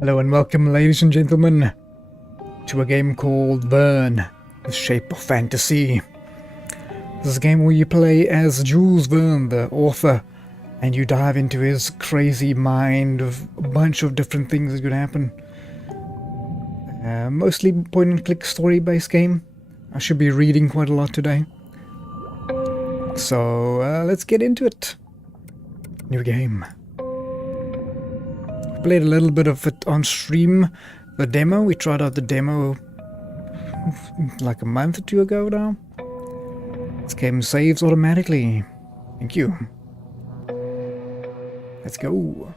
Hello and welcome, ladies and gentlemen, to a game called Verne, The Shape of Fantasy. This is a game where you play as Jules Verne, the author, and you dive into his crazy mind of a bunch of different things that could happen. Mostly point-and-click story-based game. I should be reading quite a lot today. So, let's get into it. New game. Played a little bit of it on stream, the demo. We tried out the demo like a month or two ago now. This game saves automatically. Thank you. Let's go.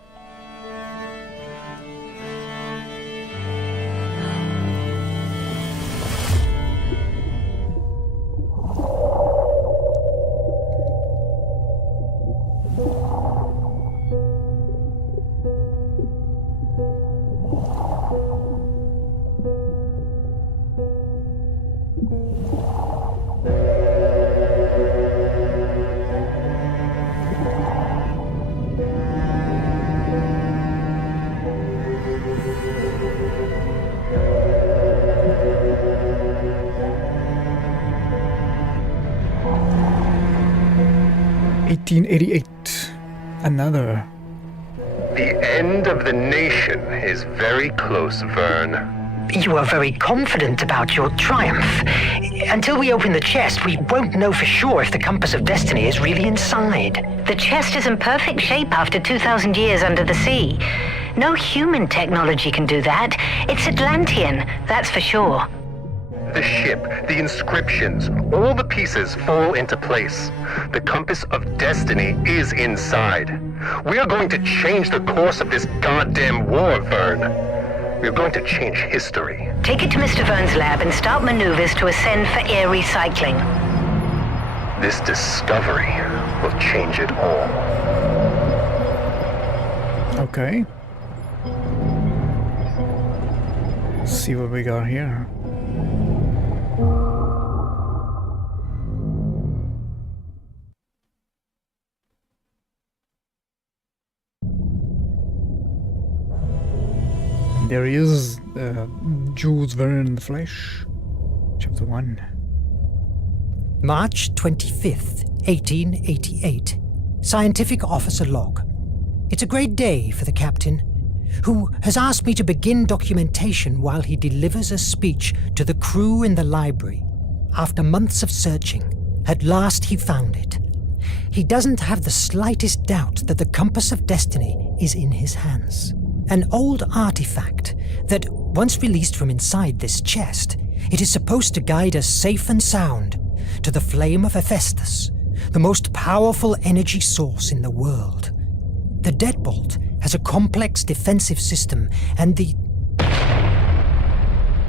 1888. Another. The end of the nation is very close, Verne. You are very confident about your triumph. Until we open the chest, we won't know for sure if the compass of destiny is really inside. The chest is in perfect shape after 2,000 years under the sea. No human technology can do that. It's Atlantean, that's for sure. The ship, the inscriptions, all the pieces fall into place. The compass of destiny is inside. We are going to change the course of this goddamn war, Verne. We're going to change history. Take it to Mr. Verne's lab and start maneuvers to ascend for air recycling. This discovery will change it all. Okay. Let's see what we got here. There he is, Jules Verne in the flesh. Chapter 1. March 25th, 1888. Scientific Officer Log. It's a great day for the captain, who has asked me to begin documentation while he delivers a speech to the crew in the library. After months of searching, at last he found it. He doesn't have the slightest doubt that the compass of destiny is in his hands. An old artifact that, once released from inside this chest, it is supposed to guide us safe and sound to the flame of Hephaestus, the most powerful energy source in the world. The deadbolt has a complex defensive system, and the...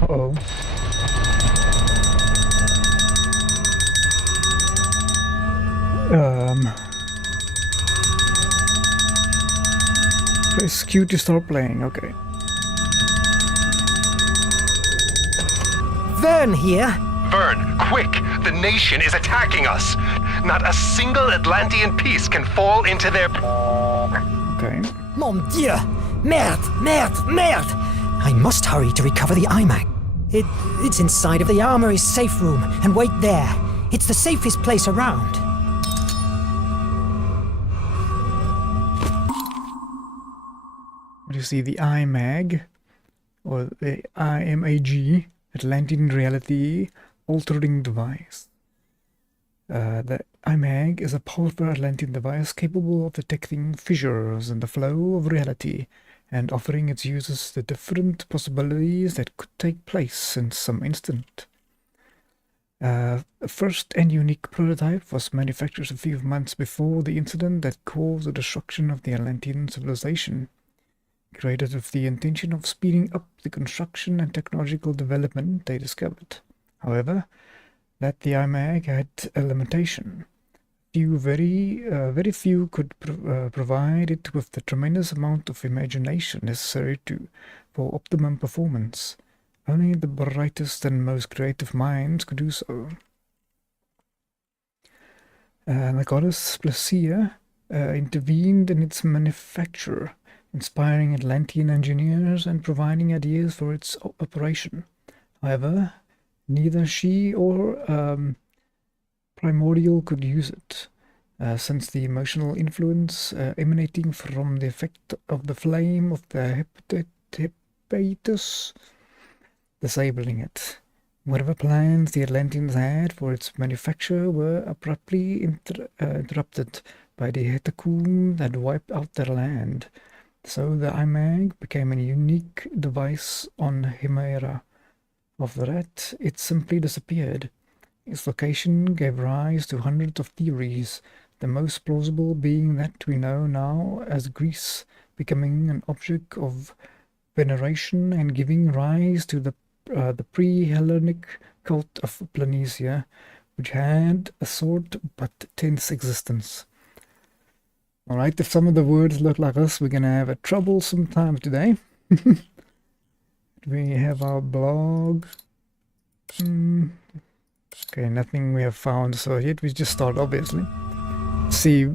Uh-oh. Press Q to start playing, okay. Verne here! Verne, quick! The nation is attacking us! Not a single Atlantean piece can fall into their... Okay. Mon Dieu! Merde! Merde! Merde! I must hurry to recover the iMac. It's inside of the armory's safe room, and wait there. It's the safest place around. What do you see? The iMag, or the IMAG, Atlantean Reality Altering Device. The iMag is a powerful Atlantean device capable of detecting fissures in the flow of reality and offering its users the different possibilities that could take place in some instant. The first and unique prototype was manufactured a few months before the incident that caused the destruction of the Atlantean civilization, created with the intention of speeding up the construction and technological development they discovered. However, that the iMag had a limitation. Very few could provide it with the tremendous amount of imagination necessary for optimum performance. Only the brightest and most creative minds could do so. The goddess Placia intervened in its manufacture, inspiring Atlantean engineers and providing ideas for its operation. However, neither she or Primordial could use it, since the emotional influence emanating from the effect of the flame of the Hephaestus disabling it. Whatever plans the Atlanteans had for its manufacture were abruptly interrupted by the Hecatombs that wiped out their land. So the iMag became a unique device on Hemera. After that, it simply disappeared. Its location gave rise to hundreds of theories, the most plausible being that we know now as Greece becoming an object of veneration and giving rise to the pre-Hellenic cult of Planitia, which had a short but tense existence. Alright, if some of the words look like us, we're gonna have a troublesome time today. We have our blog. Okay, nothing we have found so yet. We just start, obviously. See,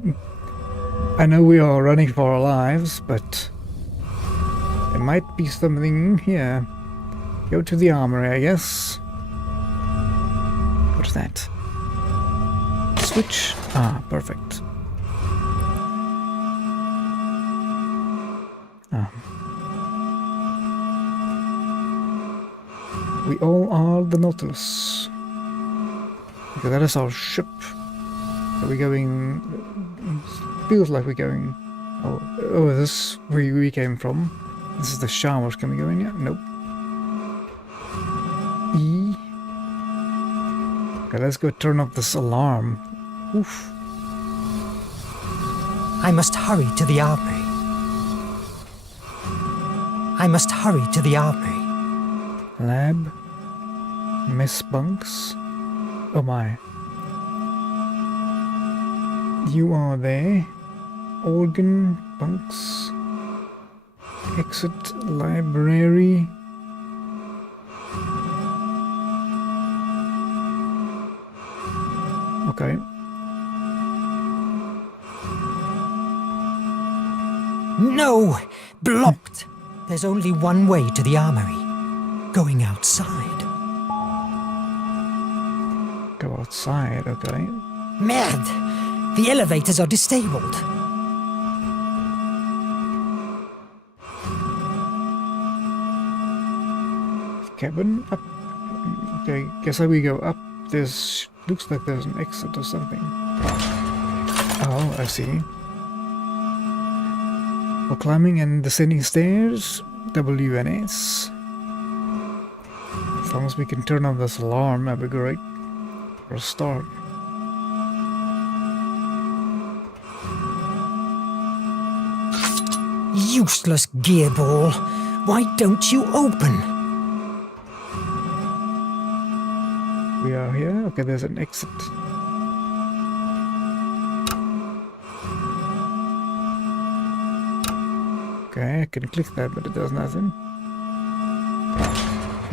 I know we are running for our lives, but there might be something here. Go to the armory, I guess. What's that? Switch? Ah, perfect. We all are the Nautilus. Okay, that is our ship. Are we going... Feels like we're going... Oh, this is where we came from. This is the showers. Can we go in here? Nope. E. Okay, let's go turn off this alarm. Oof. I must hurry to the armory. I must hurry to the armory. Lab. Mess bunks. Oh my. You are there. Organ bunks. Exit library. Okay. No! Blocked! There's only one way to the armory. Going outside. Go outside, okay. Merde! The elevators are disabled. Cabin up. Okay, guess how we go up. There's... looks like there's an exit or something. Oh, I see. For climbing and descending stairs, WNS. As long as we can turn on this alarm, that'd be great. For a start. Useless gearball. Why don't you open? We are here. Okay, there's an exit. Okay, I can click that, but it does nothing.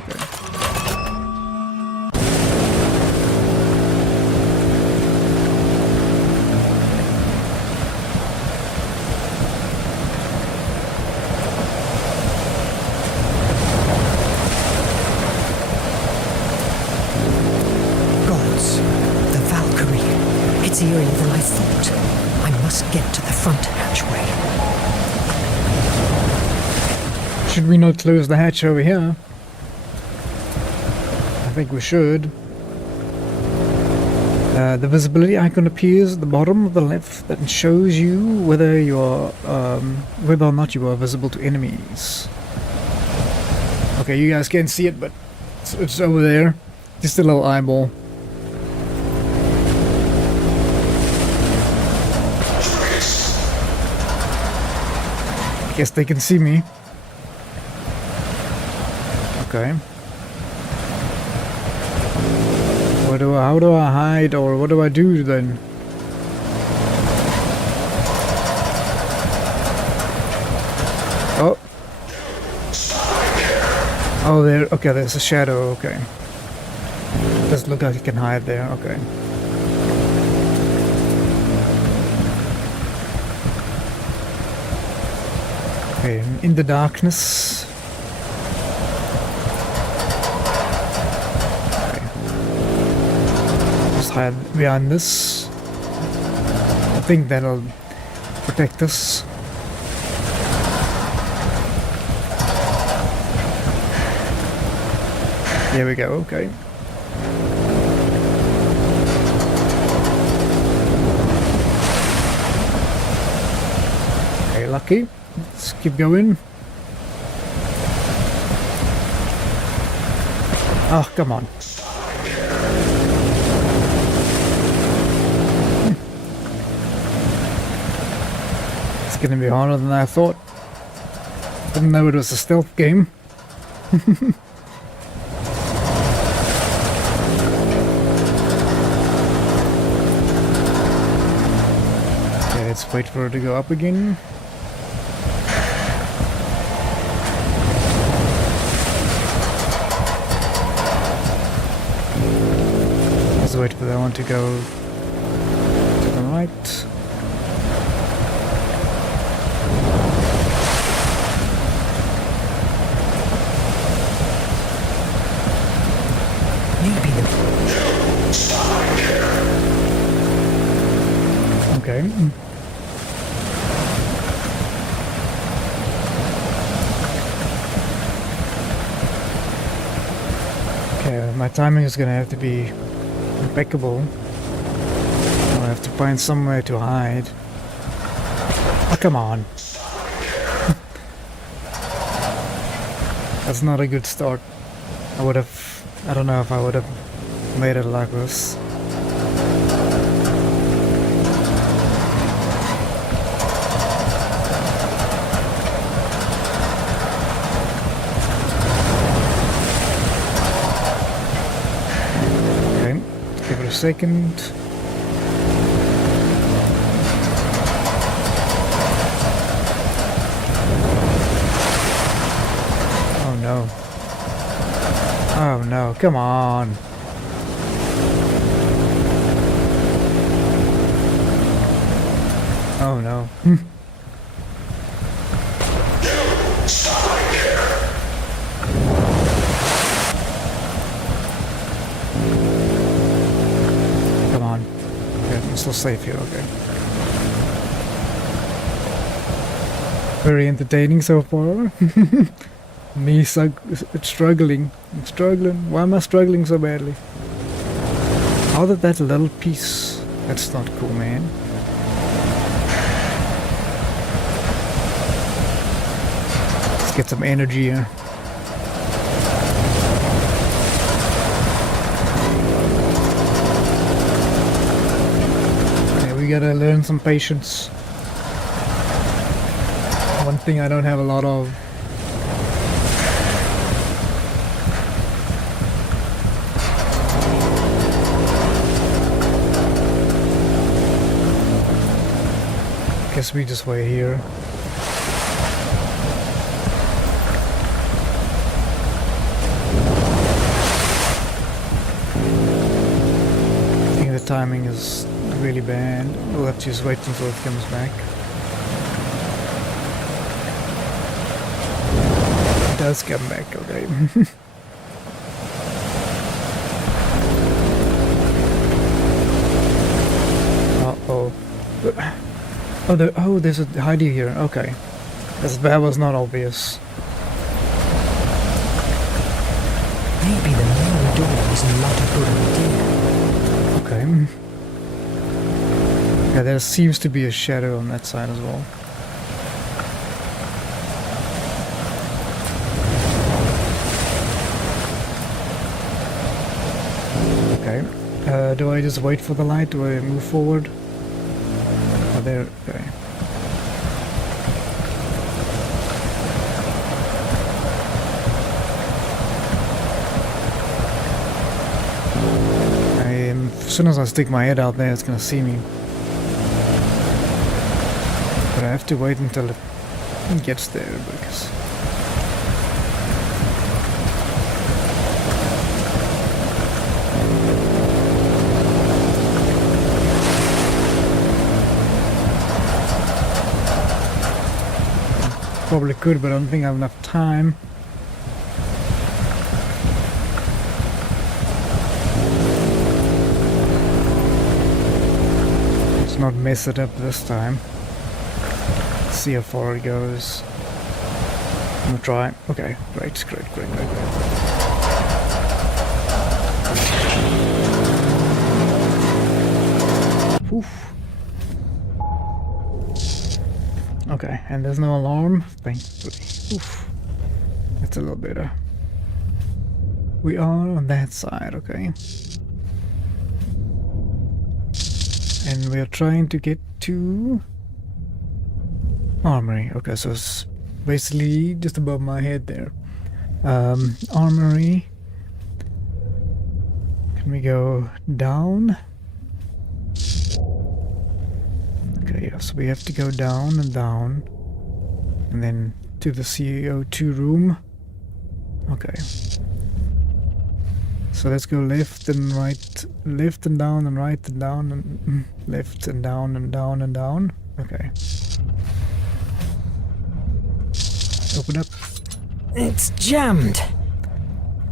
Okay. Gods, the Valkyrie. It's eerier than I thought. I must get to the front hatchway. Should we not close the hatch over here? I think we should. The visibility icon appears at the bottom of the left that shows you whether you are, whether or not you are visible to enemies. Okay, you guys can't see it, but it's over there. Just a little eyeball. Guess they can see me. Okay. How do I hide, or what do I do then? Oh. Oh, there. Okay, there's a shadow. Okay. Doesn't look like you can hide there. Okay. Okay, in the darkness. Hide behind this. I think that'll protect us. Here we go, okay. Okay, lucky. Let's keep going. Oh, come on. It's gonna be harder than I thought. Didn't know it was a stealth game. Okay, let's wait for it to go up again. Let's wait for that one to go to the right. Okay. Okay, my timing is gonna have to be impeccable. I'll have to find somewhere to hide. Oh, come on. That's not a good start. I don't know if I would have made it like this. Okay, give it a second. Oh no. Oh no, come on. Oh no. Come on. Okay, I'm still safe here, okay. Very entertaining so far. Me struggling. I'm struggling. Why am I struggling so badly? How did that little piece... That's not cool, man. Let's get some energy here. Okay, we gotta learn some patience. One thing I don't have a lot of. Guess we just wait here. I think the timing is really bad. We'll have to just wait until it comes back. It does come back, okay. Uh-oh. Oh, there's a hidey here. Okay, that was not obvious. Maybe the main door is not a good idea. Okay. Yeah, there seems to be a shadow on that side as well. Okay. Do I just wait for the light? Do I move forward? There, okay. As soon as I stick my head out there, it's gonna see me. But I have to wait until it gets there because. Probably could, but I don't think I have enough time. Let's not mess it up this time. Let's see how far it goes. I'm gonna try. Okay, great. Oof. Okay, and there's no alarm, thankfully. Oof. That's a little better. We are on that side, okay. And we are trying to get to... Armory. Okay, so it's basically just above my head there. Armory. Can we go down? Okay, yeah, so we have to go down and down, and then to the CO2 room. Okay. So let's go left and right, left and down and right and down and left and down and down and down. Okay. Open up. It's jammed.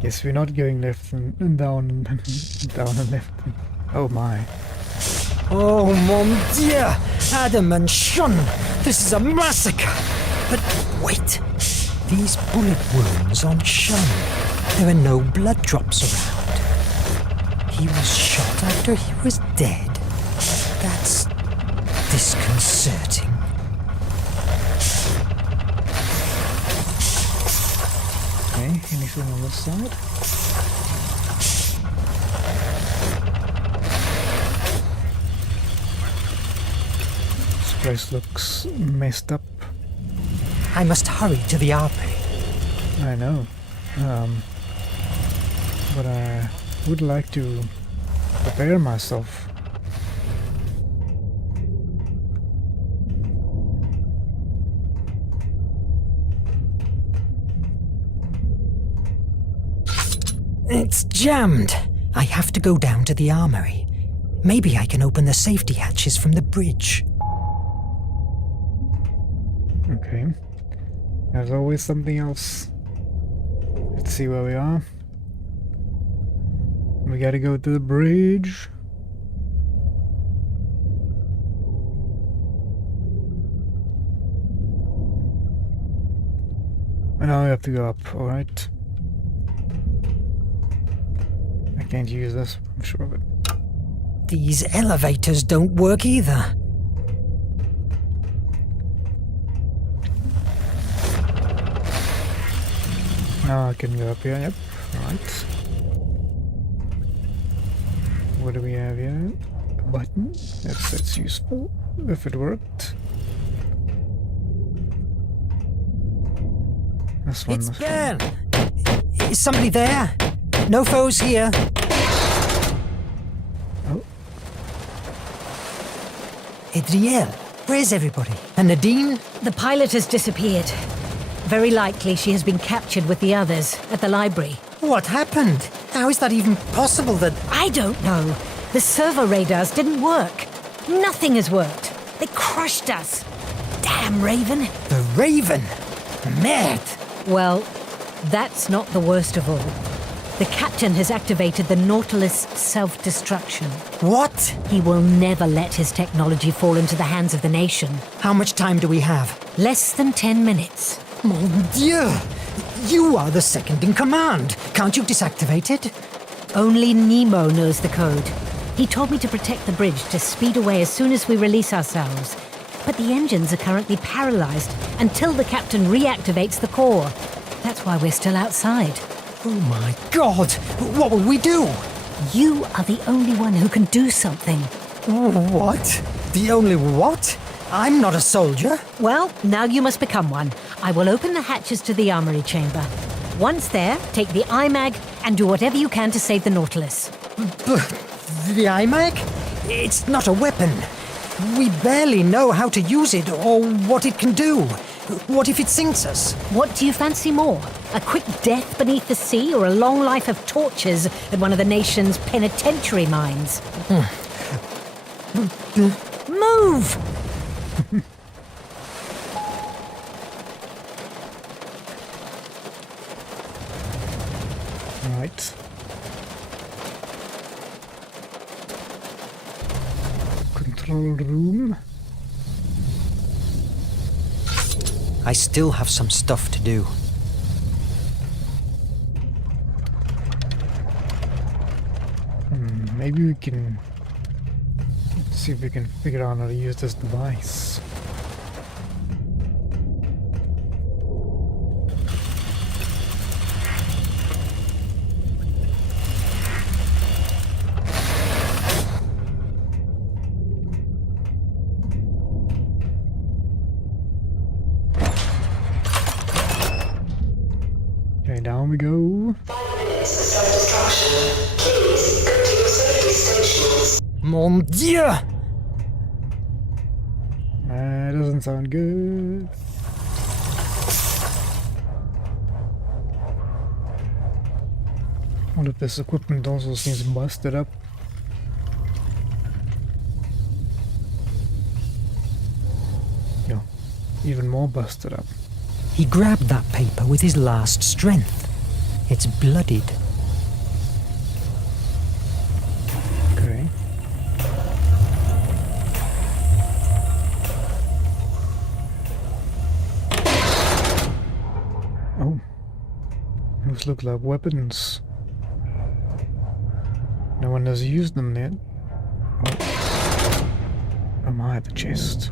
Guess we're not going left and down and down and left. Oh my. Oh mon dieu! Adam and Sean! This is a massacre! But wait! These bullet wounds aren't shown. There are no blood drops around. He was shot after he was dead. That's disconcerting. Okay, anything on this side? This place looks messed up. I must hurry to the armory. I know. But I would like to prepare myself. It's jammed. I have to go down to the armory. Maybe I can open the safety hatches from the bridge. Okay. There's always something else. Let's see where we are. We gotta go to the bridge. And now we have to go up, alright. I can't use this, I'm sure of it. These elevators don't work either. Now I can go up here, yep, right. What do we have here? A button? That's useful, if it worked. This one It's must Verne! Is somebody there? No foes here. Oh. Adriel, where's everybody? And Nadine? The pilot has disappeared. Very likely she has been captured with the others at the library. What happened? How is that even possible that... I don't know. The servo radars didn't work. Nothing has worked. They crushed us. Damn Raven. The Raven? Merde! Well, that's not the worst of all. The captain has activated the Nautilus self-destruction. What? He will never let his technology fall into the hands of the nation. How much time do we have? Less than 10 minutes. Mon Dieu! You are the second in command. Can't you disactivate it? Only Nemo knows the code. He told me to protect the bridge to speed away as soon as we release ourselves. But the engines are currently paralyzed until the captain reactivates the core. That's why we're still outside. Oh my God! What will we do? You are the only one who can do something. What? The only what? I'm not a soldier. Well, now you must become one. I will open the hatches to the armory chamber. Once there, take the IMAG and do whatever you can to save the Nautilus. The IMAG? It's not a weapon. We barely know how to use it or what it can do. What if it sinks us? What do you fancy more? A quick death beneath the sea or a long life of tortures at one of the nation's penitentiary mines? Move! Right. Control room. I still have some stuff to do. Maybe we can see if we can figure out how to use this device. Okay, down we go. 5 minutes for self-destruction. Please go to your safety stations. Mon Dieu! That doesn't sound good. What if this equipment also seems busted up? Yeah, even more busted up. He grabbed that paper with his last strength. It's bloodied. Okay. Those look like weapons. No one has used them yet. Oh my, the chest.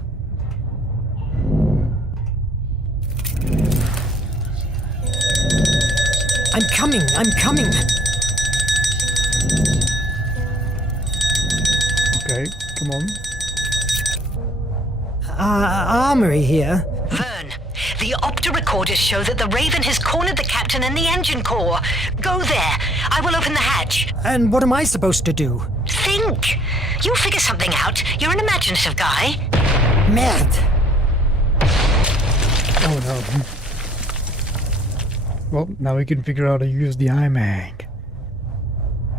I'm coming, I'm coming! Okay, come on. Armory here. Verne, the opto-recorders show that the Raven has cornered the captain and the engine core. Go there. I will open the hatch. And what am I supposed to do? Think. You'll figure something out. You're an imaginative guy. Merde! Oh no. Well, now we can figure out how to use the iMag.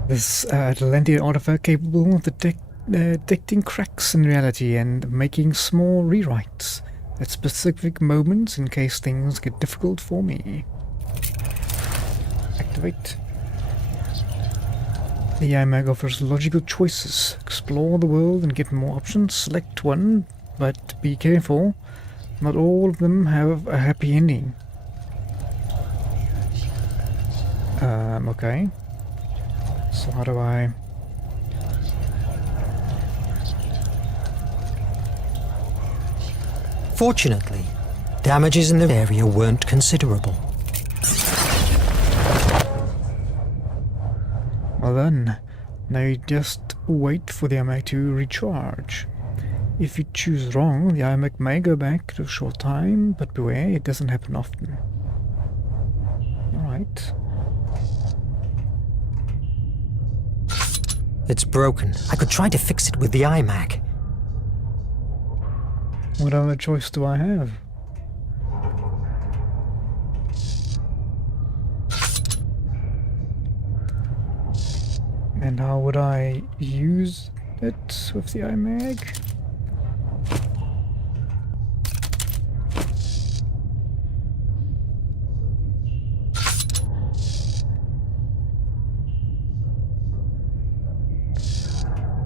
This Atlantean artifact capable of detecting cracks in reality and making small rewrites at specific moments in case things get difficult for me. Activate. The iMag offers logical choices. Explore the world and get more options. Select one, but be careful. Not all of them have a happy ending. Okay. So how do I... Fortunately, damages in the area weren't considerable. Well then, now you just wait for the iMac to recharge. If you choose wrong, the iMac may go back to a short time, but beware, it doesn't happen often. Alright. It's broken. I could try to fix it with the iMac. What other choice do I have? And how would I use it with the iMag?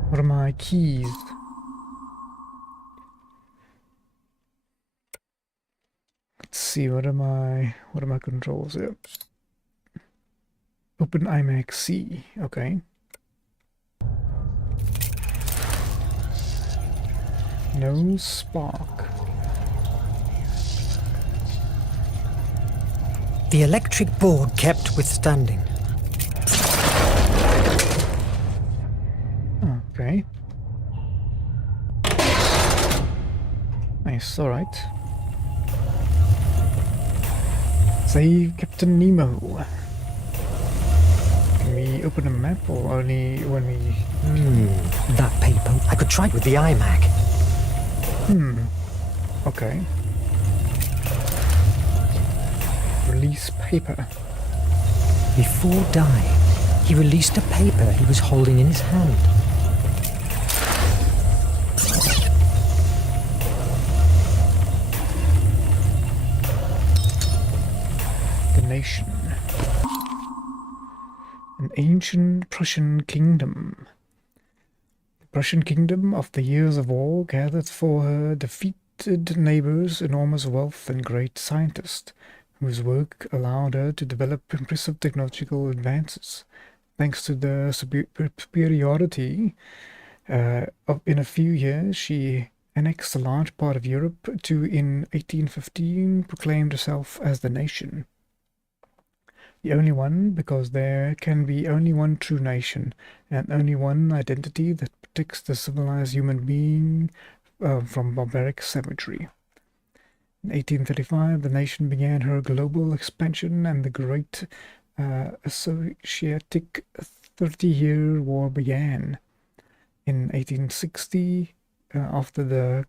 What are my keys? Let's see, what are my controls here? Open iMac C, okay. No spark. The electric board kept withstanding. Okay. Nice, alright. Save Captain Nemo. Can we open a map or only when we... That paper. I could try it with the iMac. Okay. Release paper. Before dying, he released a paper he was holding in his hand. The nation. An ancient Prussian kingdom. The Prussian kingdom of the years of war gathered for her defeated neighbors enormous wealth and great scientists, whose work allowed her to develop impressive technological advances. Thanks to the superiority in a few years, she annexed a large part of Europe to, in 1815, proclaimed herself as the nation. The only one, because there can be only one true nation, and only one identity that protects the civilized human being from barbaric savagery. In 1835, the nation began her global expansion, and the Great Asiatic 30-Year War began. In 1860, after the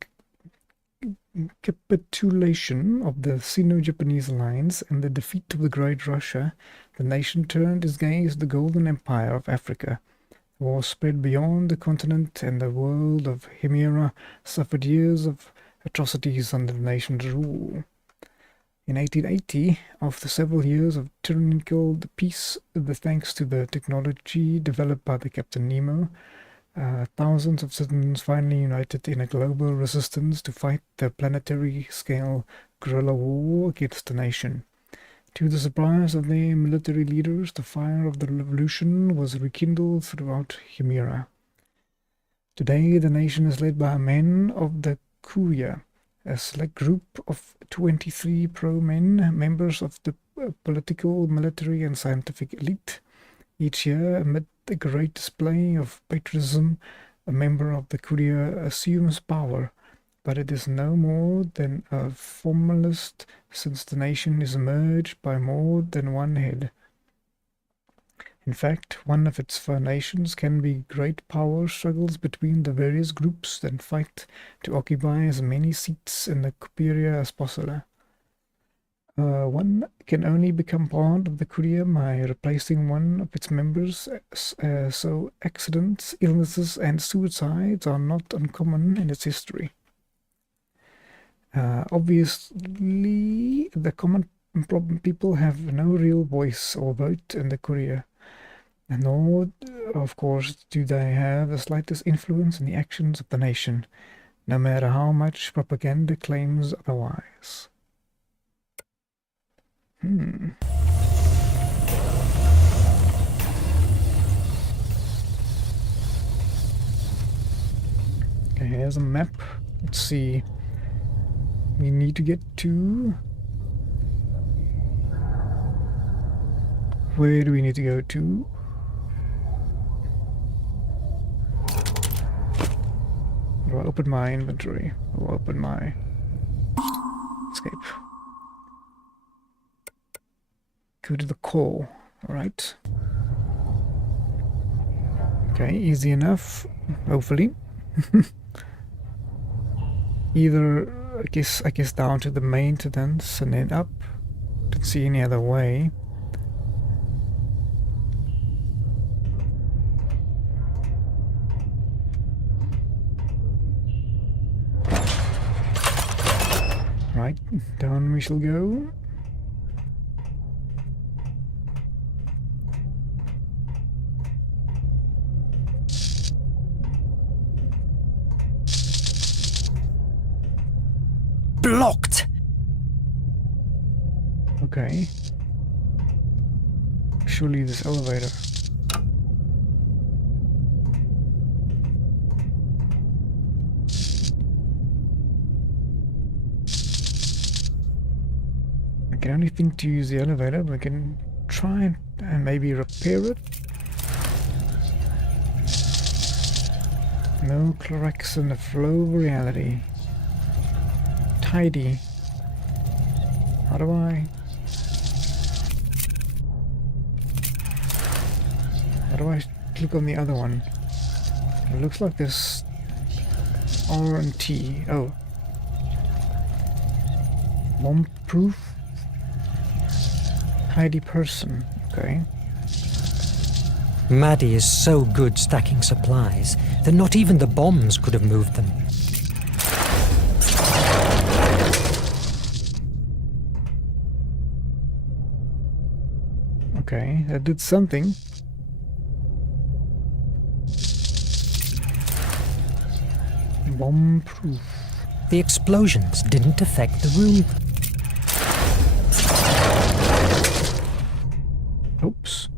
capitulation of the Sino-Japanese alliance and the defeat of the Great Russia, the nation turned its gaze to the Golden Empire of Africa. The war spread beyond the continent, and the world of Hemera suffered years of atrocities under the nation's rule. In 1880, after several years of tyrannical peace, thanks to the technology developed by the Captain Nemo, thousands of citizens finally united in a global resistance to fight the planetary-scale guerrilla war against the nation. To the surprise of their military leaders, the fire of the revolution was rekindled throughout Hemera. Today, the nation is led by men of the Curia, a select group of 23 pro-men, members of the political, military, and scientific elite. Each year, amid the great display of patriotism, a member of the Curia assumes power, but it is no more than a formalist, since the nation is merged by more than one head. In fact, one of its foundations can be great power struggles between the various groups that fight to occupy as many seats in the Curia as possible. One can only become part of the Curia by replacing one of its members, so accidents, illnesses, and suicides are not uncommon in its history. Obviously, the common people have no real voice or vote in the Curia, and nor, of course, do they have the slightest influence in the actions of the nation, no matter how much propaganda claims otherwise. Okay, here's a map. Let's see. We need to get to... Where do we need to go to? Or open my inventory. Or open my... Escape. Go to the core. Alright. Okay, easy enough. Hopefully. Either... I guess down to the maintenance and then up. Don't see any other way. Right, down we shall go. Blocked! Okay. Surely this elevator. I can only think to use the elevator, but I can try and maybe repair it. No Clorox in the flow of reality. Tidy. How do I click on the other one? It looks like this R and T. Oh. Bomb proof? Tidy person. Okay. Maddie is so good stacking supplies that not even the bombs could have moved them. Okay, that did something. Bomb proof. The explosions didn't affect the room. Oops.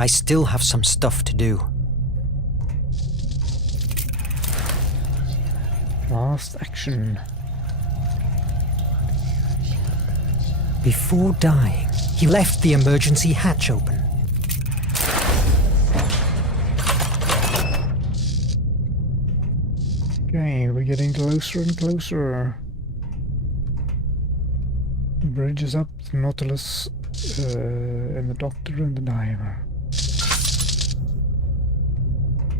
I still have some stuff to do. Last action. Before dying, he left the emergency hatch open. Okay, we're getting closer and closer. The bridge is up, the Nautilus, and the Doctor and the Diver.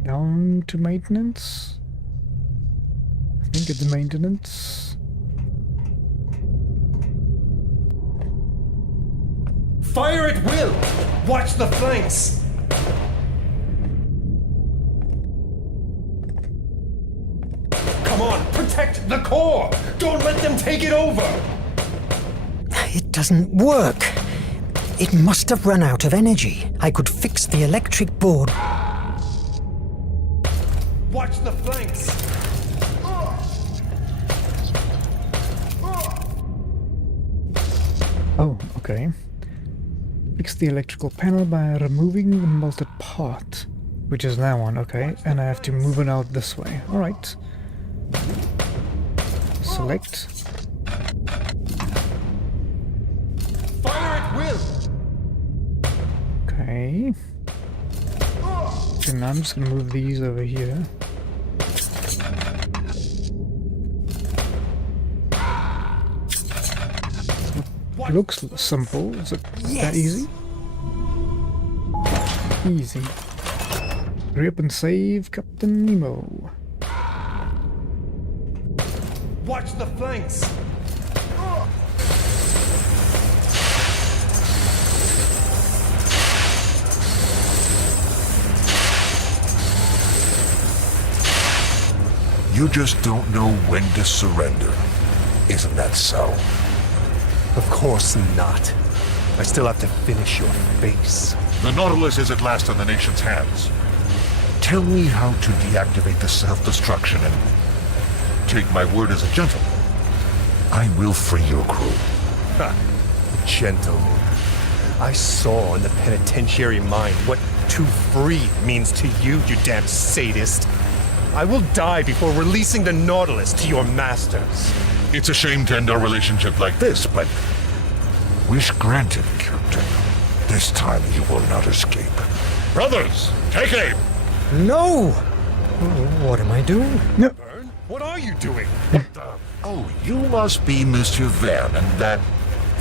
Down to maintenance? I think it's maintenance. Fire at will! Watch the flanks! Come on, protect the core! Don't let them take it over! It doesn't work. It must have run out of energy. I could fix the electric board. Watch the flanks! Oh, okay. Fix the electrical panel by removing the melted part, which is now on, okay, and I have to move it out this way. Alright. Select. Fire at will! Okay. And I'm just gonna move these over here. Looks simple. Is it that easy? Easy. Hurry up and save Captain Nemo. Watch the flanks! You just don't know when to surrender. Isn't that so? Of course not. I still have to finish your face. The Nautilus is at last in the nation's hands. Tell me how to deactivate the self-destruction and take my word as a gentleman. I will free your crew. Ha! Gentlemen. I saw in the penitentiary mine what to free means to you, you damn sadist. I will die before releasing the Nautilus to your masters. It's a shame to end our relationship like this, but... wish granted, Captain. This time you will not escape. Brothers, take aim! No! What am I doing? Verne, what are you doing? Oh, you must be Mr. Verne, and that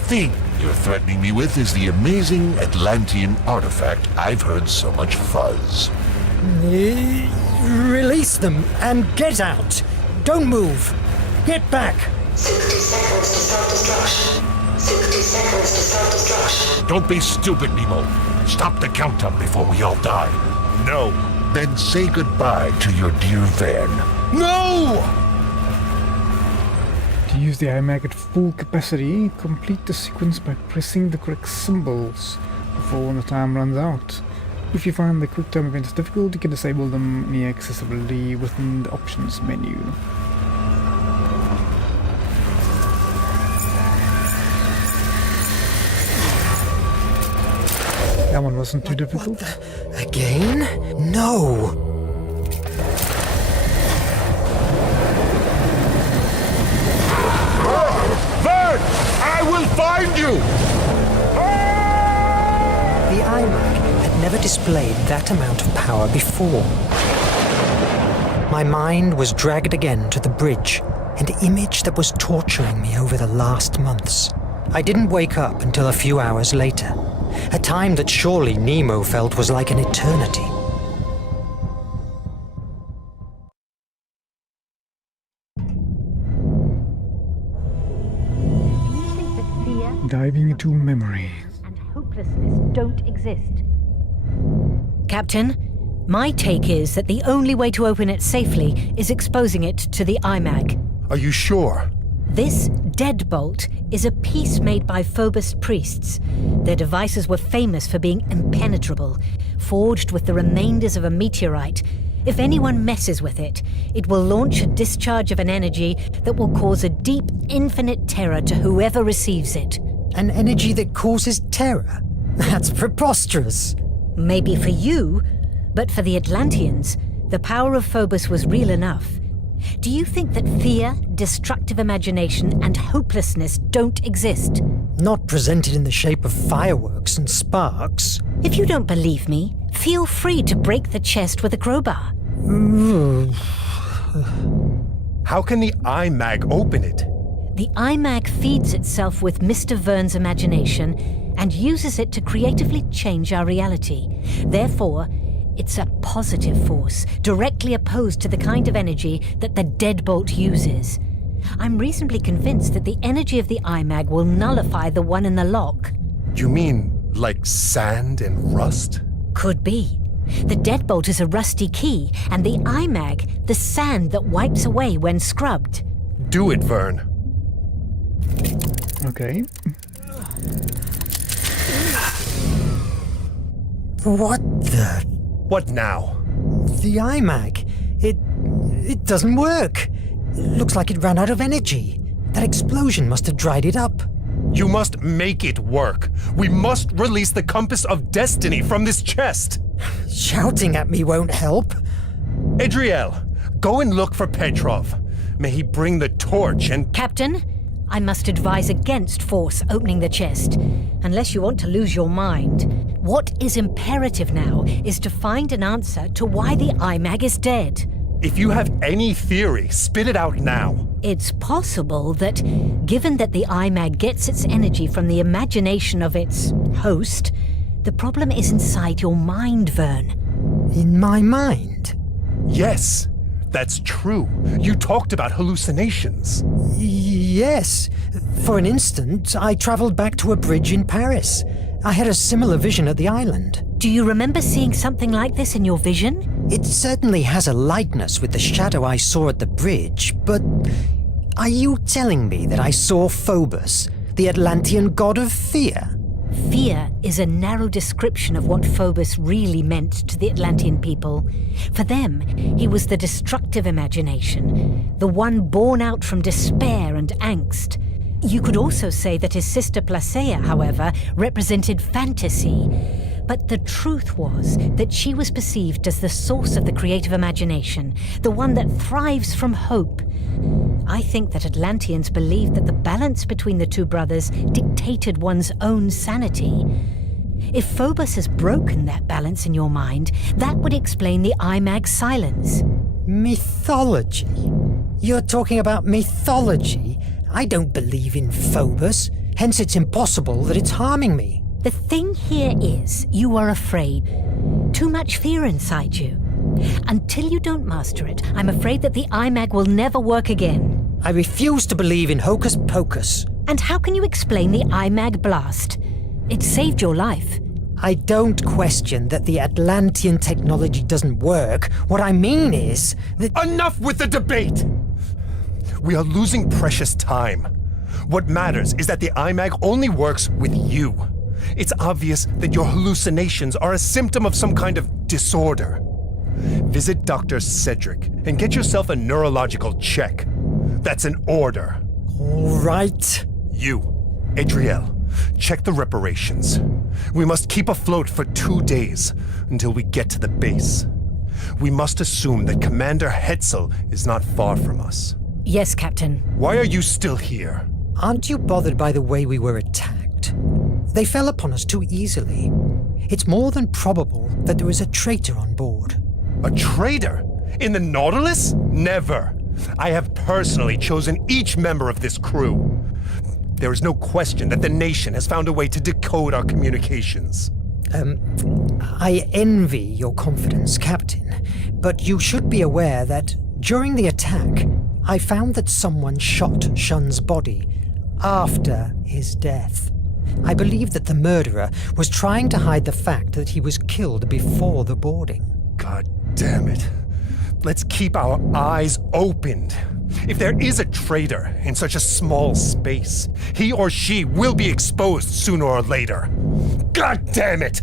thing you're threatening me with is the amazing Atlantean artifact I've heard so much fuzz. Release them and get out! Don't move! Get back! 60 seconds to self-destruction. 60 seconds to self-destruction. Don't be stupid, Nemo. Stop the countdown before we all die. No. Then say goodbye to your dear Verne. No! To use the iMac at full capacity, complete the sequence by pressing the correct symbols before the time runs out. If you find the quick time events difficult, you can disable them in the accessibility within the options menu. That one wasn't too difficult. Again? No! Verne! I will find you! The iMac had never displayed that amount of power before. My mind was dragged again to the bridge, an image that was torturing me over the last months. I didn't wake up until a few hours later, a time that surely Nemo felt was like an eternity. You think that fear Diving into memory. and hopelessness don't exist? Captain, my take is that the only way to open it safely is exposing it to the iMac. Are you sure? This deadbolt is a piece made by Phobos priests. Their devices were famous for being impenetrable, forged with the remainders of a meteorite. If anyone messes with it, it will launch a discharge of an energy that will cause a deep, infinite terror to whoever receives it. An energy that causes terror? That's preposterous. Maybe for you, but for the Atlanteans, the power of Phobos was real enough. Do you think that fear, destructive imagination, and hopelessness don't exist? Not presented in the shape of fireworks and sparks. If you don't believe me, feel free to break the chest with a crowbar. How can the iMag open it? The iMac feeds itself with Mr. Verne's imagination and uses it to creatively change our reality. Therefore, it's a positive force, directly opposed to the kind of energy that the deadbolt uses. I'm reasonably convinced that the energy of the iMag will nullify the one in the lock. You mean like sand and rust? Could be. The deadbolt is a rusty key, and the iMag, the sand that wipes away when scrubbed. Do it, Verne. Okay. What the... What now? The iMac. It doesn't work. It looks like it ran out of energy. That explosion must have dried it up. You must make it work. We must release the compass of destiny from this chest. Shouting at me won't help. Adriel, go and look for Petrov. May he bring the torch and... Captain, I must advise against force opening the chest, unless you want to lose your mind. What is imperative now is to find an answer to why the IMAG is dead. If you have any theory, spit it out now. It's possible that, given that the IMAG gets its energy from the imagination of its host, the problem is inside your mind, Verne. In my mind? Yes, that's true. You talked about hallucinations. Yes. For an instant, I traveled back to a bridge in Paris. I had a similar vision at the island. Do you remember seeing something like this in your vision? It certainly has a likeness with the shadow I saw at the bridge, but are you telling me that I saw Phobos, the Atlantean god of fear? Fear is a narrow description of what Phobos really meant to the Atlantean people. For them, he was the destructive imagination, the one born out from despair and angst. You could also say that his sister Placea, however, represented fantasy. But the truth was that she was perceived as the source of the creative imagination, the one that thrives from hope. I think that Atlanteans believed that the balance between the two brothers dictated one's own sanity. If Phobos has broken that balance in your mind, that would explain the IMAG's silence. Mythology? You're talking about mythology? I don't believe in Phobos, hence it's impossible that it's harming me. The thing here is, you are afraid. Too much fear inside you. Until you don't master it, I'm afraid that the IMAG will never work again. I refuse to believe in hocus pocus. And how can you explain the IMAG blast? It saved your life. I don't question that the Atlantean technology doesn't work. What I mean is that... Enough with the debate! We are losing precious time. What matters is that the IMAG only works with you. It's obvious that your hallucinations are a symptom of some kind of disorder. Visit Dr. Cedric and get yourself a neurological check. That's an order. All right. You, Adriel, check the reparations. We must keep afloat for 2 days until we get to the base. We must assume that Commander Hetzel is not far from us. Yes, Captain. Why are you still here? Aren't you bothered by the way we were attacked? They fell upon us too easily. It's more than probable that there is a traitor on board. A traitor? In the Nautilus? Never. I have personally chosen each member of this crew. There is no question that the nation has found a way to decode our communications. I envy your confidence, Captain, but you should be aware that during the attack, I found that someone shot Shun's body after his death. I believe that the murderer was trying to hide the fact that he was killed before the boarding. God damn it. Let's keep our eyes opened. If there is a traitor in such a small space, he or she will be exposed sooner or later. God damn it!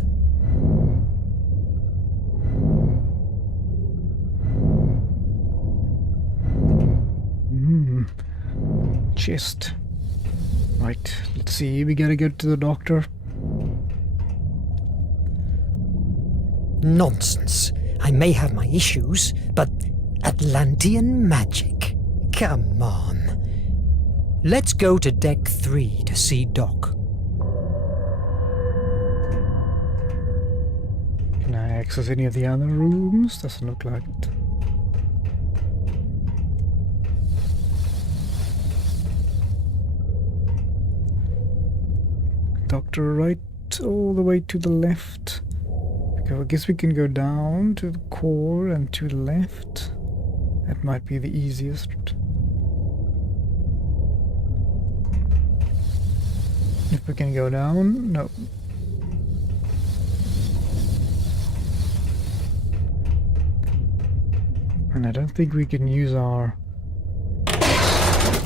Chest. Right, let's see, we gotta go to the doctor. Nonsense. I may have my issues, but Atlantean magic? Come on. Let's go to Deck 3 to see Doc. Can I access any of the other rooms? Doesn't look like it. Doctor right all the way to the left. Okay, I guess we can go down to the core and to the left. That might be the easiest. If we can go down, no. And I don't think we can use our...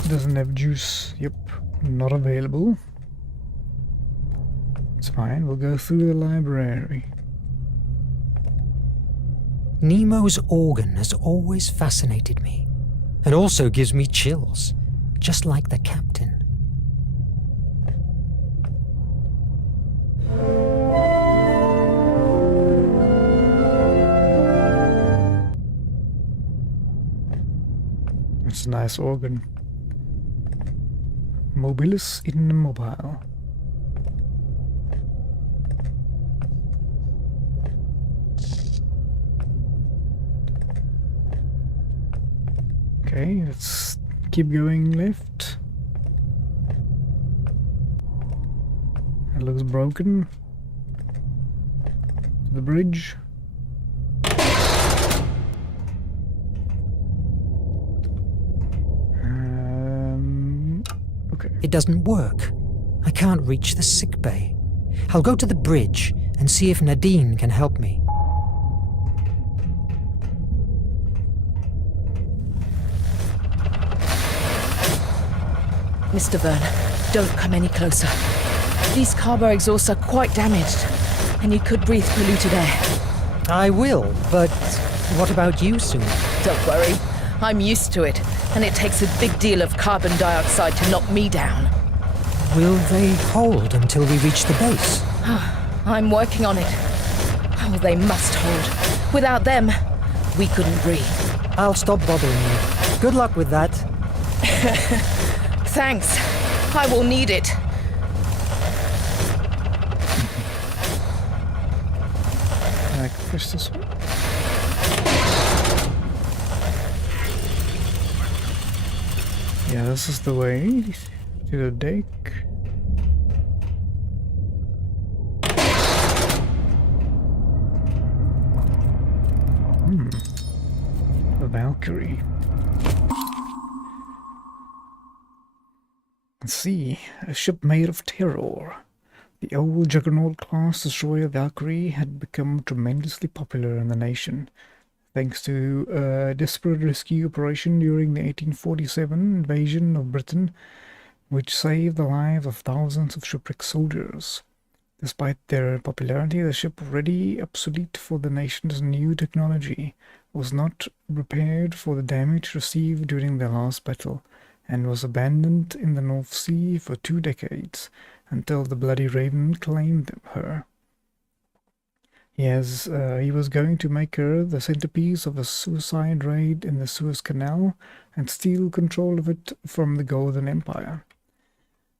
Doesn't have juice. Yep, not available. It's fine, we'll go through the library. Nemo's organ has always fascinated me, and also gives me chills, just like the captain. It's a nice organ. Mobilis in mobile. Okay, let's keep going left. It looks broken. To the bridge. Okay. It doesn't work. I can't reach the sick bay. I'll go to the bridge and see if Nadine can help me. Mr. Verne, don't come any closer. These carbo exhausts are quite damaged, and you could breathe polluted air. I will, but what about you, Sue? Don't worry, I'm used to it, and it takes a big deal of carbon dioxide to knock me down. Will they hold until we reach the base? I'm working on it. Oh, they must hold. Without them, we couldn't breathe. I'll stop bothering you. Good luck with that. Thanks. I will need it. Can I push this one? Yeah, this is the way to the deck. The Valkyrie. Let's see, a ship made of terror. The old Juggernaut-class destroyer Valkyrie had become tremendously popular in the nation, thanks to a desperate rescue operation during the 1847 invasion of Britain, which saved the lives of thousands of shipwrecked soldiers. Despite their popularity, the ship, already obsolete for the nation's new technology, was not repaired for the damage received during the last battle, and was abandoned in the North Sea for 2 decades, until the Bloody Raven claimed her. He was going to make her the centerpiece of a suicide raid in the Suez Canal and steal control of it from the Golden Empire.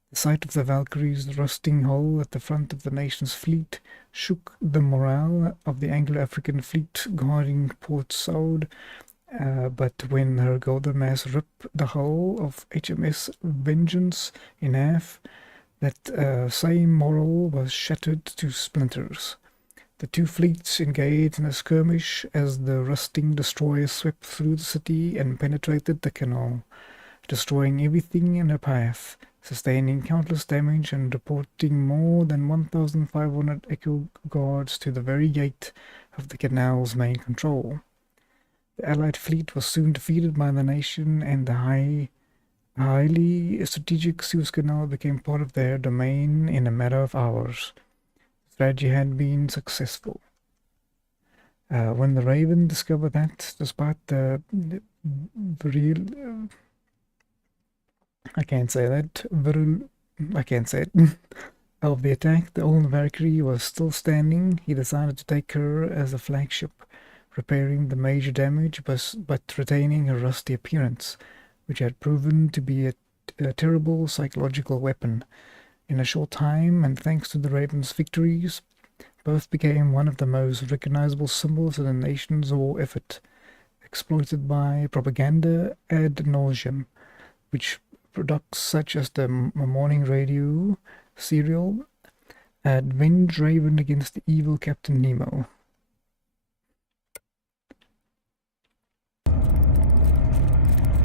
The sight of the Valkyrie's rusting hull at the front of the nation's fleet shook the morale of the Anglo-African fleet guarding Port Said, but when her golden mass ripped the hull of HMS Vengeance in half, that same morale was shattered to splinters. The two fleets engaged in a skirmish as the rusting destroyer swept through the city and penetrated the canal, destroying everything in her path, sustaining countless damage and reporting more than 1,500 Echo Guards to the very gate of the canal's main control. The Allied fleet was soon defeated by the nation, and the highly strategic Suez Canal became part of their domain in a matter of hours. The strategy had been successful. When the Raven discovered that, despite the real... I can't say it. Of the attack, the old Valkyrie was still standing. He decided to take her as a flagship, repairing the major damage but retaining her rusty appearance, which had proven to be a terrible psychological weapon. In a short time, and thanks to the Raven's victories, both became one of the most recognizable symbols of the nation's war effort, exploited by propaganda ad nauseum, which products such as the morning radio serial avenged Raven against the evil Captain Nemo.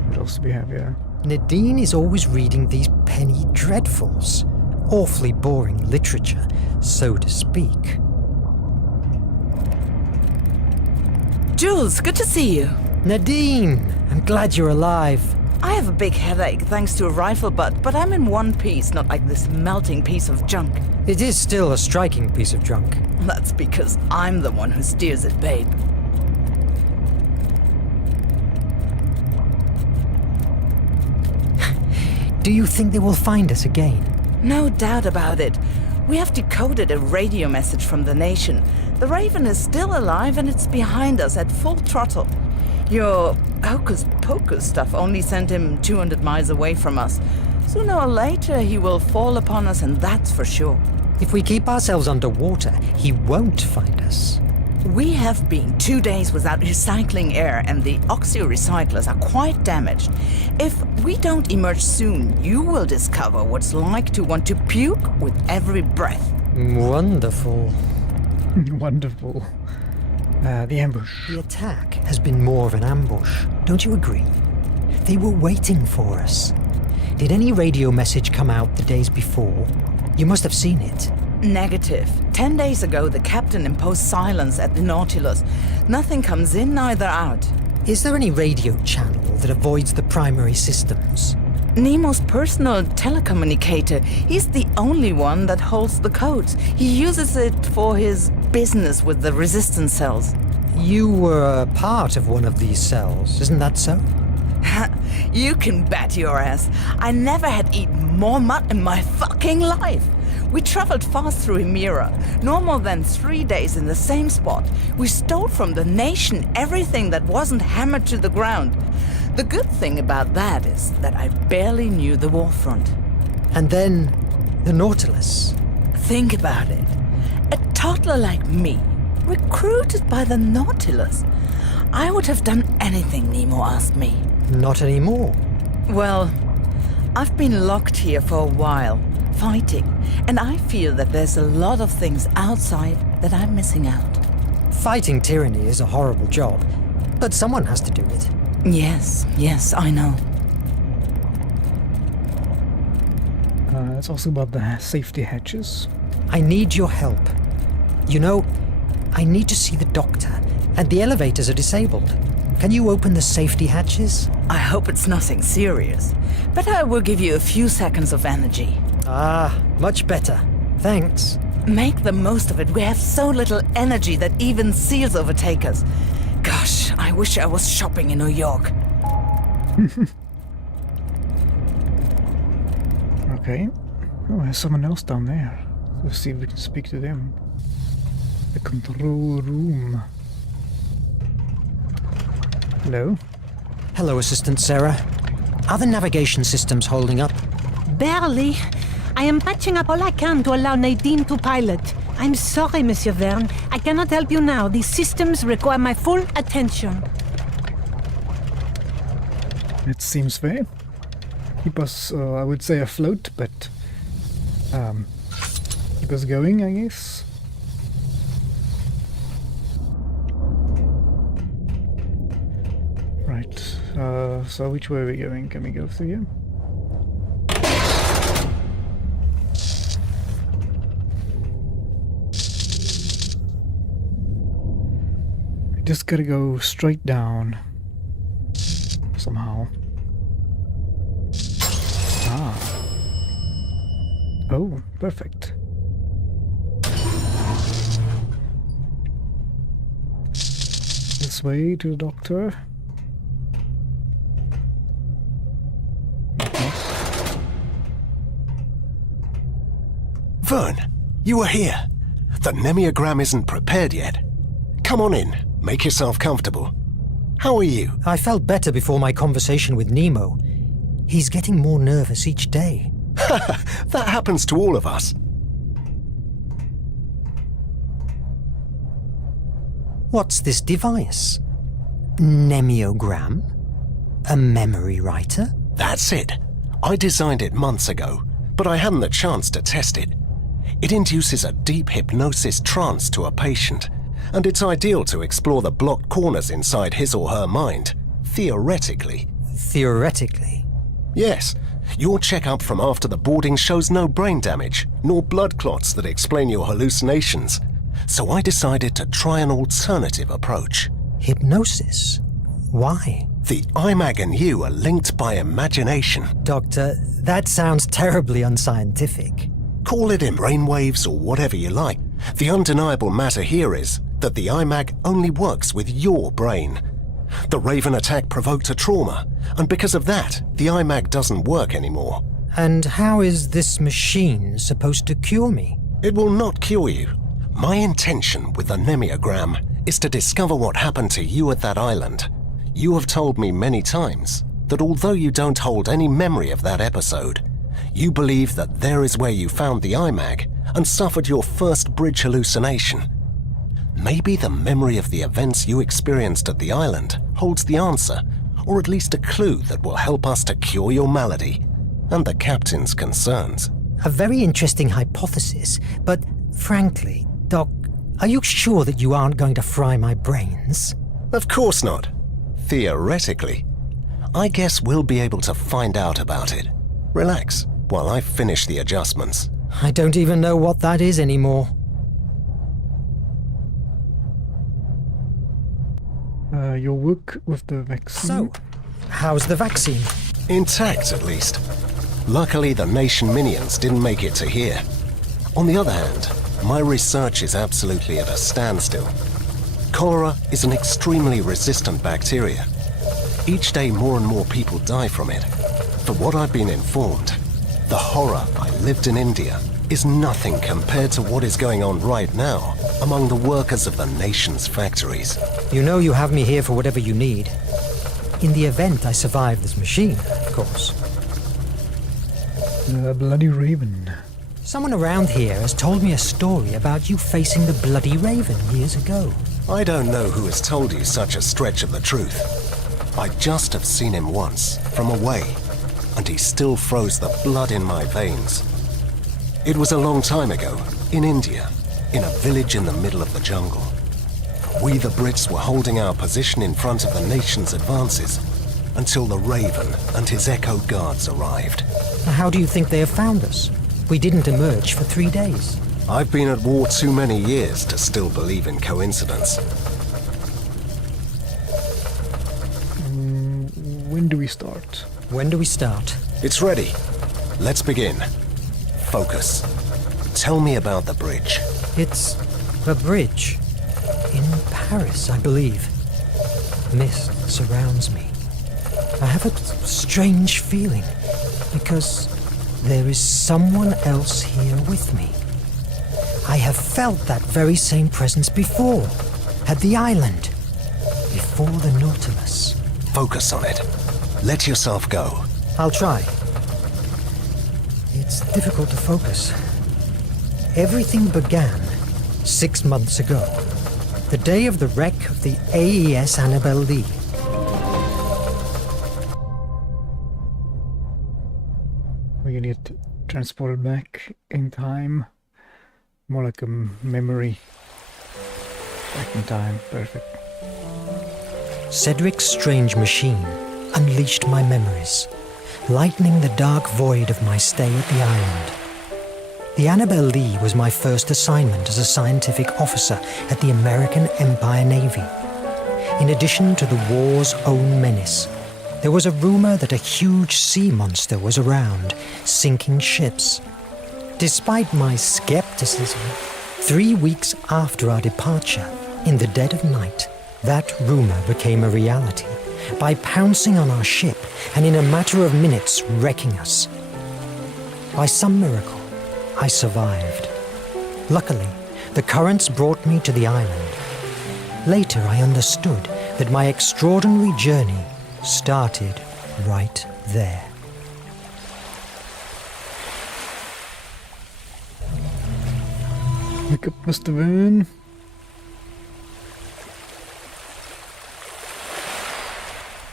What else do we have here? Nadine is always reading these penny dreadfuls. Awfully boring literature, so to speak. Jules, good to see you. Nadine, I'm glad you're alive. I have a big headache thanks to a rifle butt, but I'm in one piece, not like this melting piece of junk. It is still a striking piece of junk. That's because I'm the one who steers it, babe. Do you think they will find us again? No doubt about it. We have decoded a radio message from the nation. The Raven is still alive and it's behind us at full throttle. Your hocus-pocus stuff only sent him 200 miles away from us. Sooner or later, he will fall upon us, and that's for sure. If we keep ourselves underwater, he won't find us. We have been 2 days without recycling air, and the oxy-recyclers are quite damaged. If we don't emerge soon, you will discover what it's like to want to puke with every breath. Wonderful. Wonderful. The ambush. The attack has been more of an ambush, don't you agree? They were waiting for us. Did any radio message come out the days before? You must have seen it. Negative. 10 days ago, the captain imposed silence at the Nautilus. Nothing comes in, neither out. Is there any radio channel that avoids the primary systems? Nemo's personal telecommunicator. He's the only one that holds the codes. He uses it for his business with the resistance cells. You were a part of one of these cells, isn't that so? You can bet your ass. I never had eaten more mud in my fucking life. We traveled fast through Hemera, no more than 3 days in the same spot. We stole from the nation everything that wasn't hammered to the ground. The good thing about that is that I barely knew the warfront. And then, the Nautilus. Think about it. A toddler like me, recruited by the Nautilus. I would have done anything Nemo asked me. Not anymore. Well, I've been locked here for a while, fighting, and I feel that there's a lot of things outside that I'm missing out. Fighting tyranny is a horrible job, but someone has to do it. Yes, I know. It's also about the safety hatches. I need your help. You know, I need to see the doctor, and the elevators are disabled. Can you open the safety hatches? I hope it's nothing serious, but I will give you a few seconds of energy. Ah, much better. Thanks. Make the most of it. We have so little energy that even seals overtake us. Gosh, I wish I was shopping in New York. Okay. Oh, there's someone else down there. Let's see if we can speak to them. The control room. Hello? Hello, Assistant Sarah. Are the navigation systems holding up? Barely. I am patching up all I can to allow Nadine to pilot. I'm sorry, Monsieur Verne. I cannot help you now. These systems require my full attention. It seems fair. Keep us, I would say, afloat, but keep us going, I guess. Right, so which way are we going? Can we go through here? We just gotta go straight down. Somehow. Ah. Oh, perfect. This way to the doctor. Verne, you were here. The Nemiagram isn't prepared yet. Come on in. Make yourself comfortable. How are you? I felt better before my conversation with Nemo. He's getting more nervous each day. That happens to all of us. What's this device? Nemiogram? A memory writer? That's it. I designed it months ago, but I hadn't the chance to test it. It induces a deep hypnosis trance to a patient, and it's ideal to explore the blocked corners inside his or her mind, theoretically. Theoretically? Yes. Your checkup from after the boarding shows no brain damage, nor blood clots that explain your hallucinations. So I decided to try an alternative approach. Hypnosis? Why? The IMAG and you are linked by imagination. Doctor, that sounds terribly unscientific. Call it in brainwaves or whatever you like. The undeniable matter here is that the IMAG only works with your brain. The Raven attack provoked a trauma, and because of that, the IMAG doesn't work anymore. And how is this machine supposed to cure me? It will not cure you. My intention with the Nemiogram is to discover what happened to you at that island. You have told me many times that although you don't hold any memory of that episode, you believe that there is where you found the iMag and suffered your first bridge hallucination. Maybe the memory of the events you experienced at the island holds the answer, or at least a clue that will help us to cure your malady and the captain's concerns. A very interesting hypothesis, but frankly, Doc, are you sure that you aren't going to fry my brains? Of course not. Theoretically. I guess we'll be able to find out about it. Relax while I finish the adjustments. I don't even know what that is anymore. Your work with the vaccine? So, how's the vaccine? Intact, at least. Luckily, the Nation minions didn't make it to here. On the other hand, my research is absolutely at a standstill. Cholera is an extremely resistant bacteria. Each day more and more people die from it. For what I've been informed, the horror I lived in India is nothing compared to what is going on right now among the workers of the Nation's factories. You know you have me here for whatever you need. In the event I survive this machine, of course. The Bloody Raven. Someone around here has told me a story about you facing the Bloody Raven years ago. I don't know who has told you such a stretch of the truth. I just have seen him once, from away, and he still froze the blood in my veins. It was a long time ago, in India, in a village in the middle of the jungle. We the Brits were holding our position in front of the Nation's advances until the Raven and his Echo Guards arrived. How do you think they have found us? We didn't emerge for 3 days. I've been at war too many years to still believe in coincidence. When do we start? When do we start? It's ready. Let's begin. Focus. Tell me about the bridge. It's a bridge. In Paris, I believe. Mist surrounds me. I have a strange feeling, because there is someone else here with me. I have felt that very same presence before, at the island, before the Nautilus. Focus on it. Let yourself go. I'll try. It's difficult to focus. Everything began 6 months ago, the day of the wreck of the AES Annabelle Lee. We're gonna get transported back in time. More like a memory. Back in time, perfect. Cedric's strange machine unleashed my memories, lightening the dark void of my stay at the island. The Annabelle Lee was my first assignment as a scientific officer at the American Empire Navy. In addition to the war's own menace, there was a rumor that a huge sea monster was around, sinking ships. Despite my skepticism, 3 weeks after our departure, in the dead of night, that rumor became a reality by pouncing on our ship and in a matter of minutes wrecking us. By some miracle, I survived. Luckily, the currents brought me to the island. Later, I understood that my extraordinary journey started right there. Wake up, Mr. Verne.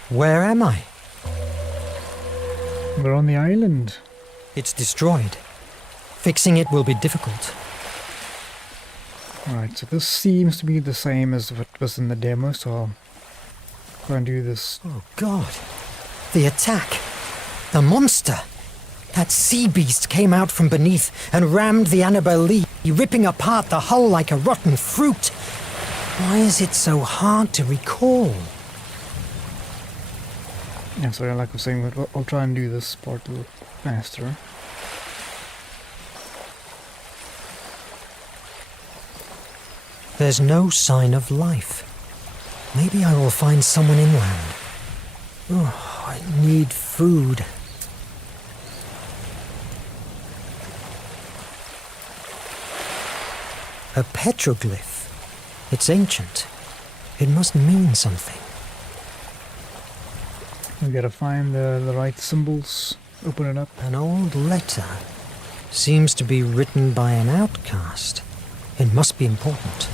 Where am I? We're on the island. It's destroyed. Fixing it will be difficult. Alright, so this seems to be the same as what was in the demo, so I'll try and do this. Oh God. The attack. The monster. That sea beast came out from beneath and rammed the Annabelle Lee, ripping apart the hull like a rotten fruit. Why is it so hard to recall? Yeah, sorry, like I was saying, I'll try and do this part a little faster. There's no sign of life. Maybe I will find someone inland. Oh, I need food. A petroglyph. It's ancient. It must mean something. We gotta find the right symbols. Open it up. An old letter. Seems to be written by an outcast. It must be important.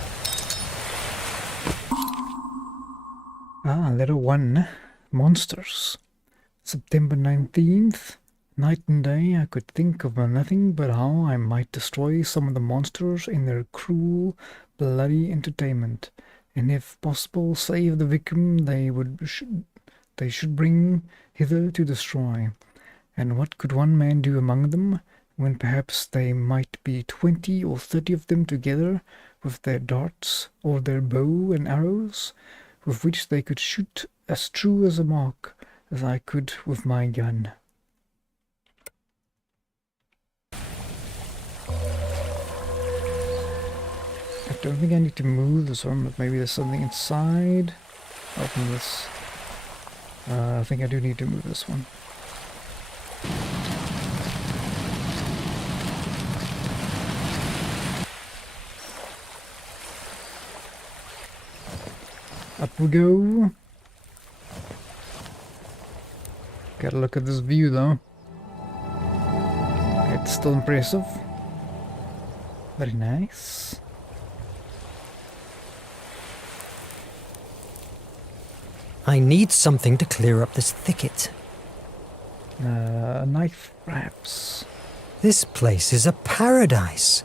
Ah, letter 1. Monsters. September 19th. Night and day I could think of nothing but how I might destroy some of the monsters in their cruel, bloody entertainment, and if possible save the victim they should bring hither to destroy. And what could one man do among them, when perhaps they might be 20 or 30 of them together, with their darts or their bow and arrows, with which they could shoot as true as a mark as I could with my gun. I don't think I need to move this one, but maybe there's something inside. Open this. I think I do need to move this one. Up we go. Gotta look at this view though. It's still impressive. Very nice. I need something to clear up this thicket. A knife, perhaps. This place is a paradise,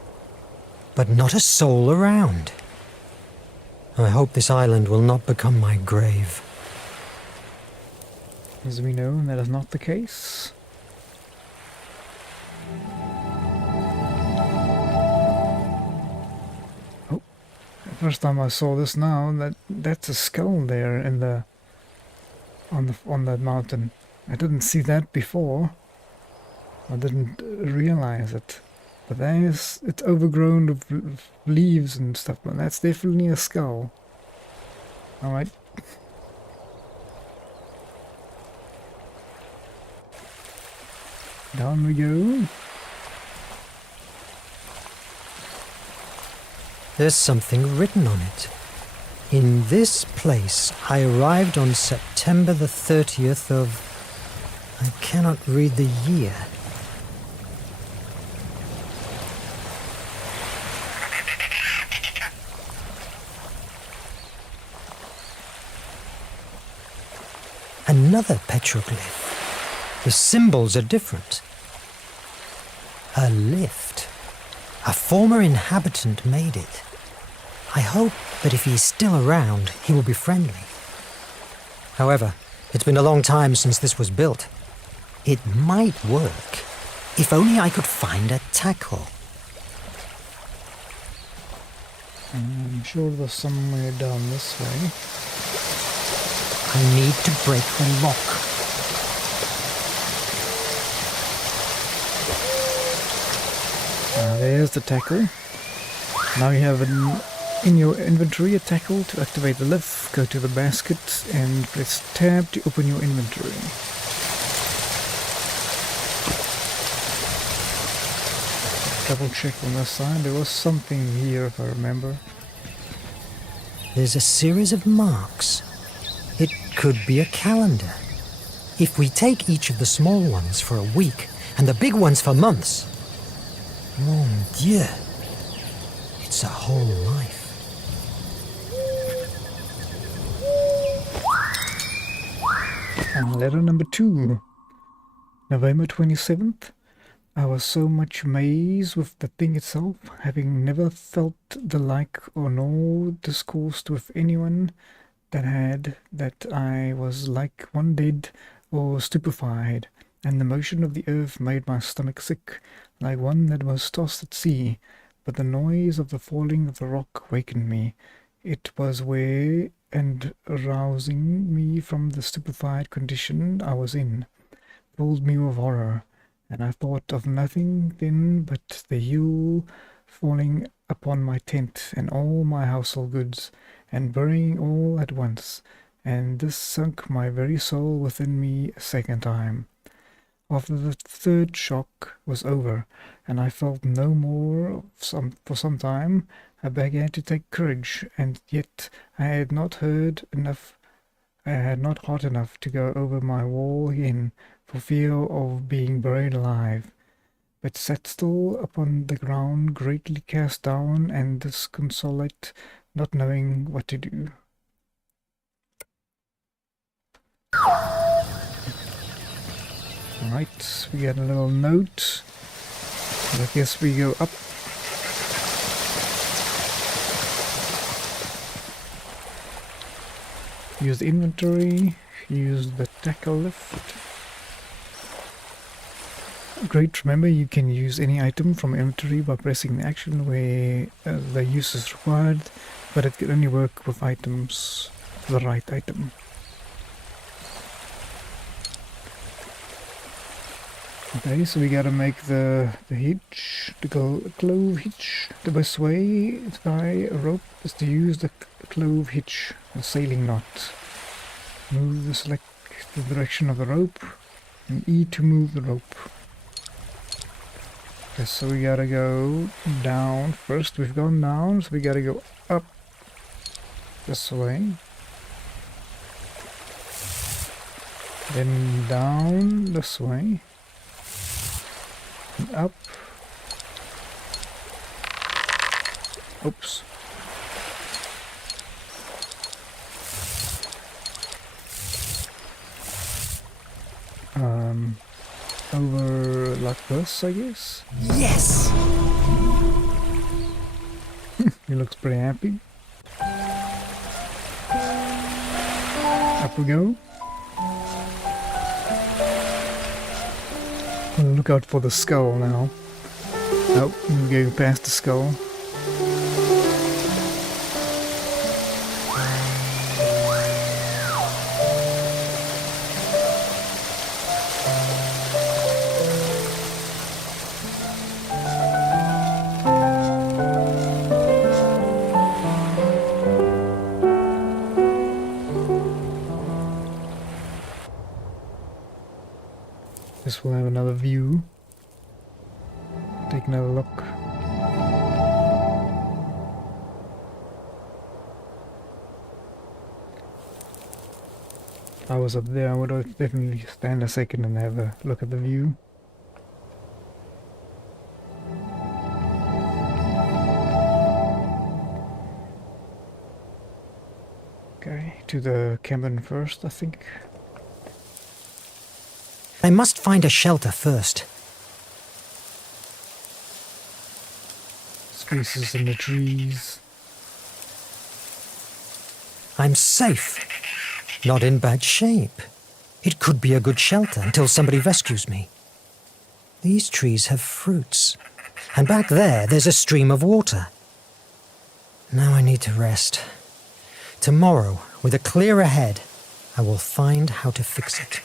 but not a soul around. I hope this island will not become my grave. As we know, that is not the case. Oh, the first time I saw this now, that's a skull there in the on that mountain. I didn't see that before. I didn't realize it. But it's overgrown with leaves and stuff, but that's definitely a skull. Alright. Down we go. There's something written on it. In this place, I arrived on September the 30th of... I cannot read the year. Another petroglyph. The symbols are different. A lift. A former inhabitant made it. I hope that if he's still around, he will be friendly. However, it's been a long time since this was built. It might work, if only I could find a tackle. I'm sure there's somewhere down this way. I need to break the lock. There's the tackle. Now you have in your inventory a tackle. To activate the lift, go to the basket and press tab to open your inventory. Double check on this side. There was something here if I remember. There's a series of marks. It could be a calendar. If we take each of the small ones for a week and the big ones for months, mon Dieu, it's a whole life. And letter number 2. November 27th. I was so much amazed with the thing itself, having never felt the like or nor discoursed with anyone that I was like one dead or stupefied, and the motion of the earth made my stomach sick, like one that was tossed at sea, but the noise of the falling of the rock wakened me. It was where and arousing me from the stupefied condition I was in, filled me with horror, and I thought of nothing then but the hail falling upon my tent and all my household goods, and burying all at once, and this sunk my very soul within me a second time. After the third shock was over, and I felt no more for some time, I began to take courage, and yet I had not heard enough. I had not hot enough to go over my wall again for fear of being buried alive, but sat still upon the ground, greatly cast down and disconsolate, not knowing what to do. Alright, we got a little note. I guess we go up. Use the inventory, use the tackle lift. Great, remember you can use any item from inventory by pressing the action where the use is required, but it can only work with items, the right item. Okay, so we gotta make the hitch, the clove hitch. The best way to tie a rope is to use the clove hitch, the sailing knot. Select the direction of the rope, and E to move the rope. Okay, so we gotta go down first. We've gone down, so we gotta go up this way. Then down this way. And up. Oops. Over like this, I guess. Yes! He looks pretty happy. Up we go. Look out for the skull now. Oh, we're going past the skull. This will have another view. Take another look. If I was up there, I would have definitely stand a second and have a look at the view. Okay, to the cabin first, I think. I must find a shelter first. Spaces in the trees. I'm safe. Not in bad shape. It could be a good shelter until somebody rescues me. These trees have fruits. And back there's a stream of water. Now I need to rest. Tomorrow, with a clearer head, I will find how to fix it.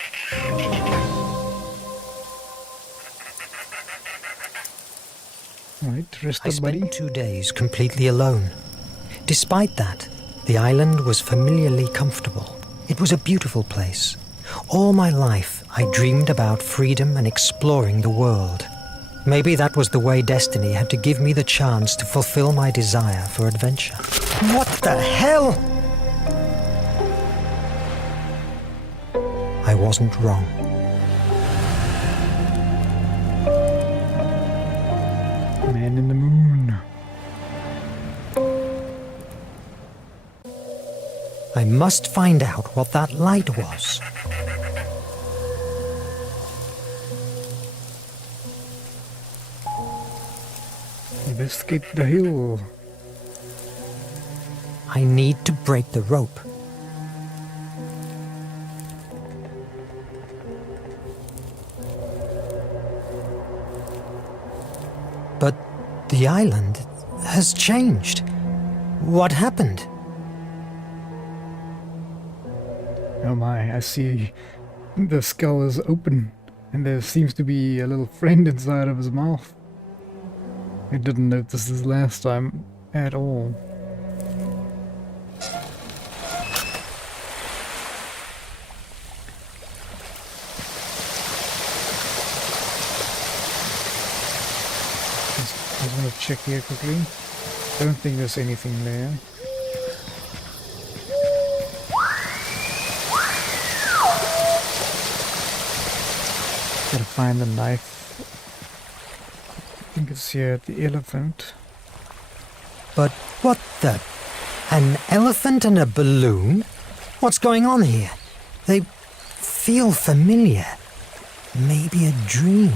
Right, rest I up, buddy. spent 2 days completely alone. Despite that, the island was familiarly comfortable. It was a beautiful place. All my life, I dreamed about freedom and exploring the world. Maybe that was the way destiny had to give me the chance to fulfill my desire for adventure. What the hell? I wasn't wrong. Man in the moon. I must find out what that light was. Investigate the hill. I need to break the rope. But the island has changed. What happened? Oh my, I see the skull is open and there seems to be a little friend inside of his mouth. I didn't notice this last time at all. I just want to check here quickly. Don't think there's anything there. Gotta find the knife. I think it's here at the elephant. But what the? An elephant and a balloon? What's going on here? They feel familiar. Maybe a dream.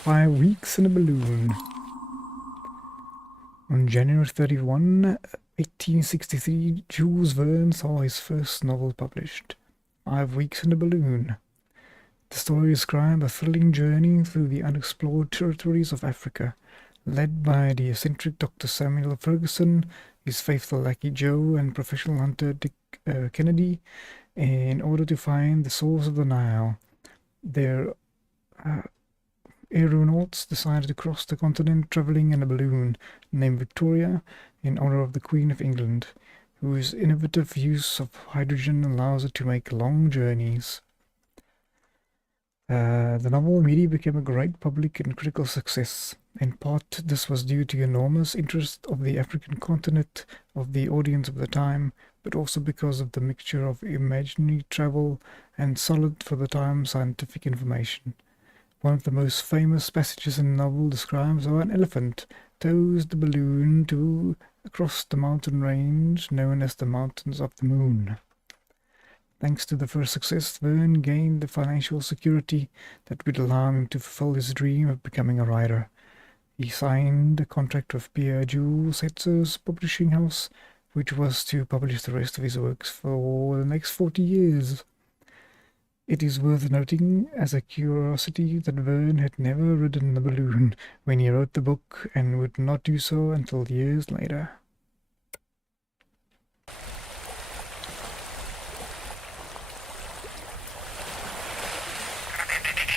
5 weeks in a balloon. On January 31, 1863, Jules Verne saw his first novel published, 5 Weeks in a Balloon. The story describes a thrilling journey through the unexplored territories of Africa, led by the eccentric Dr. Samuel Ferguson, his faithful lackey Joe, and professional hunter Dick Kennedy, in order to find the source of the Nile. Their aeronauts decided to cross the continent traveling in a balloon named Victoria in honor of the Queen of England, whose innovative use of hydrogen allows it to make long journeys. The novel immediately became a great public and critical success. In part, this was due to the enormous interest of the African continent of the audience of the time, but also because of the mixture of imaginary travel and solid, for the time, scientific information. One of the most famous passages in the novel describes how an elephant tows the balloon across the mountain range known as the Mountains of the Moon. Thanks to the first success, Verne gained the financial security that would allow him to fulfill his dream of becoming a writer. He signed a contract with Pierre Jules Hetzer's publishing house, which was to publish the rest of his works for the next 40 years. It is worth noting as a curiosity that Verne had never ridden a balloon when he wrote the book, and would not do so until years later.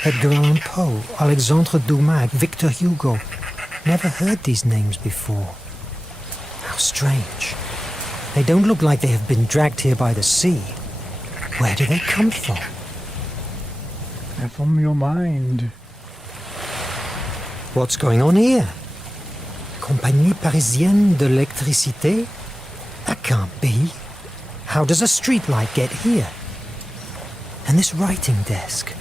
Edgar Allan Poe, Alexandre Dumas, Victor Hugo. Never heard these names before. How strange. They don't look like they have been dragged here by the sea. Where do they come from? They're from your mind. What's going on here? Compagnie Parisienne de l'Électricité? That can't be. How does a streetlight get here? And this writing desk?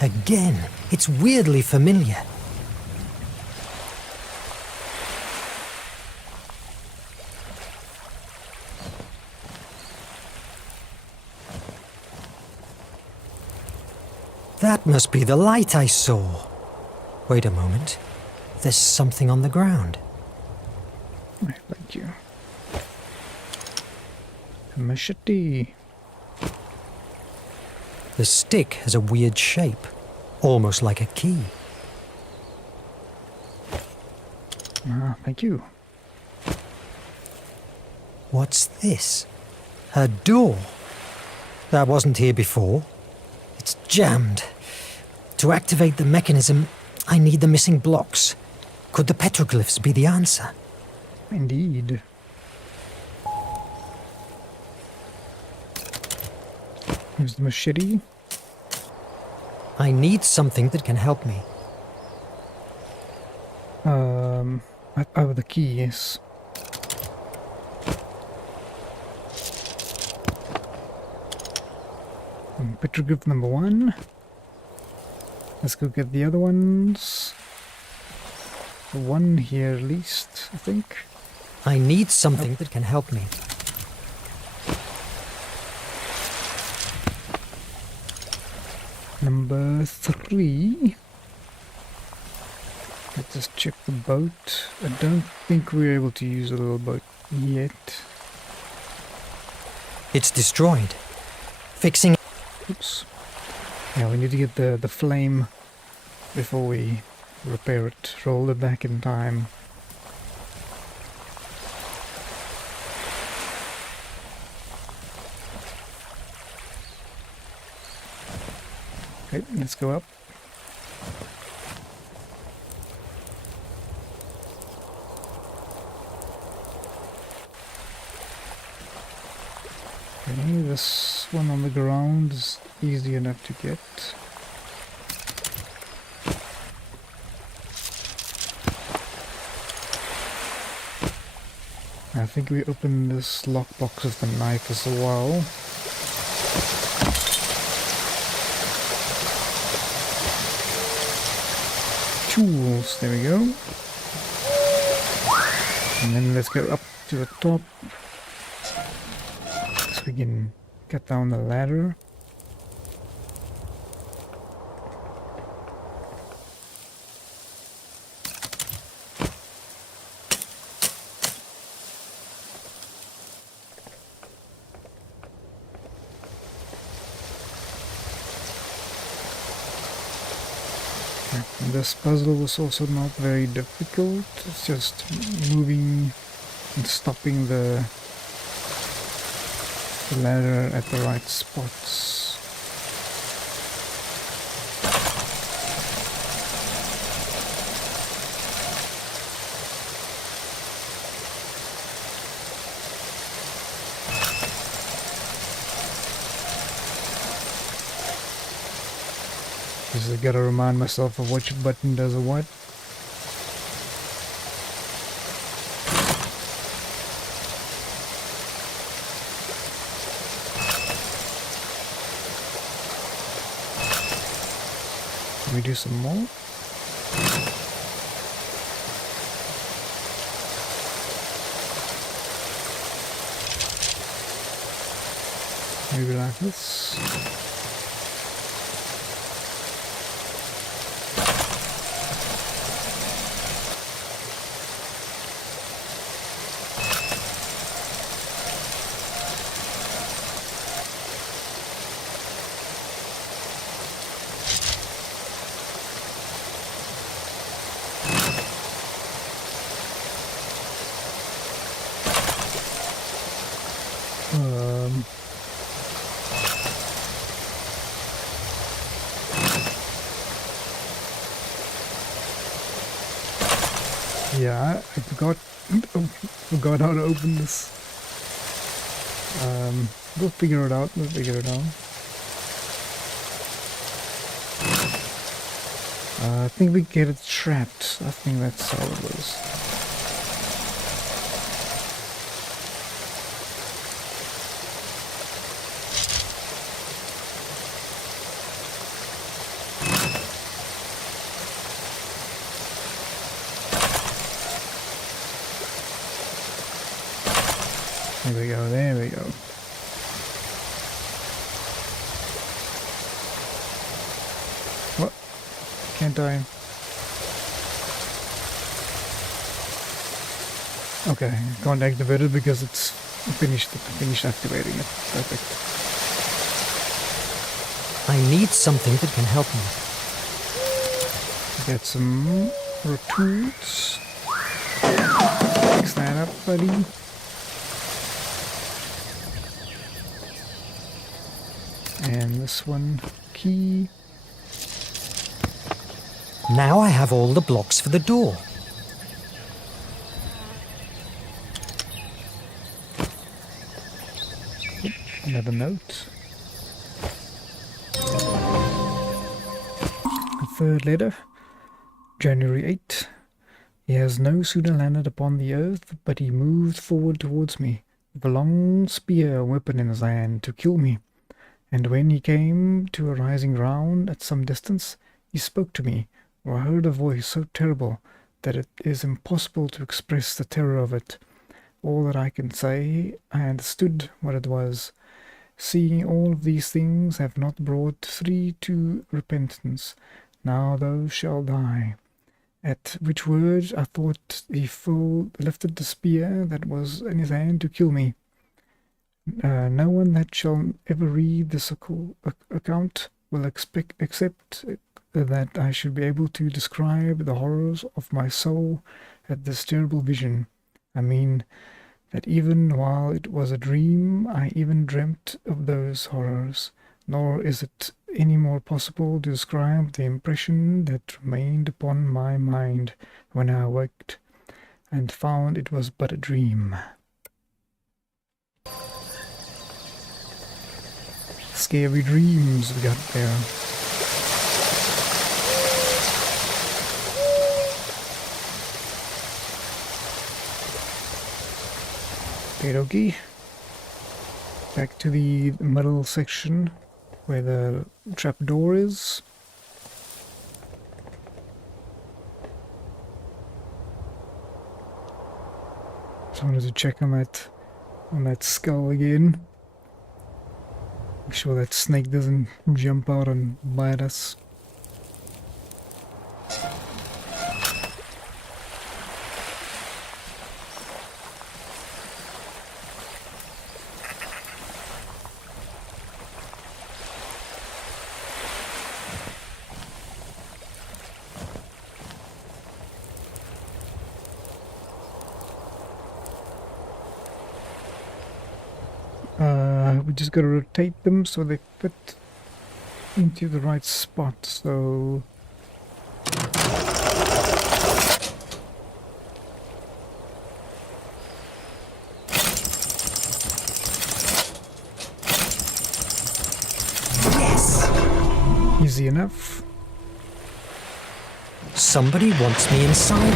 Again, it's weirdly familiar. That must be the light I saw. Wait a moment. There's something on the ground. Thank you. A machete. The stick has a weird shape, almost like a key. Thank you. What's this? A door. That wasn't here before. It's jammed. To activate the mechanism, I need the missing blocks. Could the petroglyphs be the answer? Indeed. Here's the machete. I need something that can help me. The key, yes. Petroglyph number 1. Let's go get the other ones. The one here at least, I think. I need something that can help me. Number 3. Let's just check the boat. I don't think we're able to use the little boat yet. It's destroyed. Fixing. Oops. Yeah, we need to get the flame before we repair it. Roll it back in time. Okay, let's go up. Okay, this one on the ground is easy enough to get. I think we open this lockbox with the knife as well. tools. There we go. And then let's go up to the top so we can get down the ladder. This puzzle was also not very difficult. It's just moving and stopping the ladder at the right spots. Just I gotta remind myself of which button does what. Can we do some more? Maybe like this. Yeah, I forgot how to open this. We'll figure it out. I think we get it trapped. I think that's how it was. There we go. What? Can't I? Okay, can't activate it because it's finished activating it. Perfect. I need something that can help me. Get some more tools. Fix that up, buddy. And this one, key. Now I have all the blocks for the door. Another note. A third letter. January 8. He has no sooner landed upon the earth, but he moved forward towards me, with a long spear weapon in his hand, to kill me. And when he came to a rising ground at some distance, he spoke to me, or I heard a voice so terrible that it is impossible to express the terror of it. All that I can say, I understood what it was. Seeing all of these things have not brought three to repentance, now those shall die. At which word I thought he full lifted the spear that was in his hand to kill me. No one that shall ever read this account will accept that I should be able to describe the horrors of my soul at this terrible vision. I mean, that even while it was a dream, I even dreamt of those horrors, nor is it any more possible to describe the impression that remained upon my mind when I awoke and found it was but a dream. Scary dreams we got there. Okay. Back to the middle section where the trapdoor is. Just wanted to check on that skull again. Make sure that snake doesn't jump out and bite us. We just gotta rotate them so they fit into the right spot, so... Yes! Easy enough. Somebody wants me inside.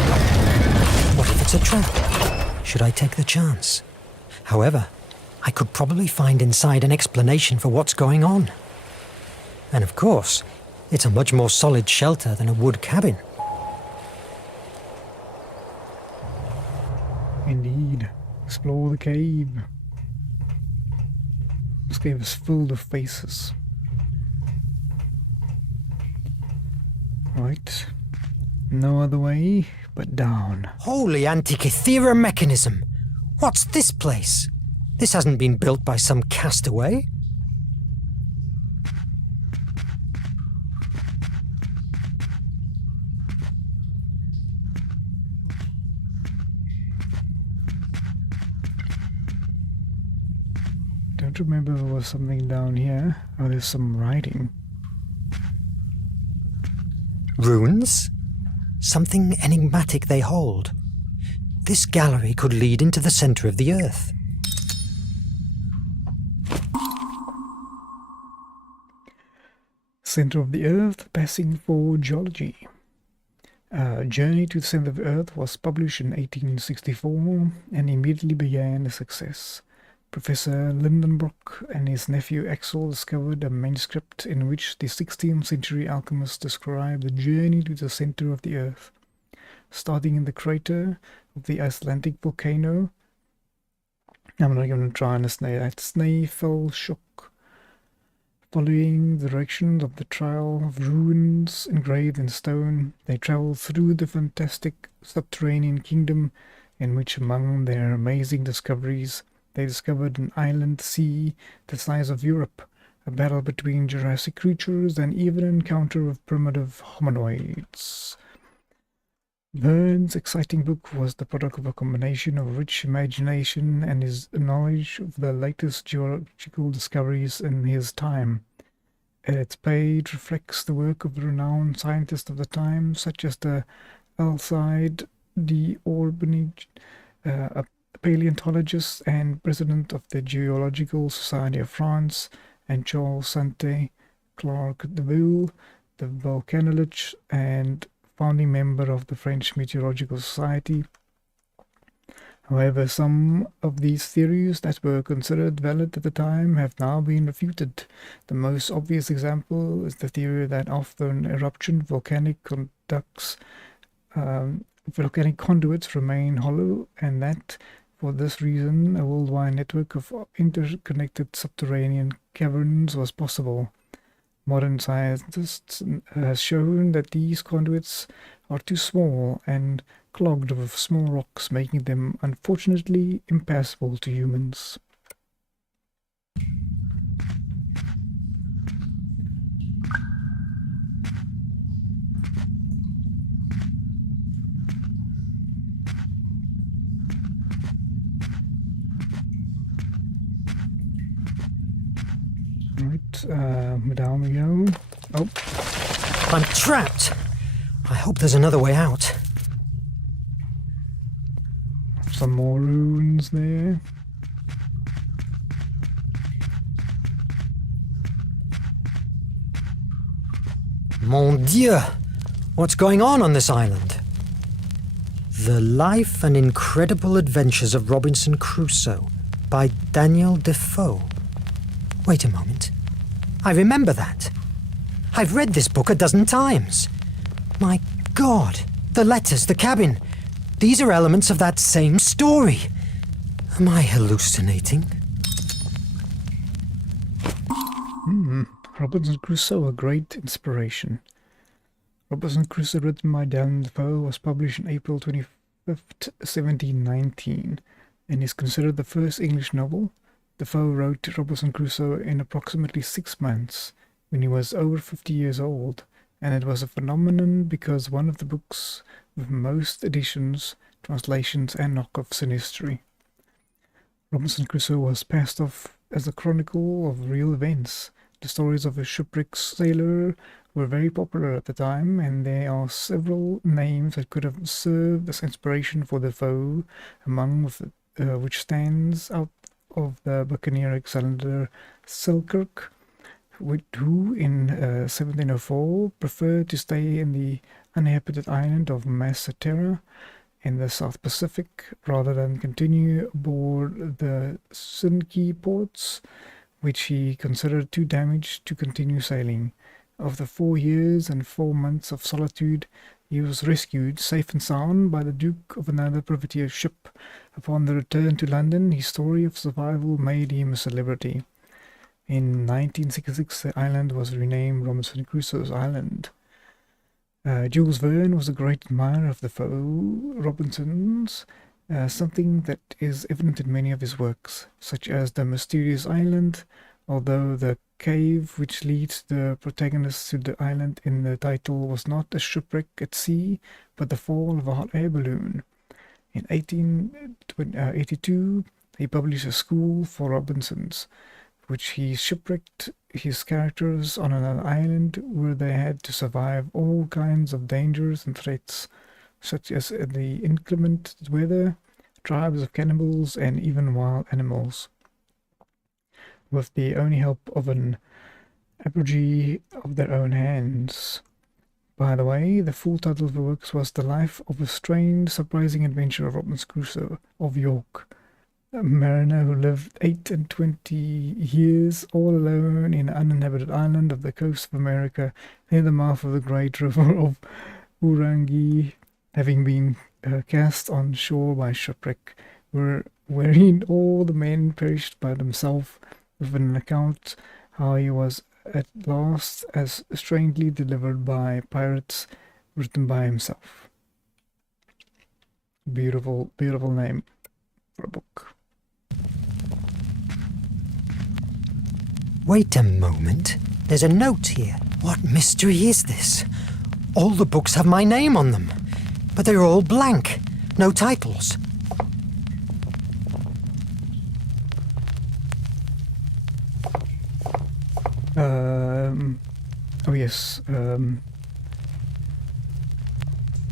What if it's a trap? Should I take the chance? However, I could probably find inside an explanation for what's going on. And of course, it's a much more solid shelter than a wood cabin. Indeed. Explore the cave. This cave is full of faces. Right. No other way but down. Holy Antikythera mechanism! What's this place? This hasn't been built by some castaway. Don't remember there was something down here. Oh, there's some writing. Runes? Something enigmatic they hold. This gallery could lead into the center of the Earth. Center of the Earth, passing for geology. Journey to the Center of the Earth was published in 1864 and immediately began a success. Professor Lindenbrock and his nephew Axel discovered a manuscript in which the 16th century alchemists described the journey to the center of the Earth, starting in the crater of the Icelandic volcano. I'm not going to try and say that. Snæfellsjökull. Following the directions of the trail of runes engraved in stone, they traveled through the fantastic subterranean kingdom, in which among their amazing discoveries they discovered an inland sea the size of Europe, a battle between Jurassic creatures, and even an encounter of primitive hominoids. Verne's exciting book was the product of a combination of rich imagination and his knowledge of the latest geological discoveries in his time. Its page reflects the work of renowned scientists of the time, such as the Alcide d'Orbigny, a paleontologist and president of the Geological Society of France, and Charles Santé Clark Deville, the volcanologist and founding member of the French Meteorological Society. However, some of these theories that were considered valid at the time have now been refuted. The most obvious example is the theory that after an eruption, volcanic conduits remain hollow, and that for this reason a worldwide network of interconnected subterranean caverns was possible. Modern scientists have shown that these conduits are too small and clogged with small rocks, making them unfortunately impassable to humans. Right, down we go. Oh. I'm trapped! I hope there's another way out. Some more runes there. Mon Dieu! What's going on this island? The Life and Incredible Adventures of Robinson Crusoe by Daniel Defoe. Wait a moment. I remember that. I've read this book a dozen times. My God! The letters, the cabin. These are elements of that same story. Am I hallucinating? Robinson Crusoe, a great inspiration. Robinson Crusoe, written by Dallin Defoe, was published on April 25th, 1719, and is considered the first English novel. Defoe wrote Robinson Crusoe in approximately 6 months, when he was over 50 years old, and it was a phenomenon because one of the books with most editions, translations, and knockoffs in history. Robinson Crusoe was passed off as a chronicle of real events. The stories of a shipwrecked sailor were very popular at the time, and there are several names that could have served as inspiration for Defoe, among which stands out of the buccaneer Alexander Selkirk, who in 1704 preferred to stay in the uninhabited island of Massaterra in the South Pacific rather than continue aboard the Cinque ports, which he considered too damaged to continue sailing. After 4 years and 4 months of solitude, he was rescued, safe and sound, by the Duke of another privateer ship. Upon the return to London, his story of survival made him a celebrity. In 1966, the island was renamed Robinson Crusoe's Island. Jules Verne was a great admirer of Defoe Robinson's, something that is evident in many of his works, such as The Mysterious Island, although the cave which leads the protagonist to the island in the title was not a shipwreck at sea, but the fall of a hot air balloon. In 1882, he published A School for Robinsons, which he shipwrecked his characters on an island where they had to survive all kinds of dangers and threats, such as the inclement weather, tribes of cannibals, and even wild animals, with the only help of an apogee of their own hands. By the way, the full title of the works was The Life of a Strange, Surprising Adventure of Robinson Crusoe of York, a mariner who lived 28 years all alone in an uninhabited island of the coast of America near the mouth of the great river of Urangi, having been cast on shore by shipwreck, wherein all the men perished by themselves, with an account how he was at last as strangely delivered by pirates, written by himself. Beautiful, beautiful name for a book. Wait a moment. There's a note here. What mystery is this? All the books have my name on them, but they're all blank. No titles. Oh yes,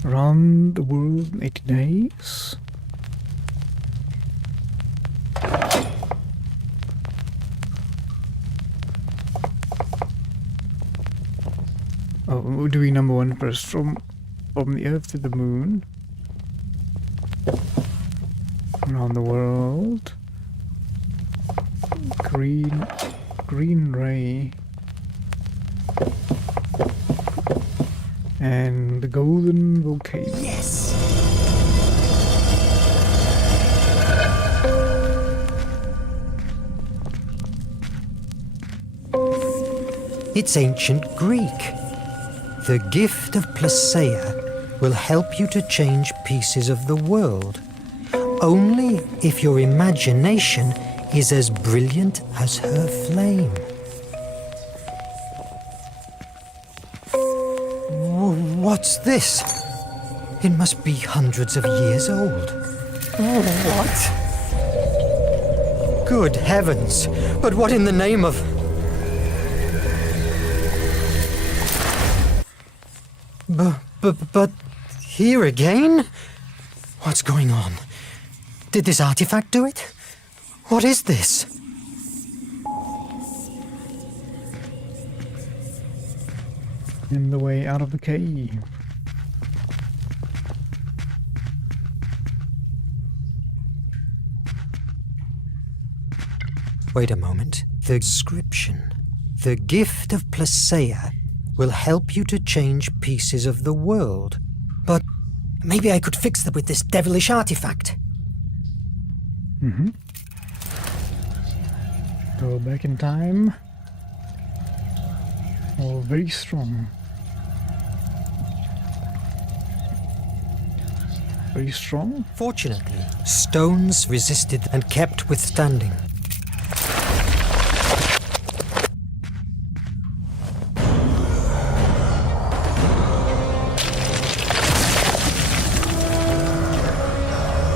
Around the World in 80 Days. Oh, we'll do number 1 first. From the Earth to the Moon. Around the World. Green Ray. And the Golden Volcano. Yes! It's ancient Greek. The gift of Placeia will help you to change pieces of the world. Only if your imagination is as brilliant as her flame. What's this? It must be hundreds of years old. What? Good heavens! But what in the name of... But here again? What's going on? Did this artifact do it? What is this? In the way out of the cave. Wait a moment. The inscription. The gift of Placeia will help you to change pieces of the world. But maybe I could fix them with this devilish artifact. Go back in time. Oh, very strong. Very strong? Fortunately, stones resisted and kept withstanding.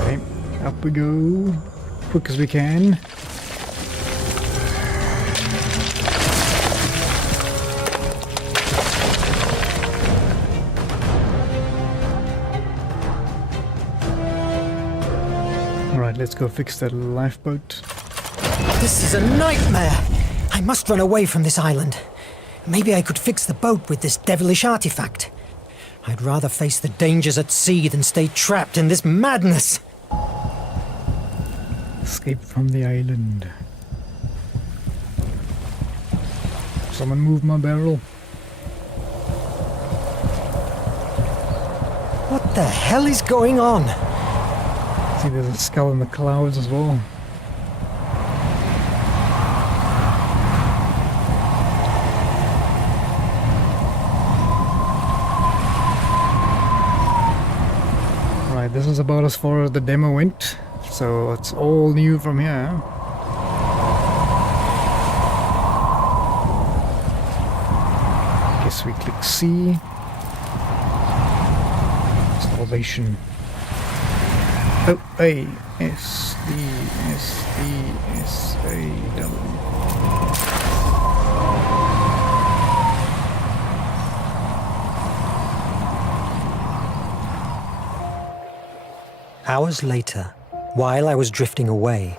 Okay, up we go. Quick as we can. Alright, let's go fix that lifeboat. This is a nightmare! I must run away from this island. Maybe I could fix the boat with this devilish artifact. I'd rather face the dangers at sea than stay trapped in this madness. Escape from the island. Someone move my barrel. What the hell is going on? See, there's a skull in the clouds as well. Right, this is about as far as the demo went, so it's all new from here. Guess we click C. Salvation. Oh, A, S, D, S, D, S, A, W. Hours later, while I was drifting away,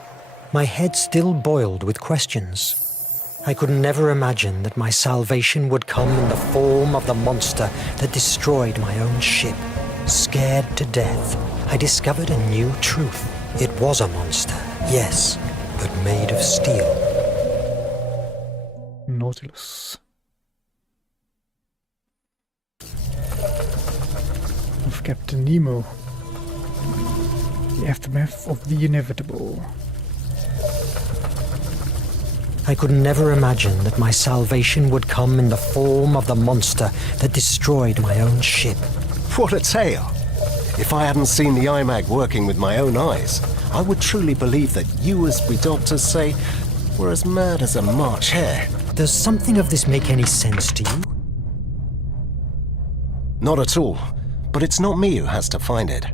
my head still boiled with questions. I could never imagine that my salvation would come in the form of the monster that destroyed my own ship. Scared to death, I discovered a new truth. It was a monster, yes, but made of steel. Nautilus. Of Captain Nemo. The aftermath of the inevitable. I could never imagine that my salvation would come in the form of the monster that destroyed my own ship. What a tale! If I hadn't seen the iMag working with my own eyes, I would truly believe that you, as we doctors say, were as mad as a March hare. Does something of this make any sense to you? Not at all, but it's not me who has to find it.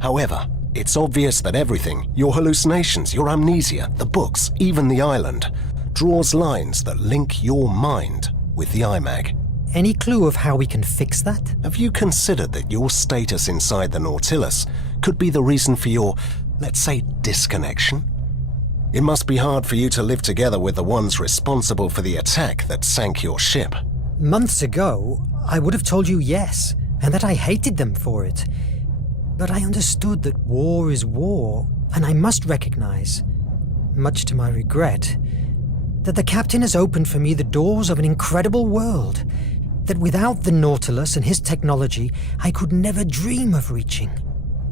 However, it's obvious that everything, your hallucinations, your amnesia, the books, even the island, draws lines that link your mind with the iMag. Any clue of how we can fix that? Have you considered that your status inside the Nautilus could be the reason for your, let's say, disconnection? It must be hard for you to live together with the ones responsible for the attack that sank your ship. Months ago, I would have told you yes, and that I hated them for it. But I understood that war is war, and I must recognize, much to my regret, that the captain has opened for me the doors of an incredible world that without the Nautilus and his technology, I could never dream of reaching.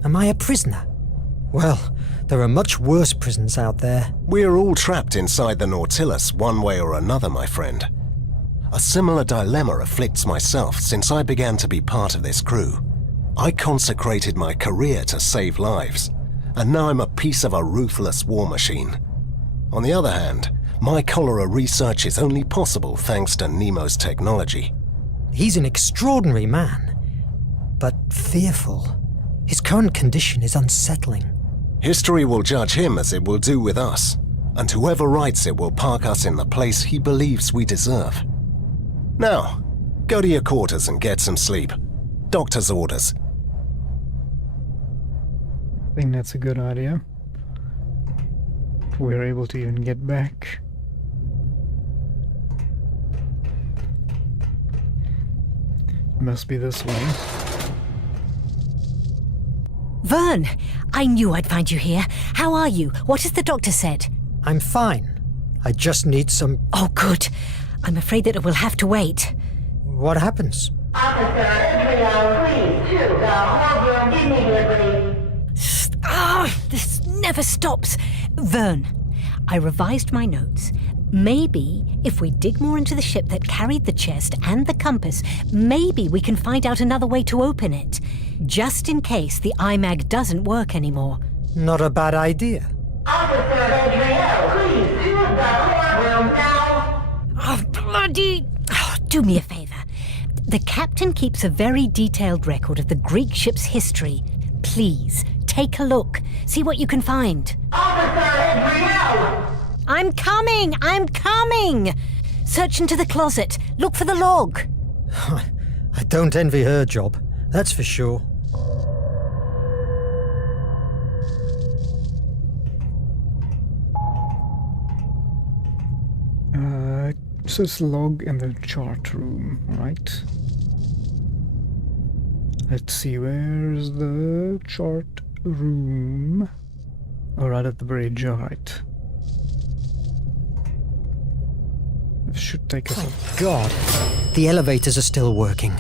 Am I a prisoner? Well, there are much worse prisons out there. We're all trapped inside the Nautilus one way or another, my friend. A similar dilemma afflicts myself since I began to be part of this crew. I consecrated my career to save lives, and now I'm a piece of a ruthless war machine. On the other hand, my cholera research is only possible thanks to Nemo's technology. He's an extraordinary man, but fearful. His current condition is unsettling. History will judge him as it will do with us, and whoever writes it will park us in the place he believes we deserve. Now, go to your quarters and get some sleep. Doctor's orders. I think that's a good idea. We're able to even get back. Must be this way. Verne! I knew I'd find you here. How are you? What has the doctor said? I'm fine. I just need some... Oh, good. I'm afraid that it will have to wait. What happens? Officer Israel, please to the whole room immediately. Oh, This never stops. Verne, I revised my notes. Maybe if we dig more into the ship that carried the chest and the compass, maybe we can find out another way to open it. Just in case the IMAG doesn't work anymore. Not a bad idea. Officer Adriel, please use the courtroom now. Oh, bloody... Oh, do me a favor. The captain keeps a very detailed record of the Greek ship's history. Please, take a look. See what you can find. Officer Adriel! I'm coming! Search into the closet. Look for the log. I don't envy her job, that's for sure. So it's log in the chart room, right? Let's see, where's the chart room? Oh, right at the bridge, alright. This should take us up. Thank God, the elevators are still working.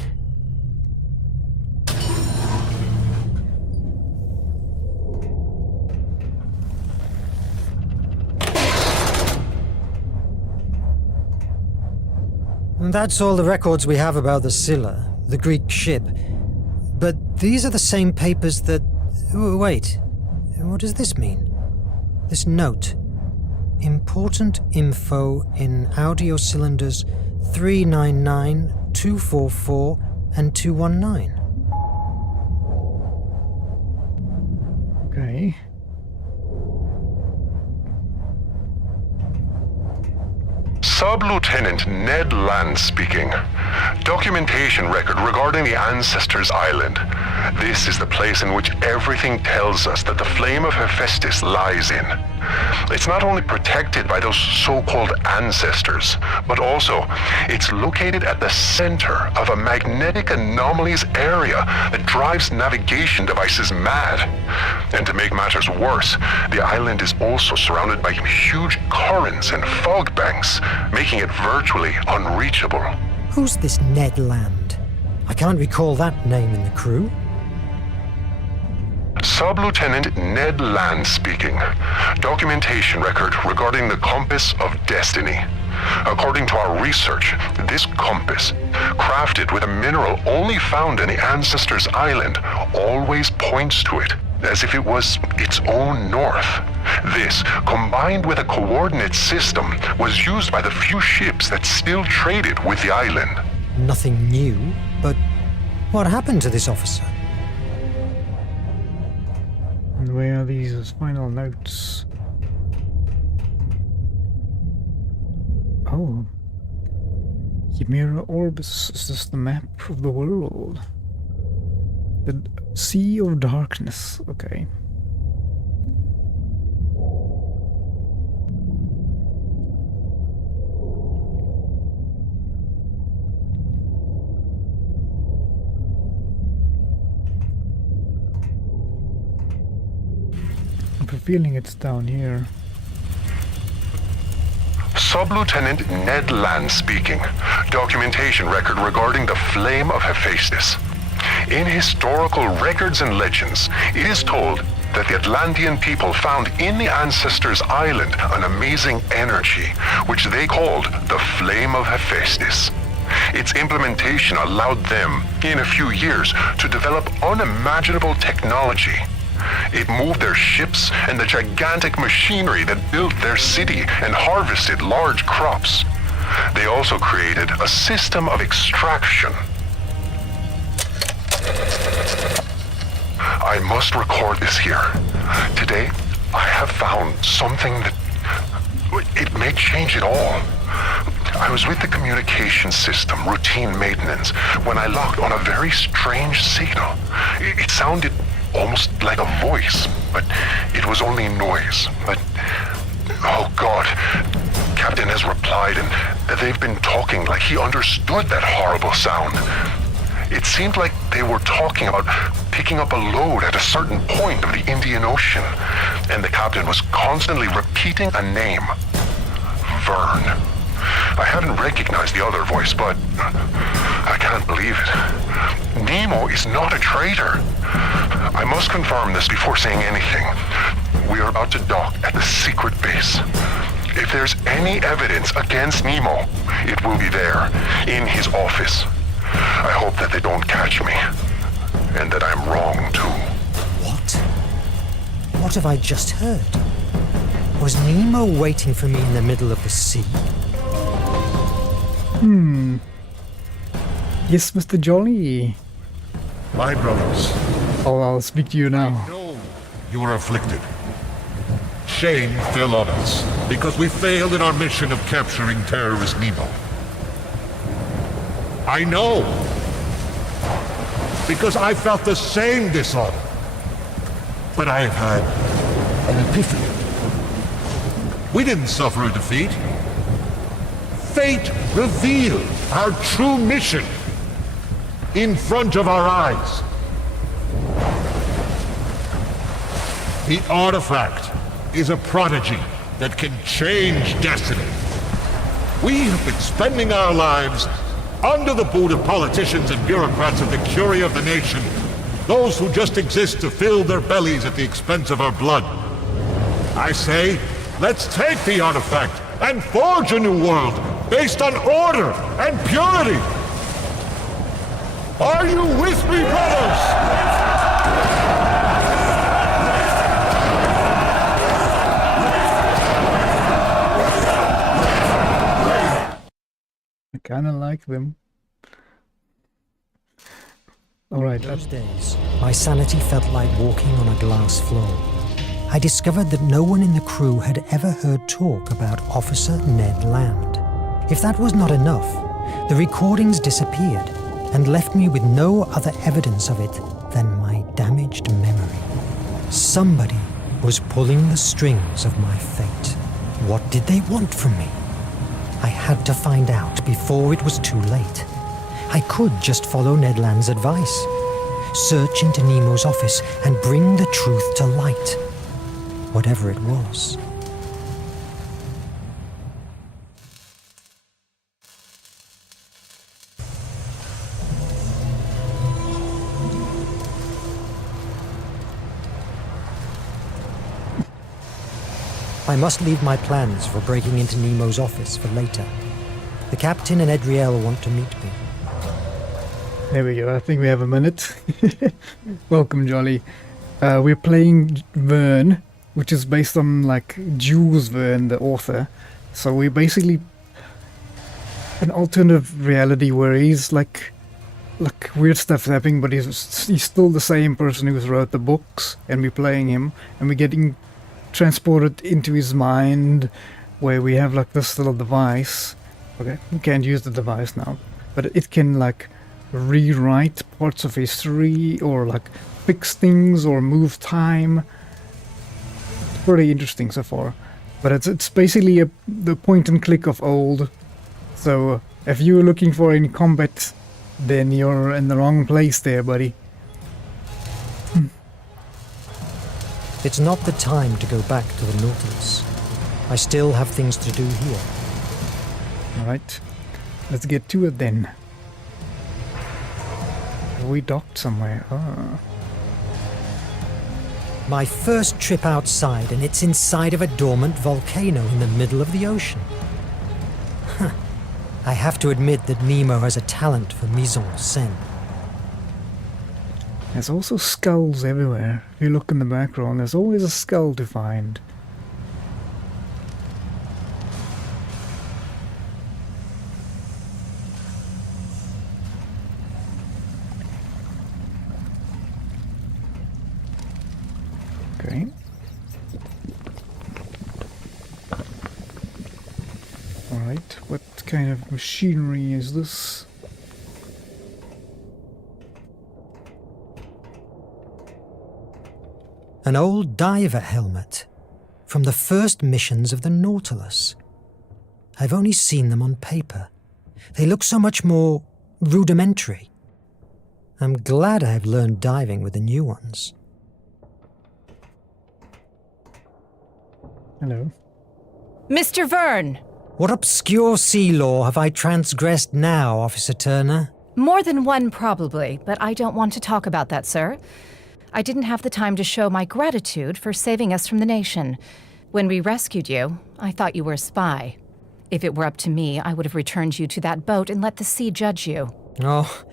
And that's all the records we have about the Scylla, the Greek ship. But these are the same papers that... Wait, what does this mean? This note. Important info in audio cylinders 399, 244, and 219. Okay. Sub-Lieutenant Ned Land speaking. Documentation record regarding the Ancestors Island. This is the place in which everything tells us that the flame of Hephaestus lies in. It's not only protected by those so-called ancestors, but also it's located at the center of a magnetic anomalies area that drives navigation devices mad. And to make matters worse, the island is also surrounded by huge currents and fog banks, making it virtually unreachable. Who's this Ned Land? I can't recall that name in the crew. Sub-Lieutenant Ned Land speaking. Documentation record regarding the Compass of Destiny. According to our research, this compass, crafted with a mineral only found in the Ancestors Island, always points to it, as if it was its own north. This, combined with a coordinate system, was used by the few ships that still traded with the island. Nothing new, but what happened to this officer? And where are these final notes? Oh. Hemera Orbis, is this the map of the world? The Sea of Darkness, okay. I have a feeling it's down here. Sub-Lieutenant Ned Land speaking. Documentation record regarding the flame of Hephaestus. In historical records and legends, it is told that the Atlantean people found in the Ancestors Island an amazing energy, which they called the Flame of Hephaestus. Its implementation allowed them, in a few years, to develop unimaginable technology. It moved their ships and the gigantic machinery that built their city and harvested large crops. They also created a system of extraction. I must record this here. Today, I have found something that... it may change it all. I was with the communication system, routine maintenance, when I locked on a very strange signal. It sounded almost like a voice, but it was only noise. But, oh God, Captain has replied, and they've been talking like he understood that horrible sound. It seemed like they were talking about picking up a load at a certain point of the Indian Ocean, and the captain was constantly repeating a name. Verne. I haven't recognized the other voice, but I can't believe it. Nemo is not a traitor. I must confirm this before saying anything. We are about to dock at the secret base. If there's any evidence against Nemo, it will be there, in his office. I hope that they don't catch me, and that I'm wrong too. What? What have I just heard? Was Nemo waiting for me in the middle of the sea? Yes, Mr. Jolly. My brothers, I'll speak to you now. know you are afflicted. Shame fell on us because we failed in our mission of capturing terrorist Nemo. I know, because I felt the same dishonor. But I have had an epiphany. We didn't suffer a defeat. Fate revealed our true mission in front of our eyes. The artifact is a prodigy that can change destiny. We have been spending our lives under the boot of politicians and bureaucrats of the curia of the nation, those who just exist to fill their bellies at the expense of our blood. I say, let's take the artifact and forge a new world based on order and purity. Are you with me, brothers? I kinda like them. Alright, Those days, my sanity felt like walking on a glass floor. I discovered that no one in the crew had ever heard talk about Officer Ned Land. If that was not enough, the recordings disappeared and left me with no other evidence of it than my damaged memory. Somebody was pulling the strings of my fate. What did they want from me? I had to find out before it was too late. I could just follow Ned Land's advice. Search into Nemo's office and bring the truth to light. Whatever it was. I must leave my plans for breaking into Nemo's office for later. The captain and Edriel want to meet me. there we go. I think we have a minute. Welcome, Jolly. We're playing Verne, which is based on like Jules Verne, the author. So we're basically an alternative reality where he's like weird stuff happening, but he's still the same person who's wrote the books, and we're playing him, and we're getting transported into his mind, where we have like this little device. Okay, we can't use the device now, but it can like rewrite parts of history or like fix things or move time. It's pretty interesting so far, but it's basically the point and click of old. So if you're looking for any combat, then you're in the wrong place there, buddy. It's not the time to go back to the Nautilus. I still have things to do here. Alright, let's get to it then. We docked somewhere. Ah. My first trip outside, and it's inside of a dormant volcano in the middle of the ocean. I have to admit that Nemo has a talent for mise en scène. There's also skulls everywhere. If you look in the background, there's always a skull to find. Okay. Alright, what kind of machinery is this? An old diver helmet from the first missions of the Nautilus. I've only seen them on paper. They look so much more rudimentary. I'm glad I've learned diving with the new ones. Hello. Mr. Verne! What obscure sea law have I transgressed now, Officer Turner? More than one, probably, but I don't want to talk about that, sir. I didn't have the time to show my gratitude for saving us from the nation. When we rescued you, I thought you were a spy. If it were up to me, I would have returned you to that boat and let the sea judge you. Oh,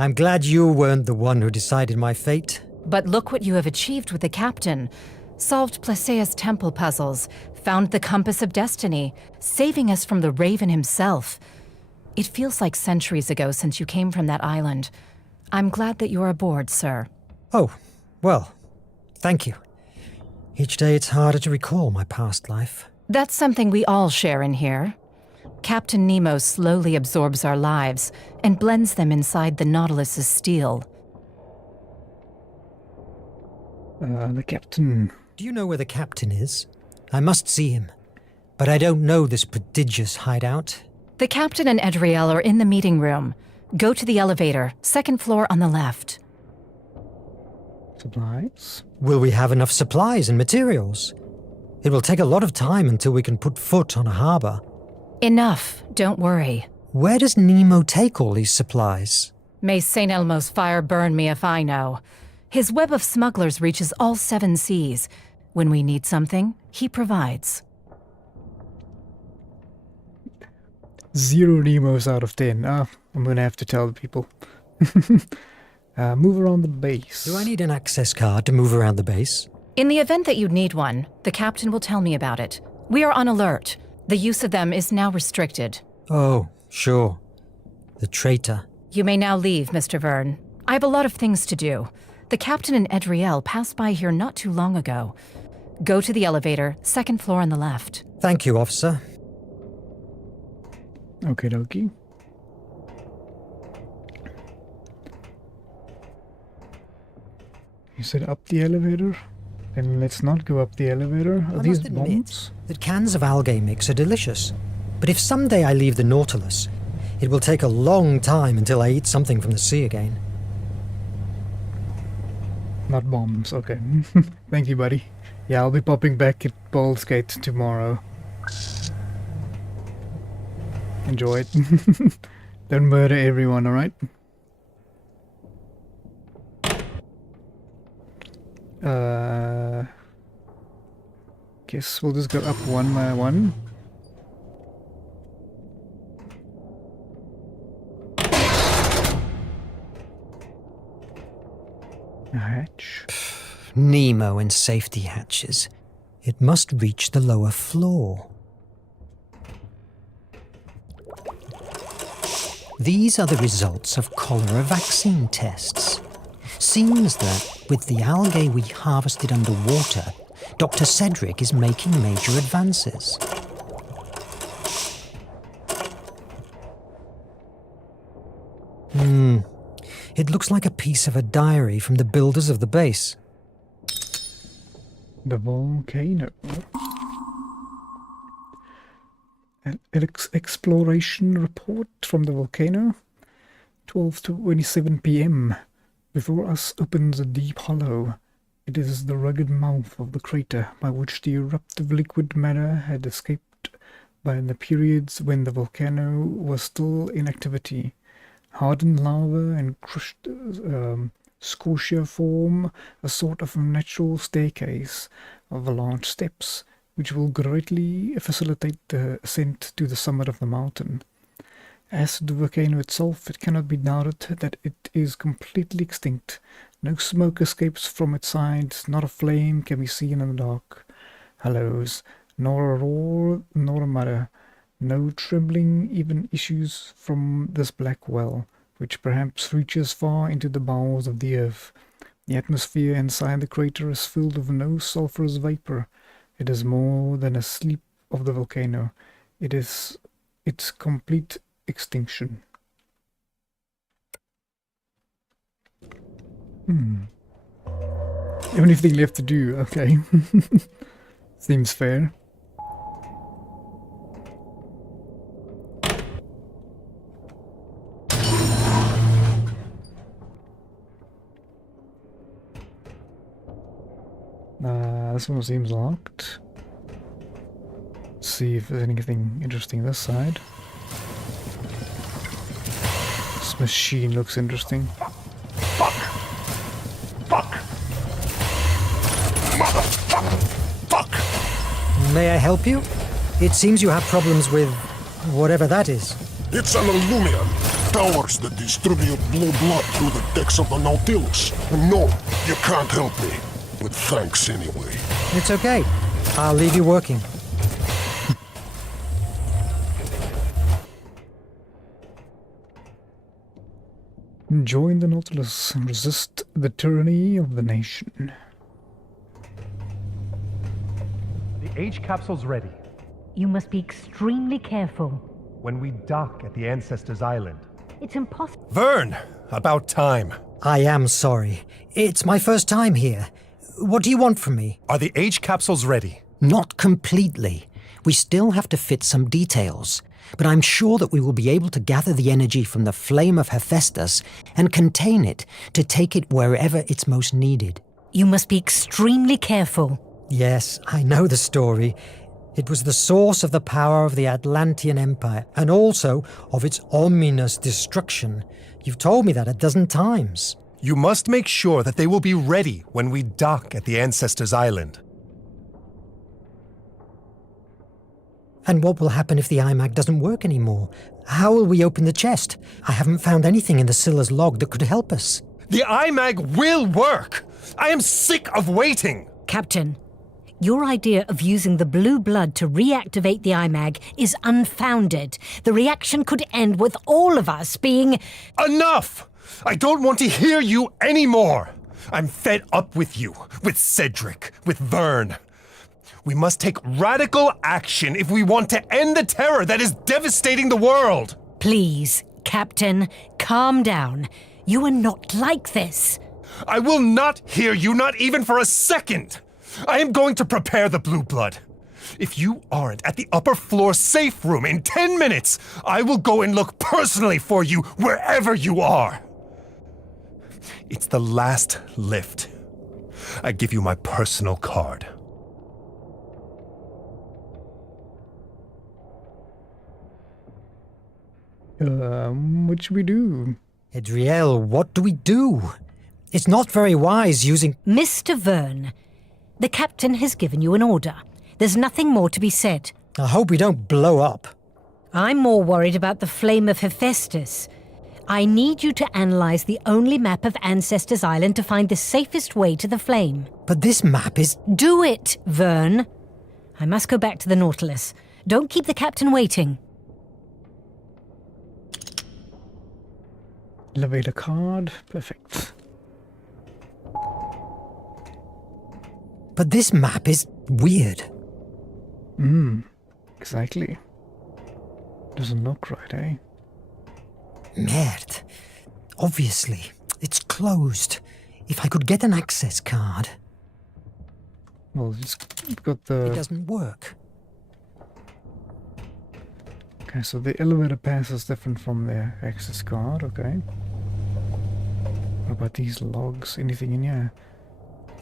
I'm glad you weren't the one who decided my fate. But look what you have achieved with the captain. Solved Placea's temple puzzles, found the compass of destiny, saving us from the Raven himself. It feels like centuries ago since you came from that island. I'm glad that you're aboard, sir. Oh, well, thank you. Each day it's harder to recall my past life. That's something we all share in here. Captain Nemo slowly absorbs our lives and blends them inside the Nautilus's steel. The captain. Do you know where the captain is? I must see him, but I don't know this prodigious hideout. The captain and Edriel are in the meeting room. Go to the elevator, second floor on the left. Supplies? Will we have enough supplies and materials? It will take a lot of time until we can put foot on a harbor. Enough, don't worry. Where does Nemo take all these supplies? May St. Elmo's fire burn me if I know. His web of smugglers reaches all 7 seas. When we need something, he provides. 0 Nemos out of 10. I'm gonna have to tell the people. Move around the base. Do I need an access card to move around the base? In the event that you'd need one, the captain will tell me about it. We are on alert. The use of them is now restricted. Oh, sure. The traitor. You may now leave, Mr. Verne. I have a lot of things to do. The captain and Edriel passed by here not too long ago. Go to the elevator, second floor on the left. Thank you, officer. Okie dokie. You said up the elevator? Then let's not go up the elevator. Are these bombs? That cans of algae mix are delicious. But if someday I leave the Nautilus, it will take a long time until I eat something from the sea again. Not bombs, okay. Thank you, buddy. Yeah, I'll be popping back at Baldur's Gate tomorrow. Enjoy it. Don't murder everyone, alright? Guess we'll just go up one by one. A hatch. Nemo and safety hatches. It must reach the lower floor. These are the results of cholera vaccine tests. Seems that with the algae we harvested underwater, Dr. Cedric is making major advances. It looks like a piece of a diary from the builders of the base. The volcano. An exploration report from the volcano. 12:27 p.m. Before us opens a deep hollow. It is the rugged mouth of the crater by which the eruptive liquid matter had escaped by the periods when the volcano was still in activity. Hardened lava and crushed scotia form a sort of natural staircase of large steps, which will greatly facilitate the ascent to the summit of the mountain. As to the volcano itself, it cannot be doubted that it is completely extinct. No smoke escapes from its sides, not a flame can be seen in the dark hollows, nor a roar, nor a mutter. No trembling even issues from this black well, which perhaps reaches far into the bowels of the earth. The atmosphere inside the crater is filled with no sulphurous vapor. It is more than a sleep of the volcano. It is its complete extinction. Anything left to do? Okay. Seems fair. This one seems locked. Let's see if there's anything interesting this side. This machine looks interesting. Fuck! Fuck! Motherfucker! Fuck! May I help you? It seems you have problems with whatever that is. It's an Illumian. Towers that distribute blue blood through the decks of the Nautilus. And no, you can't help me. But thanks anyway. It's okay. I'll leave you working. Join the Nautilus and resist the tyranny of the nation. The H capsule's ready. You must be extremely careful. When we dock at the Ancestors' Island. It's impossible. Verne! About time. I am sorry. It's my first time here. What do you want from me? Are the H capsules ready? Not completely. We still have to fit some details. But I'm sure that we will be able to gather the energy from the flame of Hephaestus and contain it to take it wherever it's most needed. You must be extremely careful. Yes, I know the story. It was the source of the power of the Atlantean Empire, and also of its ominous destruction. You've told me that a dozen times. You must make sure that they will be ready when we dock at the Ancestors' Island. And what will happen if the iMac doesn't work anymore? How will we open the chest? I haven't found anything in the Scylla's log that could help us. The iMac will work! I am sick of waiting! Captain, your idea of using the blue blood to reactivate the iMac is unfounded. The reaction could end with all of us being... Enough! I don't want to hear you anymore! I'm fed up with you, with Cedric, with Verne. We must take radical action if we want to end the terror that is devastating the world! Please, Captain, calm down. You are not like this. I will not hear you, not even for a second! I am going to prepare the blue blood. If you aren't at the upper floor safe room in 10 minutes, I will go and look personally for you wherever you are. It's the last lift. I give you my personal card. What should we do? Adriel, what do we do? It's not very wise using... Mr. Verne, the captain has given you an order. There's nothing more to be said. I hope we don't blow up. I'm more worried about the flame of Hephaestus. I need you to analyze the only map of Ancestors' Island to find the safest way to the flame. But this map is... Do it, Verne. I must go back to the Nautilus. Don't keep the captain waiting. Elevator card. Perfect. But this map is weird. Exactly. Doesn't look right, eh? Merde. Obviously, it's closed. If I could get an access card... Well, it's got the... It doesn't work. Okay, so the elevator pass is different from the access card, okay. What about these logs? Anything in here?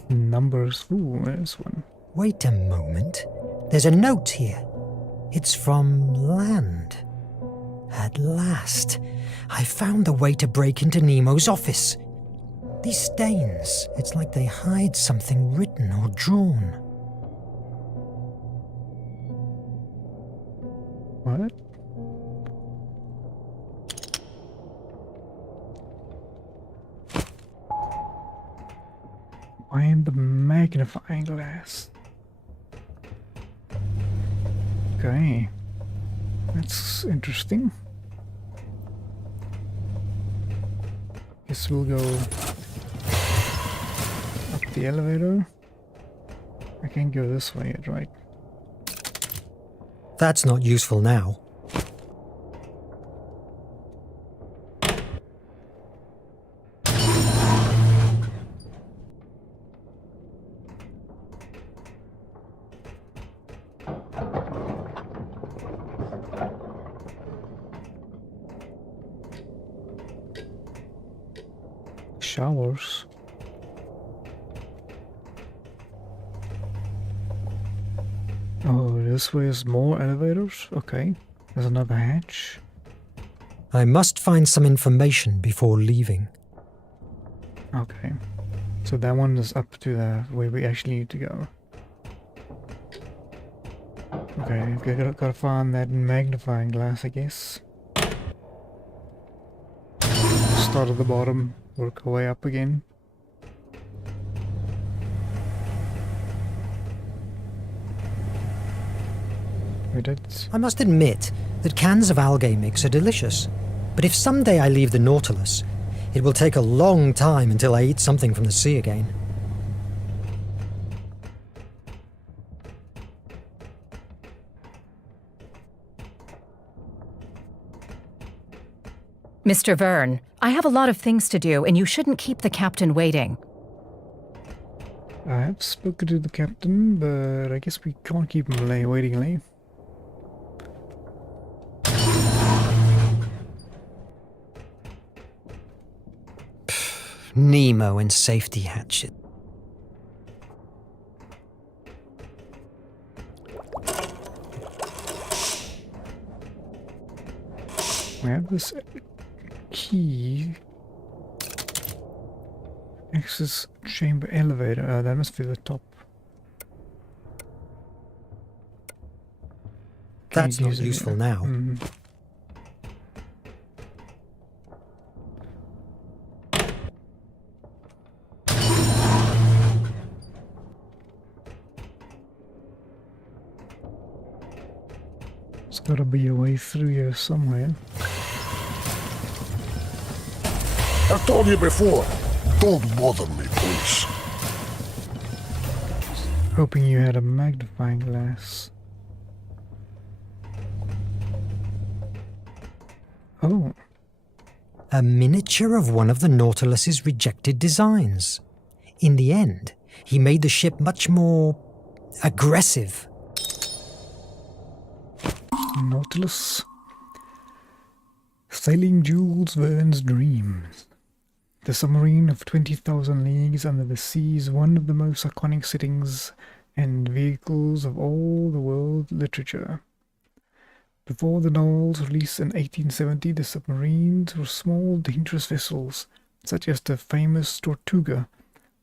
Numbers. Ooh, there's one. Wait a moment. There's a note here. It's from land. At last, I found the way to break into Nemo's office. These stains, it's like they hide something written or drawn. What? Find the magnifying glass. Okay. That's interesting. Guess we'll go up the elevator. I can't go this way yet, right? That's not useful now. Showers. Oh, this way is more elevators? Okay. There's another hatch. I must find some information before leaving. Okay. So that one is up to the way we actually need to go. Okay, gotta find that magnifying glass, I guess. Start at the bottom, work our way up again. We did. I must admit that cans of algae mix are delicious. But if someday I leave the Nautilus, it will take a long time until I eat something from the sea again. Mr. Verne, I have a lot of things to do, and you shouldn't keep the captain waiting. I have spoken to the captain, but I guess we can't keep him waiting, Lee. Nemo and safety hatchet. We have this key. Access chamber elevator. That must be the top. That's not useful now. There's gotta be a way through here somewhere. I've told you before, don't bother me, please. Hoping you had a magnifying glass. Oh. A miniature of one of the Nautilus's rejected designs. In the end, he made the ship much more aggressive. Nautilus. Sailing Jules Verne's dreams. The submarine of 20,000 leagues under the sea is one of the most iconic settings and vehicles of all the world literature. Before the novel's release in 1870, the submarines were small, dangerous vessels, such as the famous Tortuga,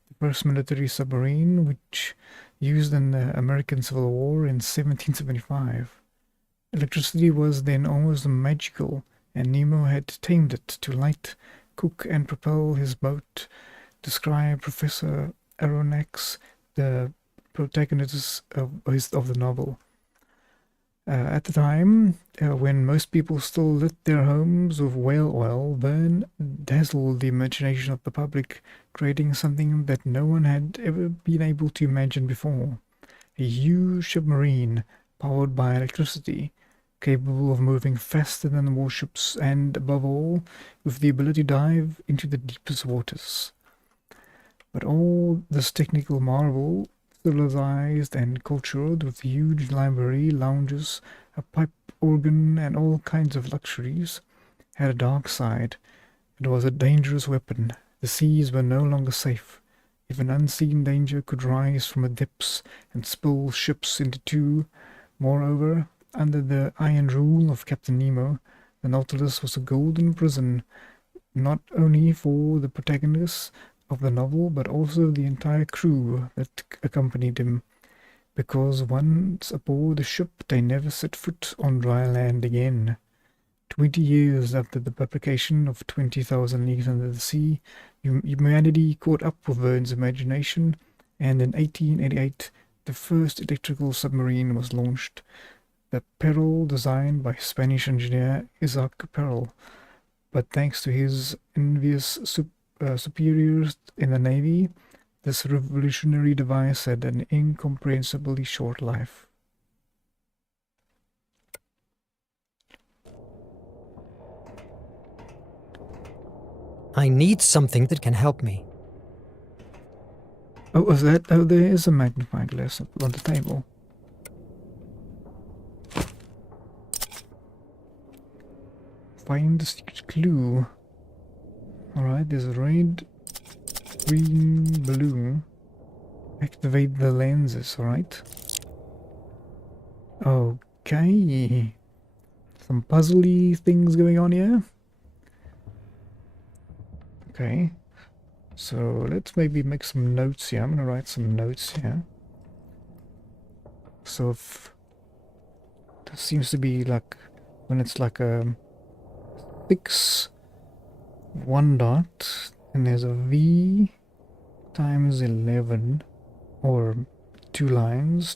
the first military submarine which used in the American Civil War in 1775. Electricity was then almost magical, and Nemo had tamed it to light, cook, and propel his boat, described Professor Aronnax, the protagonist of the novel. At the time, when most people still lit their homes with whale oil, Verne dazzled the imagination of the public, creating something that no one had ever been able to imagine before. A huge submarine powered by electricity, capable of moving faster than warships, and above all, with the ability to dive into the deepest waters. But all this technical marvel, civilized and cultured, with huge library, lounges, a pipe organ, and all kinds of luxuries, had a dark side. It was a dangerous weapon. The seas were no longer safe. If an unseen danger could rise from the depths and spill ships into two, moreover, under the iron rule of Captain Nemo, the Nautilus was a golden prison, not only for the protagonists of the novel, but also the entire crew that accompanied him, because once aboard the ship they never set foot on dry land again. 20 years after the publication of 20,000 Leagues Under the Sea, humanity caught up with Verne's imagination, and in 1888 the first electrical submarine was launched. The Peril, designed by Spanish engineer Isaac Peril, but thanks to his envious superiors in the Navy, this revolutionary device had an incomprehensibly short life. I need something that can help me. Oh, was that? Oh, there is a magnifying glass on the table. Find the secret clue. Alright, there's a red, green, blue. Activate the lenses, alright? Okay. Some puzzly things going on here. Okay. So let's maybe make some notes here. I'm gonna write some notes here. So if there seems to be like when it's like a 6 1 dot and there's a V times 11 or two lines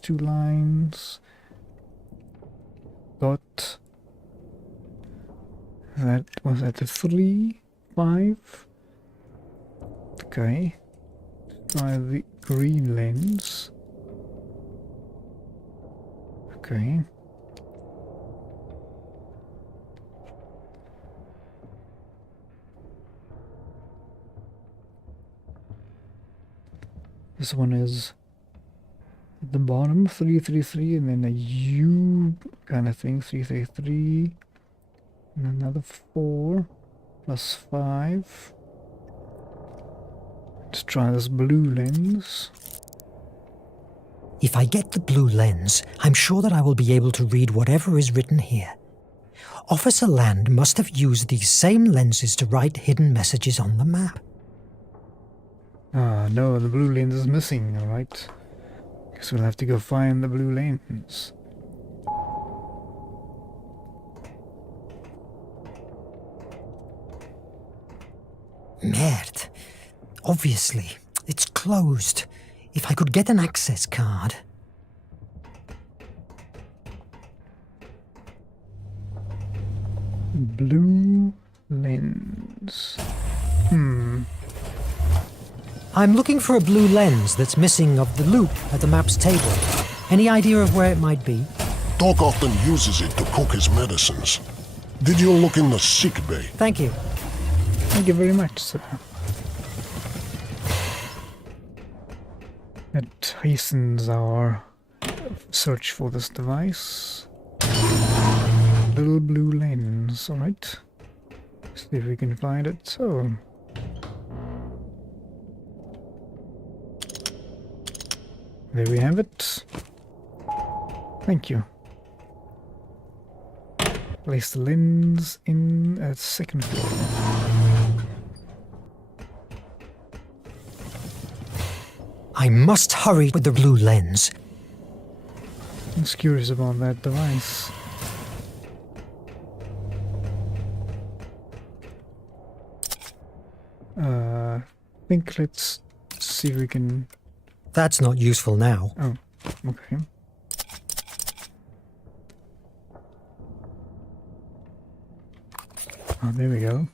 dot that was at a 3 5. Okay, try the green lens. Okay. This one is at the bottom, 333, and then a U kind of thing, 333, and another 4 plus 5. Let's try this blue lens. If I get the blue lens, I'm sure that I will be able to read whatever is written here. Officer Land must have used these same lenses to write hidden messages on the map. Ah, no, the blue lens is missing, alright. Guess we'll have to go find the blue lens. Merde. Obviously, it's closed. If I could get an access card. Blue lens. I'm looking for a blue lens that's missing of the loop at the map's table. Any idea of where it might be? Doc often uses it to cook his medicines. Did you look in the sick bay? Thank you. Thank you very much, sir. It hastens our search for this device. Little blue lens, alright. See if we can find it. So, there we have it. Thank you. Place the lens in at second floor. I must hurry with the blue lens. I'm just curious about that device. I think let's see if we can... That's not useful now. Oh, okay. Oh, there we go.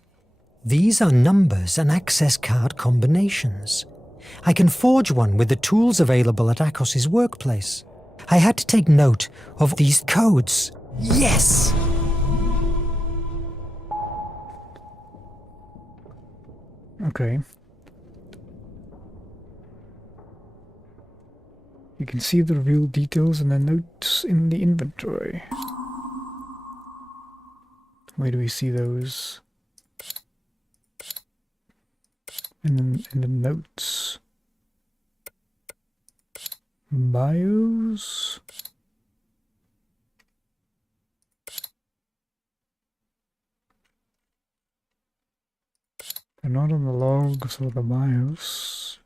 These are numbers and access card combinations. I can forge one with the tools available at Akos's workplace. I had to take note of these codes. Yes! Okay. You can see the real details in the notes in the inventory. Where do we see those? In the notes. Bios. They're not on the logs or the bios.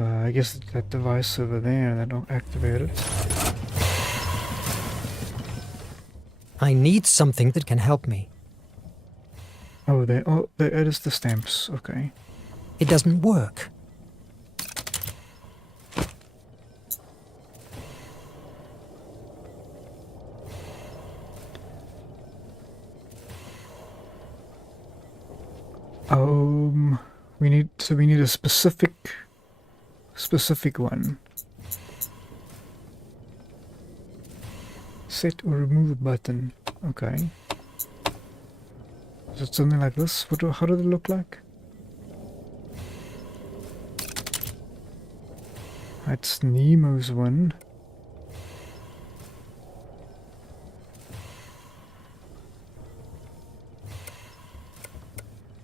I guess that device over there, that don't activate it. I need something that can help me. Oh, there it is, the stamps. Okay. It doesn't work. We need a specific one. Set or remove button. Okay. Is it something like this? How did it look like? That's Nemo's one.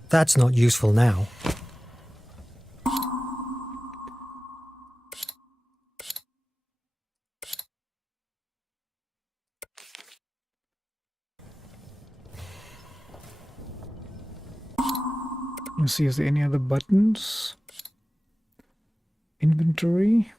That's not useful now. Let's see, is there any other buttons? Inventory.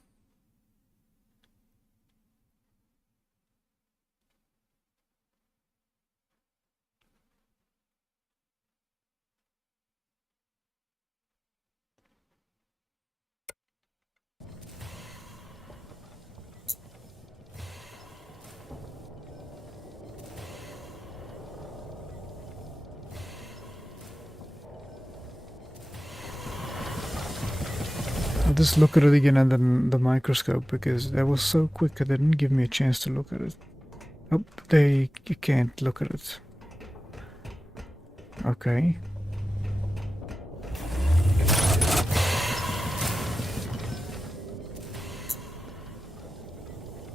I'll just look at it again under the microscope because that was so quick it didn't give me a chance to look at it. Oh, you can't look at it. Okay.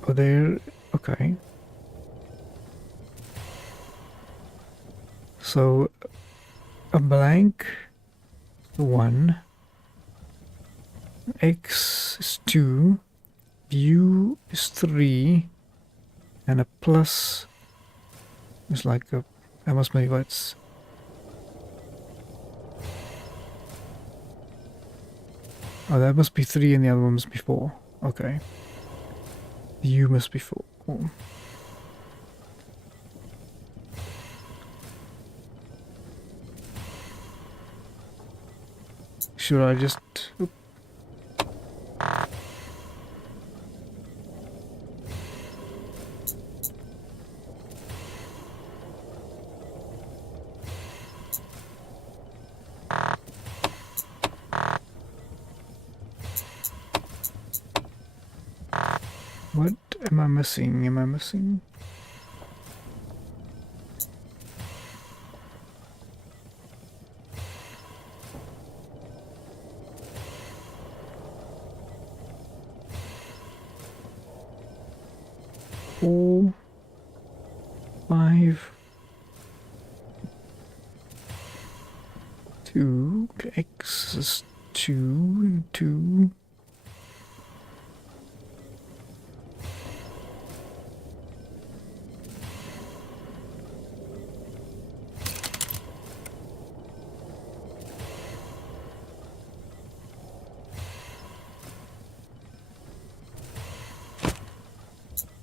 Oh, there. Okay. So, a blank 1. X is 2, U is 3, and a plus is like a, that must be what's, oh, that must be 3 and the other one must be 4. Okay. The U must be 4. Should I just... Oops. What am I missing? Am I missing? Four, 5, 2, X is 2 and 2.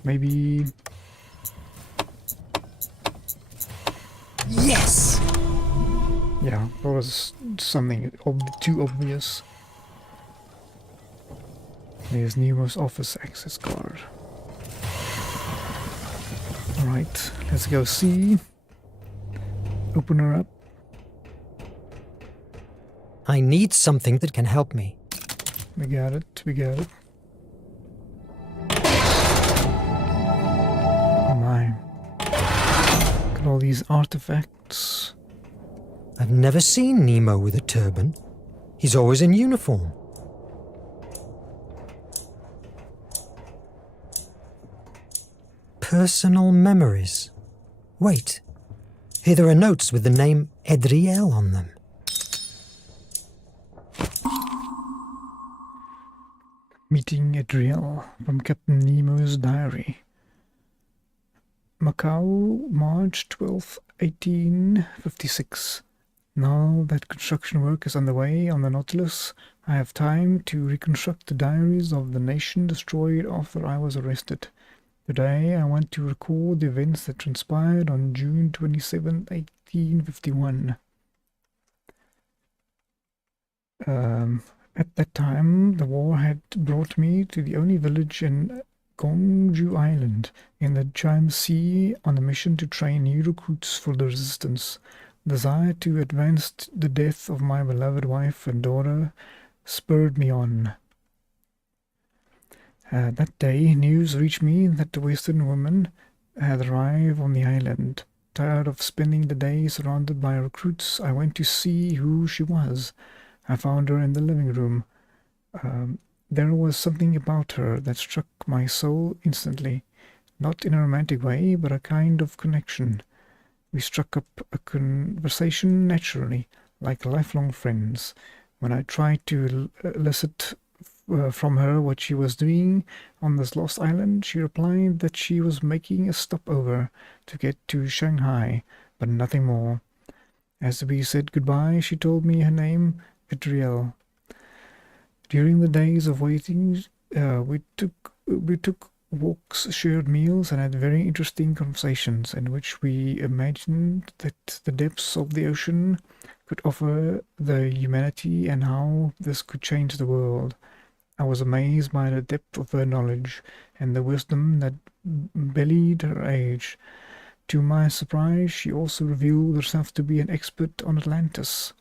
Maybe... Yes! Yeah, that was something too obvious. There's Nemo's office access card. Alright, let's go see. Open her up. I need something that can help me. We got it, we got it. Oh my. Look at all these artifacts. I've never seen Nemo with a turban. He's always in uniform. Personal memories. Wait. Here there are notes with the name Edriel on them. Meeting Adriel from Captain Nemo's diary. Macau, March 12th, 1856. Now that construction work is underway on the Nautilus, I have time to reconstruct the diaries of the nation destroyed after I was arrested. Today I want to record the events that transpired on June 27, 1851. At that time, the war had brought me to the only village in Gongju Island in the Chime Sea on a mission to train new recruits for the resistance. The desire to advance the death of my beloved wife and daughter spurred me on. That day, news reached me that the Western woman had arrived on the island. Tired of spending the day surrounded by recruits, I went to see who she was. I found her in the living room. There was something about her that struck my soul instantly. Not in a romantic way, but a kind of connection. We struck up a conversation naturally, like lifelong friends. When I tried to elicit from her what she was doing on this lost island, she replied that she was making a stopover to get to Shanghai, but nothing more. As we said goodbye, she told me her name, Vitriel. During the days of waiting, we took walks, shared meals, and had very interesting conversations in which we imagined that the depths of the ocean could offer the humanity and how this could change the world. I was amazed by the depth of her knowledge and the wisdom that belied her age. To my surprise, she also revealed herself to be an expert on Atlantis,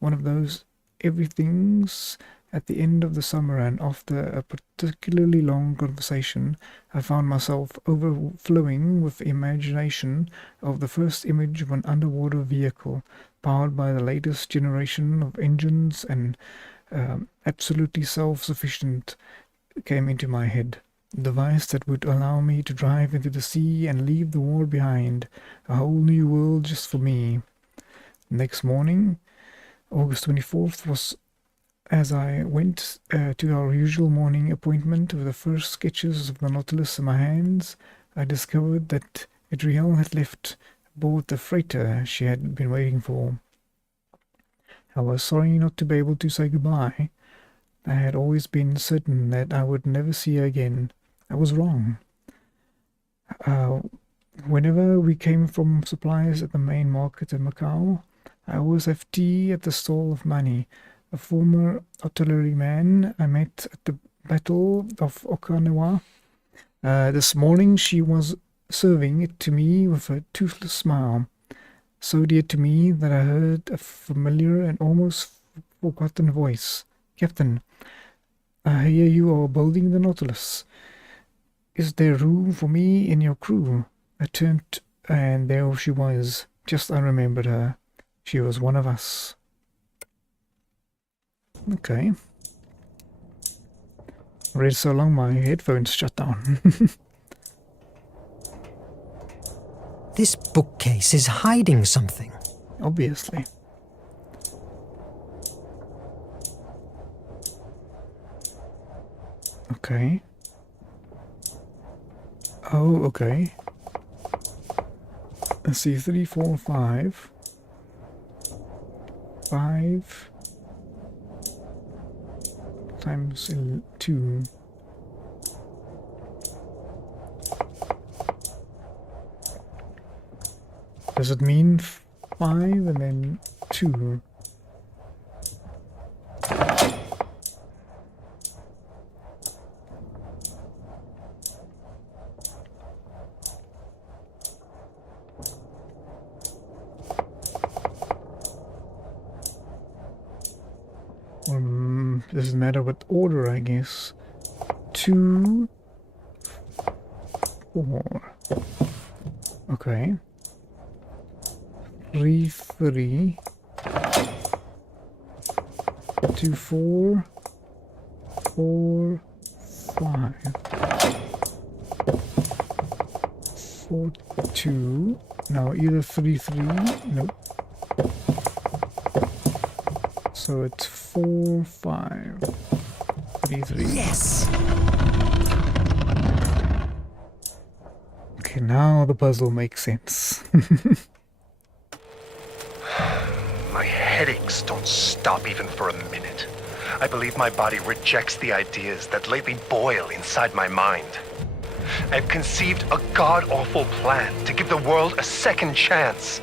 one of those everythings. At the end of the summer, and after a particularly long conversation, I found myself overflowing with imagination of the first image of an underwater vehicle powered by the latest generation of engines and absolutely self-sufficient came into my head. A device that would allow me to drive into the sea and leave the war behind, a whole new world just for me. Next morning, August 24th, was as I went to our usual morning appointment with the first sketches of the Nautilus in my hands, I discovered that Adriel had left aboard the freighter she had been waiting for. I was sorry not to be able to say goodbye. I had always been certain that I would never see her again. I was wrong. Whenever we came from supplies at the main market in Macau, I always have tea at the stall of Mani, a former artilleryman I met at the Battle of Okinawa. This morning she was serving it to me with a toothless smile, so dear to me that I heard a familiar and almost forgotten voice. "Captain, I hear you are building the Nautilus. Is there room for me in your crew?" I turned, and there she was. Just I remembered her. She was one of us. Okay. Read so long my headphones shut down. This bookcase is hiding something. Obviously. Okay. Oh, okay. Let's see, 3, 4, 5. 5 times 2. Does it mean 5 and then 2? Doesn't matter what order, I guess. 2, 4. Okay. 3, 3. 2, 4. 4, 5. 4, 2. Now either 3, 3. Nope. So it's 4, 5, 3, 3. Yes! Okay, now the puzzle makes sense. My headaches don't stop even for a minute. I believe my body rejects the ideas that lately boil inside my mind. I've conceived a god-awful plan to give the world a second chance.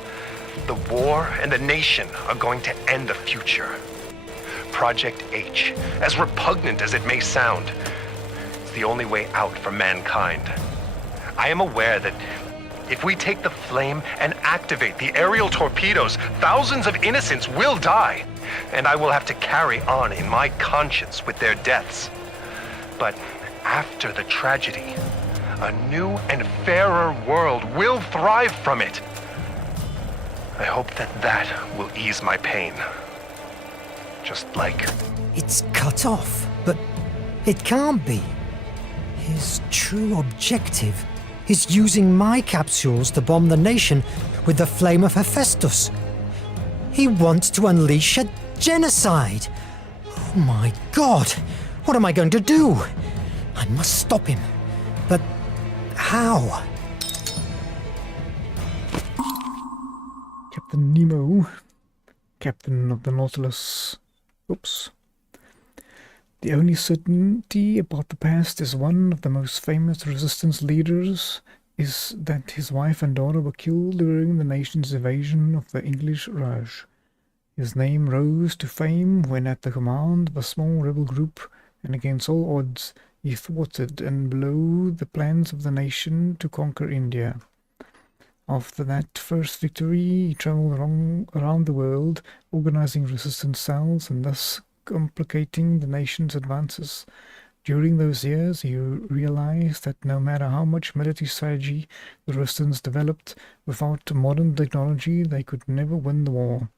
The war and the nation are going to end the future. Project H, as repugnant as it may sound, is the only way out for mankind. I am aware that if we take the flame and activate the aerial torpedoes, thousands of innocents will die, and I will have to carry on in my conscience with their deaths. But after the tragedy, a new and fairer world will thrive from it. I hope that will ease my pain. Just like... It's cut off, but it can't be. His true objective is using my capsules to bomb the nation with the flame of Hephaestus. He wants to unleash a genocide. Oh my God! What am I going to do? I must stop him. But how? Captain Nemo, captain of the Nautilus. Oops. The only certainty about the past is one of the most famous resistance leaders is that his wife and daughter were killed during the nation's invasion of the English Raj. His name rose to fame when at the command of a small rebel group, and against all odds, he thwarted and blew the plans of the nation to conquer India. After that first victory, he traveled around the world, organizing resistance cells and thus complicating the nation's advances. During those years, he realized that no matter how much military strategy the resistance developed, without modern technology, they could never win the war.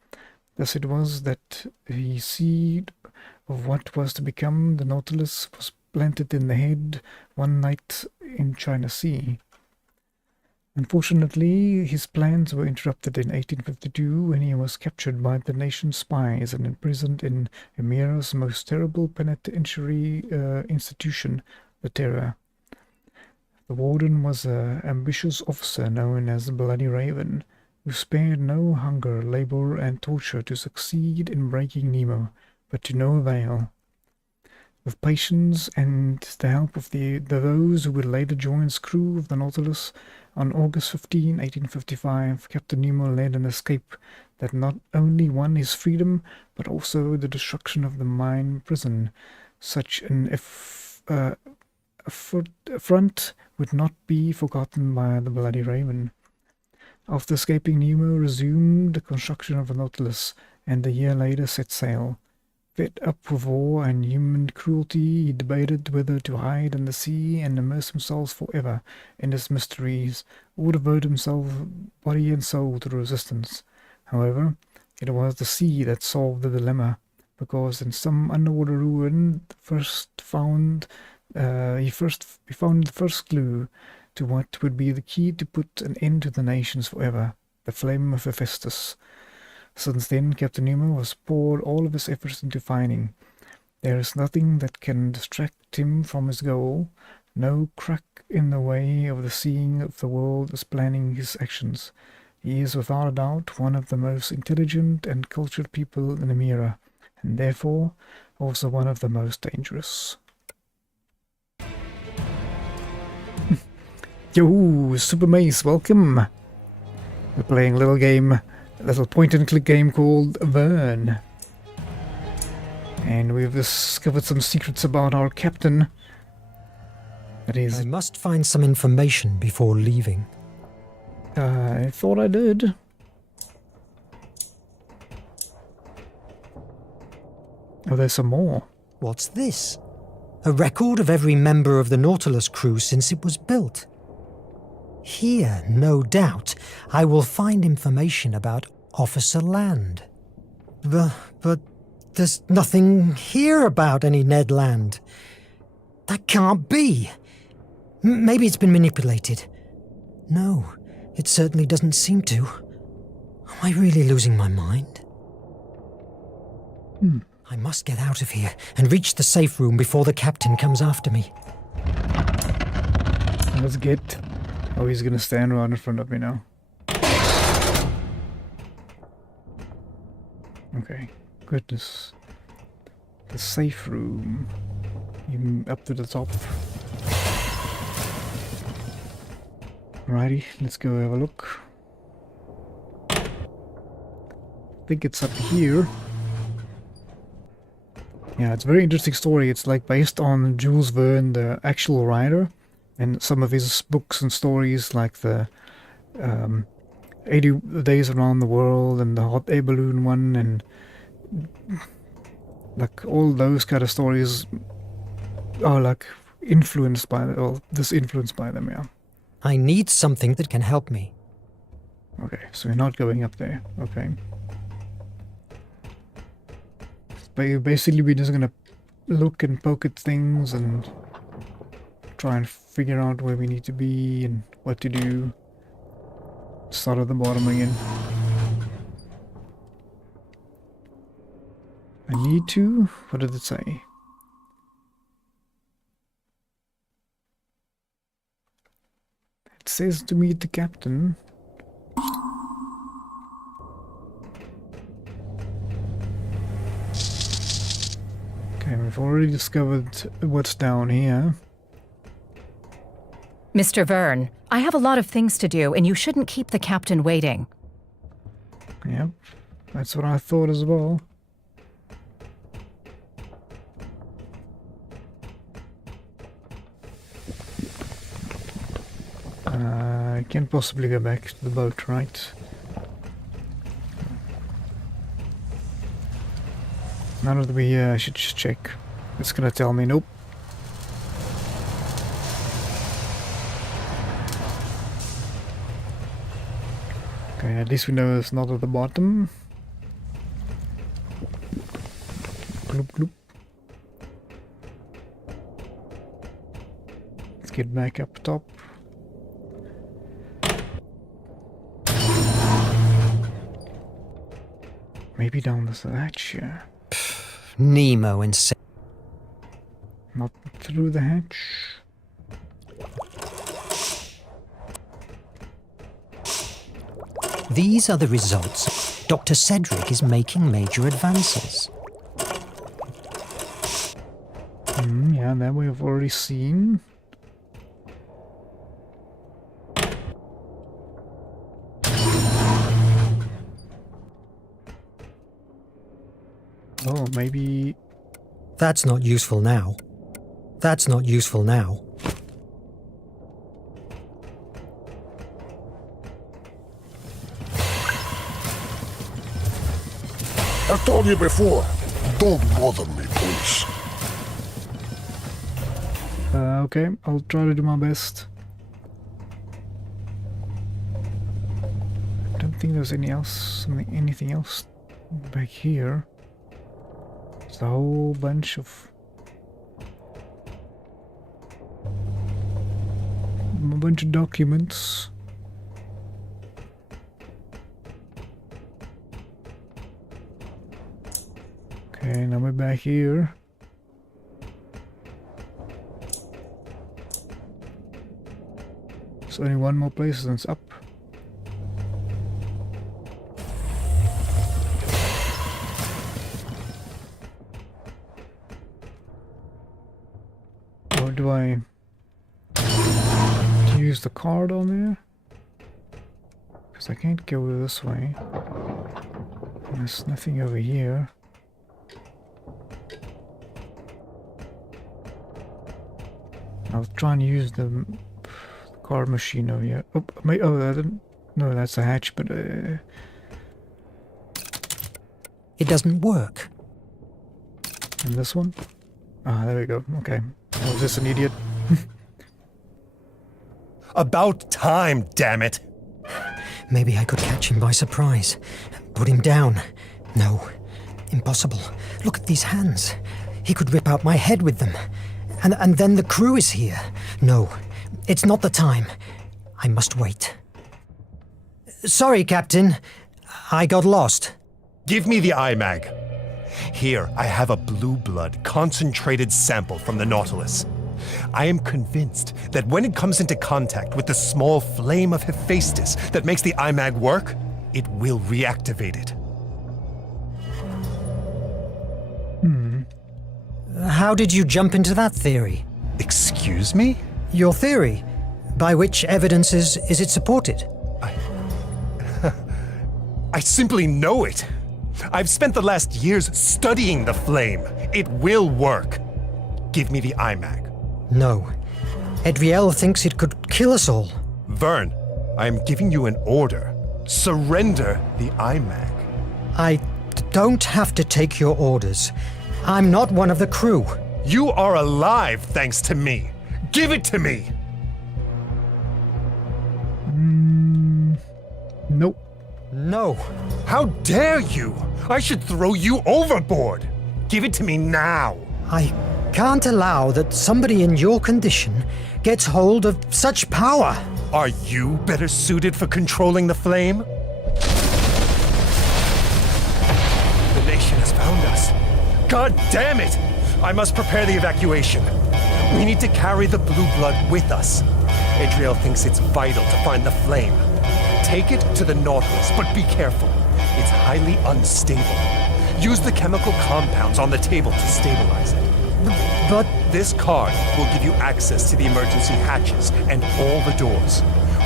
Thus it was that the seed of what was to become the Nautilus was planted in the head one night in China Sea. Unfortunately, his plans were interrupted in 1852 when he was captured by the nation's spies and imprisoned in Hemera's most terrible penitentiary institution, the Terror. The warden was an ambitious officer known as the Bloody Raven, who spared no hunger, labor, and torture to succeed in breaking Nemo, but to no avail. With patience and the help of those who would later join his crew of the Nautilus, on August 15, 1855, Captain Nemo led an escape that not only won his freedom, but also the destruction of the mine prison. Such an affront would not be forgotten by the Bloody Raven. After escaping, Nemo resumed the construction of the Nautilus, and a year later set sail. Fed up with war and human cruelty, he debated whether to hide in the sea and immerse himself forever in its mysteries, or devote himself body and soul to the resistance. However, it was the sea that solved the dilemma, because in some underwater ruin, he found the first clue to what would be the key to put an end to the nations forever: the flame of Hephaestus. Since then, Captain Nemo has poured all of his efforts into finding. There is nothing that can distract him from his goal. No crack in the way of the seeing of the world is planning his actions. He is without a doubt one of the most intelligent and cultured people in Hemera, and therefore also one of the most dangerous. Yo, Super Mace, welcome! We're playing a little point-and-click game called Verne. And we've discovered some secrets about our captain. That is... I must find some information before leaving. I thought I did. Oh, there's some more. What's this? A record of every member of the Nautilus crew since it was built. Here, no doubt, I will find information about Officer Land. But there's nothing here about any Ned Land. That can't be. Maybe it's been manipulated. No, it certainly doesn't seem to. Am I really losing my mind? I must get out of here and reach the safe room before the captain comes after me. Let's get... Oh, he's gonna stand right in front of me now. Okay, goodness. The safe room. Even up to the top. Alrighty, let's go have a look. I think it's up here. Yeah, it's a very interesting story. It's like based on Jules Verne, the actual writer, and some of his books and stories, like the 80 Days Around the World and the Hot Air Balloon one, and like all those kind of stories are like influenced by them, yeah. I need something that can help me. Okay, so we're not going up there. Okay. But basically we're just gonna look and poke at things and try and figure out where we need to be and what to do. Start at the bottom again. I need to? What did it say? It says to meet the captain. Okay, we've already discovered what's down here. Mr. Verne, I have a lot of things to do, and you shouldn't keep the captain waiting. Yep, that's what I thought as well. I can't possibly go back to the boat, right? Now that we're here, I should just check. It's gonna tell me nope. Okay, at least we know it's not at the bottom. Gloop gloop. Let's get back up top. Maybe down this hatch here. Nemo and Not through the hatch. These are the results. Dr. Cedric is making major advances. Yeah, that we have already seen. Oh, maybe... That's not useful now. That's not useful now. I've told you before, don't bother me, please. Okay, I'll try to do my best. I don't think there's anything else back here. There's a whole bunch of... documents. Okay, now we're back here. There's only one more place and it's up. Or do I use the card on there? Because I can't go this way. There's nothing over here. I'll try and use the card machine over here. Oh, I didn't. No, that's a hatch, but it doesn't work. And this one? Ah, there we go. Okay. I was just an idiot. About time, damn it! Maybe I could catch him by surprise. Put him down. No. Impossible. Look at these hands. He could rip out my head with them. And then the crew is here. No, it's not the time. I must wait. Sorry, Captain. I got lost. Give me the IMAG. Here, I have a blue blood concentrated sample from the Nautilus. I am convinced that when it comes into contact with the small flame of Hephaestus that makes the IMAG work, it will reactivate it. How did you jump into that theory? Excuse me? Your theory. By which evidences is it supported? I simply know it. I've spent the last years studying the flame. It will work. Give me the IMAG. No. Edriel thinks it could kill us all. Verne, I am giving you an order. Surrender the IMAG. I don't have to take your orders. I'm not one of the crew. You are alive thanks to me. Give it to me! Nope. No! How dare you! I should throw you overboard! Give it to me now! I can't allow that somebody in your condition gets hold of such power. Are you better suited for controlling the flame? The nation has found us. God damn it! I must prepare the evacuation. We need to carry the blue blood with us. Adriel thinks it's vital to find the flame. Take it to the Nautilus, but be careful. It's highly unstable. Use the chemical compounds on the table to stabilize it. But this card will give you access to the emergency hatches and all the doors.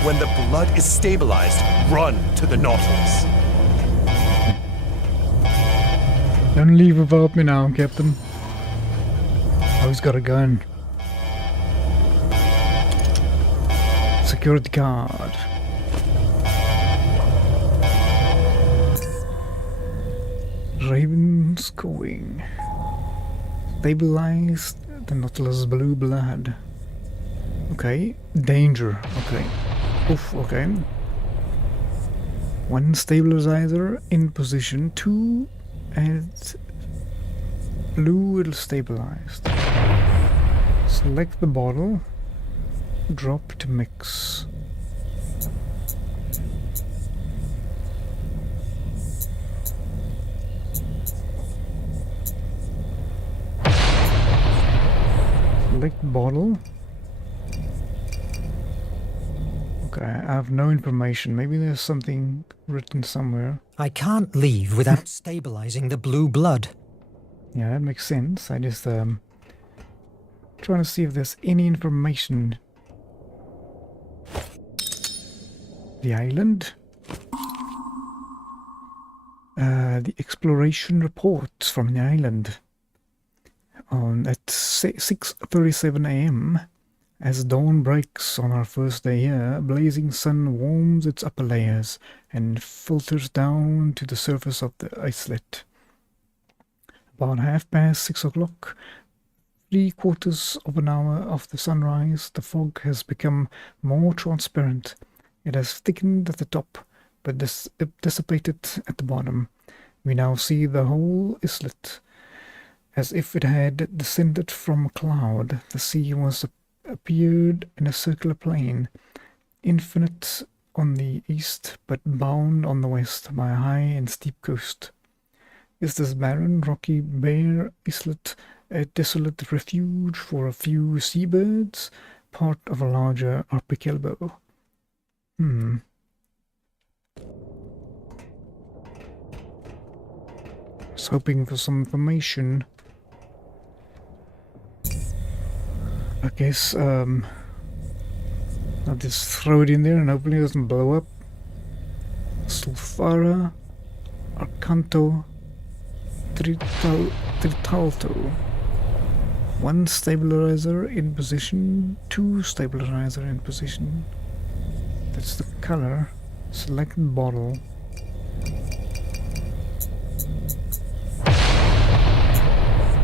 When the blood is stabilized, run to the Nautilus. Don't leave without me now, Captain. Oh, he's got a gun. Security card. Raven's going. Stabilized the Nautilus blue blood. Okay. Danger. Okay. Oof, okay. One stabilizer in position. 2 and blue stabilized. Select the bottle. Drop to mix. Select bottle. Okay, I have no information. Maybe there's something written somewhere. I can't leave without stabilizing the blue blood. Yeah, that makes sense. I just trying to see if there's any information. The island. The exploration reports from the island. At 6:37 a.m. as dawn breaks on our first day here, a blazing sun warms its upper layers and filters down to the surface of the islet. About 6:30 o'clock, 3/4 of an hour after sunrise, the fog has become more transparent. It has thickened at the top, but dissipated at the bottom. We now see the whole islet, as if it had descended from a cloud. The sea appeared in a circular plain, infinite on the east, but bound on the west by a high and steep coast. Is this barren, rocky, bare islet a desolate refuge for a few seabirds, part of a larger archipelago? I was hoping for some information. I guess, I'll just throw it in there and hopefully it doesn't blow up. Sulfara, Arcanto, Tritalto. 1 stabilizer in position, 2 stabilizer in position. That's the color. Select bottle.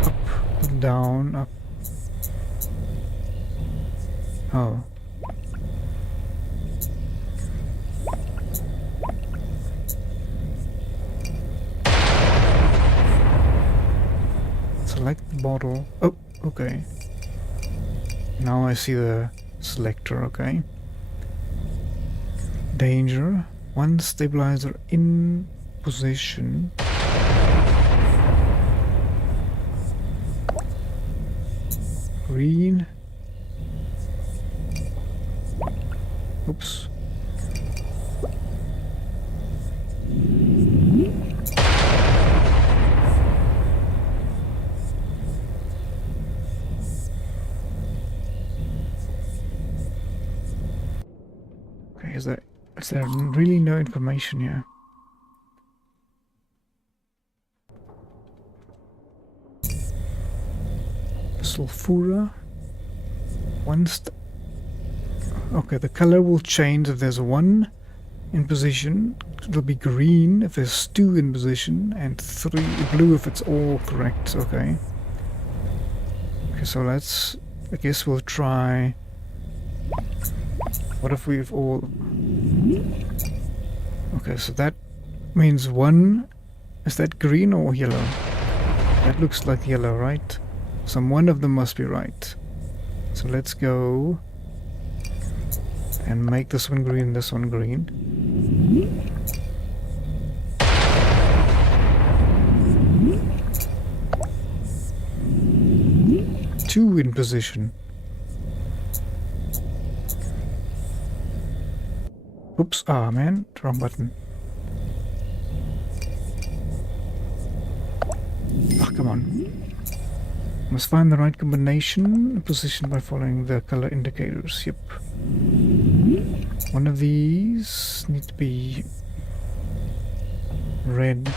Up, down, up. Oh. Select the bottle. Oh, okay. Now I see the selector, okay. Danger. 1 stabilizer in position. Green. Oops. Okay, is there really no information here? Sulfura. Okay, the color will change if there's 1 in position. It'll be green if there's 2 in position, and 3 blue if it's all correct. Okay. Okay, so let's. I guess we'll try. What if we've all. Okay, so that Means one. Is that green or yellow? That looks like yellow, right? So one of them must be right. So let's go and make this one green, this one green. Two in position. Oops, ah man, wrong button. Ah, come on. Must find the right combination position by following the color indicators. Yep. One of these need to be red.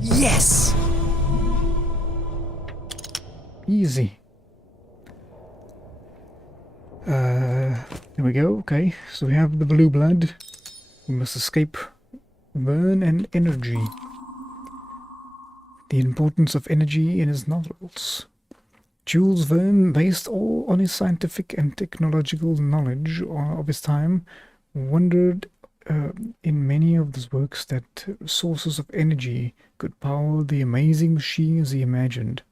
Yes! Easy. There we go. Okay, so we have the blue blood. We must escape Verne and energy. The importance of energy in his novels. Jules Verne, based all on his scientific and technological knowledge of his time, wondered in many of his works that sources of energy could power the amazing machines he imagined.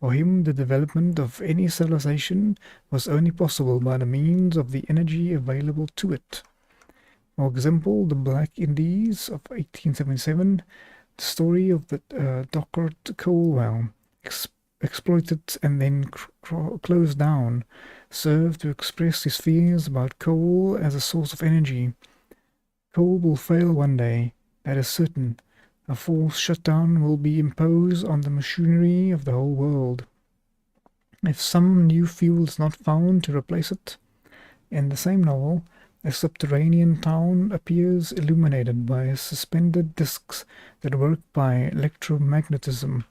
For him, the development of any civilization was only possible by the means of the energy available to it. For example, the Black Indies of 1877, the story of the Dockard coal well, exploited and then closed down, served to express his fears about coal as a source of energy. Coal will fail one day, that is certain. A forced shutdown will be imposed on the machinery of the whole world. If some new fuel is not found to replace it. In the same novel, a subterranean town appears illuminated by suspended discs that work by electromagnetism.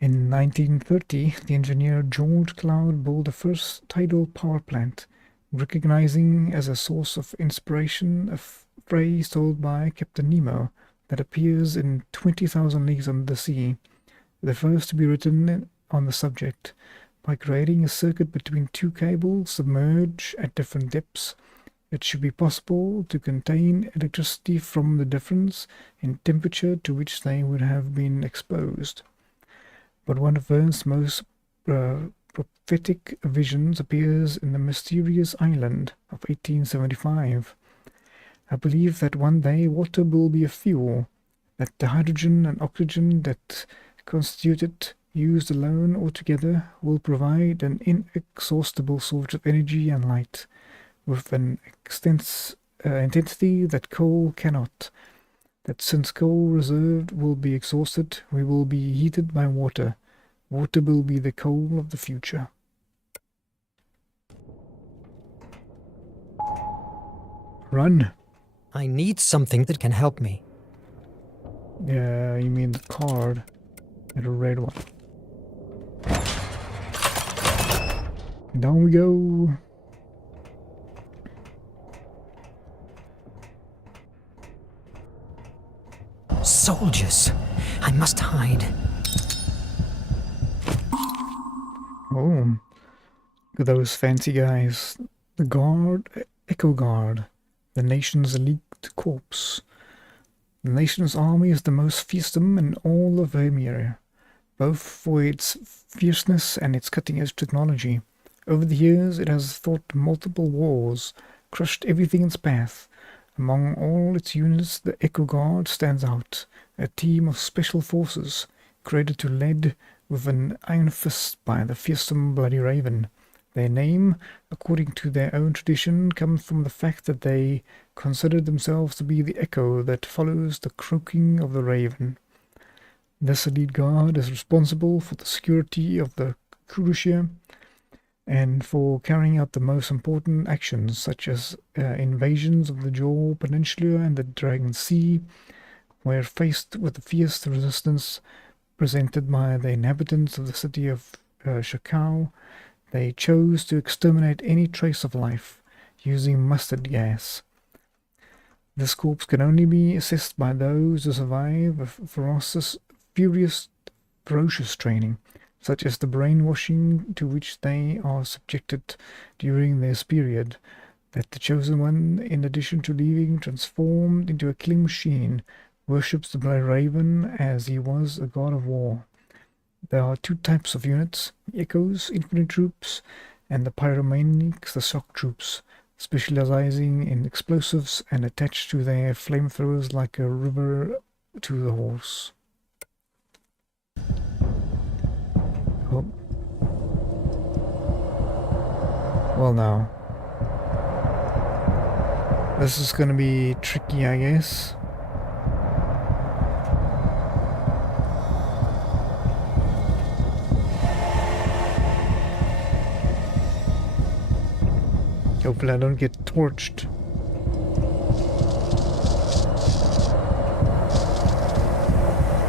In 1930, the engineer George Cloud built the first tidal power plant, recognizing as a source of inspiration a phrase told by Captain Nemo that appears in 20,000 Leagues Under the Sea, the first to be written on the subject. By creating a circuit between two cables submerged at different depths, it should be possible to contain electricity from the difference in temperature to which they would have been exposed. But one of Verne's most prophetic visions appears in The Mysterious Island of 1875. I believe that one day water will be a fuel, that the hydrogen and oxygen that constitute it, used alone or together, will provide an inexhaustible source of energy and light, with an intensity that coal cannot. That since coal reserved will be exhausted, we will be heated by water. Water will be the coal of the future. Run! I need something that can help me. Yeah, you mean the card. And a red one. Down we go. Soldiers! I must hide. Oh, look at those fancy guys. The Guard, Echo Guard, the nation's elite corps. The nation's army is the most fearsome in all of Hemera, both for its fierceness and its cutting-edge technology. Over the years, it has fought multiple wars, crushed everything in its path. Among all its units, the Echo Guard stands out, a team of special forces, created to lead with an iron fist by the fearsome Bloody Raven. Their name, according to their own tradition, comes from the fact that they considered themselves to be the echo that follows the croaking of the raven. This elite guard is responsible for the security of the crucier and for carrying out the most important actions, such as invasions of the Jaw Peninsula and the Dragon Sea, where faced with the fierce resistance presented by the inhabitants of the city of Shakau, they chose to exterminate any trace of life using mustard gas. This corpse can only be assessed by those who survive a ferocious training, such as the brainwashing to which they are subjected during this period, that the Chosen One, in addition to being transformed into a killing machine, worships the Blood Raven as he was a god of war. There are two types of units, Echoes, infantry troops, and the Pyromaniacs, the shock troops, specializing in explosives and attached to their flamethrowers like a river to the horse. Oh. Well now. This is gonna be tricky, I guess. Hopefully I don't get torched.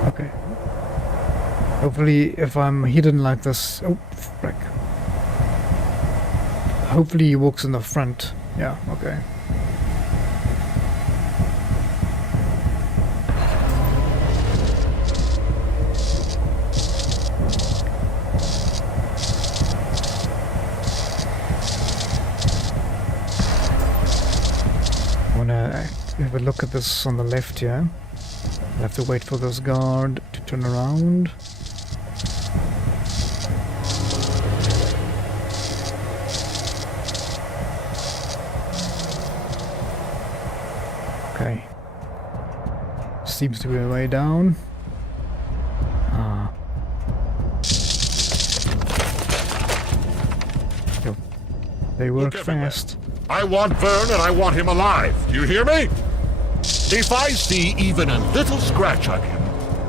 Okay. Hopefully if I'm hidden like this... Oh, frick. Hopefully he walks in the front. Yeah, okay. Have a look at this on the left here. I have to wait for this guard to turn around. Okay. Seems to be a way down. Ah. Yo. They work fast. I want Verne and I want him alive. Do you hear me? If I see even a little scratch on him,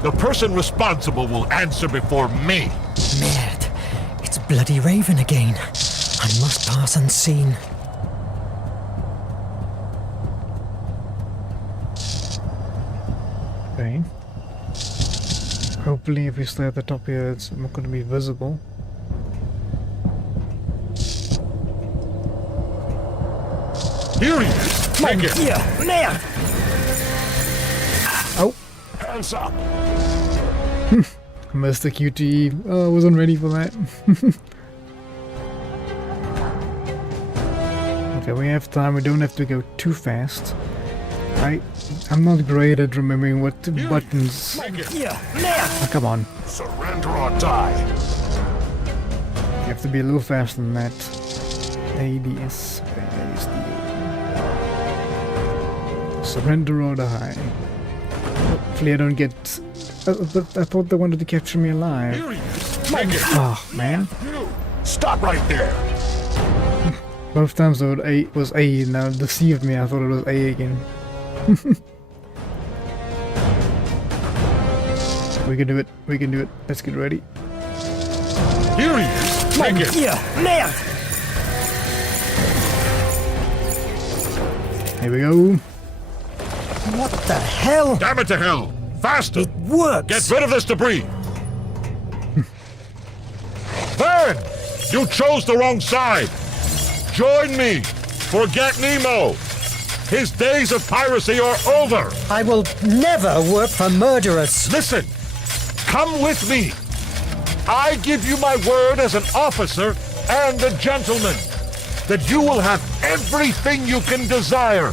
the person responsible will answer before me. Merde. It's bloody Raven again. I must pass unseen. Okay. Hopefully if we stay at the top here, it's not going to be visible. Here he is! Take it! Yeah, man! Oh! Hands up! Missed the QTE. Oh, I wasn't ready for that. Okay, we have time. We don't have to go too fast. I'm not great at remembering what buttons... Oh, come on. Surrender or die! You have to be a little faster than that. ADS. Surrender or die. Hopefully I don't get... I thought they wanted to capture me alive. Oh, man. Stop right there! Both times it was A, now it deceived me. I thought it was A again. We can do it. We can do it. Let's get ready. Here he is! Take it! Yeah, man! Here we go. What the hell? Damn it to hell! Faster! It works! Get rid of this debris! Verne! You chose the wrong side! Join me! Forget Nemo! His days of piracy are over! I will never work for murderers! Listen! Come with me! I give you my word as an officer and a gentleman that you will have everything you can desire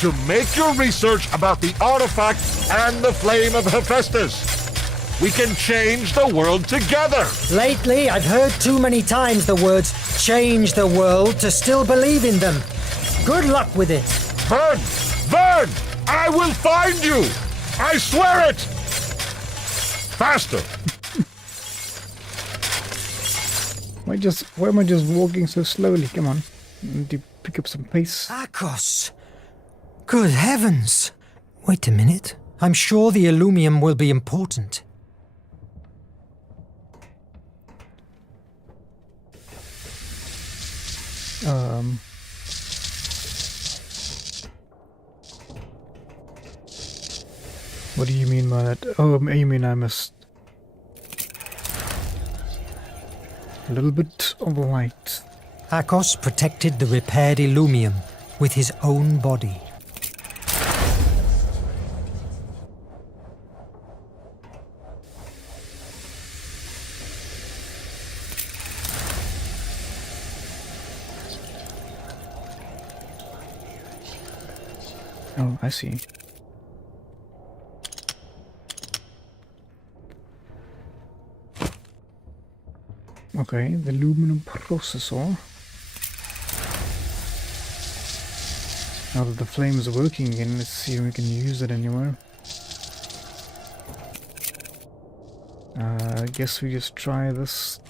to make your research about the artifact and the flame of Hephaestus. We can change the world together. Lately, I've heard too many times the words change the world to still believe in them. Good luck with it. Verne! Verne! I will find you! I swear it! Faster! Why am I just walking so slowly? Come on. I need to pick up some pace. Akos! Good heavens! Wait a minute. I'm sure the Illumium will be important. What do you mean by that? Oh, you mean I must... A little bit of light. Akos protected the repaired Illumium with his own body. Oh, I see. Okay, the aluminum processor. Now that the flame is working again, let's see if we can use it anywhere. I guess we just try this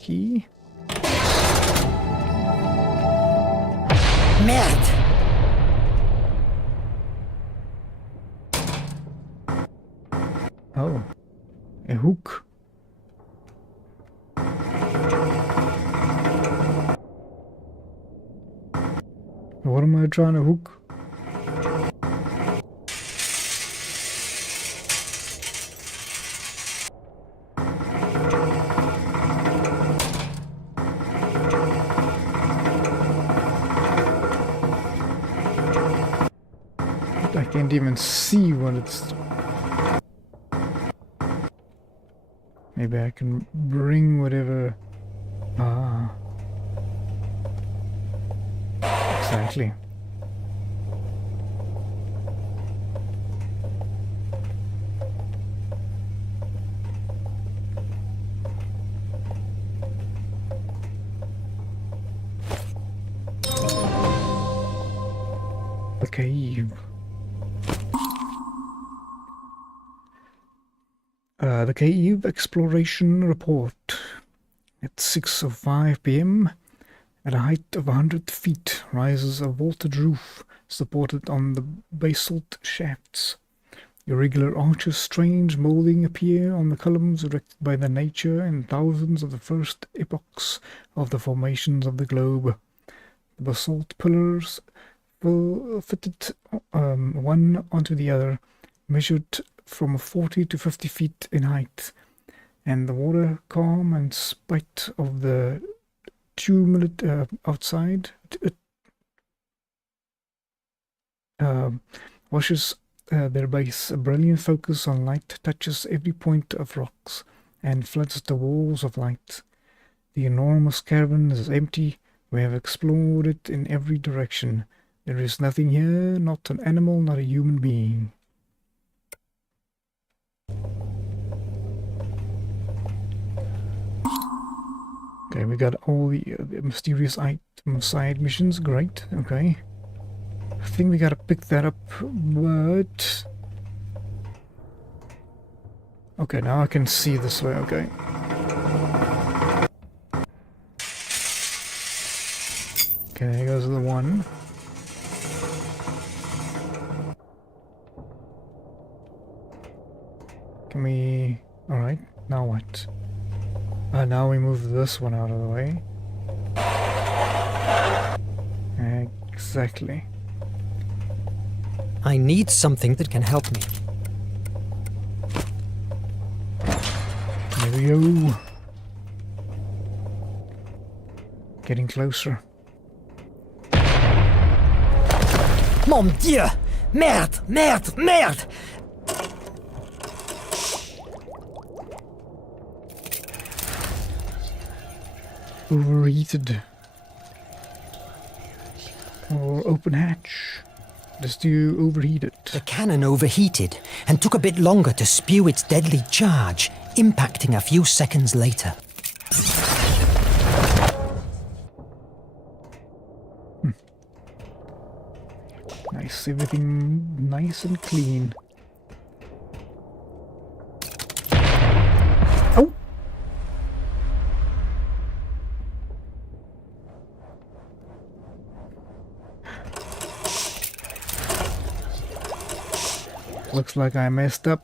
key. Merde! Oh, a hook. What am I trying to hook? I can't even see what it's... Maybe I can bring whatever... Ah. Exactly. The cave. The cave exploration report. At 6:05 p.m. At a height of 100 feet rises a vaulted roof supported on the basalt shafts. Irregular arches, strange molding appear on the columns erected by the nature in thousands of the first epochs of the formations of the globe. The basalt pillars fitted one onto the other, measured from 40 to 50 feet in height, and the water, calm in spite of the tumult outside, washes their base. A brilliant focus on light touches every point of rocks and floods the walls of light. The enormous cavern is empty. We have explored it in every direction. There is nothing here, not an animal, not a human being. Okay, we got all the mysterious item side missions. Great, okay. I think we gotta pick that up, but... Okay, now I can see this way, okay. Okay, there goes the one. Can we... Alright, now what? Now we move this one out of the way. Exactly. I need something that can help me. There we go. Getting closer. Mon Dieu! Merde! Merde! Merde! Overheated. Or open hatch. Just do overheat it. The cannon overheated and took a bit longer to spew its deadly charge, impacting a few seconds later. Nice, everything nice and clean. Oh! Looks like I messed up.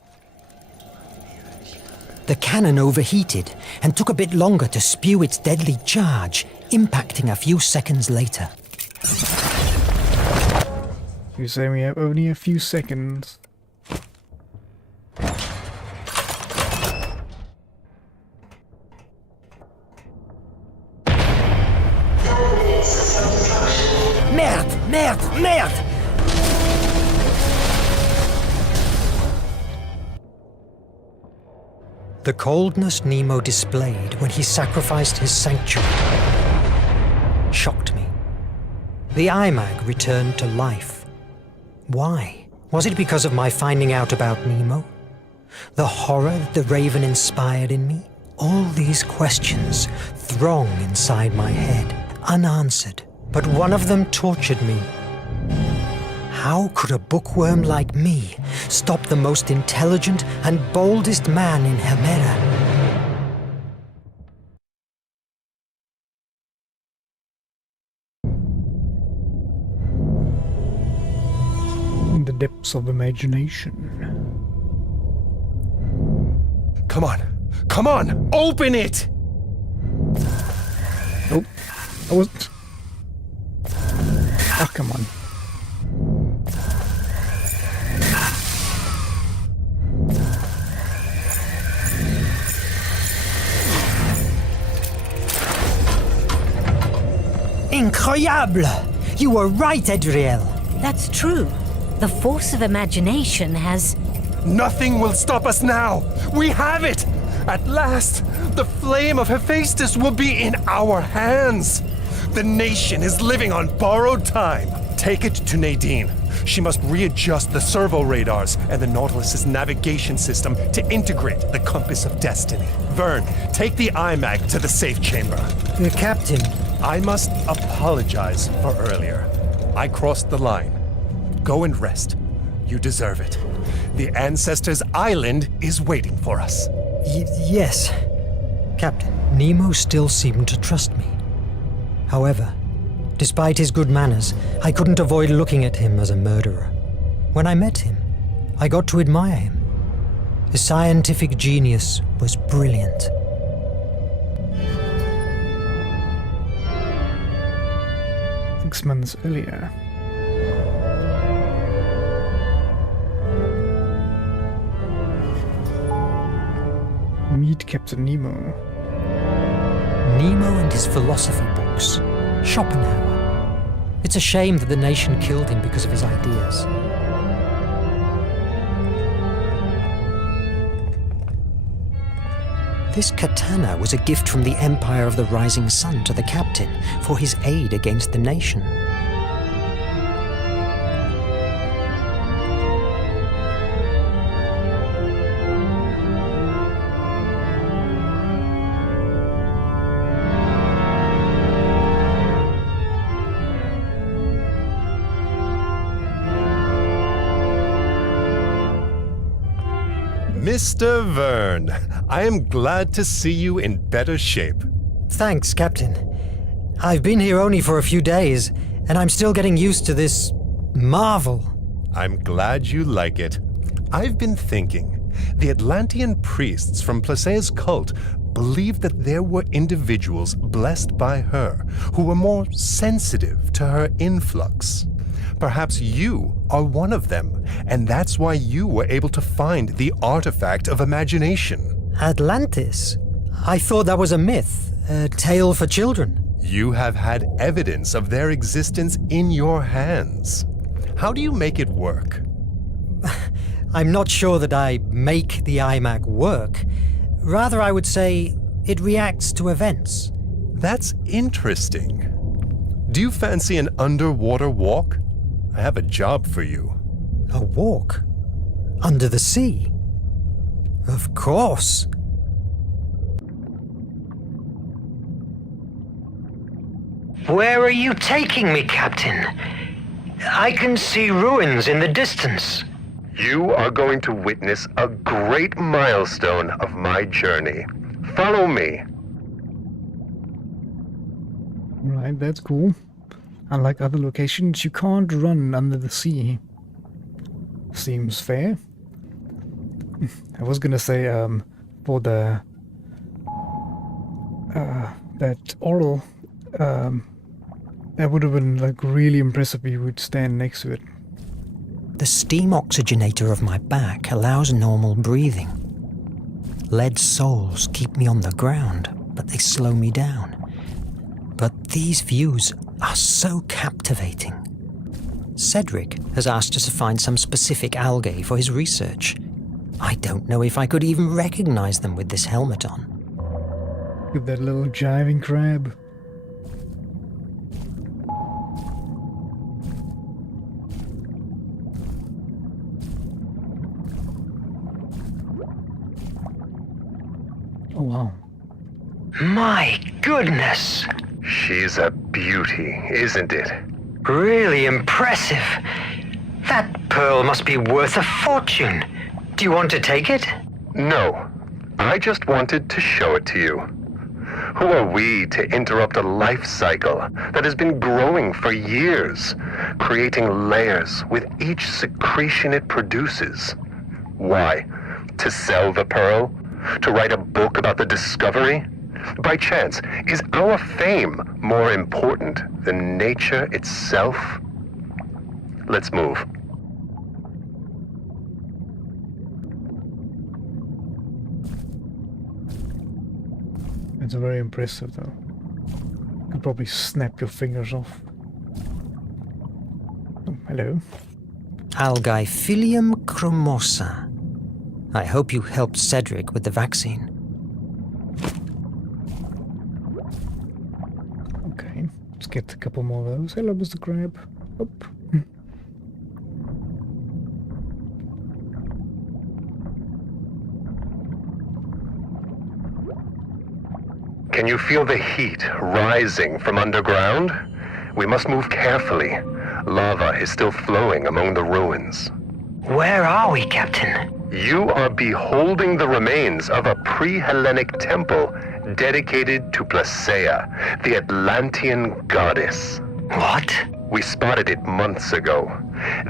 The cannon overheated and took a bit longer to spew its deadly charge, impacting a few seconds later. You say we have only a few seconds. Merde! Merde! Merde! The coldness Nemo displayed when he sacrificed his sanctuary shocked me. The iMag returned to life. Why? Was it because of my finding out about Nemo? The horror that the Raven inspired in me? All these questions throng inside my head, unanswered, but one of them tortured me. How could a bookworm like me stop the most intelligent and boldest man in Hemera? In the depths of imagination. Come on! Come on! Open it! Nope. I wasn't. Oh, come on. Incroyable! You were right, Adriel. That's true. The force of imagination has... Nothing will stop us now! We have it! At last, the flame of Hephaestus will be in our hands! The nation is living on borrowed time! Take it to Nadine. She must readjust the servo radars and the Nautilus's navigation system to integrate the compass of destiny. Verne, take the IMAG to the safe chamber. Captain. I must apologize for earlier. I crossed the line. Go and rest. You deserve it. The Ancestors' Island is waiting for us. Yes. Captain, Nemo still seemed to trust me. However, despite his good manners, I couldn't avoid looking at him as a murderer. When I met him, I got to admire him. His scientific genius was brilliant. 6 months earlier. Meet Captain Nemo. Nemo and his philosophy books. Schopenhauer. It's a shame that the nation killed him because of his ideas. This katana was a gift from the Empire of the Rising Sun to the captain for his aid against the nation. Mr. Verne, I am glad to see you in better shape. Thanks, Captain. I've been here only for a few days, and I'm still getting used to this marvel. I'm glad you like it. I've been thinking. The Atlantean priests from Placea's cult believed that there were individuals blessed by her who were more sensitive to her influx. Perhaps you are one of them, and that's why you were able to find the artifact of imagination. Atlantis? I thought that was a myth, a tale for children. You have had evidence of their existence in your hands. How do you make it work? I'm not sure that I make the iMac work. Rather, I would say it reacts to events. That's interesting. Do you fancy an underwater walk? I have a job for you. A walk? Under the sea? Of course. Where are you taking me, Captain? I can see ruins in the distance. You are going to witness a great milestone of my journey. Follow me. Right, that's cool. Unlike other locations, you can't run under the sea. Seems fair. I was gonna say, for the... that oral, that would have been, like, really impressive if you would stand next to it. The steam oxygenator of my back allows normal breathing. Lead soles keep me on the ground, but they slow me down. But these views are so captivating. Cedric has asked us to find some specific algae for his research. I don't know if I could even recognize them with this helmet on. Look at that little jiving crab. Oh, wow. My goodness! She's a beauty, isn't it? Really impressive. That pearl must be worth a fortune. Do you want to take it? No. I just wanted to show it to you. Who are we to interrupt a life cycle that has been growing for years, creating layers with each secretion it produces? Why? To sell the pearl? To write a book about the discovery? By chance, is our fame more important than nature itself? Let's move. It's very impressive, though. You could probably snap your fingers off. Oh, hello. Algae chromosa. I hope you helped Cedric with the vaccine. Okay, let's get a couple more of those. Hello, Mr. Crab. Up. Can you feel the heat rising from underground? We must move carefully. Lava is still flowing among the ruins. Where are we, Captain? You are beholding the remains of a pre-Hellenic temple dedicated to Placaea, the Atlantean goddess. What? We spotted it months ago.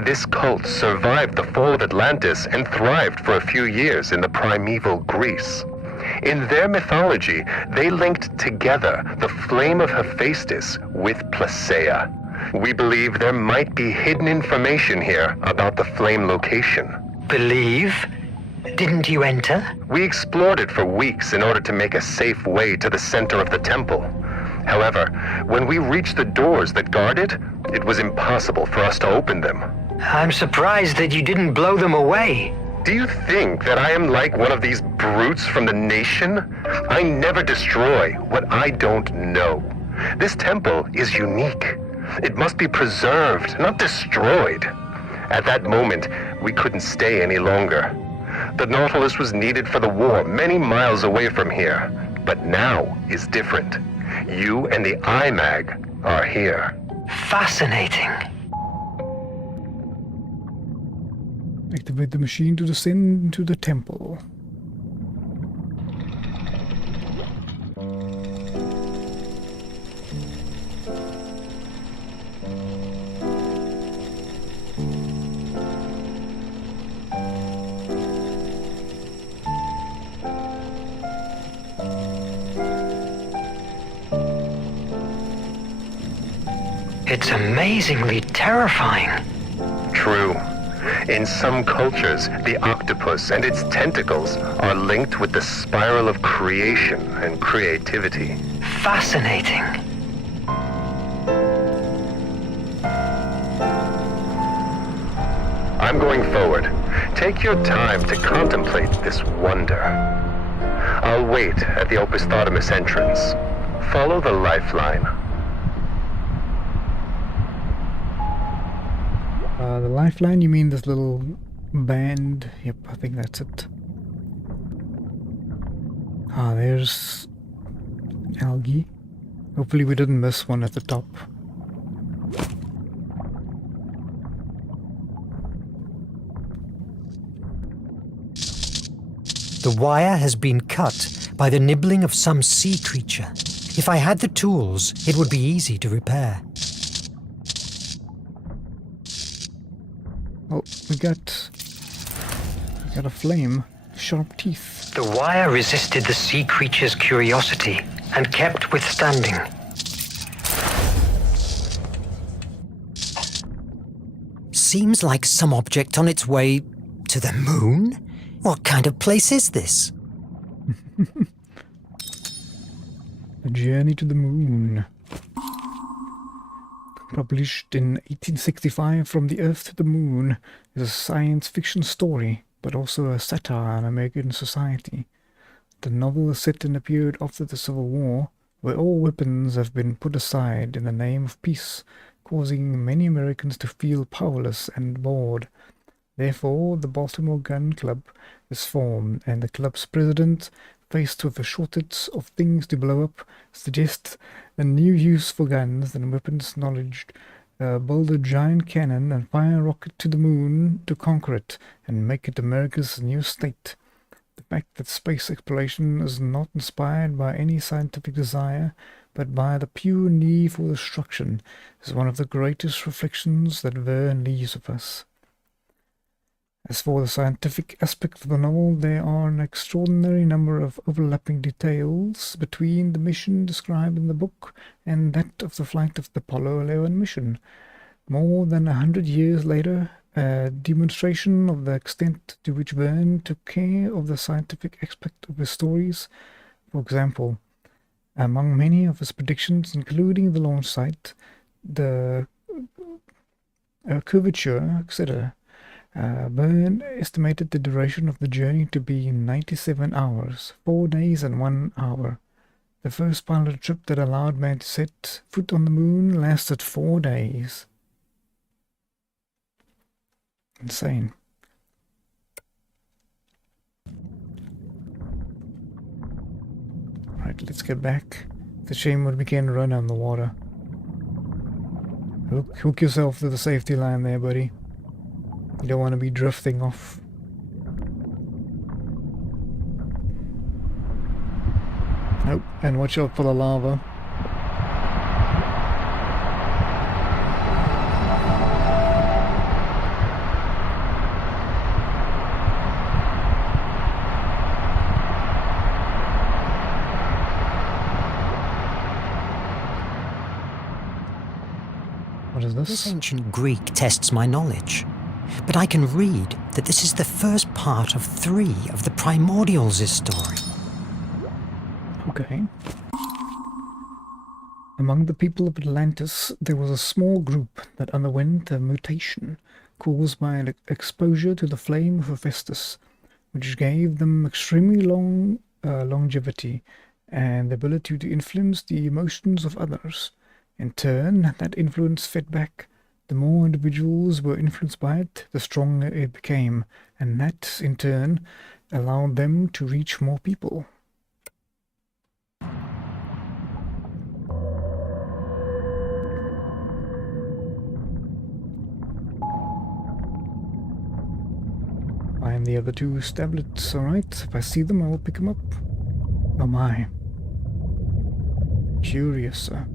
This cult survived the fall of Atlantis and thrived for a few years in the primeval Greece. In their mythology, they linked together the flame of Hephaestus with Placaea. We believe there might be hidden information here about the flame location. Believe? Didn't you enter? We explored it for weeks in order to make a safe way to the center of the temple. However, when we reached the doors that guard it, it was impossible for us to open them. I'm surprised that you didn't blow them away. Do you think that I am like one of these brutes from the nation? I never destroy what I don't know. This temple is unique. It must be preserved, not destroyed. At that moment, we couldn't stay any longer. The Nautilus was needed for the war many miles away from here, but now is different. You and the IMAG are here. Fascinating. Activate the machine to descend into the temple. It's amazingly terrifying. True. In some cultures, the octopus and its tentacles are linked with the spiral of creation and creativity. Fascinating. I'm going forward. Take your time to contemplate this wonder. I'll wait at the Opisthotomus entrance. Follow the lifeline. The lifeline, you mean this little band? Yep, I think that's it. Ah, there's algae. Hopefully we didn't miss one at the top. The wire has been cut by the nibbling of some sea creature. If I had the tools, it would be easy to repair. Oh, we got a flame. Sharp teeth. The wire resisted the sea creature's curiosity and kept withstanding. Seems like some object on its way to the moon? What kind of place is this? A Journey to the Moon. Published in 1865, From the Earth to the Moon is a science fiction story, but also a satire on American society. The novel is set in a period after the Civil War, where all weapons have been put aside in the name of peace, causing many Americans to feel powerless and bored. Therefore, the Baltimore Gun Club is formed, and the club's president, faced with a shortage of things to blow up, suggest a new use for guns and weapons knowledge. Build a giant cannon and fire a rocket to the moon to conquer it and make it America's new state. The fact that space exploration is not inspired by any scientific desire, but by the pure need for destruction, is one of the greatest reflections that Verne leaves with us. As for the scientific aspect of the novel, there are an extraordinary number of overlapping details between the mission described in the book and that of the flight of the Apollo 11 mission. More than 100 years later, a demonstration of the extent to which Verne took care of the scientific aspect of his stories. For example, among many of his predictions, including the launch site, the curvature, etc., Verne estimated the duration of the journey to be 97 hours, 4 days and 1 hour. The first pilot trip that allowed man to set foot on the moon lasted 4 days. Insane. Right, let's get back. It's a shame when we can't run on the water. Hook yourself to the safety line there, buddy. You don't want to be drifting off. Nope, and watch out for the lava. What is this? This ancient Greek tests my knowledge. But I can read that this is the first part of 3 of the Primordials' story. Okay. Among the people of Atlantis, there was a small group that underwent a mutation caused by an exposure to the flame of Hephaestus, which gave them extremely long longevity and the ability to influence the emotions of others. In turn, that influence fed back. The more individuals were influenced by it, the stronger it became, and that, in turn, allowed them to reach more people. Find the other 2 tablets, alright? If I see them, I will pick them up. Oh my. Curious, sir.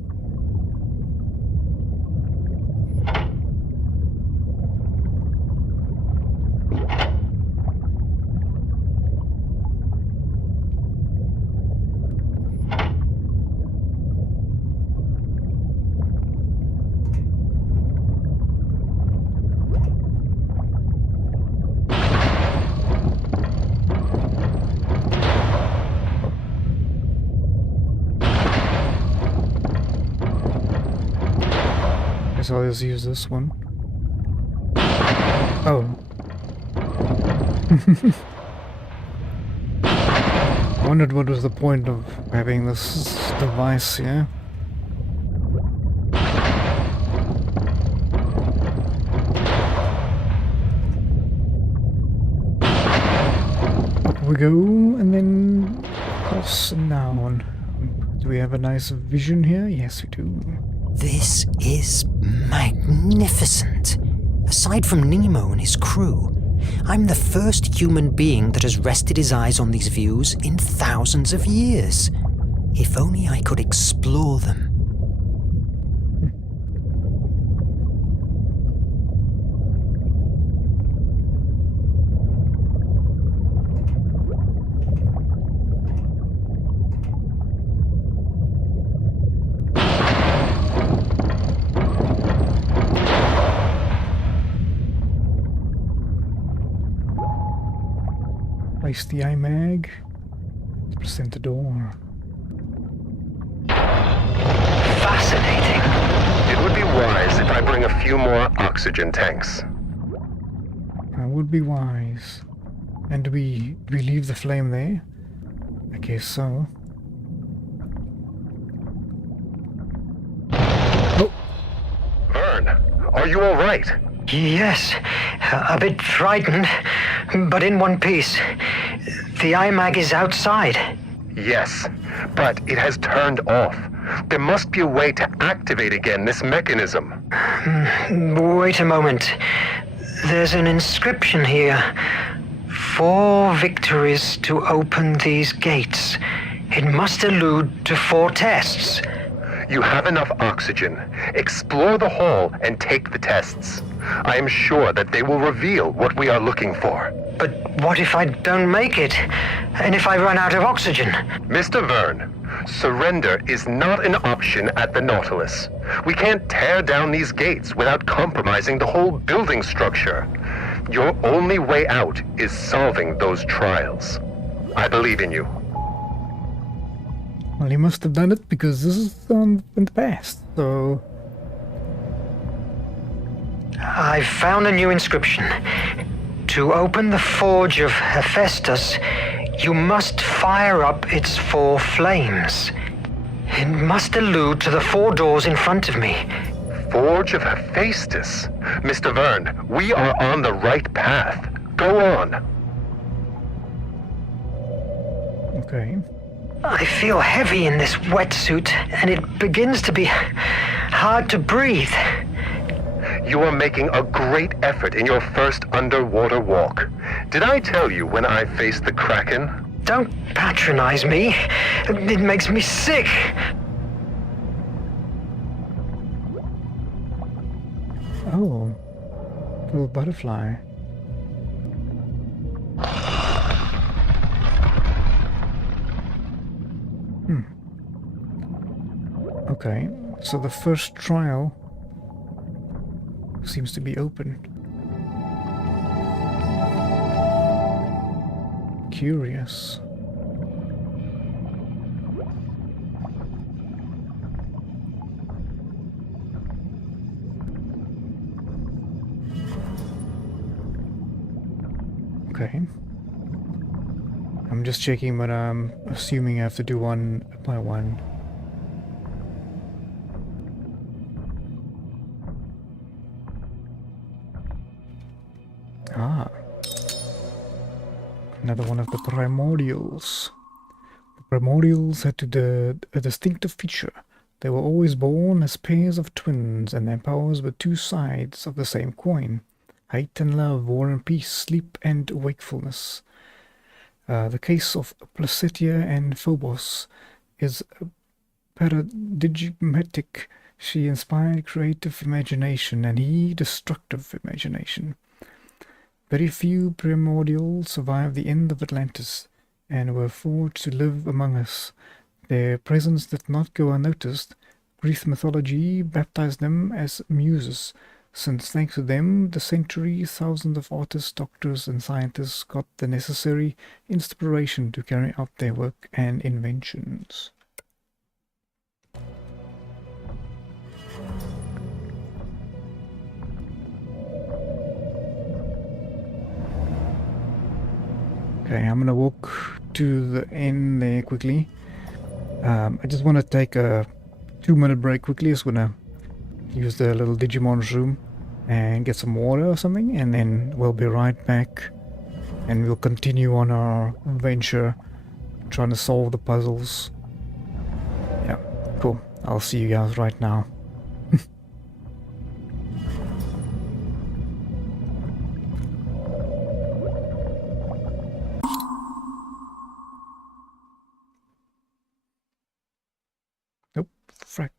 I'll just use this one. Oh. I wondered what was the point of having this device here. Up we go, and then across and down. Do we have a nice vision here? Yes, we do. This is magnificent. Aside from Nemo and his crew, I'm the first human being that has rested his eyes on these views in thousands of years. If only I could explore them. Place the iMag. Let's present the door. Fascinating. It would be wise if I bring a few more oxygen tanks. That would be wise. And do we leave the flame there? I guess so. Oh! Verne, are you all right? Yes, a bit frightened, but in one piece. The iMag is outside. Yes, but it has turned off. There must be a way to activate again this mechanism. Wait a moment. There's an inscription here. 4 victories to open these gates. It must allude to 4 tests. You have enough oxygen. Explore the hall and take the tests. I am sure that they will reveal what we are looking for. But what if I don't make it? And if I run out of oxygen? Mr. Verne, surrender is not an option at the Nautilus. We can't tear down these gates without compromising the whole building structure. Your only way out is solving those trials. I believe in you. Well, he must have done it because this is in the past, so... I've found a new inscription. To open the forge of Hephaestus, you must fire up its 4 flames. It must allude to the 4 doors in front of me. Forge of Hephaestus? Mr. Verne, we are on the right path. Go on. Okay. I feel heavy in this wetsuit, and it begins to be hard to breathe. You are making a great effort in your first underwater walk. Did I tell you when I faced the Kraken? Don't patronize me. It makes me sick. Oh. Little butterfly. Okay, so the first trial seems to be open. Curious. Okay. I'm just checking, but I'm assuming I have to do one by one. Ah. Another one of the primordials. The primordials had a distinctive feature. They were always born as pairs of twins, and their powers were 2 sides of the same coin. Hate and love, war and peace, sleep and wakefulness. The case of Placidia and Phobos is paradigmatic. She inspired creative imagination, and he destructive imagination. Very few primordials survived the end of Atlantis, and were forced to live among us. Their presence did not go unnoticed. Greek mythology baptized them as muses, since thanks to them, the centuries, thousands of artists, doctors, and scientists got the necessary inspiration to carry out their work and inventions. Okay, I'm gonna walk to the end there quickly. I just want to take a 2-minute break quickly. Just gonna use the little Digimon's room and get some water or something, and then we'll be right back and we'll continue on our adventure trying to solve the puzzles. Yeah, cool. I'll see you guys right now. Nope, frack.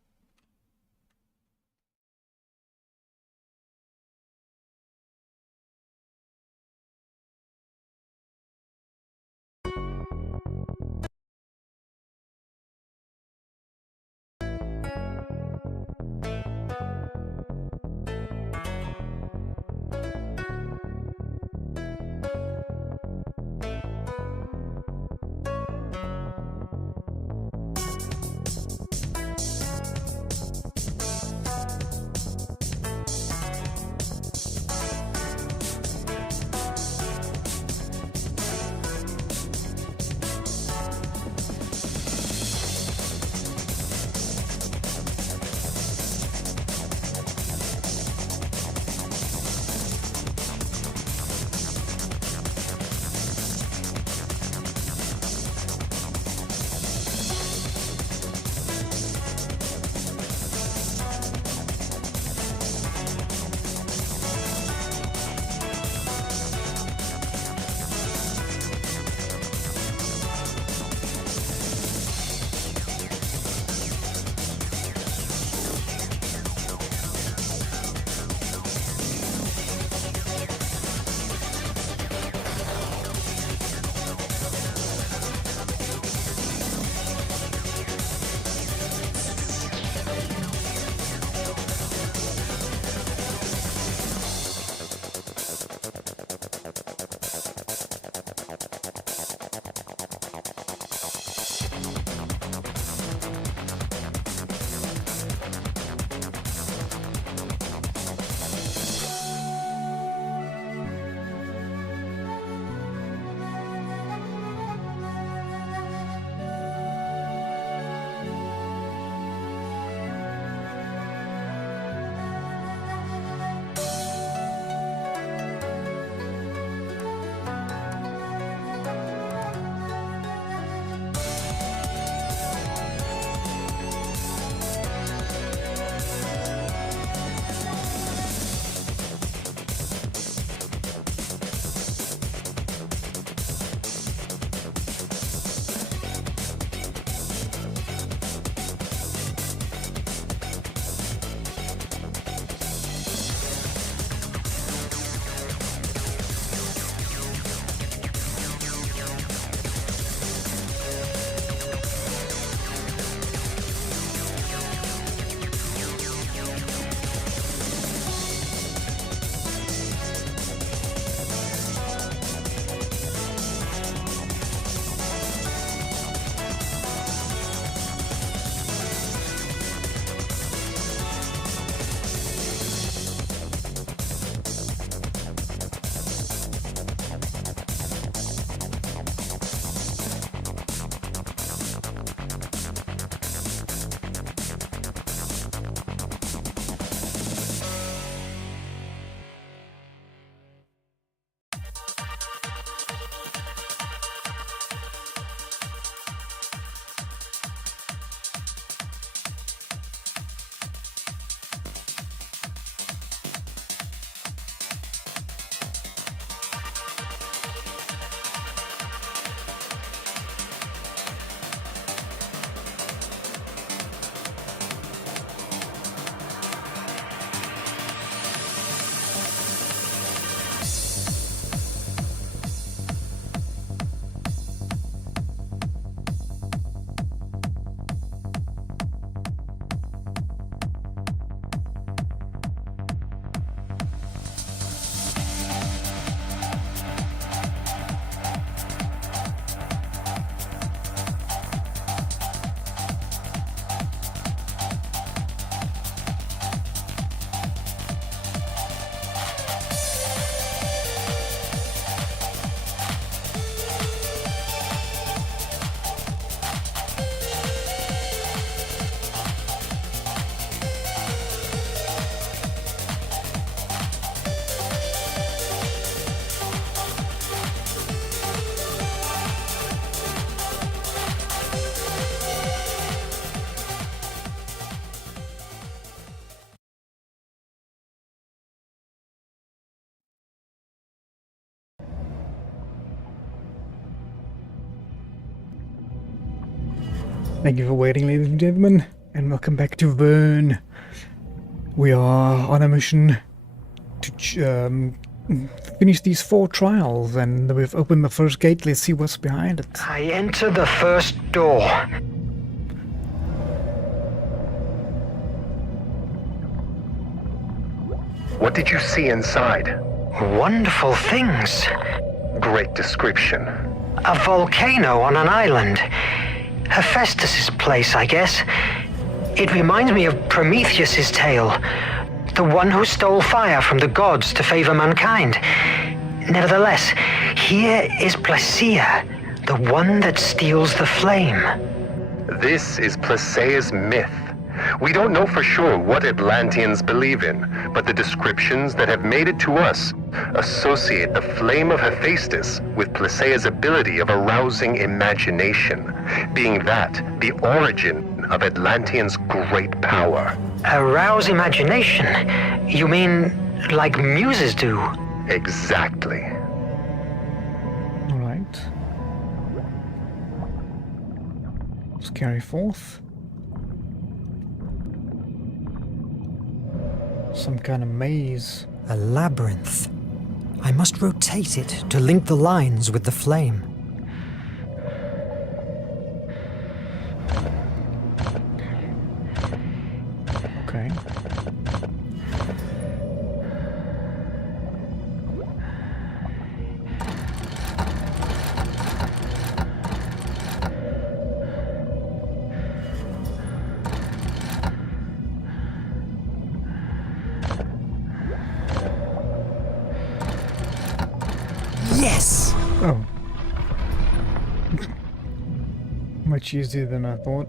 Thank you for waiting, ladies and gentlemen, and welcome back to Verne. We are on a mission to finish these 4 trials, and we've opened the first gate. Let's see what's behind it. I enter the first door. What did you see inside? Wonderful things. Great description. A volcano on an island. Hephaestus's place, I guess. It reminds me of Prometheus's tale. The one who stole fire from the gods to favor mankind. Nevertheless, here is Placia, the one that steals the flame. This is Placea's myth. We don't know for sure what Atlanteans believe in, but the descriptions that have made it to us associate the flame of Hephaestus with Placea's ability of arousing imagination, being that the origin of Atlanteans' great power. Arouse imagination? You mean like muses do? Exactly. All right. Let's carry forth. Some kind of maze. A labyrinth. I must rotate it to link the lines with the flame. Okay. Yes! Oh. Much easier than I thought.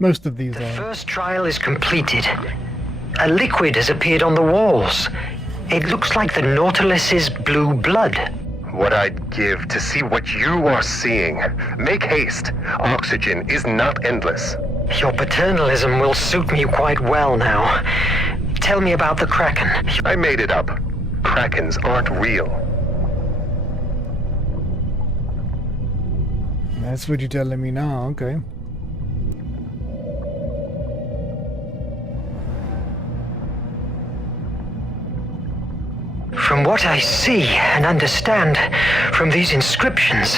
Most of these are. First trial is completed. A liquid has appeared on the walls. It looks like the Nautilus's blue blood. What I'd give to see what you are seeing. Make haste. Oxygen is not endless. Your paternalism will suit me quite well now. Tell me about the Kraken. I made it up. Krakens aren't real. That's what you're telling me now, okay. From what I see and understand from these inscriptions,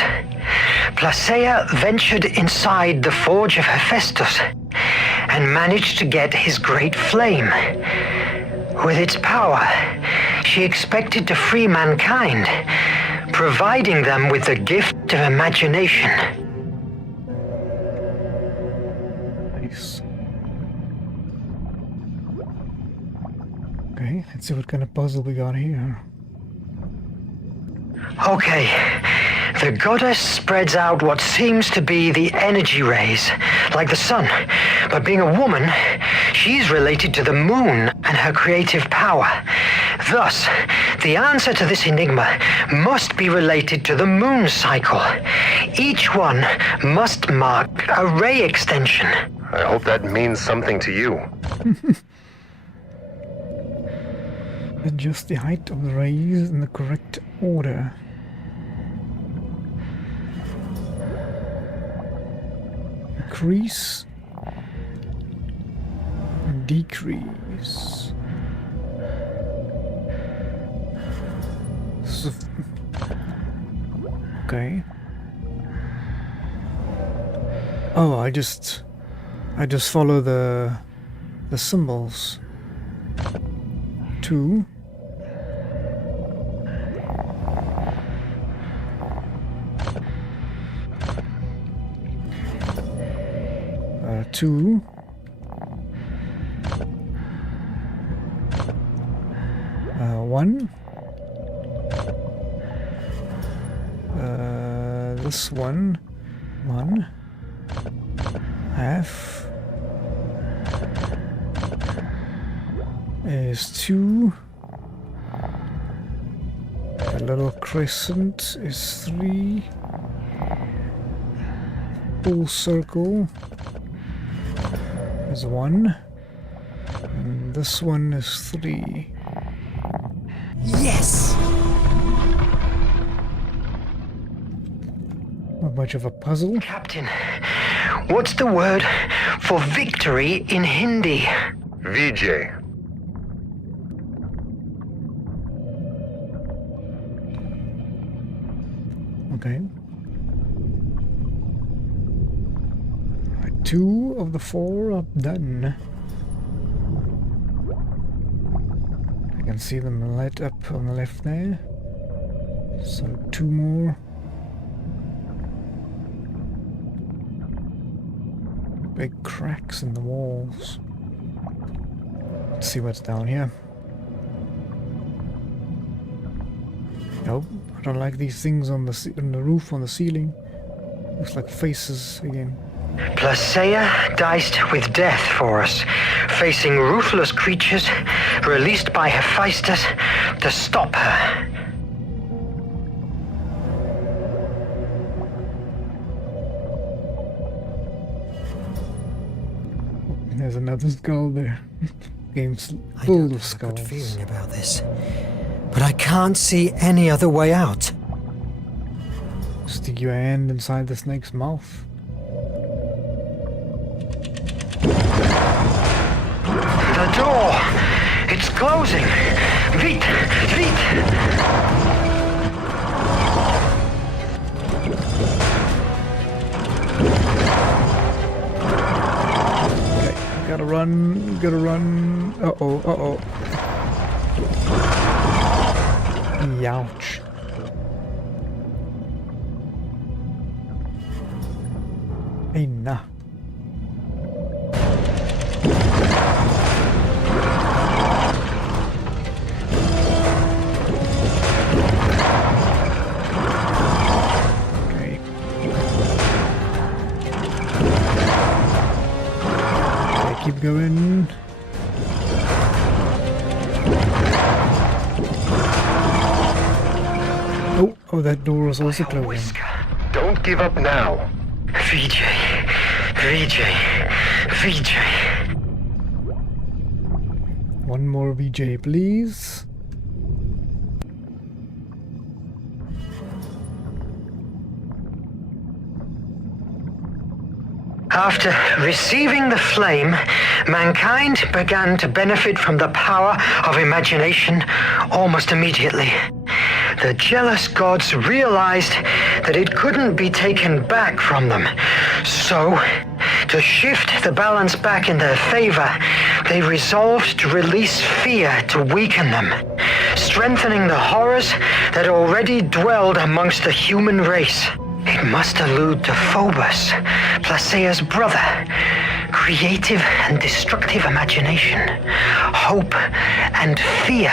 Placea ventured inside the forge of Hephaestus and managed to get his great flame. With its power, she expected to free mankind, providing them with the gift of imagination. Nice. Okay, let's see what kind of puzzle we got here. Okay, the goddess spreads out what seems to be the energy rays, like the sun. But being a woman, she's related to the moon and her creative power. Thus, the answer to this enigma must be related to the moon cycle. Each one must mark a ray extension. I hope that means something to you. Adjust the height of the rays in the correct order. Increase. Decrease. Okay. Oh, I just follow the symbols. 2. 2. 1. This one. 1. Half is 2. A little crescent is 3. Full circle is 1. And this one is 3. Yes! Not much of a puzzle. Captain, What's the word for victory in Hindi? Vijay. Okay. Right, 2 of the 4 are done. I can see them light up on the left there. So 2 more. Big cracks in the walls. Let's see what's down here. Nope, I don't like these things on the roof, on the ceiling. Looks like faces again. Placeia diced with death for us, facing ruthless creatures released by Hephaestus to stop her. There's another skull there. Game's full of skulls. I have a good feeling about this, but I can't see any other way out. Stick your hand inside the snake's mouth. The door! It's closing! Vite! Vite! Gotta run, gotta run. Uh-oh, uh-oh. Youch. Hey, nah. Keep going. Oh, that door is also closing. Don't give up now. Vijay, Vijay, Vijay. One more VJ, please. After receiving the flame, mankind began to benefit from the power of imagination almost immediately. The jealous gods realized that it couldn't be taken back from them. So, to shift the balance back in their favor, they resolved to release fear to weaken them, strengthening the horrors that already dwelled amongst the human race. It must allude to Phobos, Placeia's brother. Creative and destructive imagination, hope and fear.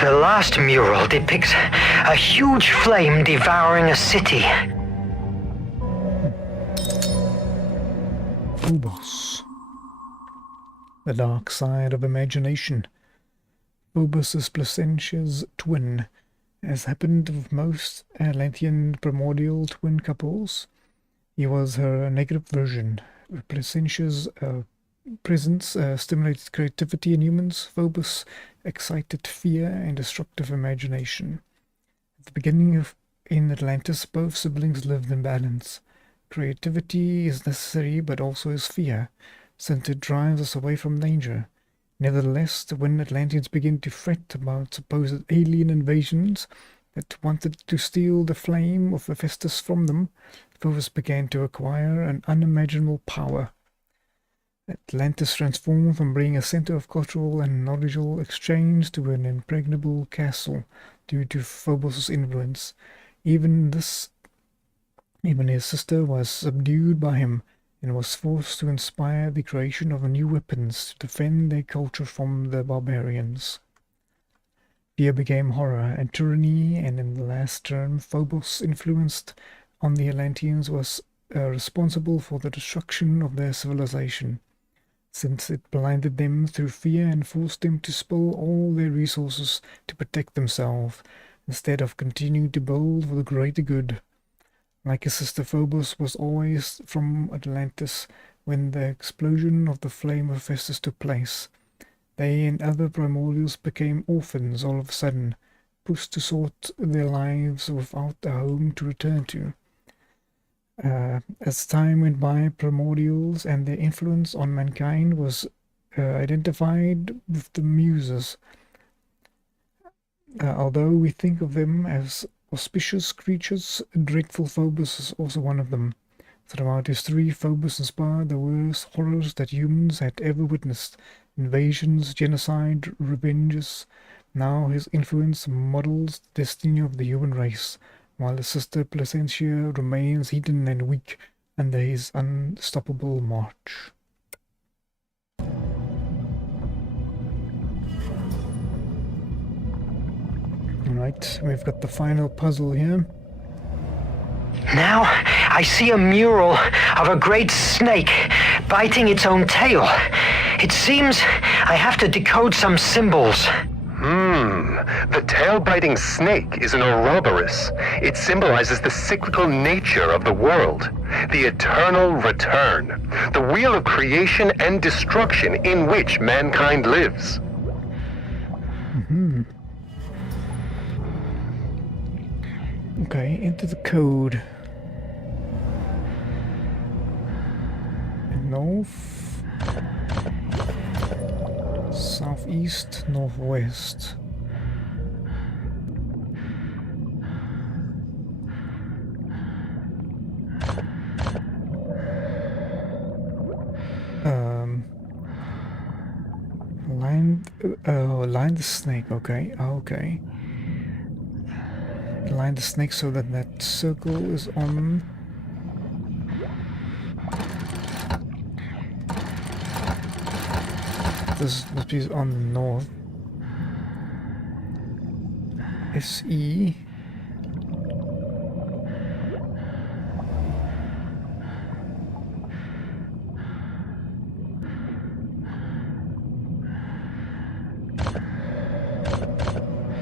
The last mural depicts a huge flame devouring a city. Phobos. The dark side of imagination. Phobos is Placentia's twin. As happened with most Atlantean primordial twin couples, he was her negative version. Placentia's presence stimulated creativity in humans. Phobos excited fear and destructive imagination. At the beginning in Atlantis, both siblings lived in balance. Creativity is necessary, but also is fear, since it drives us away from danger. Nevertheless, when Atlanteans began to fret about supposed alien invasions that wanted to steal the flame of Hephaestus from them, Phobos began to acquire an unimaginable power. Atlantis transformed from being a center of cultural and knowledgeable exchange to an impregnable castle due to Phobos' influence. Even his sister was subdued by him, and was forced to inspire the creation of new weapons to defend their culture from the barbarians. Fear became horror and tyranny, and in the last term, Phobos' influence on the Atlanteans was responsible for the destruction of their civilization, since it blinded them through fear and forced them to spill all their resources to protect themselves, instead of continuing to build for the greater good. Like his sister, Phobos was always from Atlantis when the explosion of the flame of Hephaestus took place. They and other primordials became orphans all of a sudden, pushed to sort their lives without a home to return to. As time went by, primordials and their influence on mankind was identified with the Muses. Although we think of them as auspicious creatures, dreadful Phobos is also one of them. Throughout history, Phobos inspired the worst horrors that humans had ever witnessed: invasions, genocide, revenges. Now his influence models the destiny of the human race, while his sister Placentia remains hidden and weak under his unstoppable march. Alright, we've got the final puzzle here. Now I see a mural of a great snake biting its own tail. It seems I have to decode some symbols. The tail-biting snake is an Ouroboros. It symbolizes the cyclical nature of the world, the eternal return, the wheel of creation and destruction in which mankind lives. Okay, into the code. North, southeast, northwest. Line the snake. Okay, okay. Line the snake so that that circle is on. This must be on the north. SE.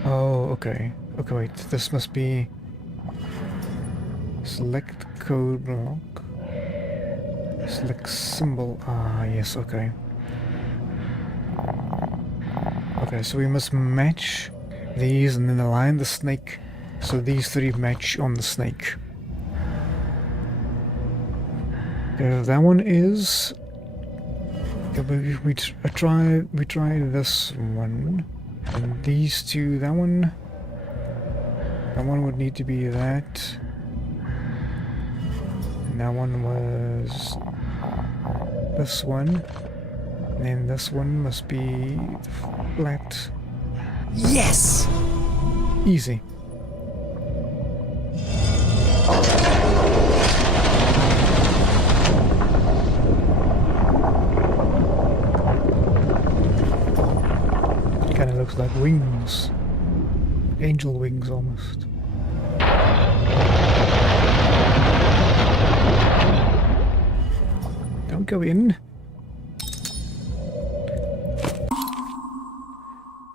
Oh, okay. Okay, wait. This must be select code block. Select symbol. Ah, yes. Okay. Okay, so we must match these and then align the snake so these three match on the snake. Okay, that one is. Okay, we try this one, and these two. That one would need to be that. And that one was this one. And then this one must be flat. Yes! Easy. Kinda looks like wings. Angel wings almost. Don't go in.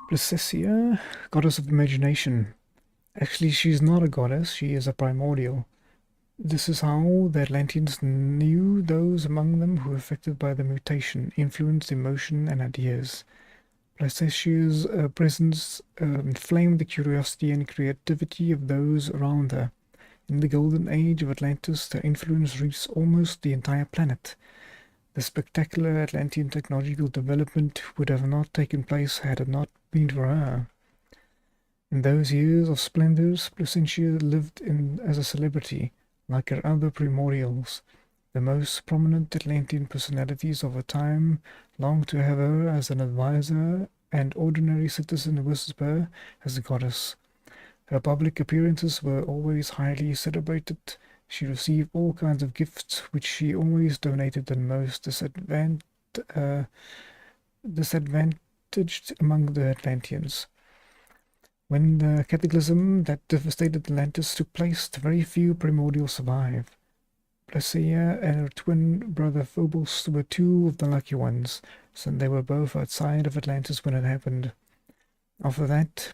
Placentia, goddess of imagination. Actually, she's not a goddess, she is a primordial. This is how the Atlanteans knew those among them who were affected by the mutation, influenced emotion and ideas. Placentia's presence inflamed the curiosity and creativity of those around her. In the golden age of Atlantis, their influence reached almost the entire planet. The spectacular Atlantean technological development would have not taken place had it not been for her. In those years of splendors, Placentia lived as a celebrity, like her other primordials. The most prominent Atlantean personalities of her time longed to have her as an advisor, and ordinary citizens worshipped her as a goddess. Her public appearances were always highly celebrated. She received all kinds of gifts, which she always donated to the most disadvantaged among the Atlanteans. When the cataclysm that devastated Atlantis took place, very few primordials survived. Placentia and her twin brother Phobos were two of the lucky ones, since they were both outside of Atlantis when it happened. After that,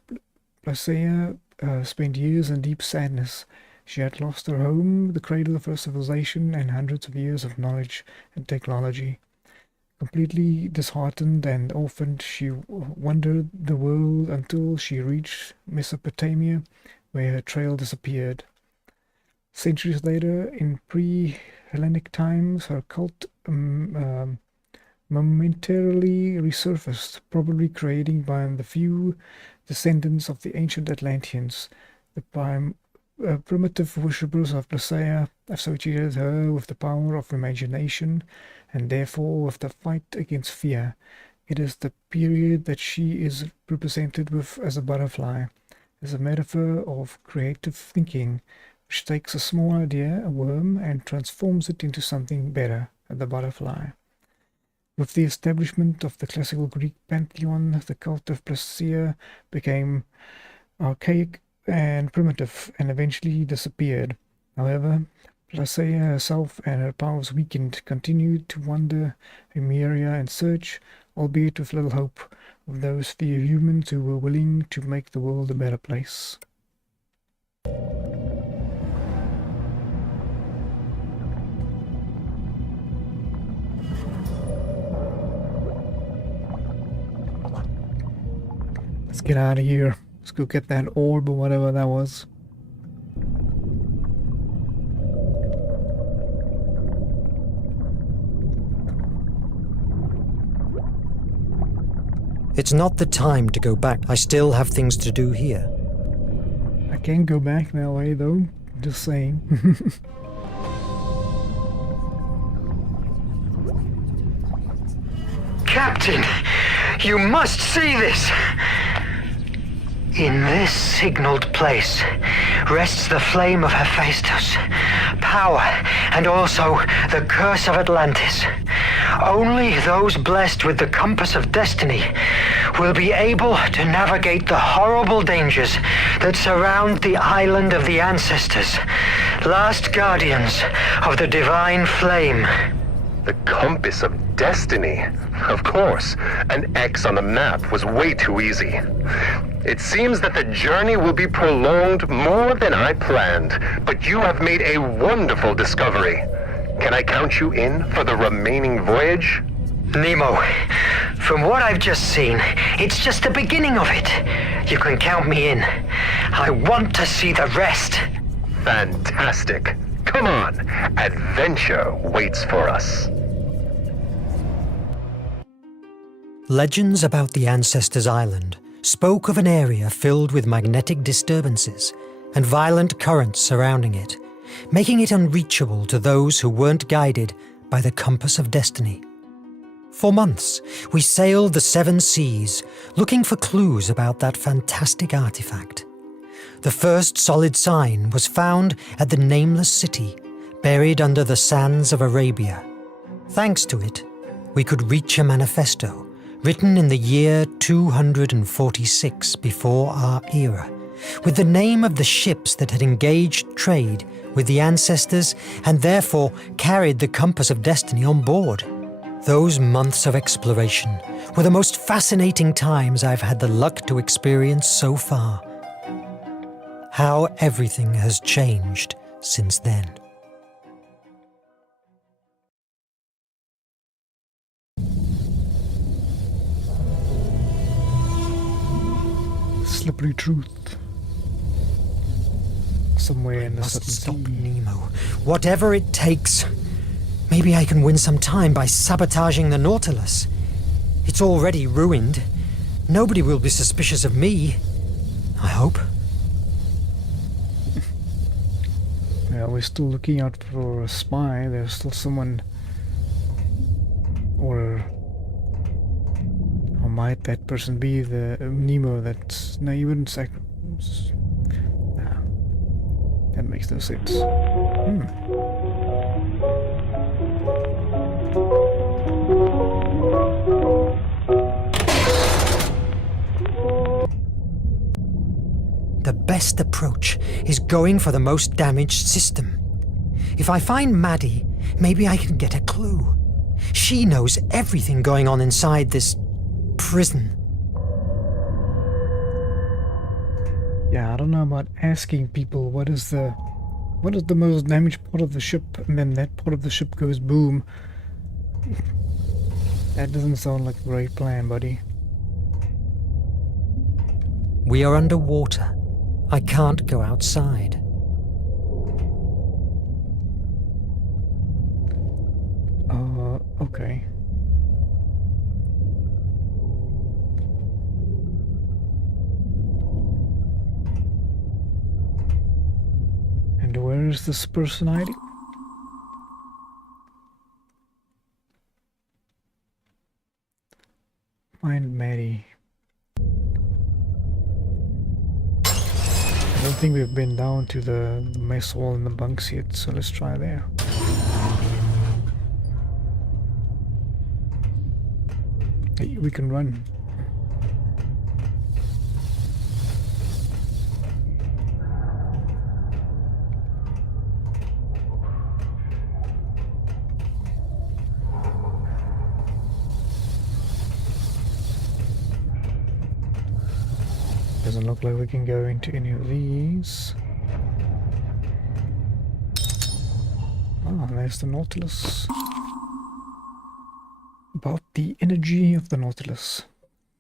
Placentia spent years in deep sadness. She had lost her home, the cradle of her civilization, and hundreds of years of knowledge and technology. Completely disheartened and orphaned, she wandered the world until she reached Mesopotamia, where her trail disappeared. Centuries later, in pre-Hellenic times, her cult momentarily resurfaced, probably created by the few descendants of the ancient Atlanteans. The primitive worshippers of Placaea associated her with the power of imagination and therefore with the fight against fear. It is the period that she is represented with as a butterfly, as a metaphor of creative thinking, which takes a small idea, a worm, and transforms it into something better, the butterfly. With the establishment of the classical Greek pantheon, the cult of Placaea became archaic and primitive, and eventually disappeared. However, Placaea herself and her powers weakened, continued to wander Hemera in search, albeit with little hope, of those few humans who were willing to make the world a better place. Let's get out of here. Let's go get that orb or whatever that was. It's not the time to go back. I still have things to do here. I can't go back that way though. Just saying. Captain, you must see this! In this signaled place rests the flame of Hephaestus, power, and also the curse of Atlantis. Only those blessed with the compass of destiny will be able to navigate the horrible dangers that surround the island of the ancestors, last guardians of the divine flame. The compass of destiny? Of course. An X on the map was way too easy. It seems that the journey will be prolonged more than I planned, but you have made a wonderful discovery. Can I count you in for the remaining voyage? Nemo, from what I've just seen, it's just the beginning of it. You can count me in. I want to see the rest. Fantastic. Come on, adventure waits for us. Legends about the Ancestors' Island spoke of an area filled with magnetic disturbances and violent currents surrounding it, making it unreachable to those who weren't guided by the compass of destiny. For months, we sailed the 7 seas, looking for clues about that fantastic artifact. The first solid sign was found at the nameless city, buried under the sands of Arabia. Thanks to it, we could reach a manifesto, written in the year 246 before our era, with the name of the ships that had engaged trade with the ancestors and therefore carried the compass of destiny on board. Those months of exploration were the most fascinating times I've had the luck to experience so far. How everything has changed since then. Slippery truth. Somewhere in the Must stop sea. Nemo. Whatever it takes. Maybe I can win some time by sabotaging the Nautilus. It's already ruined. Nobody will be suspicious of me. I hope. Yeah, we're still looking out for a spy. There's still someone, or might that person be the Nemo? That's no, you wouldn't say. Nah, that makes no sense. The best approach is going for the most damaged system. If I find Maddie, maybe I can get a clue. She knows everything going on inside this prison. Yeah, I don't know about asking people what is the most damaged part of the ship, and then that part of the ship goes boom. That doesn't sound like a great plan, buddy. We are underwater. I can't go outside. Okay. And where is this person hiding? Find Mary. I don't think we've been down to the mess hall in the bunks yet, so let's try there. Hey, we can run. Doesn't look like we can go into any of these. Ah, there's the Nautilus. About the energy of the Nautilus.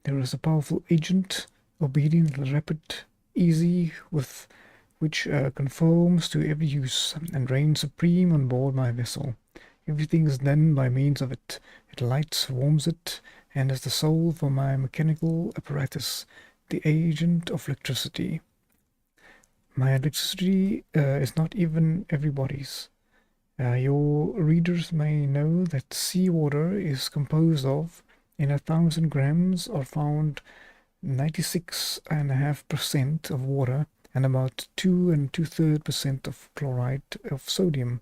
There is a powerful agent, obedient, rapid, easy, with which conforms to every use and reigns supreme on board my vessel. Everything is done by means of it. It lights, warms it, and is the soul for my mechanical apparatus, the agent of electricity. My electricity is not even everybody's. Your readers may know that seawater is composed of, in 1,000 grams are found 96.5% of water and about 2 2/3% of chloride of sodium.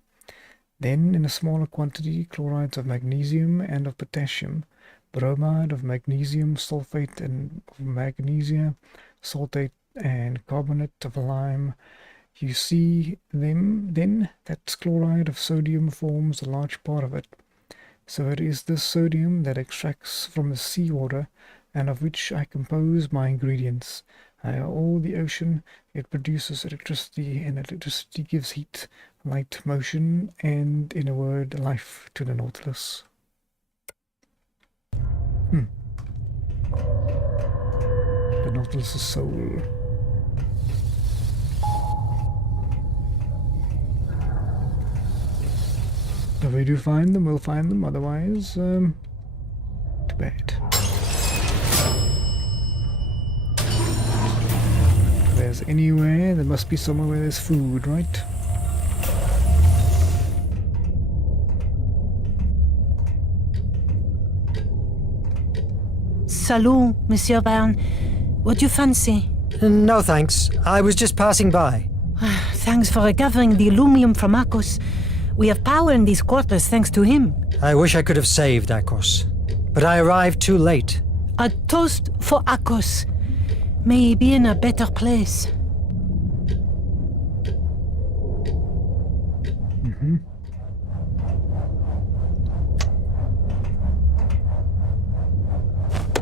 Then, in a smaller quantity, chlorides of magnesium and of potassium, bromide of magnesium sulfate and of magnesia sulfate, and carbonate of lime. You see them then, that chloride of sodium forms a large part of it. So it is this sodium that extracts from the seawater, and of which I compose my ingredients. All the ocean, it produces electricity, and electricity gives heat, light, motion, and, in a word, life to the Nautilus. The Nautilus' soul. If we do find them, we'll find them. Otherwise, too bad. If there's anywhere, there must be somewhere where there's food, right? Salut, Monsieur Verne. What do you fancy? No, thanks. I was just passing by. Thanks for gathering the aluminum from Akos. We have power in these quarters thanks to him. I wish I could have saved Akos, but I arrived too late. A toast for Akos. May he be in a better place.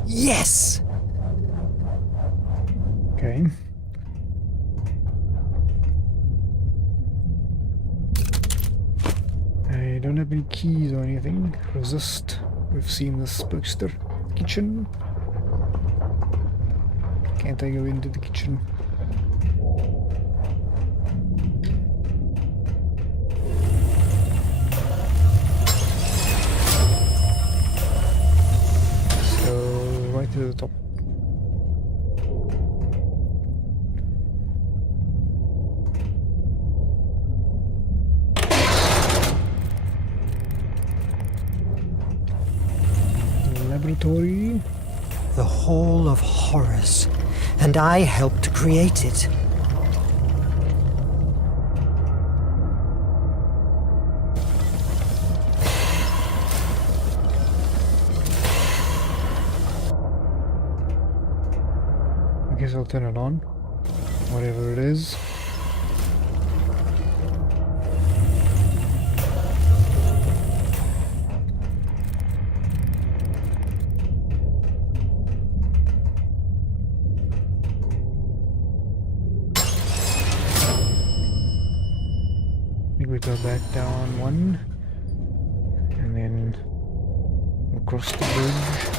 Yes! Okay. I don't have any keys or anything. Resist. We've seen this poster. Kitchen. Can't I go into the kitchen? So, right to the top. Laboratory. The Hall of Horrors, and I helped to create it. I guess I'll turn it on, whatever it is. We go back down one, and then across the bridge.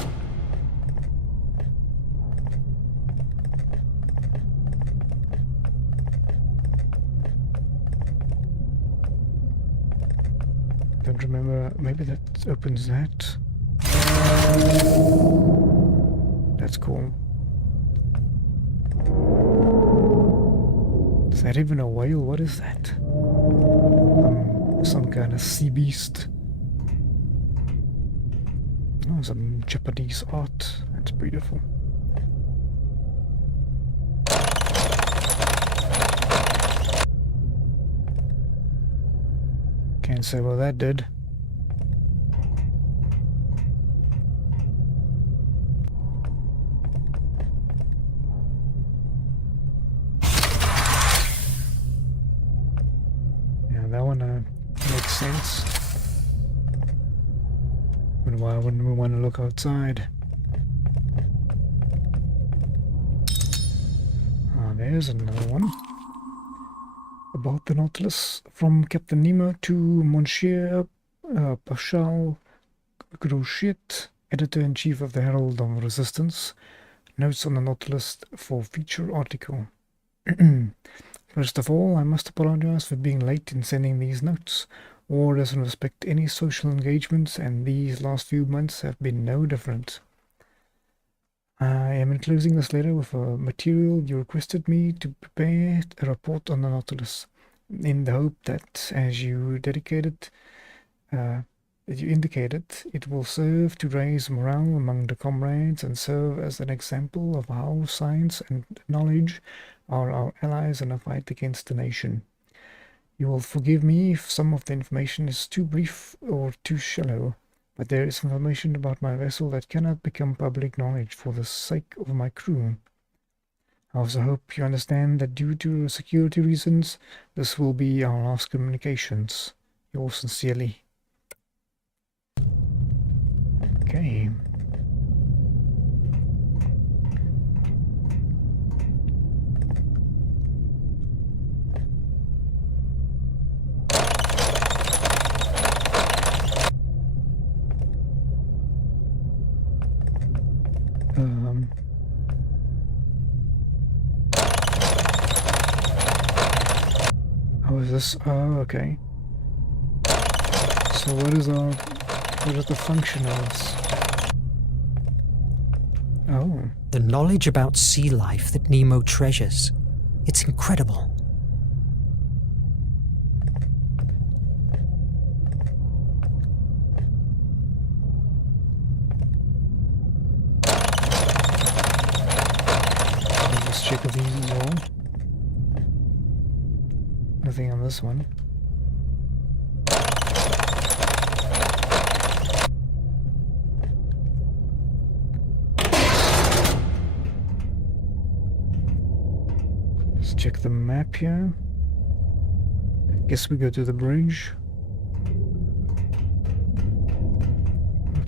Don't remember. Maybe that opens that. That's cool. Is that even a whale? What is that? Some kind of sea beast. Oh, some Japanese art. That's beautiful. Can't say what that did. Yeah, that one makes sense. Why wouldn't we want to look outside? Ah, there's another one. About the Nautilus, from Captain Nemo to Monsieur Pascal Groschet, Editor-in-Chief of the Herald of Resistance. Notes on the Nautilus for feature article. First of all, I must apologize for being late in sending these notes. War doesn't respect any social engagements, and these last few months have been no different. I am enclosing this letter with a material you requested me to prepare a report on the Nautilus, in the hope that, as you indicated, it will serve to raise morale among the comrades and serve as an example of how science and knowledge are our allies in a fight against the nation. You will forgive me if some of the information is too brief or too shallow, but there is information about my vessel that cannot become public knowledge for the sake of my crew. I also hope you understand that due to security reasons, this will be our last communications. Yours sincerely. Okay. How is this? Oh, okay. So what is the function of this? Oh. The knowledge about sea life that Nemo treasures. It's incredible. Let's check if these are all. Nothing on this one. Let's check the map here. Guess we go to the bridge.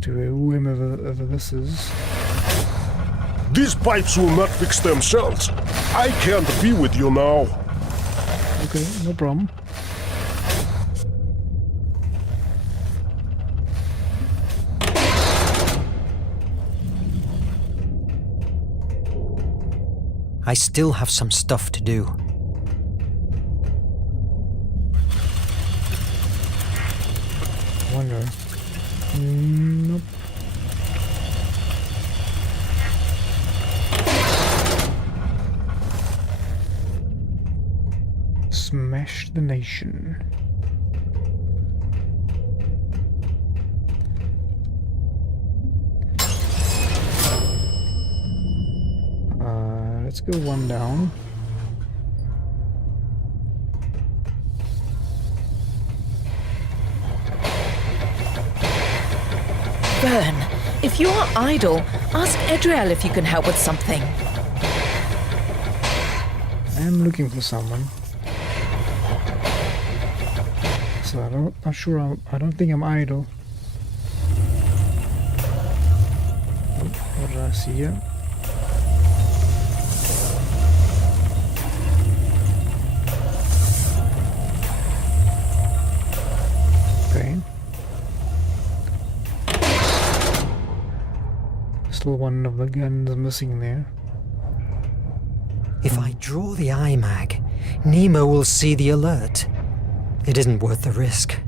To whoever this is. These pipes will not fix themselves. I can't be with you now. Okay, no problem. I still have some stuff to do. Wonder. Nope. Smash the nation. Let's go one down. Verne, if you are idle, ask Edriel if you can help with something. I'm looking for someone. So I don't think I'm idle. What did I see here? Okay. Still one of the guns missing there. If I draw the iMag, Nemo will see the alert. It isn't worth the risk.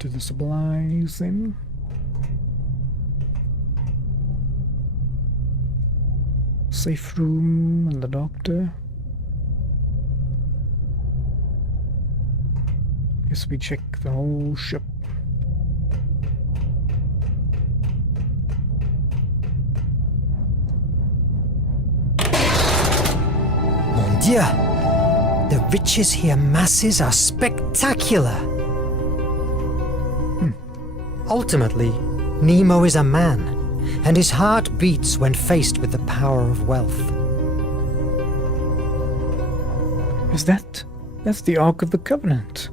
into the supplies then. Safe room and the doctor. Guess we check the whole ship. Mon Dieu! The riches he amasses are spectacular! Ultimately, Nemo is a man, and his heart beats when faced with the power of wealth. Is that? That's the Ark of the Covenant.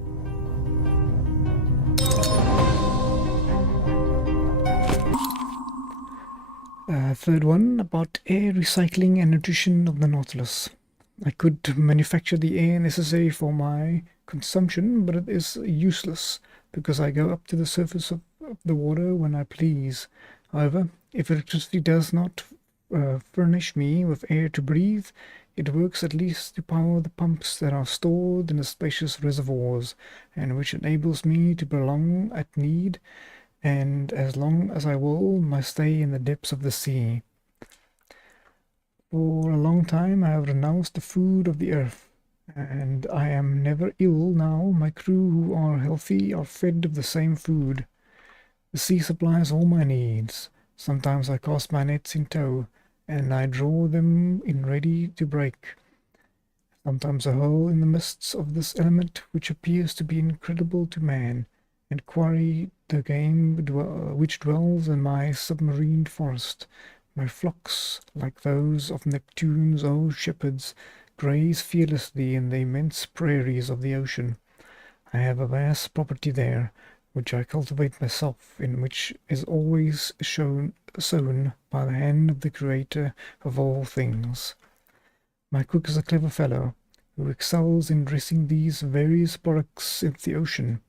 Third one, about air recycling and nutrition of the Nautilus. I could manufacture the air necessary for my consumption, but it is useless because I go up to the surface of the water when I please. However, if electricity does not furnish me with air to breathe, it works at least to power the pumps that are stored in the spacious reservoirs, and which enables me to prolong at need, and as long as I will, my stay in the depths of the sea. For a long time I have renounced the food of the earth, and I am never ill now. My crew who are healthy are fed of the same food. The sea supplies all my needs. Sometimes I cast my nets in tow, and I draw them in ready to break. Sometimes I hurl in the mists of this element which appears to be incredible to man, and quarry the game which dwells in my submarine forest. My flocks, like those of Neptune's old shepherds, graze fearlessly in the immense prairies of the ocean. I have a vast property there, which I cultivate myself, in which is always sown by the hand of the Creator of all things. My cook is a clever fellow, who excels in dressing these various products of the ocean.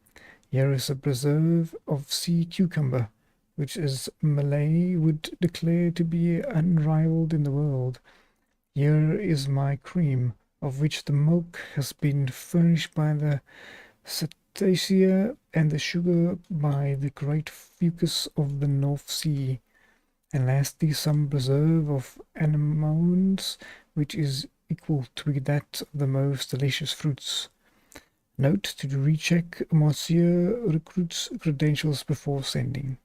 Here is a preserve of sea cucumber, which as Malay would declare to be unrivaled in the world. Here is my cream, of which the milk has been furnished by the cetacea, and the sugar by the great fucus of the North Sea. And lastly, some preserve of anemones, which is equal to that of the most delicious fruits. Note to recheck Monsieur recruit's credentials before sending.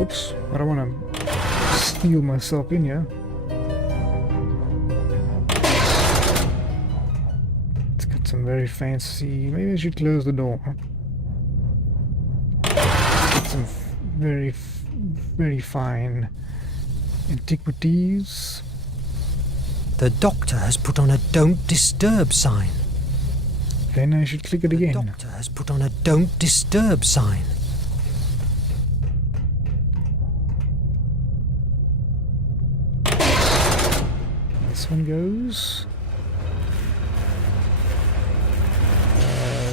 Oops, I don't want to steal myself in here. It's got some very fancy... Maybe I should close the door. Some very fine antiquities. The doctor has put on a don't disturb sign. Then I should click it again. The doctor has put on a don't disturb sign. This one goes.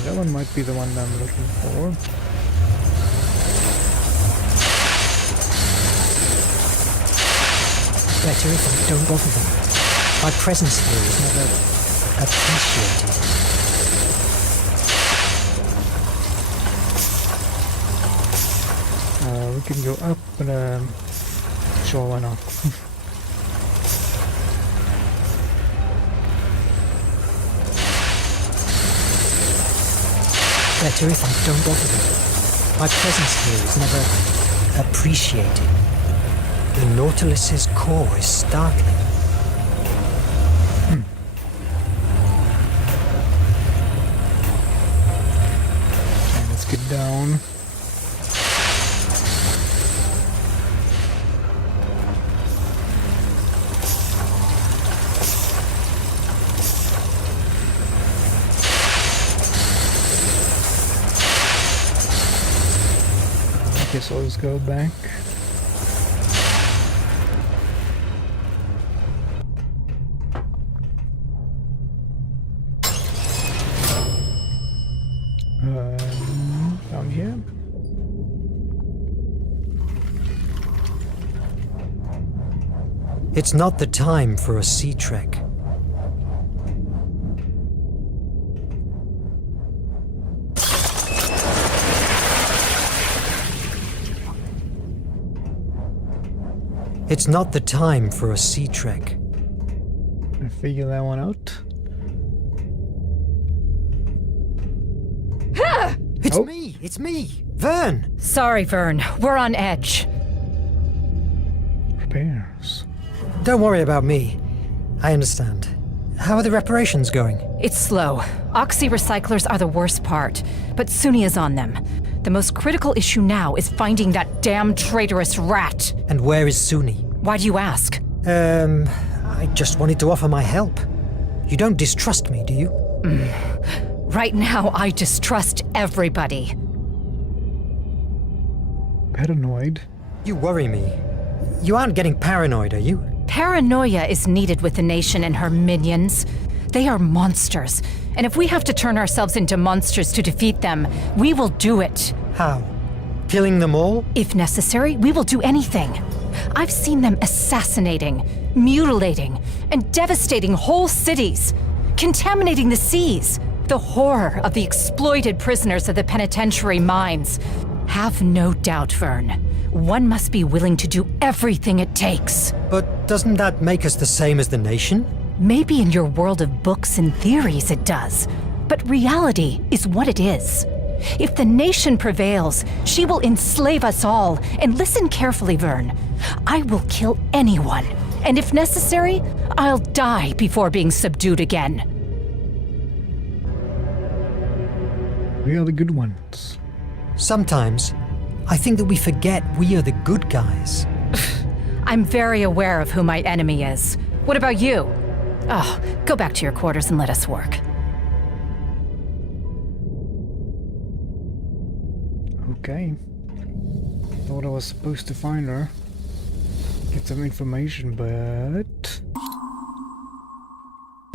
That one might be the one I'm looking for. Better if I don't bother them. My presence here is never appreciated. We can go up, but sure, why not? Better if I don't bother them. My presence here is never appreciated. The Nautilus's core is startling. Okay, let's get down. I guess I'll just go back. Down here. It's not the time for a sea trek. It's not the time for a sea trek. I figure that one out. It's me, Verne! Sorry, Verne. We're on edge. Repairs. Don't worry about me. I understand. How are the reparations going? It's slow. Oxy recyclers are the worst part, but Suni is on them. The most critical issue now is finding that damn traitorous rat. And where is Suni? Why do you ask? I just wanted to offer my help. You don't distrust me, do you? Right now, I distrust everybody. Paranoid? You worry me. You aren't getting paranoid, are you? Paranoia is needed with the nation and her minions. They are monsters, and if we have to turn ourselves into monsters to defeat them, we will do it. How? Killing them all? If necessary, we will do anything. I've seen them assassinating, mutilating, and devastating whole cities, contaminating the seas. The horror of the exploited prisoners of the penitentiary mines. Have no doubt, Verne. One must be willing to do everything it takes. But doesn't that make us the same as the nation? Maybe in your world of books and theories it does, but reality is what it is. If the nation prevails, she will enslave us all. And listen carefully, Verne. I will kill anyone, and if necessary, I'll die before being subdued again. We are the good ones. Sometimes, I think that we forget we are the good guys. I'm very aware of who my enemy is. What about you? Oh, go back to your quarters and let us work. Okay. Thought I was supposed to find her. Get some information, but...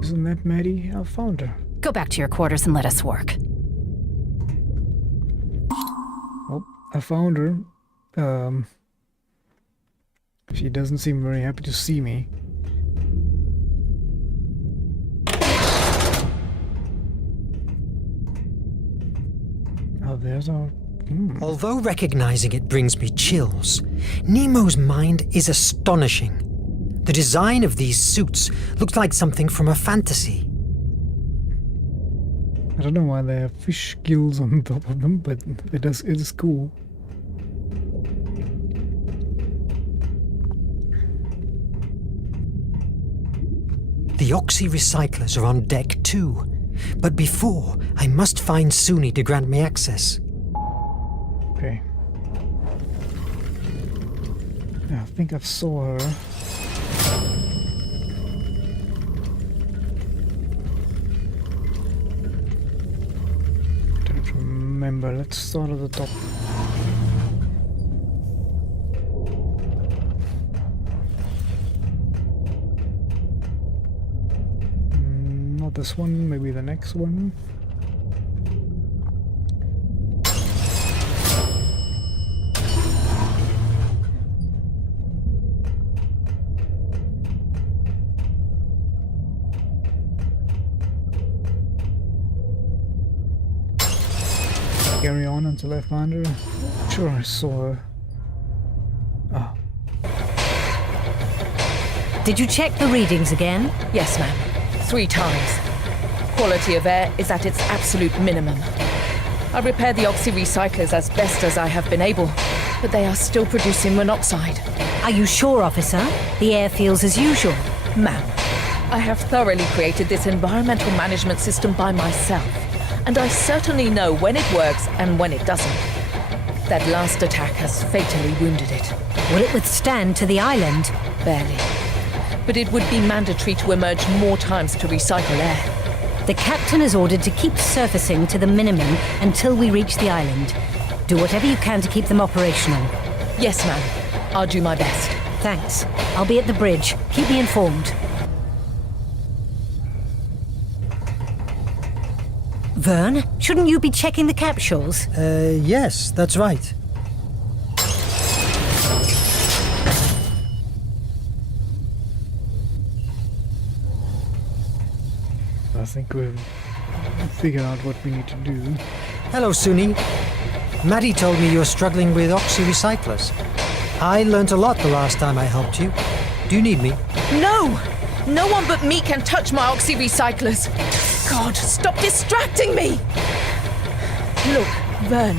Isn't that Maddie? I found her. Go back to your quarters and let us work. Oh, I found her. She doesn't seem very happy to see me. Oh, there's our... Although recognizing it brings me chills, Nemo's mind is astonishing. The design of these suits looks like something from a fantasy. I don't know why they have fish gills on top of them, but it is cool. The Oxy recyclers are on deck too, but before, I must find Suni to grant me access. Okay. Yeah, I think I saw her. Don't remember. Let's start at the top. Not this one, maybe the next one. Carry on until I find her. Sure, I saw her. Ah. Did you check the readings again? Yes, ma'am. 3 times. Quality of air is at its absolute minimum. I repaired the Oxy recyclers as best as I have been able, but they are still producing monoxide. Are you sure, officer? The air feels as usual. Ma'am, I have thoroughly created this environmental management system by myself, and I certainly know when it works and when it doesn't. That last attack has fatally wounded it. Will it withstand to the island? Barely. But it would be mandatory to emerge more times to recycle air. The captain is ordered to keep surfacing to the minimum until we reach the island. Do whatever you can to keep them operational. Yes, ma'am. I'll do my best. Thanks. I'll be at the bridge. Keep me informed. Verne, shouldn't you be checking the capsules? Yes, that's right. I think we've figured out what we need to do. Hello, Suni. Maddie told me you're struggling with oxy-recyclers. I learnt a lot the last time I helped you. Do you need me? No! No one but me can touch my oxy-recyclers. God, stop distracting me! Look, Verne,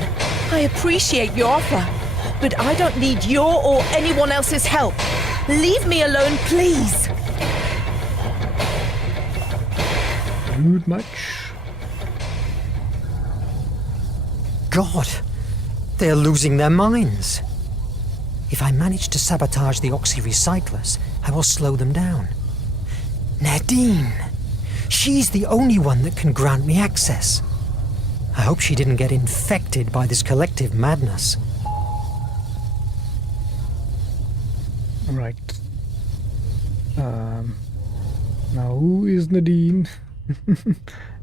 I appreciate your offer, but I don't need your or anyone else's help. Leave me alone, please. Rude much? God, they're losing their minds. If I manage to sabotage the oxy-recyclers, I will slow them down. Nadine! She's the only one that can grant me access. I hope she didn't get infected by this collective madness. Right. Now who is Nadine?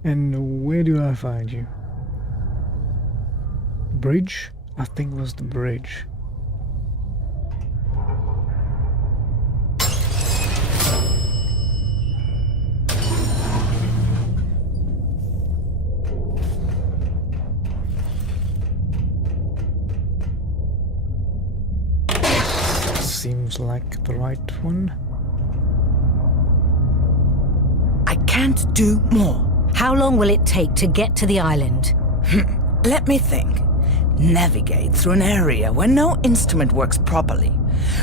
And where do I find you? Bridge? I think it was the bridge. Seems like the right one. I can't do more. How long will it take to get to the island? Let me think. Navigate through an area where no instrument works properly,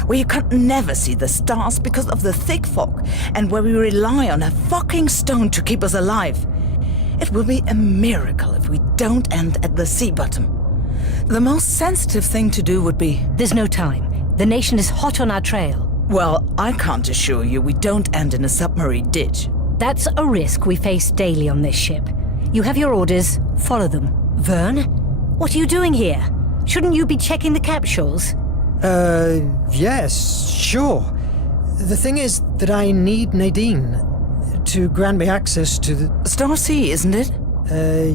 where you can never see the stars because of the thick fog, and where we rely on a fucking stone to keep us alive. It will be a miracle if we don't end at the sea bottom. The most sensitive thing to do would be... There's no time. The nation is hot on our trail. Well, I can't assure you we don't end in a submarine ditch. That's a risk we face daily on this ship. You have your orders, follow them. Verne? What are you doing here? Shouldn't you be checking the capsules? Yes, sure. The thing is that I need Nadine to grant me access to the... Star Sea, isn't it?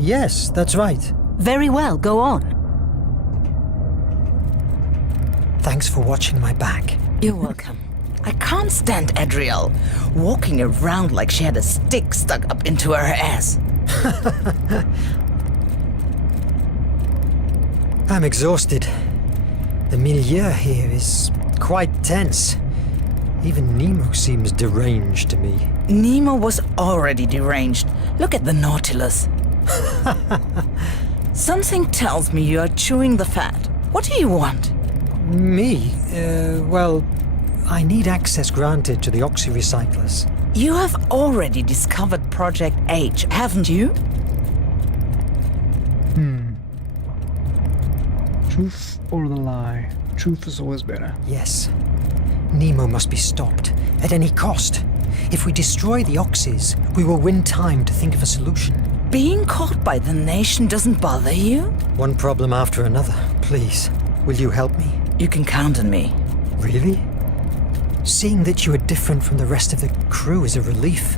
Yes, that's right. Very well, go on. Thanks for watching my back. You're welcome. I can't stand Adriel, walking around like she had a stick stuck up into her ass. I'm exhausted. The milieu here is quite tense. Even Nemo seems deranged to me. Nemo was already deranged. Look at the Nautilus. Something tells me you are chewing the fat. What do you want? Me? Well, I need access granted to the oxy-recyclers. You have already discovered Project H, haven't you? Truth or the lie? Truth is always better. Yes. Nemo must be stopped, at any cost. If we destroy the oxys, we will win time to think of a solution. Being caught by the nation doesn't bother you? One problem after another. Please, will you help me? You can count on me. Really? Seeing that you are different from the rest of the crew is a relief.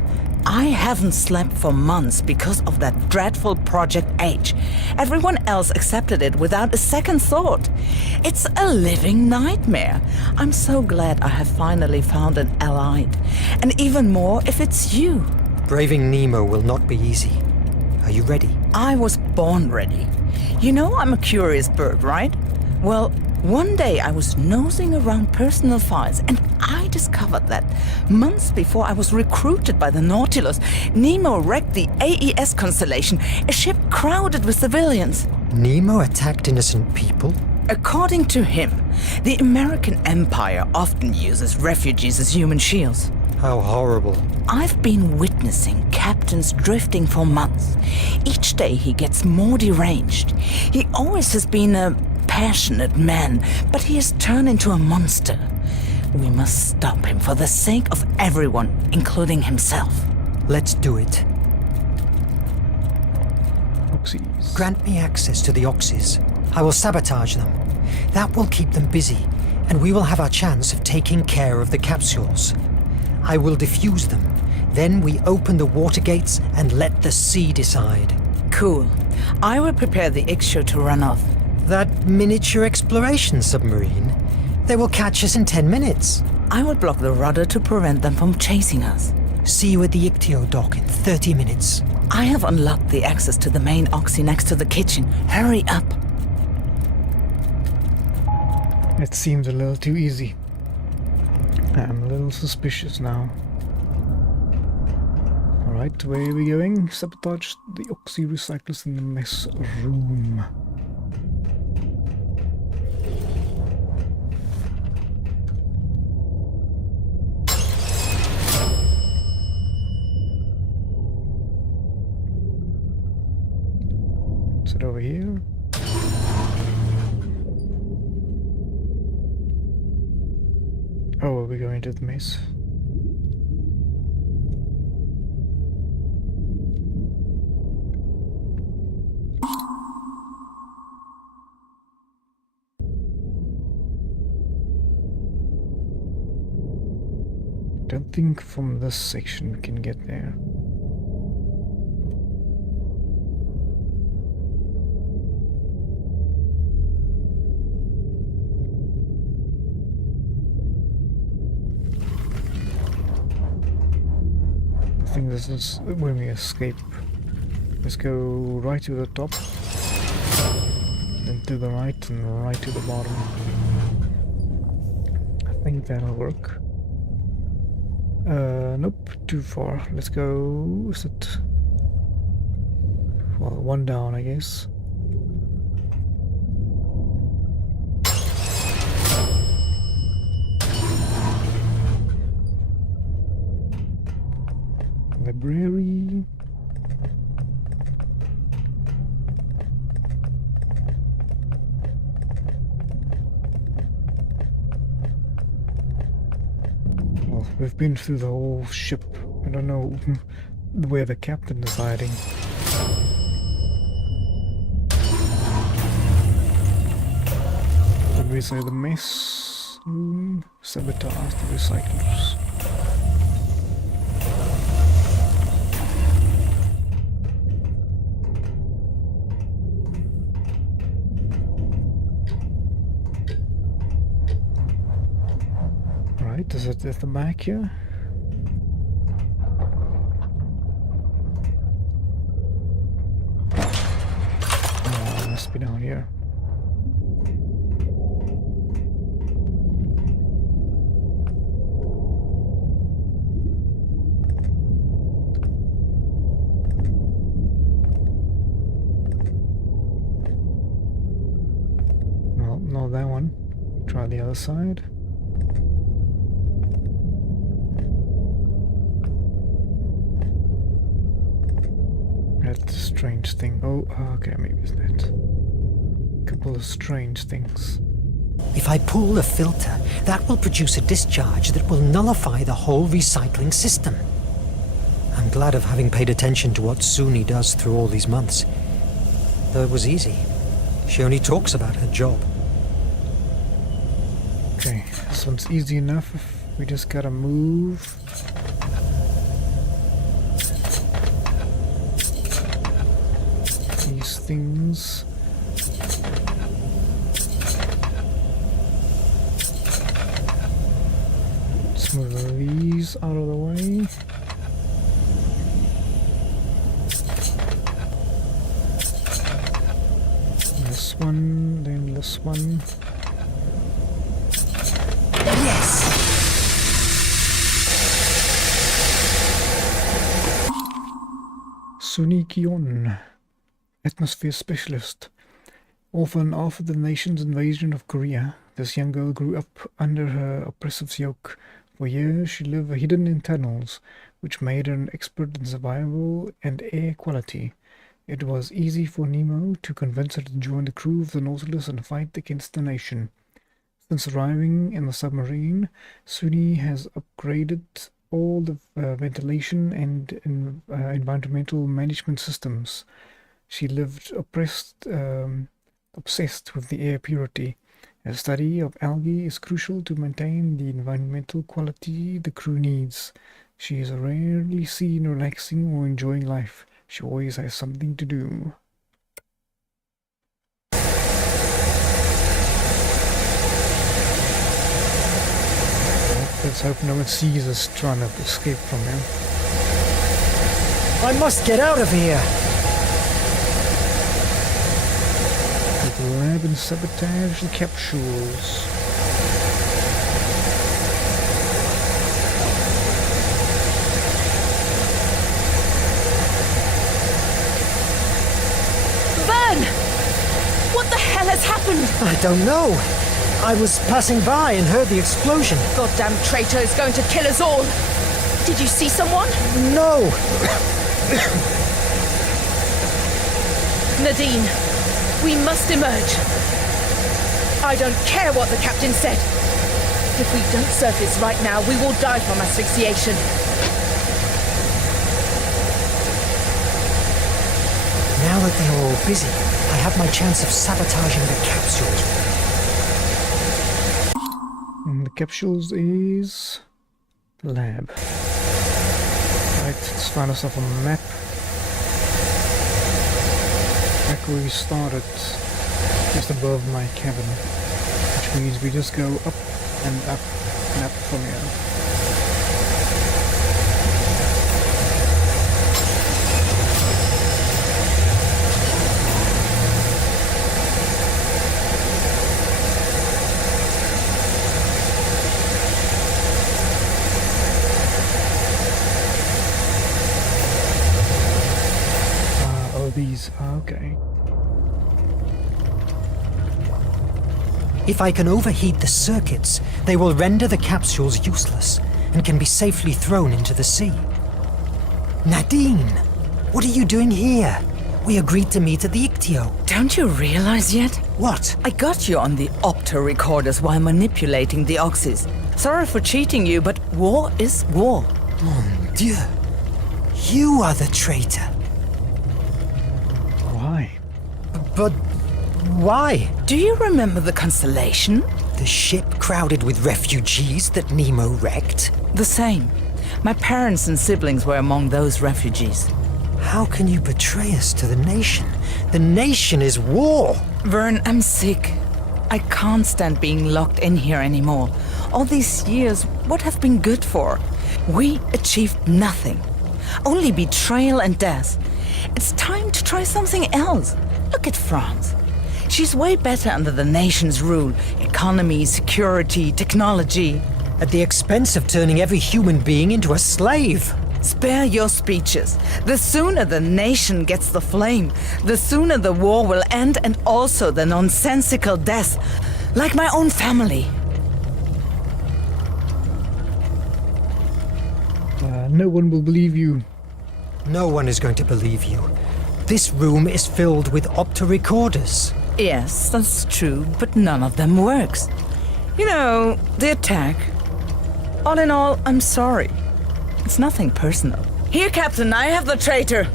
I haven't slept for months because of that dreadful Project H. Everyone else accepted it without a second thought. It's a living nightmare. I'm so glad I have finally found an allied. And even more if it's you. Braving Nemo will not be easy. Are you ready? I was born ready. You know I'm a curious bird, right? Well, one day I was nosing around personal files and I discovered that months before I was recruited by the Nautilus, Nemo wrecked the AES constellation, a ship crowded with civilians. Nemo attacked innocent people? According to him, the American Empire often uses refugees as human shields. How horrible. I've been witnessing captains drifting for months. Each day he gets more deranged. He always has been a passionate man, but he has turned into a monster. We must stop him for the sake of everyone, including himself. Let's do it. Oxys. Grant me access to the oxys. I will sabotage them. That will keep them busy, and we will have our chance of taking care of the capsules. I will defuse them. Then we open the water gates and let the sea decide. Cool. I will prepare the Ixo to run off. That miniature exploration submarine? They will catch us in 10 minutes. I will block the rudder to prevent them from chasing us. See you at the Ictio dock in 30 minutes. I have unlocked the access to the main oxy next to the kitchen. Hurry up. It seems a little too easy. I'm a little suspicious now. Alright, where are we going? Sabotage the oxy recyclers in the mess room. Is it over here? Oh, are we going to the mess? Don't think from this section we can get there. I think this is when we escape. Let's go right to the top, then to the right, and right to the bottom. I think that'll work. Nope, too far. Let's go. Is it? Well, one down, I guess. Library. Well, we've been through the whole ship. I don't know where the captain is hiding. Did we say the mess room? Sabotage the recyclers. Right, is it at the back here? Oh, it must be down here. Well, not that one. Try the other side. That's a strange thing. Oh, okay, maybe it's that. Couple of strange things. If I pull the filter, that will produce a discharge that will nullify the whole recycling system. I'm glad of having paid attention to what Suni does through all these months. Though it was easy. She only talks about her job. Okay, this one's easy enough. We just gotta move. These things. Let's move these out of the way. This one, then this one. Yes! Suni Kyon, atmosphere specialist. Orphan after the nation's invasion of Korea, this young girl grew up under her oppressive's yoke. For years she lived hidden in tunnels, which made her an expert in survival and air quality. It was easy for Nemo to convince her to join the crew of the Nautilus and fight against the nation. Since arriving in the submarine, Suni has upgraded all the ventilation and environmental management systems. She lived obsessed with the air purity. A study of algae is crucial to maintain the environmental quality the crew needs. She is rarely seen relaxing or enjoying life. She always has something to do. Let's hope no one sees us trying to escape from him. I must get out of here! Get the lab and sabotage the capsules. Verne! What the hell has happened? I don't know. I was passing by and heard the explosion. Goddamn traitor is going to kill us all. Did you see someone? No! Nadine, we must emerge. I don't care what the captain said. If we don't surface right now, we will die from asphyxiation. Now that they are all busy, I have my chance of sabotaging the capsules. And the capsules is the lab. Right, let's find ourselves on the map. Back where we started, just above my cabin, which means we just go up and up and up from here. These are okay. If I can overheat the circuits, they will render the capsules useless and can be safely thrown into the sea. Nadine, what are you doing here? We agreed to meet at the Ictio. Don't you realize yet? What? I got you on the opto recorders while manipulating the oxys. Sorry for cheating you, but war is war. Mon Dieu. You are the traitor. Why? But why? Do you remember the Constellation? The ship crowded with refugees that Nemo wrecked? The same. My parents and siblings were among those refugees. How can you betray us to the nation? The nation is war! Verne, I'm sick. I can't stand being locked in here anymore. All these years, what have been good for? We achieved nothing. Only betrayal and death. It's time to try something else. Look at France. She's way better under the nation's rule. Economy, security, technology. At the expense of turning every human being into a slave. Spare your speeches. The sooner the nation gets the flame, the sooner the war will end, and also the nonsensical death. Like my own family. No one will believe you. No one is going to believe you. This room is filled with opto-recorders. Yes, that's true, but none of them works. You know, the attack. All in all, I'm sorry. It's nothing personal. Here, Captain, I have the traitor.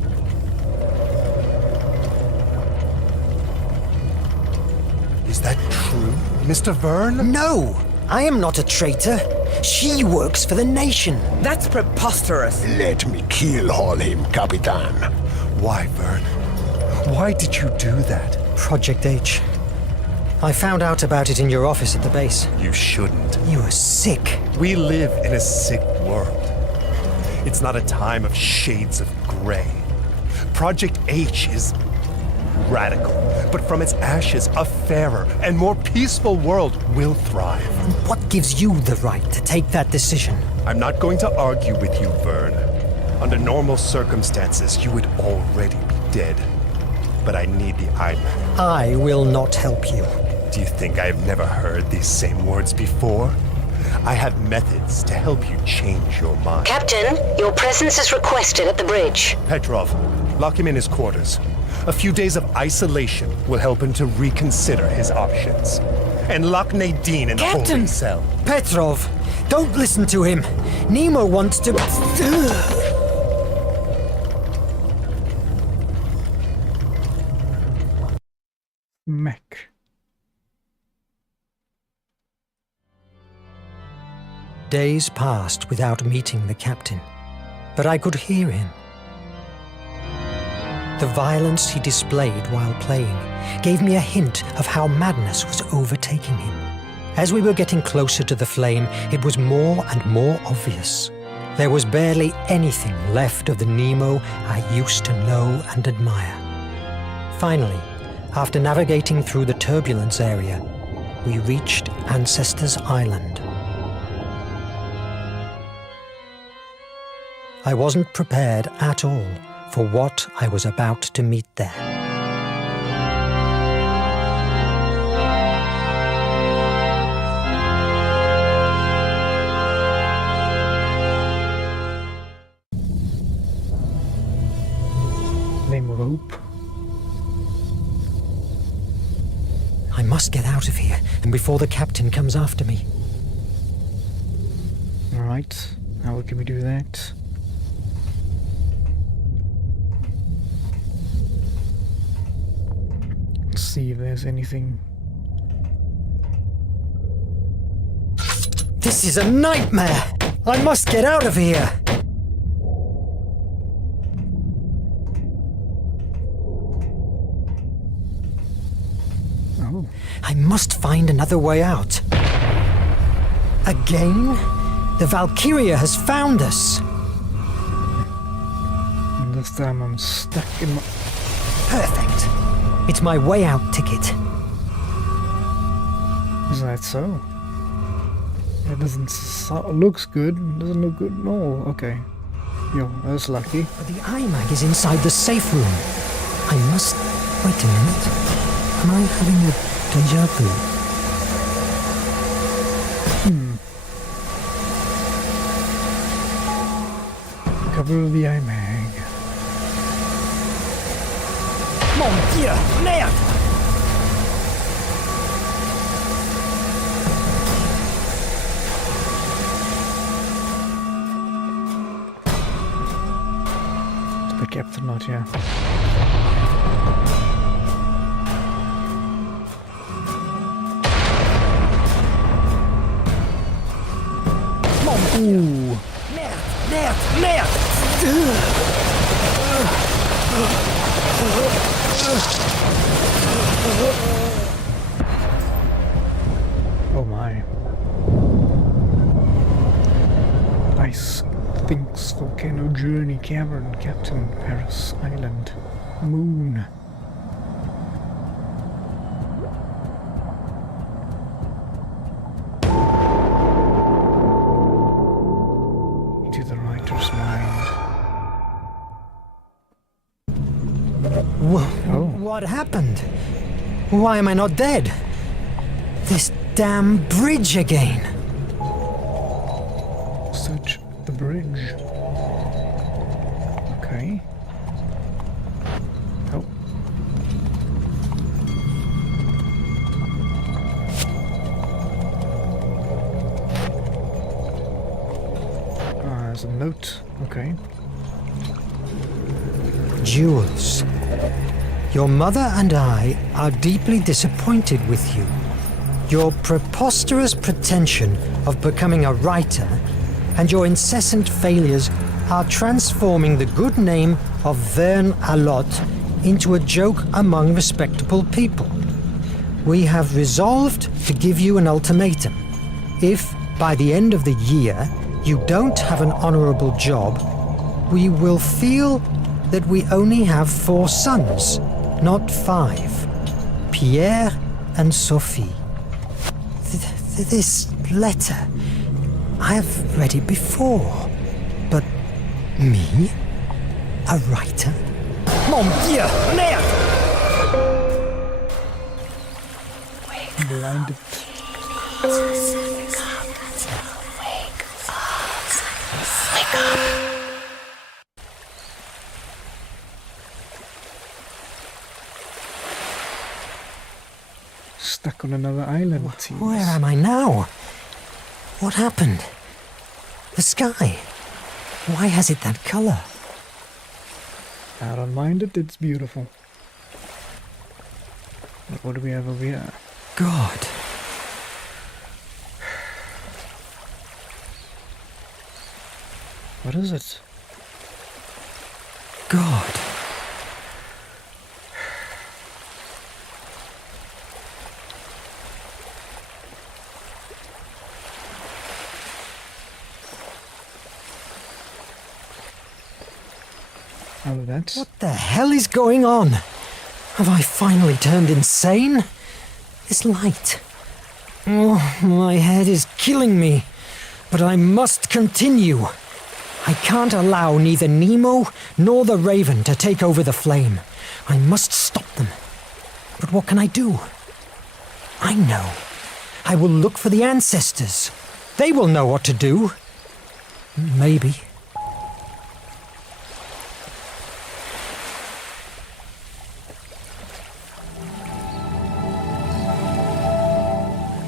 Is that true, Mr. Verne? No! I am not a traitor. She works for the nation. That's preposterous. Let me keyhole him, Capitan. Why, Verne? Why did you do that? Project H. I found out about it in your office at the base. You shouldn't. You are sick. We live in a sick world. It's not a time of shades of gray. Project H is radical, but from its ashes, a fairer and more peaceful world will thrive. What gives you the right to take that decision? I'm not going to argue with you, Verne. Under normal circumstances, you would already be dead. But I need the iMac. I will not help you. Do you think I have never heard these same words before? I have methods to help you change your mind. Captain, your presence is requested at the bridge. Petrov, lock him in his quarters. A few days of isolation will help him to reconsider his options. And lock Nadine in the holding cell. Petrov, don't listen to him. Nemo wants to... Mech. Days passed without meeting the captain, but I could hear him. The violence he displayed while playing gave me a hint of how madness was overtaking him. As we were getting closer to the flame, it was more and more obvious. There was barely anything left of the Nemo I used to know and admire. Finally, after navigating through the turbulence area, we reached Ancestors Island. I wasn't prepared at all for what I was about to meet there. Name of hope. I must get out of here, and before the captain comes after me. Alright, how can we do that? Let's see if there's anything. This is a nightmare! I must get out of here! Oh. I must find another way out. Again? The Valkyria has found us! And this time I'm stuck in my... Perfect! It's my way out ticket. Is that so? It doesn't looks good. Doesn't look good. No, okay. Yo, that's lucky. The iMac is inside the safe room. I must... Wait a minute. Am I having a déjà vu? Cover the iMag. Mon Dieu! Merde! The captain not here. Ooh. Merde! Oh my. Ice Sphinx Volcano Journey Cavern Captain Paris Island Moon. To the writer's mind. What happened? Why am I not dead? This damn bridge again. Search the bridge. Okay. Oh. Ah, there's a note. Okay. Jules, your mother and I are deeply disappointed with you. Your preposterous pretension of becoming a writer and your incessant failures are transforming the good name of Verne Allot into a joke among respectable people. We have resolved to give you an ultimatum. If, by the end of the year, you don't have an honorable job, we will feel that we only have 4 sons, not 5. Pierre and Sophie. This letter, I have read it before. But me? A writer? Mon Dieu! Merde! Blinded. Wake up. Stuck on another island. Where am I now? What happened? The sky. Why has it that color? I don't mind it, it's beautiful. But what do we have over here? God. What is it? God. all of that. What the hell is going on? Have I finally turned insane? This light. Oh, my head is killing me. But I must continue. I can't allow neither Nemo nor the Raven to take over the flame. I must stop them. But what can I do? I know. I will look for the ancestors. They will know what to do. Maybe.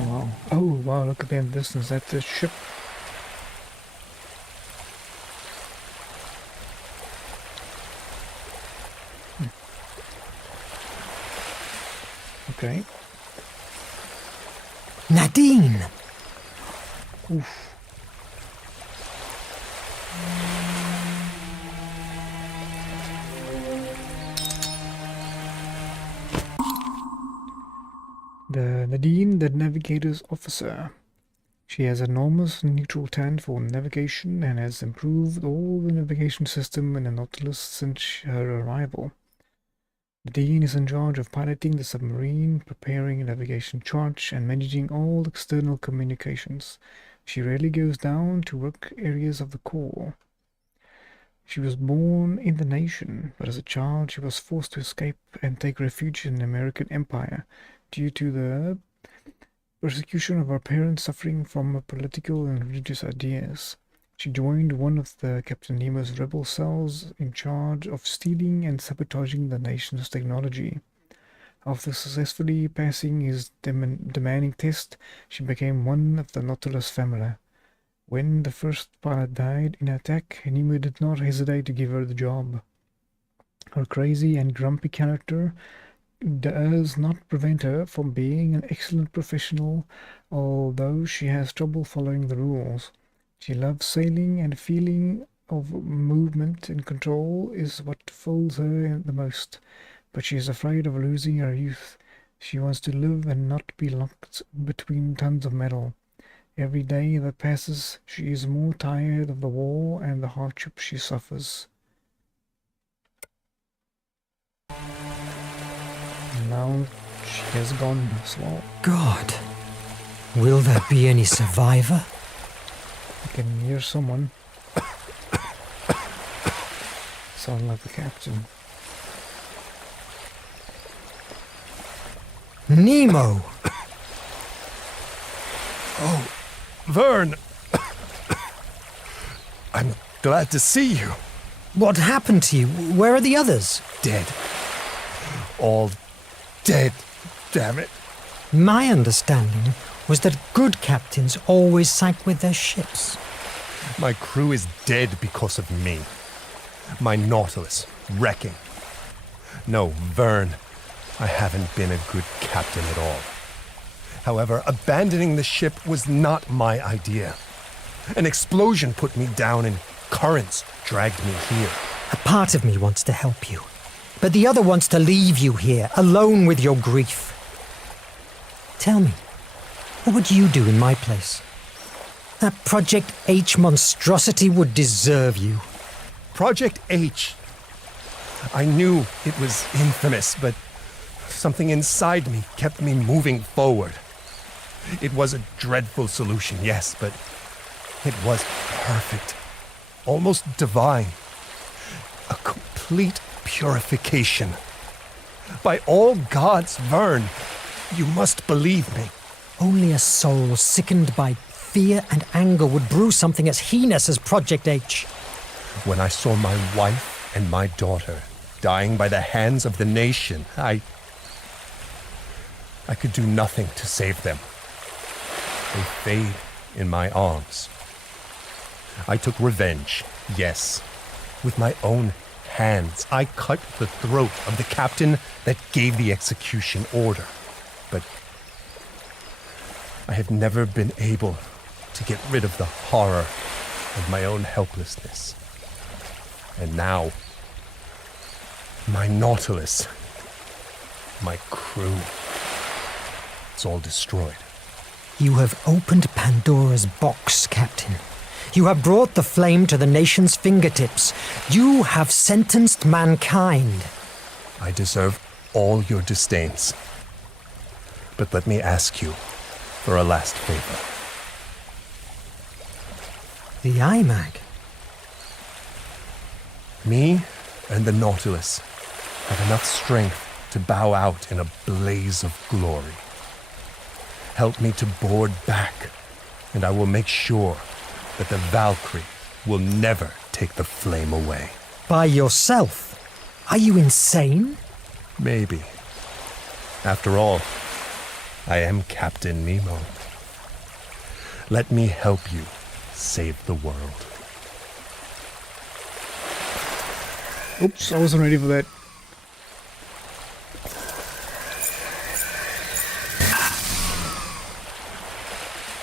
Wow. Oh, wow, look at the distance. That's the ship. Okay. Nadine! Oof. Nadine, the navigator's officer. She has enormous neutral tan for navigation and has improved all the navigation system in the Nautilus since her arrival. Nadine is in charge of piloting the submarine, preparing a navigation chart, and managing all external communications. She rarely goes down to work areas of the core. She was born in the nation, but as a child she was forced to escape and take refuge in the American Empire due to the persecution of her parents suffering from political and religious ideas. She joined one of the Captain Nemo's rebel cells in charge of stealing and sabotaging the nation's technology. After successfully passing his demanding test, she became one of the Nautilus family. When the first pilot died in attack, Nemo did not hesitate to give her the job. Her crazy and grumpy character does not prevent her from being an excellent professional, although she has trouble following the rules. She loves sailing, and a feeling of movement and control is what fills her the most. But she is afraid of losing her youth. She wants to live and not be locked between tons of metal. Every day that passes, she is more tired of the war and the hardship she suffers. Now she has gone as well. God, will there be any survivor? I can hear someone. Sound like the captain. Nemo! Oh, Verne! I'm glad to see you. What happened to you? Where are the others? Dead. All dead, damn it. My understanding was that good captains always sank with their ships. My crew is dead because of me. My Nautilus wrecking. No, Verne, I haven't been a good captain at all. However, abandoning the ship was not my idea. An explosion put me down and currents dragged me here. A part of me wants to help you, but the other wants to leave you here, alone with your grief. Tell me, what would you do in my place? That Project H monstrosity would deserve you. Project H. I knew it was infamous, but something inside me kept me moving forward. It was a dreadful solution, yes, but it was perfect. Almost divine. A complete purification. By all gods, Verne, you must believe me. Only a soul sickened by fear and anger would brew something as heinous as Project H. When I saw my wife and my daughter dying by the hands of the nation, I could do nothing to save them. They fade in my arms. I took revenge, yes. With my own hands, I cut the throat of the captain that gave the execution order. But I have never been able to get rid of the horror of my own helplessness. And now, my Nautilus, my crew, it's all destroyed. You have opened Pandora's box, Captain. You have brought the flame to the nation's fingertips. You have sentenced mankind. I deserve all your disdains. But let me ask you for a last favor. The iMac? Me and the Nautilus have enough strength to bow out in a blaze of glory. Help me to board back, and I will make sure that the Valkyrie will never take the flame away. By yourself? Are you insane? Maybe. After all, I am Captain Nemo. Let me help you save the world. Oops, I wasn't ready for that.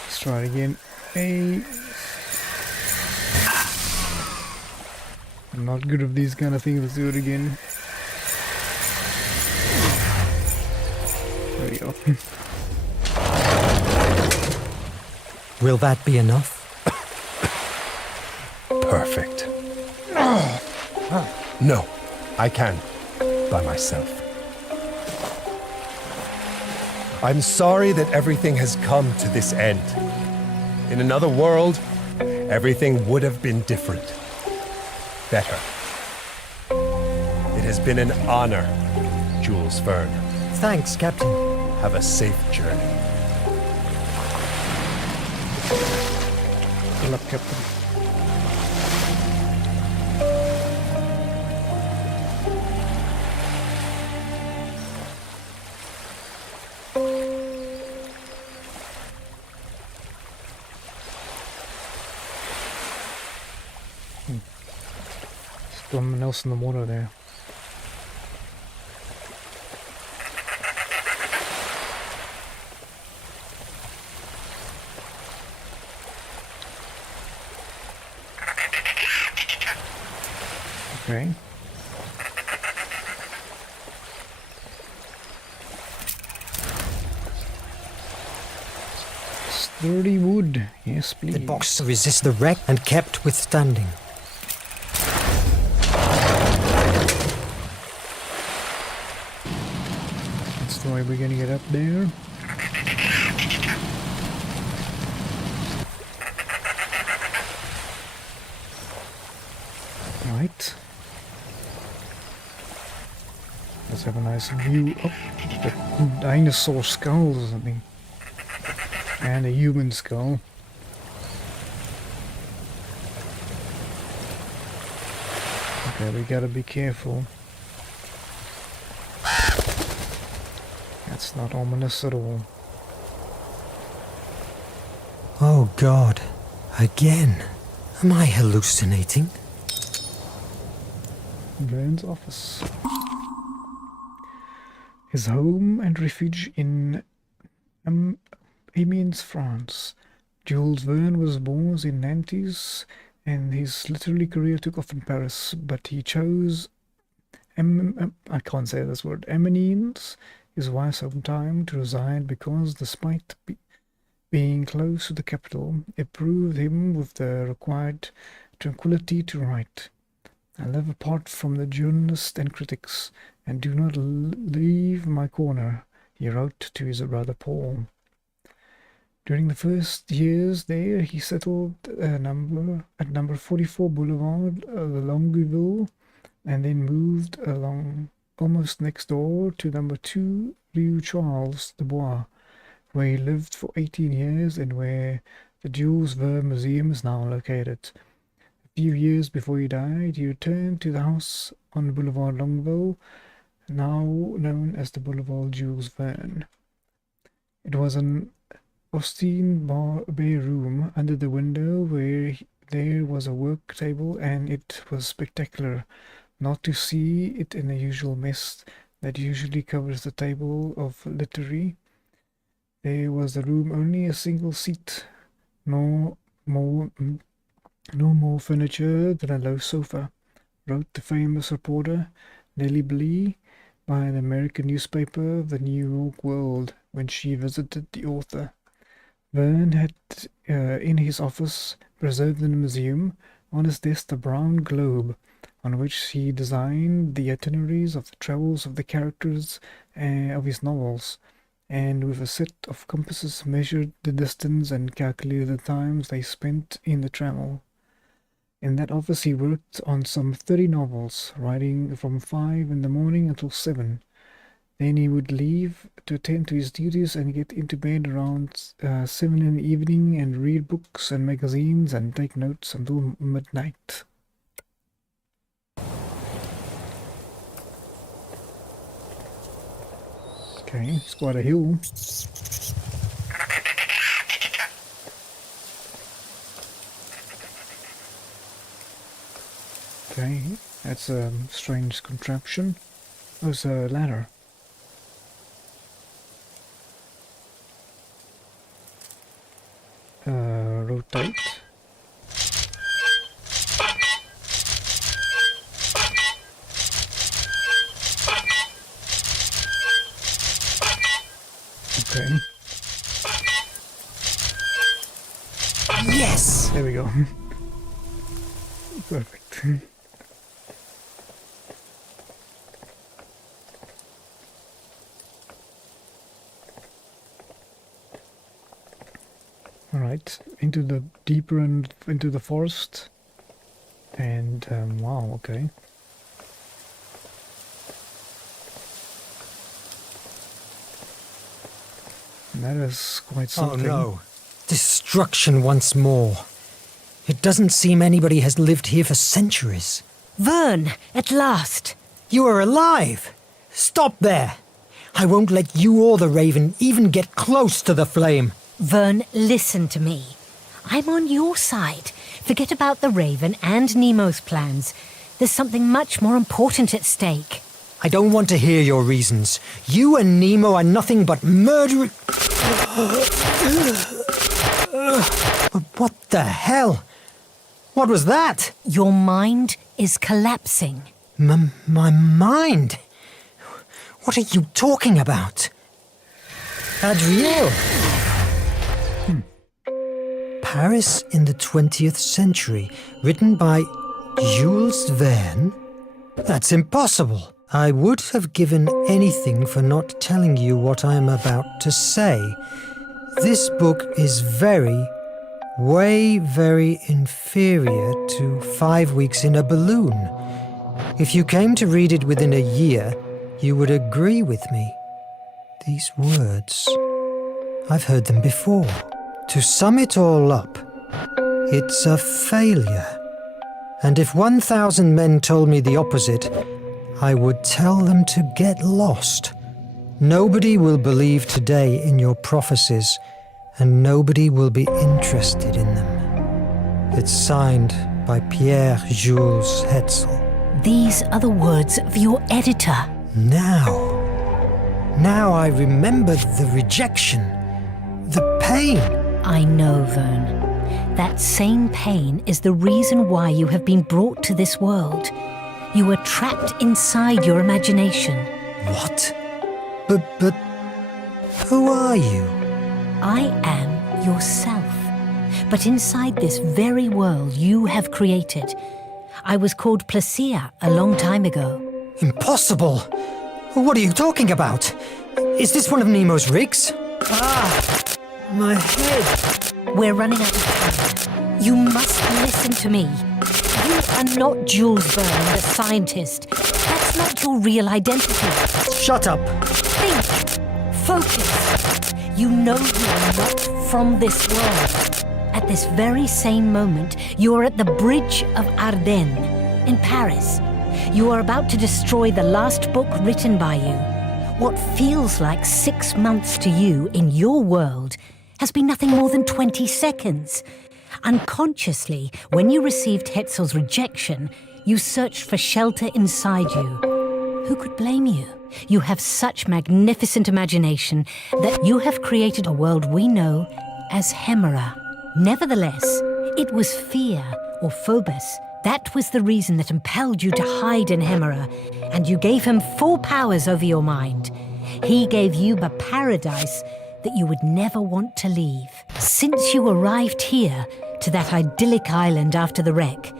Let's try it again. Hey. I'm not good at these kind of things. Let's do it again. There we go. Will that be enough? Perfect. No, I can. By myself. I'm sorry that everything has come to this end. In another world, everything would have been different. Better. It has been an honor, Jules Verne. Thanks, Captain. Have a safe journey. Good luck, Captain. Someone else in the water there. Okay. Sturdy wood. Yes, please. The box resists the wreck and kept withstanding. That's the way we're gonna get up there. Right. Let's have a nice view of the dinosaur skulls or something. And a human skull. Okay, we gotta be careful. That's not ominous at all. Oh God, again. Am I hallucinating? Verne's office. His home and refuge in Amiens, France. Jules Verne was born in Nantes, and his literary career took off in Paris, but he chose I can't say this word, Amiens, his wife's hometown, to reside because, despite being close to the capital, it proved him with the required tranquility to write. I live apart from the journalists and critics, and do not leave my corner, he wrote to his brother Paul. During the first years there, he settled at number 44 Boulevard, Longueville, and then moved along almost next door to number 2 Rue Charles de Bois, where he lived for 18 years and where the Jules Verne Museum is now located. A few years before he died, he returned to the house on Boulevard Longueville, now known as the Boulevard Jules Verne. It was an Austin bay room under the window where there was a work table, and it was spectacular not to see it in the usual mist that usually covers the table of literary. There was the room only a single seat, no more furniture than a low sofa, wrote the famous reporter Nellie Blee by the American newspaper The New York World when she visited the author. Verne had in his office preserved in a museum. One is this, the brown globe, on which he designed the itineraries of the travels of the characters of his novels, and with a set of compasses measured the distance and calculated the times they spent in the travel. In that office he worked on some 30 novels, writing from 5 in the morning until 7. Then he would leave to attend to his duties and get into bed around 7 in the evening and read books and magazines and take notes until midnight. Okay, it's quite a hill. Okay, that's a strange contraption. There's a ladder. Rotate. Okay. Yes! There we go. Perfect. Alright, into the deeper and into the forest. And wow, okay. That is quite something. Oh no. Destruction once more. It doesn't seem anybody has lived here for centuries. Verne, at last! You are alive! Stop there! I won't let you or the Raven even get close to the flame. Verne, listen to me. I'm on your side. Forget about the Raven and Nemo's plans. There's something much more important at stake. I don't want to hear your reasons. You and Nemo are nothing but murderers. But what the hell? What was that? Your mind is collapsing. My mind? What are you talking about? Adriel! Paris in the 20th century, written by Jules Verne? That's impossible. I would have given anything for not telling you what I'm about to say. This book is very, very inferior to 5 weeks in a balloon. If you came to read it within a year, you would agree with me. These words, I've heard them before. To sum it all up, it's a failure. And if 1,000 men told me the opposite, I would tell them to get lost. Nobody will believe today in your prophecies, and nobody will be interested in them. It's signed by Pierre-Jules Hetzel. These are the words of your editor. Now I remember the rejection, the pain. I know, Verne. That same pain is the reason why you have been brought to this world. You were trapped inside your imagination. What? But who are you? I am yourself. But inside this very world you have created. I was called Placia a long time ago. Impossible! What are you talking about? Is this one of Nemo's rigs? Ah! My head! We're running out of time. You must listen to me. You are not Jules Verne, the scientist. That's not your real identity. Shut up! Think! Focus! You know you are not from this world. At this very same moment, you are at the Bridge of Ardennes in Paris. You are about to destroy the last book written by you. What feels like 6 months to you in your world has been nothing more than 20 seconds. Unconsciously, when you received Hetzel's rejection, you searched for shelter inside you. Who could blame you? You have such magnificent imagination that you have created a world we know as Hemera. Nevertheless, it was fear, or phobos. That was the reason that impelled you to hide in Hemera, and you gave him full powers over your mind. He gave you a paradise that you would never want to leave. Since you arrived here, to that idyllic island after the wreck,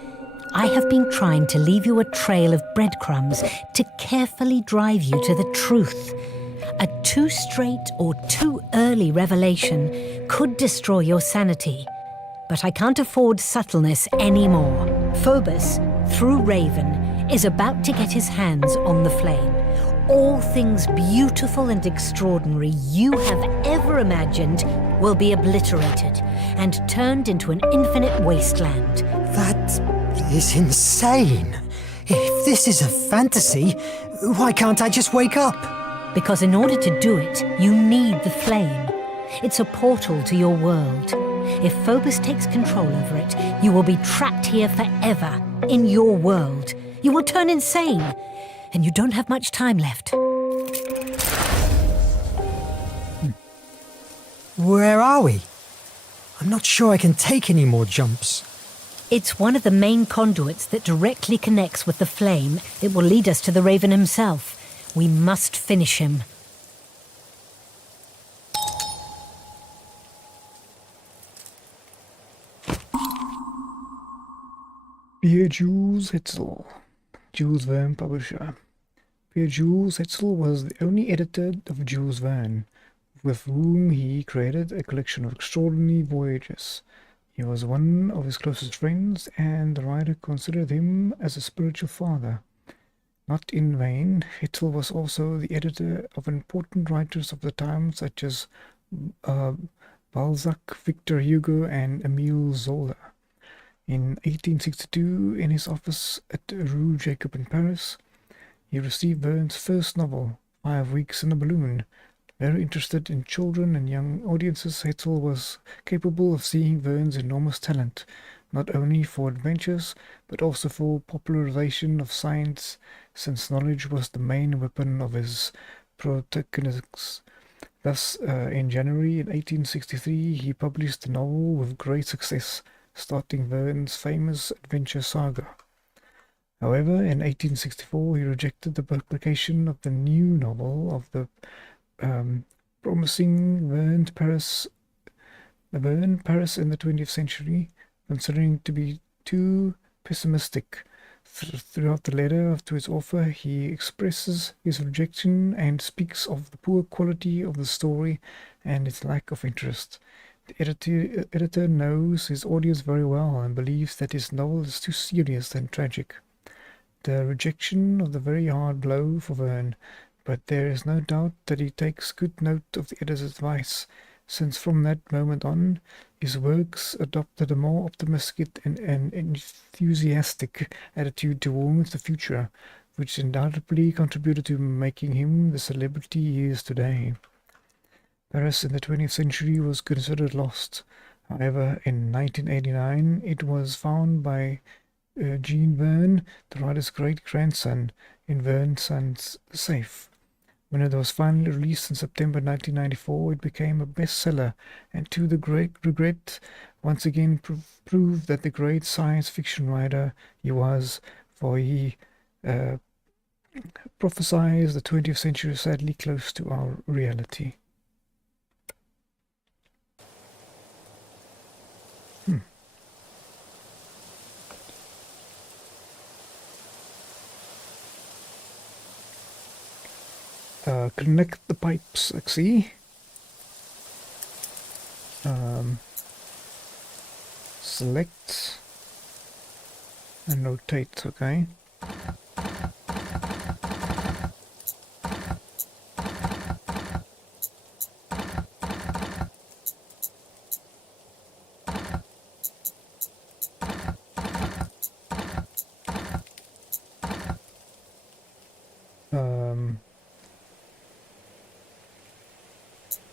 I have been trying to leave you a trail of breadcrumbs to carefully drive you to the truth. A too straight or too early revelation could destroy your sanity, but I can't afford subtleness anymore. Phobos, through Raven, is about to get his hands on the flame. All things beautiful and extraordinary you have ever imagined will be obliterated and turned into an infinite wasteland. That is insane. If this is a fantasy, why can't I just wake up? Because in order to do it, you need the flame. It's a portal to your world. If Phobos takes control over it, you will be trapped here forever, in your world. You will turn insane, and you don't have much time left. Where are we? I'm not sure I can take any more jumps. It's one of the main conduits that directly connects with the flame that will lead us to the Raven himself. We must finish him. Dear Jules Hetzel, Jules Verne publisher. Dear Jules Hetzel was the only editor of Jules Verne, with whom he created a collection of extraordinary voyages. He was one of his closest friends, and the writer considered him as a spiritual father. Not in vain, Hetzel was also the editor of important writers of the time such as Balzac, Victor Hugo, and Émile Zola. In 1862, in his office at Rue Jacob in Paris, he received Verne's first novel, 5 Weeks in a Balloon. Very interested in children and young audiences, Hetzel was capable of seeing Verne's enormous talent, not only for adventures, but also for popularization of science, since knowledge was the main weapon of his protagonists. Thus, in January 1863, he published the novel with great success, starting Verne's famous adventure saga. However, in 1864, he rejected the publication of the new novel of the promising Verne Paris in the 20th century, considering to be too pessimistic. Throughout the letter to his author, he expresses his rejection and speaks of the poor quality of the story and its lack of interest. The editor knows his audience very well and believes that his novel is too serious and tragic. The rejection of the very hard blow for Verne, but there is no doubt that he takes good note of the editor's advice, since from that moment on, his works adopted a more optimistic and enthusiastic attitude towards the future, which undoubtedly contributed to making him the celebrity he is today. Paris in the 20th century was considered lost. However, in 1989, it was found by Jules Verne, the writer's great-grandson, in Verne's safe. When it was finally released in September 1994, it became a bestseller, and to the great regret, once again proved that the great science fiction writer he was, for he prophesied the 20th century sadly close to our reality. Connect the pipes, I see. Select and rotate, okay.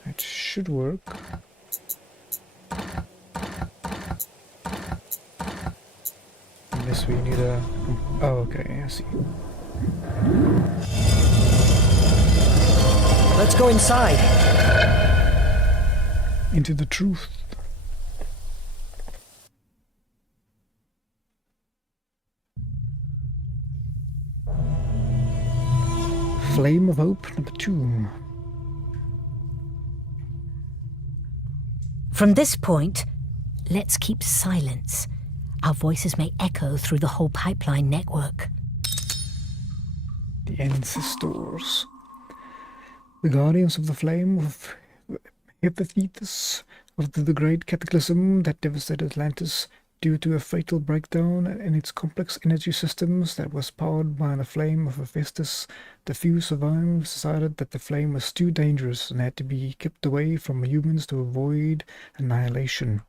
It should work. Unless we need a... Oh, okay, I see. Let's go inside. Into the truth. Flame of Hope number 2. From this point, Let's keep silence. Our voices may echo through the whole pipeline network. The ancestors. The guardians of the flame of Hephaestus, after the great cataclysm that devastated Atlantis due to a fatal breakdown in its complex energy systems that was powered by the flame of Hephaestus, the few survivors decided that the flame was too dangerous and had to be kept away from humans to avoid annihilation.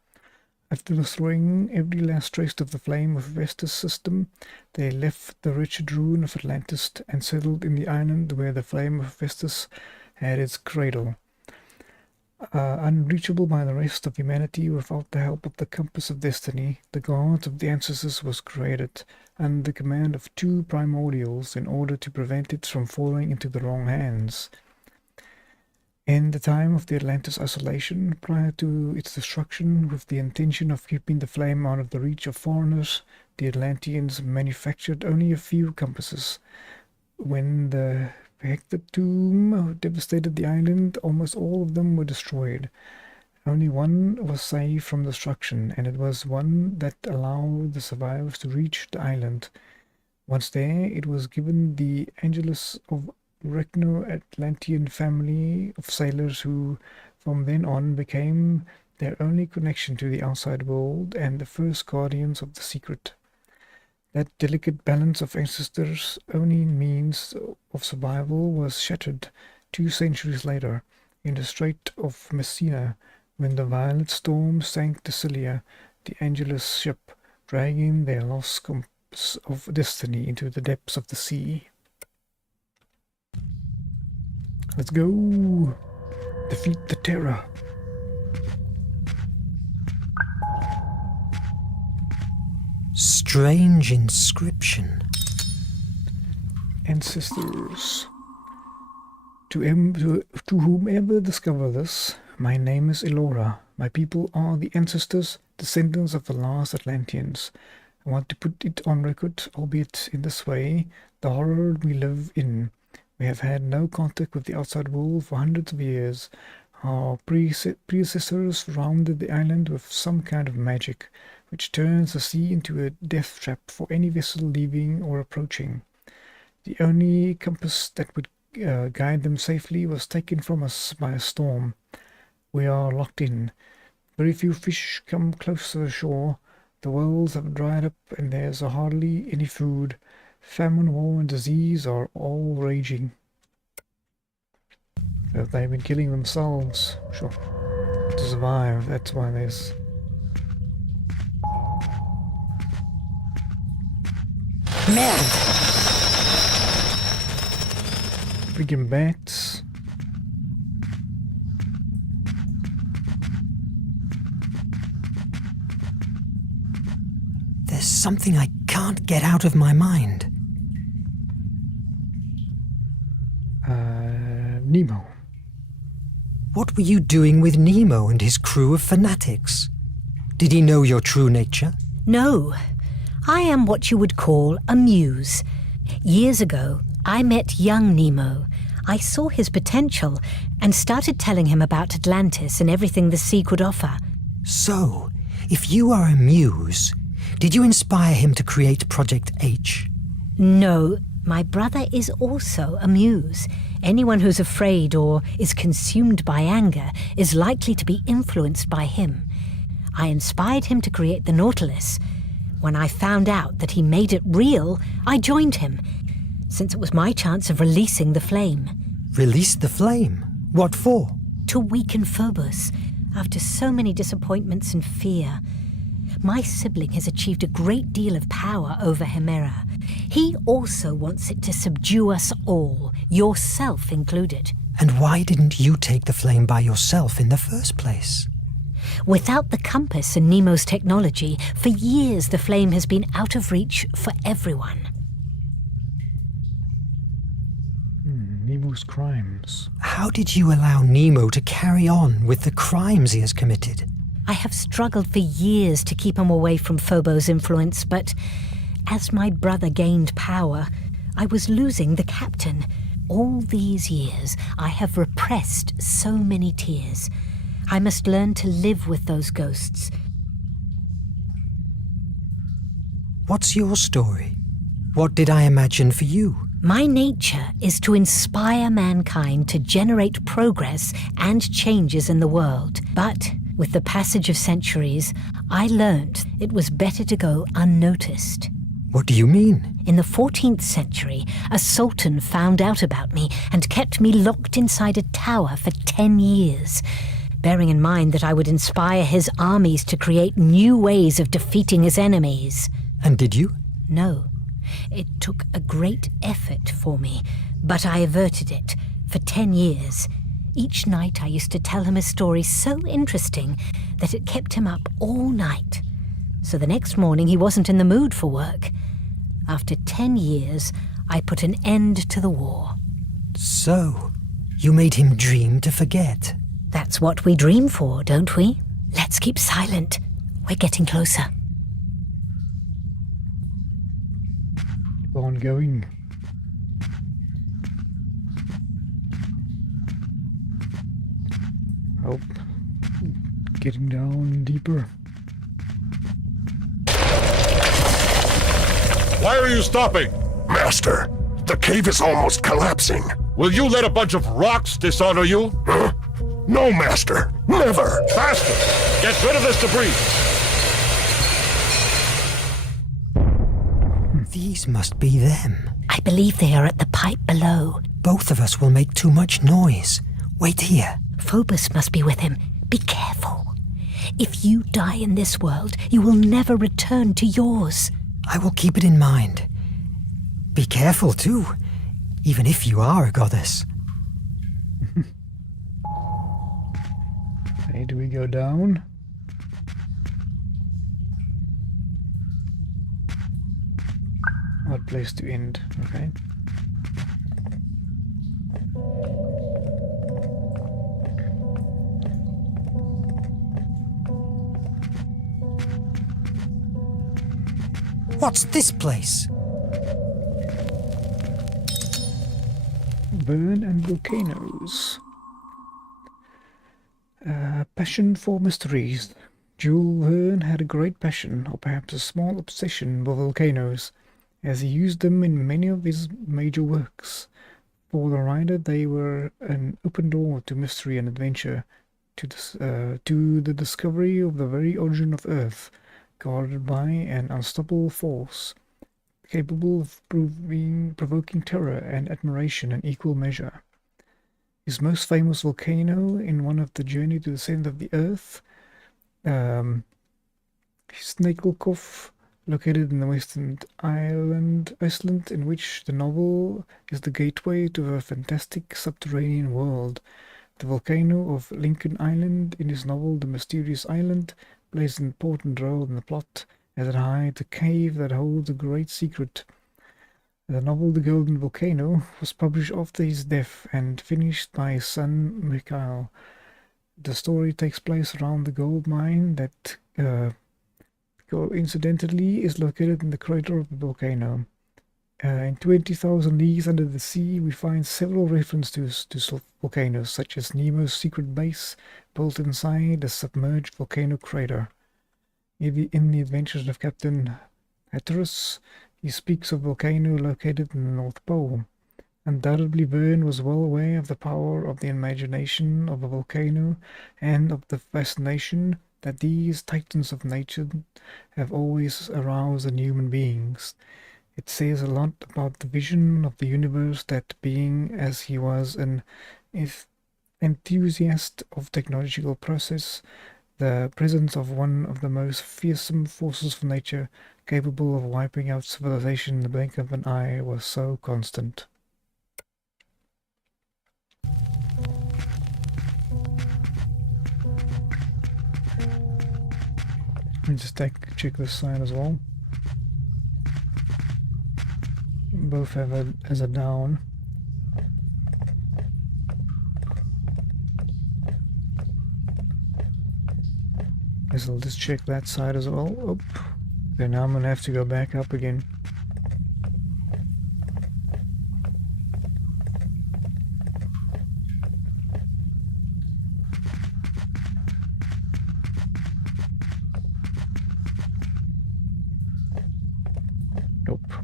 After destroying every last trace of the flame of Hephaestus' system, they left the wretched ruin of Atlantis and settled in the island where the flame of Hephaestus had its cradle. Unreachable by the rest of humanity without the help of the compass of destiny, the gods of the ancestors was created under the command of two primordials in order to prevent it from falling into the wrong hands. In the time of the Atlantis isolation, prior to its destruction, with the intention of keeping the flame out of the reach of foreigners, the Atlanteans manufactured only a few compasses. When the Hector-tomb devastated the island, almost all of them were destroyed. Only one was saved from destruction, and it was one that allowed the survivors to reach the island. Once there, it was given the Angelus of Recno-Atlantean family of sailors who, from then on, became their only connection to the outside world and the first guardians of the secret. That delicate balance of ancestors' only means of survival was shattered 2 centuries later in the Strait of Messina when the violent storm sank Sicilia, the Angelus ship, dragging their lost compass of destiny into the depths of the sea. Let's go! Defeat the terror! Strange inscription. Ancestors. To whomever discover this, my name is Elora. My people are the ancestors, descendants of the last Atlanteans. I want to put it on record, albeit in this way, the horror we live in. We have had no contact with the outside world for hundreds of years. Our predecessors surrounded the island with some kind of magic, which turns the sea into a death trap for any vessel leaving or approaching. The only compass that would guide them safely was taken from us by a storm. We are locked in. Very few fish come close to the shore. The wells have dried up and there's hardly any food. Famine, war, and disease are all raging. But they've been killing themselves, sure, to survive. That's why there's... Merde! Freaking bats. There's something I can't get out of my mind. Nemo. What were you doing with Nemo and his crew of fanatics? Did he know your true nature? No. I am what you would call a muse. Years ago, I met young Nemo. I saw his potential and started telling him about Atlantis and everything the sea could offer. So, if you are a muse, did you inspire him to create Project H? No, my brother is also a muse. Anyone who's afraid or is consumed by anger is likely to be influenced by him. I inspired him to create the Nautilus. When I found out that he made it real, I joined him, since it was my chance of releasing the flame. Release the flame? What for? To weaken Phobos, after so many disappointments and fear. My sibling has achieved a great deal of power over Hemera. He also wants it to subdue us all, yourself included. And why didn't you take the flame by yourself in the first place? Without the compass and Nemo's technology, for years the flame has been out of reach for everyone. Nemo's crimes. How did you allow Nemo to carry on with the crimes he has committed? I have struggled for years to keep him away from Phobos' influence, but as my brother gained power, I was losing the captain. All these years, I have repressed so many tears. I must learn to live with those ghosts. What's your story? What did I imagine for you? My nature is to inspire mankind to generate progress and changes in the world. But with the passage of centuries, I learned it was better to go unnoticed. What do you mean? In the 14th century, a sultan found out about me and kept me locked inside a tower for 10 years, bearing in mind that I would inspire his armies to create new ways of defeating his enemies. And did you? No. It took a great effort for me, but I averted it for 10 years. Each night I used to tell him a story so interesting that it kept him up all night. So the next morning he wasn't in the mood for work. After 10 years, I put an end to the war. So, you made him dream to forget. That's what we dream for, don't we? Let's keep silent. We're getting closer. Keep on going. Oh, getting down deeper. Why are you stopping? Master, the cave is almost collapsing. Will you let a bunch of rocks dishonor you? Huh? No, Master. Never. Faster! Get rid of this debris! These must be them. I believe they are at the pipe below. Both of us will make too much noise. Wait here. Phobos must be with him. Be careful. If you die in this world, you will never return to yours. I will keep it in mind. Be careful, too, even if you are a goddess. Hey, do we go down? Odd place to end, okay. What's this place? Verne and volcanoes. Passion for mysteries. Jules Verne had a great passion, or perhaps a small obsession, for volcanoes, as he used them in many of his major works. For the writer, they were an open door to mystery and adventure, to the discovery of the very origin of Earth, guarded by an unstoppable force, capable of provoking terror and admiration in equal measure. His most famous volcano in one of the Journey to the Center of the Earth, Snakelkopf, located in the Western Iceland, in which the novel is the gateway to a fantastic subterranean world. The volcano of Lincoln Island in his novel The Mysterious Island plays an important role in the plot, as it hides a cave that holds a great secret. The novel The Golden Volcano was published after his death and finished by his son Mikhail. The story takes place around the gold mine that coincidentally is located in the crater of the volcano. In 20,000 Leagues Under the Sea, we find several references to volcanoes, such as Nemo's secret base built inside a submerged volcano crater. In the Adventures of Captain Hatteras, he speaks of a volcano located in the North Pole. Undoubtedly, Verne was well aware of the power of the imagination of a volcano and of the fascination that these titans of nature have always aroused in human beings. It says a lot about the vision of the universe that, being as he was an enthusiast of technological process, the presence of one of the most fearsome forces of nature, capable of wiping out civilization in the blink of an eye, was so constant. Let me just check this sign as well. Both have it as a down. Guess I'll just check that side as well. Oh, then now I'm gonna have to go back up again.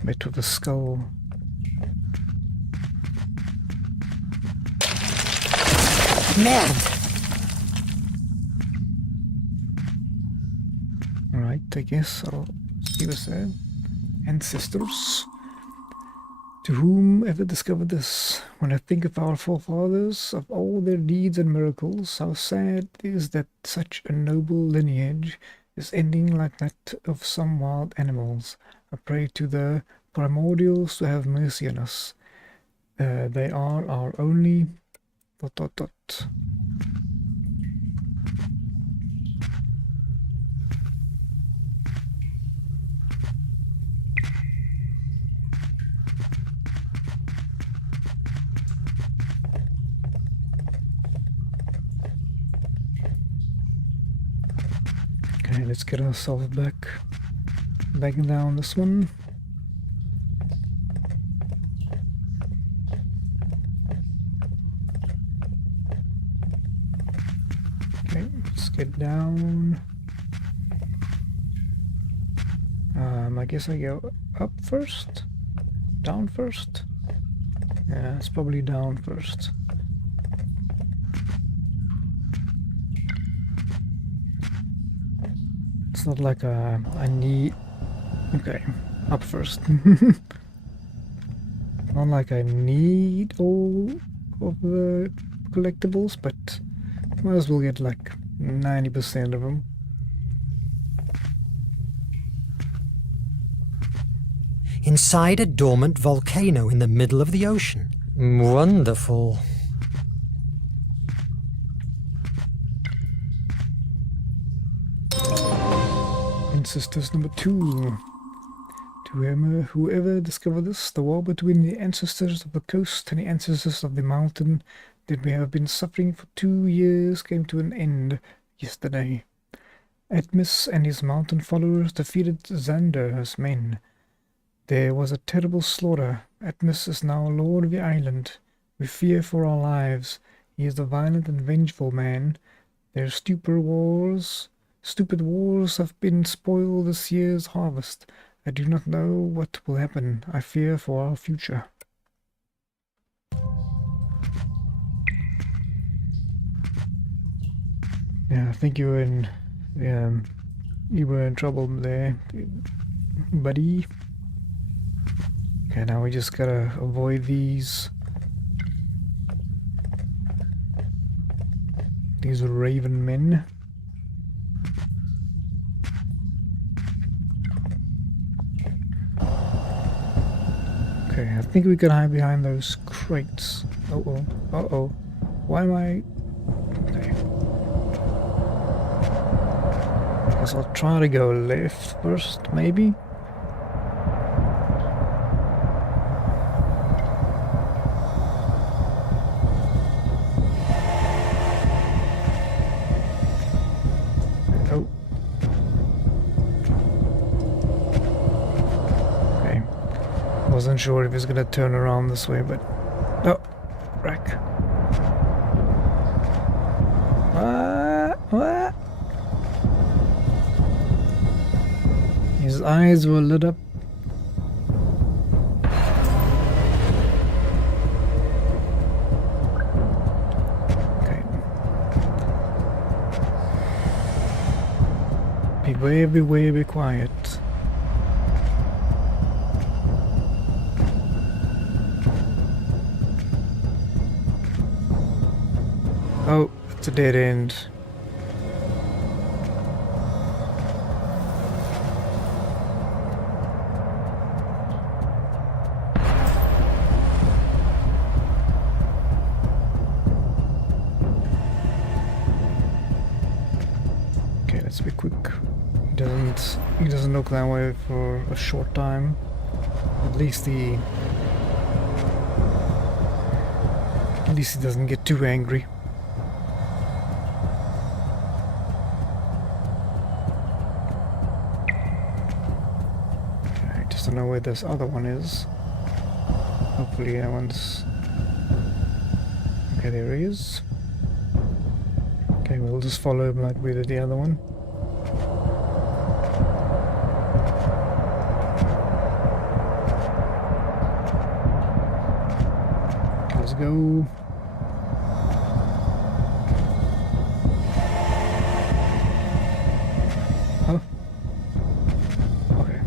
met with a skull. Merde! Alright, I guess I'll see what's there. Ancestors. To whomever discovered this, when I think of our forefathers, of all their deeds and miracles, how sad it is that such a noble lineage is ending like that of some wild animals. I pray to the primordials to have mercy on us. They are our only... ... Okay, let's get ourselves back down this one. Okay, let's get down. I guess I go up first? Down first? Yeah, it's probably down first. It's not like I need... Okay, up first. Not like I need all of the collectibles, but might as well get like 90% of them. Inside a dormant volcano in the middle of the ocean. Wonderful. Ancestors number 2. To whoever discovered this, the war between the ancestors of the coast and the ancestors of the mountain that we have been suffering for 2 years came to an end yesterday. Atlas and his mountain followers defeated Xander's men. There was a terrible slaughter. Atlas is now lord of the island. We fear for our lives. He is a violent and vengeful man. Their stupid wars have been spoiled this year's harvest. I do not know what will happen. I fear for our future. Yeah, I think you were in trouble there, buddy. Okay, now we just gotta avoid these raven men. Okay, I think we can hide behind those crates. Uh-oh. Uh-oh. Why am I... Okay. Guess I'll try to go left first, maybe? Wasn't sure if he's gonna turn around this way, but oh, wreck. What? His eyes were lit up. Okay. Be quiet. Oh, it's a dead end. Okay, let's be quick. He doesn't look that way for a short time. At least he doesn't get too angry. Don't know where this other one is. Hopefully that one's... Okay, there he is. Okay, we'll just follow him like we did the other one. go. Huh? Okay.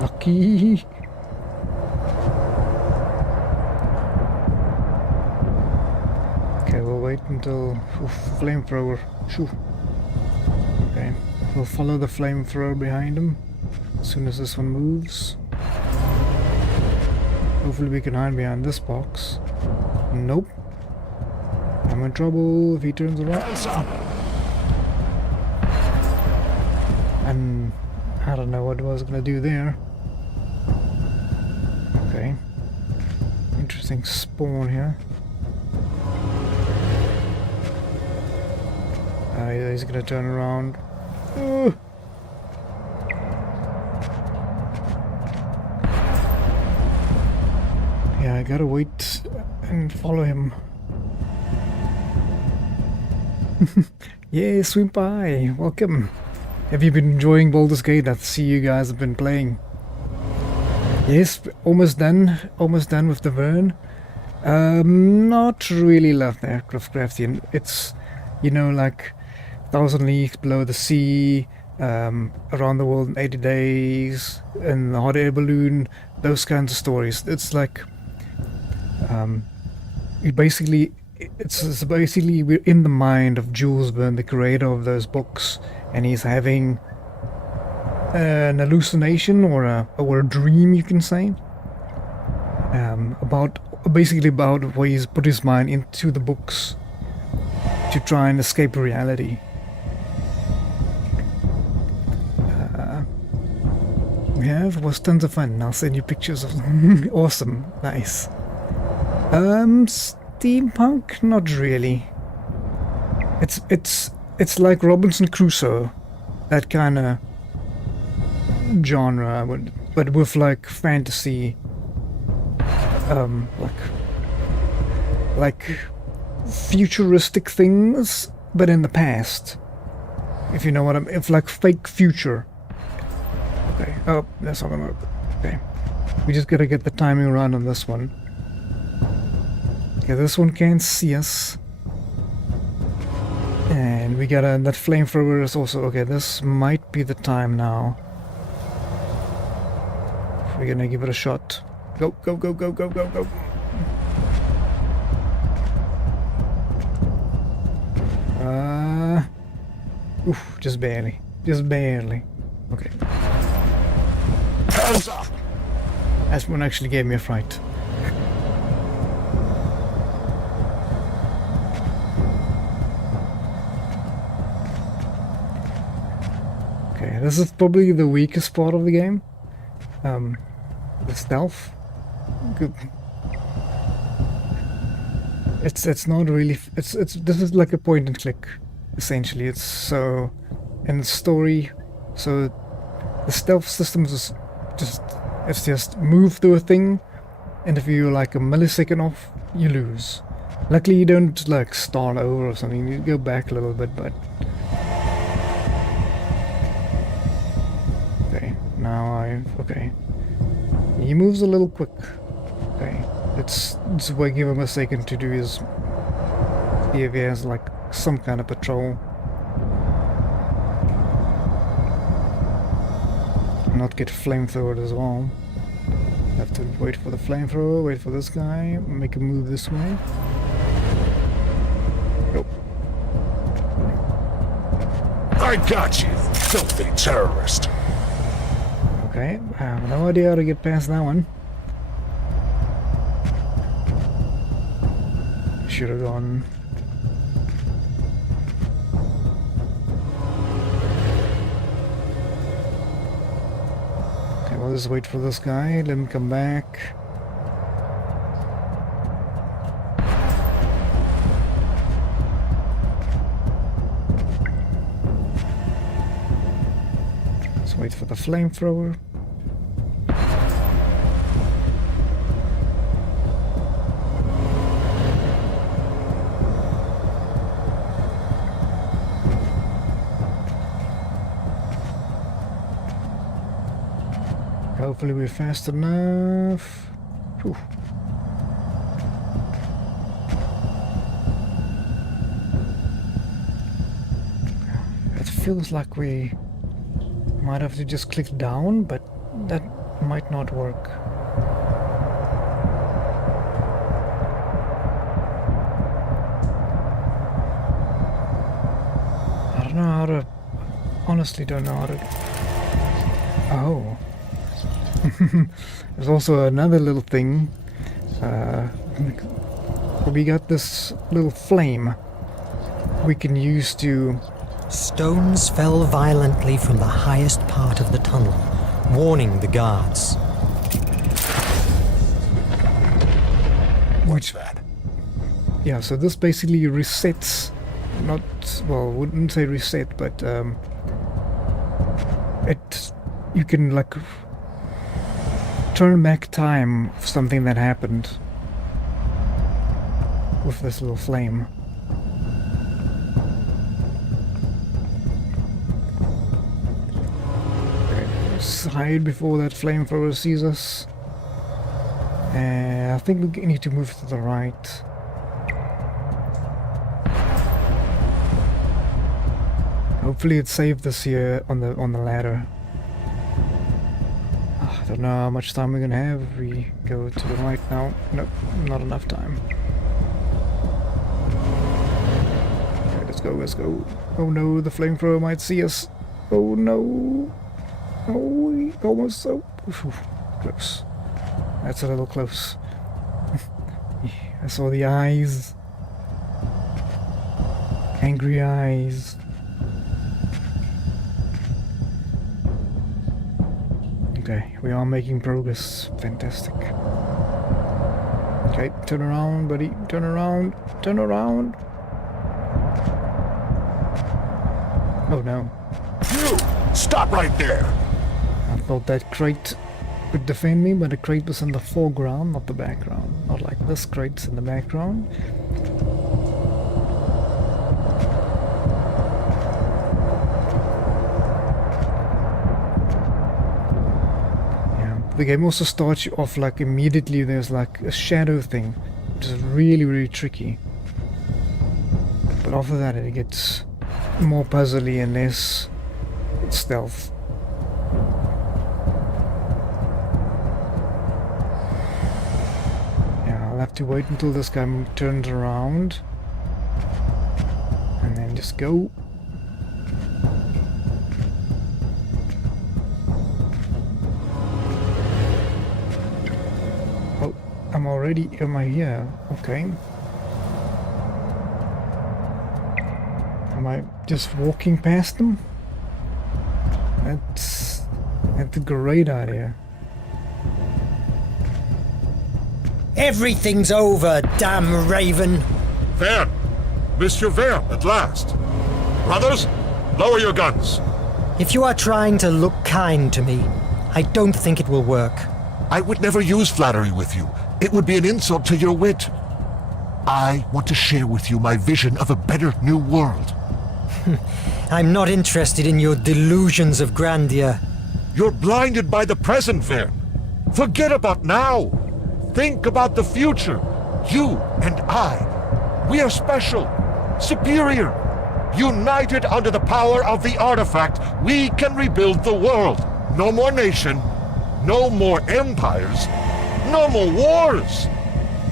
Lucky. Okay, we'll wait until flamethrower. Shoo. Okay, we'll follow the flamethrower behind him as soon as this one moves. Hopefully we can hide behind this box. Nope. I'm in trouble if he turns around. And I don't know what I was gonna do there. Okay. Interesting spawn here. Yeah, he's gonna turn around. Yeah, I gotta wait and follow him. Yay, swing by! Welcome! Have you been enjoying Baldur's Gate? I see you guys have been playing. Yes, almost done with the Verne. Not really Lovecraftian. It's, you know, like 1,000 Leagues Below the Sea, Around the World in 80 Days, and the Hot Air Balloon, those kinds of stories. It's like, it's basically we're in the mind of Jules Verne, the creator of those books, and he's having an hallucination or a dream, you can say, about where he's put his mind into the books to try and escape reality. Yeah, it was tons of fun. I'll send you pictures of them. Awesome, nice. Steampunk? Not really. It's like Robinson Crusoe, that kind of genre, but with like fantasy, like futuristic things, but in the past. If you know what I'm, it's like fake future. Okay. Oh, that's not gonna work. Okay. We just gotta get the timing right on this one. Okay, this one can't see us. And we gotta, that flamethrower is also, okay, this might be the time now. We're gonna give it a shot. Go, go, go, go, go, go, go. Oof, just barely. Just barely. Okay. That one actually gave me a fright. Okay, this is probably the weakest part of the game. The stealth. Good. It's not really. This is like a point and click, essentially. It's so, in the story, so the stealth system is just move through a thing, and if you're like a millisecond off, you lose. Luckily, you don't like start over or something. You go back a little bit, but okay. Now okay. He moves a little quick. Okay, let's give him a second to do his. See if he has like some kind of patrol. Not get flamethrowered as well. Have to wait for the flamethrower, wait for this guy, make a move this way. Go. I got you, filthy terrorist. Okay, I have no idea how to get past that one. Should have gone. Okay, we'll just wait for this guy, let him come back. Let's wait for the flamethrower. Hopefully we're fast enough. Whew. It feels like we might have to just click down, but that might not work. I don't know how to... honestly don't know how to... Oh. There's also another little thing. We got this little flame we can use to... Stones fell violently from the highest part of the tunnel, warning the guards. What's that? Yeah, so this basically resets... not... well, wouldn't say reset, but it... you can like... turn back time of something that happened with this little flame. Hide before that flamethrower sees us. I think we need to move to the right. Hopefully it saved us here on the ladder. I don't know how much time we're gonna have if we go to the right now. Nope, not enough time. Okay, let's go, let's go. Oh no, the flamethrower might see us. Oh no. Oh, almost so close. That's a little close. I saw the eyes. Angry eyes. Okay, we are making progress. Fantastic. Okay, turn around, buddy. Turn around. Turn around. Oh no. You! Stop right there! I thought that crate would defend me, but the crate was in the foreground, not the background. Not like this crate's in the background. Yeah, the game also starts you off like immediately there's like a shadow thing, which is really, really tricky. But after that it gets more puzzly and less stealth. I'll have to wait until this guy turns around and then just go. Oh, am I here? Okay. Am I just walking past them? That's a great idea. Everything's over, damn raven! Verne! Mr. Verne, at last! Brothers, lower your guns! If you are trying to look kind to me, I don't think it will work. I would never use flattery with you. It would be an insult to your wit. I want to share with you my vision of a better new world. I'm not interested in your delusions of grandeur. You're blinded by the present, Verne. Forget about now. Think about the future. You and I. We are special, superior. United under the power of the artifact, we can rebuild the world. No more nation, no more empires, no more wars.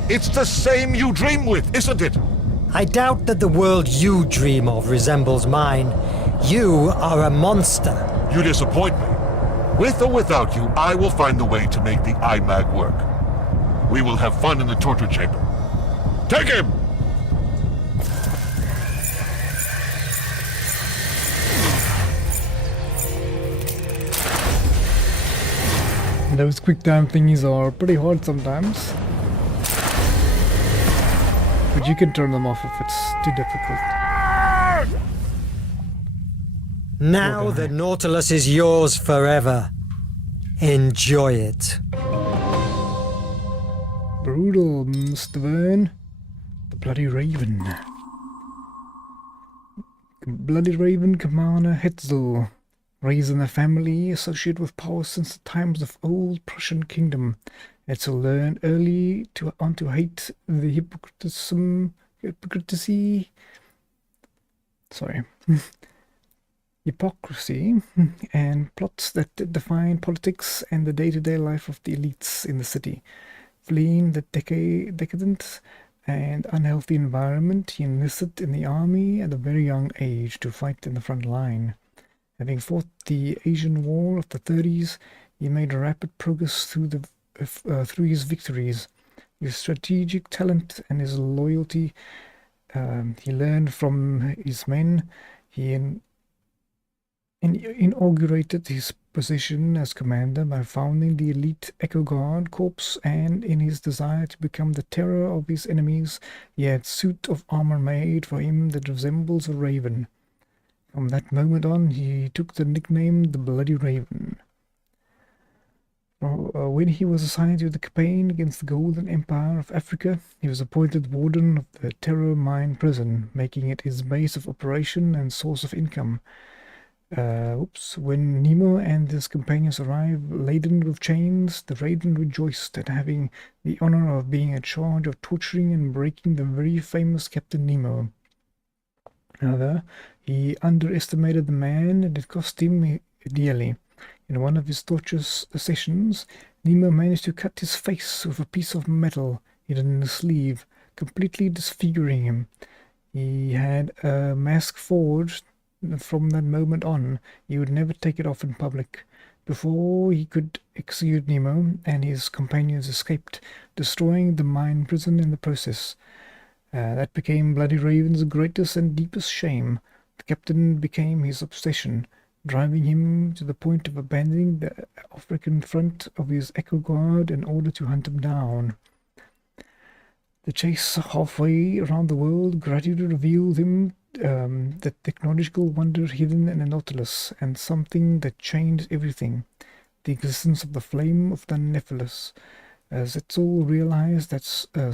It's the same you dream with, isn't it? I doubt that the world you dream of resembles mine. You are a monster. You disappoint me. With or without you, I will find the way to make the IMAG work. We will have fun in the torture chamber. Take him! Those quick time thingies are pretty hard sometimes. But you can turn them off if it's too difficult. Now the Nautilus is yours forever. Enjoy it. Brutal, Mr. Verne. The Bloody Raven. Bloody Raven Commander Hetzel. Raised in a family associated with power since the times of old Prussian kingdom, Etzel learned early to hate the hypocrisy and plots that define politics and the day-to-day life of the elites in the city. Fleeing the decadent and unhealthy environment, he enlisted in the army at a very young age to fight in the front line. Having fought the Asian War of the 30s, he made rapid progress through his victories. His strategic talent and his loyalty he learned from his men. He inaugurated his position as commander by founding the elite Echo Guard Corps, and in his desire to become the terror of his enemies, he had a suit of armor made for him that resembles a raven. From that moment on, he took the nickname the Bloody Raven. When he was assigned to the campaign against the Golden Empire of Africa, he was appointed warden of the Terror Mine prison, making it his base of operation and source of income. When Nemo and his companions arrived laden with chains, the Raven rejoiced at having the honor of being in charge of torturing and breaking the very famous Captain Nemo. However, he underestimated the man, and it cost him dearly. In one of his torture sessions, Nemo managed to cut his face with a piece of metal hidden in his sleeve, completely disfiguring him. He had a mask forged. From that moment on, he would never take it off in public. Before he could execute Nemo, and his companions escaped, destroying the mine prison in the process. That became Bloody Raven's greatest and deepest shame. The captain became his obsession, driving him to the point of abandoning the African front of his Echo Guard in order to hunt him down. The chase halfway around the world gradually revealed him the technological wonder hidden in the Nautilus, and something that changed everything: the existence of the flame of the Nephilis. Zetzel realized that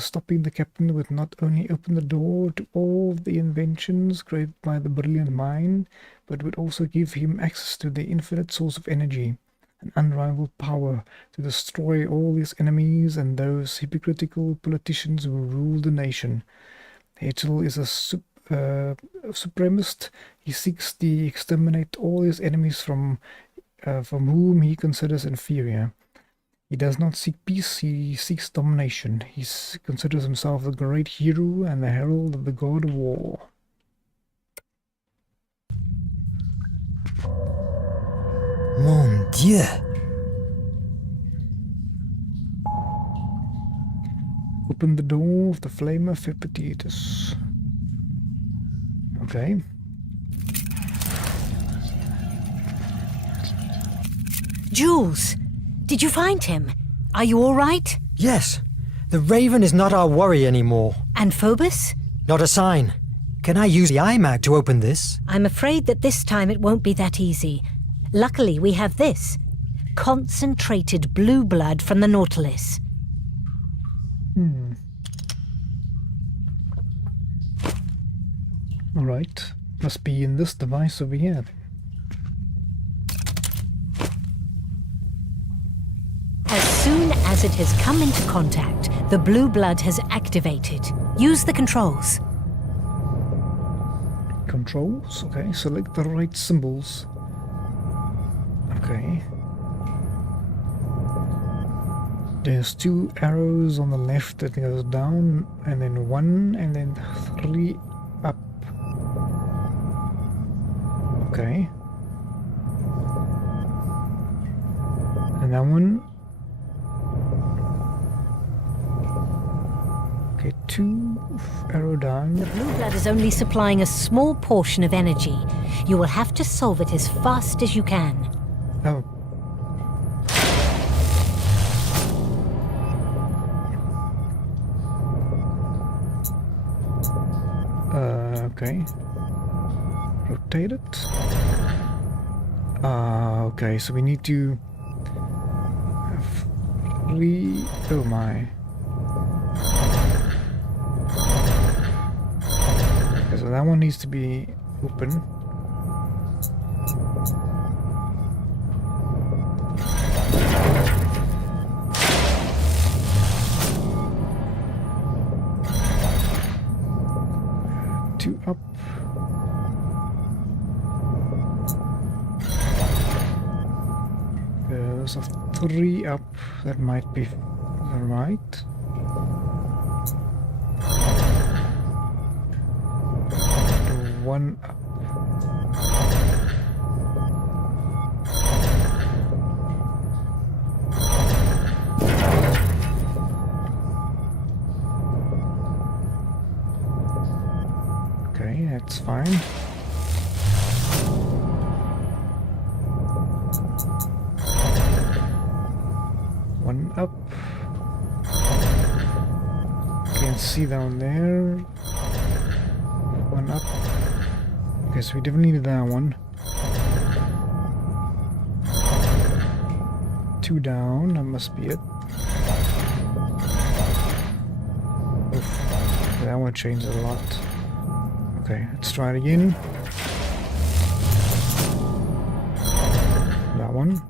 stopping the captain would not only open the door to all the inventions created by the brilliant mind, but would also give him access to the infinite source of energy, an unrivaled power to destroy all his enemies and those hypocritical politicians who rule the nation. Zetzel is a supremacist. He seeks to exterminate all his enemies from whom he considers inferior. He does not seek peace, he seeks domination. He considers himself the great hero and the herald of the god of war. Mon Dieu! Open the door of the flame of Epictetus. Okay. Jules, did you find him? Are you all right? Yes. The Raven is not our worry anymore. And Phobos? Not a sign. Can I use the iMag to open this? I'm afraid that this time it won't be that easy. Luckily, we have this. Concentrated blue blood from the Nautilus. Alright. Must be in this device over here. As soon as it has come into contact, the blue blood has activated. Use the controls. Controls? Okay, select the right symbols. Okay. There's 2 arrows on the left that goes down, and then 1, and then 3 up. Okay. And that one. Okay, 2 arrow down. The blue blood is only supplying a small portion of energy. You will have to solve it as fast as you can. Oh. Okay. Rotate it. Okay, so we need to oh my. Okay, so that one needs to be open. there's a 3 up. That might be right. The 1 up. Okay, that's fine. One up. Can't see down there. One up. Okay, so we definitely need that one. 2 down, that must be it. Oof, that one changed a lot. Okay, let's try it again. That one.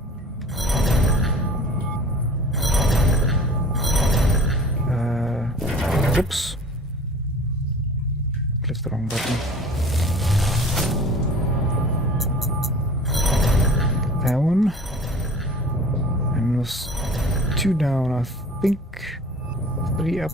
Oops. Clicked the wrong button. That one. And it was 2 down, I think. 3 up.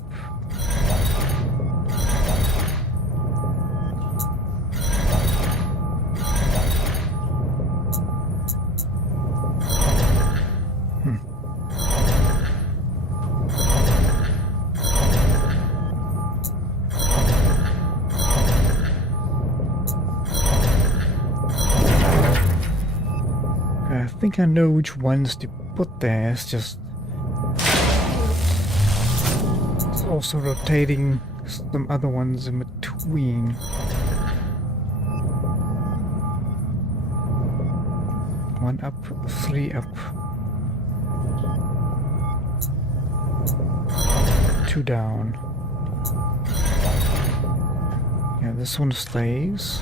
I think I know which ones to put there. It's just it's also rotating some other ones in between. One up, 3 up. 2 down. Yeah, this one stays.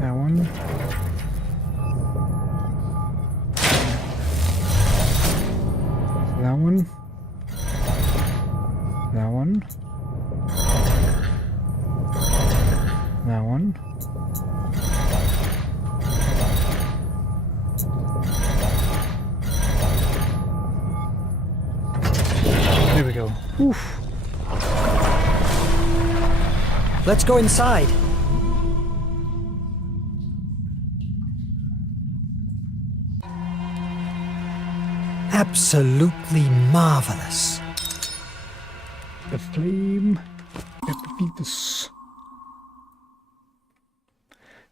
That one. That one. That one. That one. There we go. Oof. Let's go inside. Absolutely marvelous. The flame Atlantis.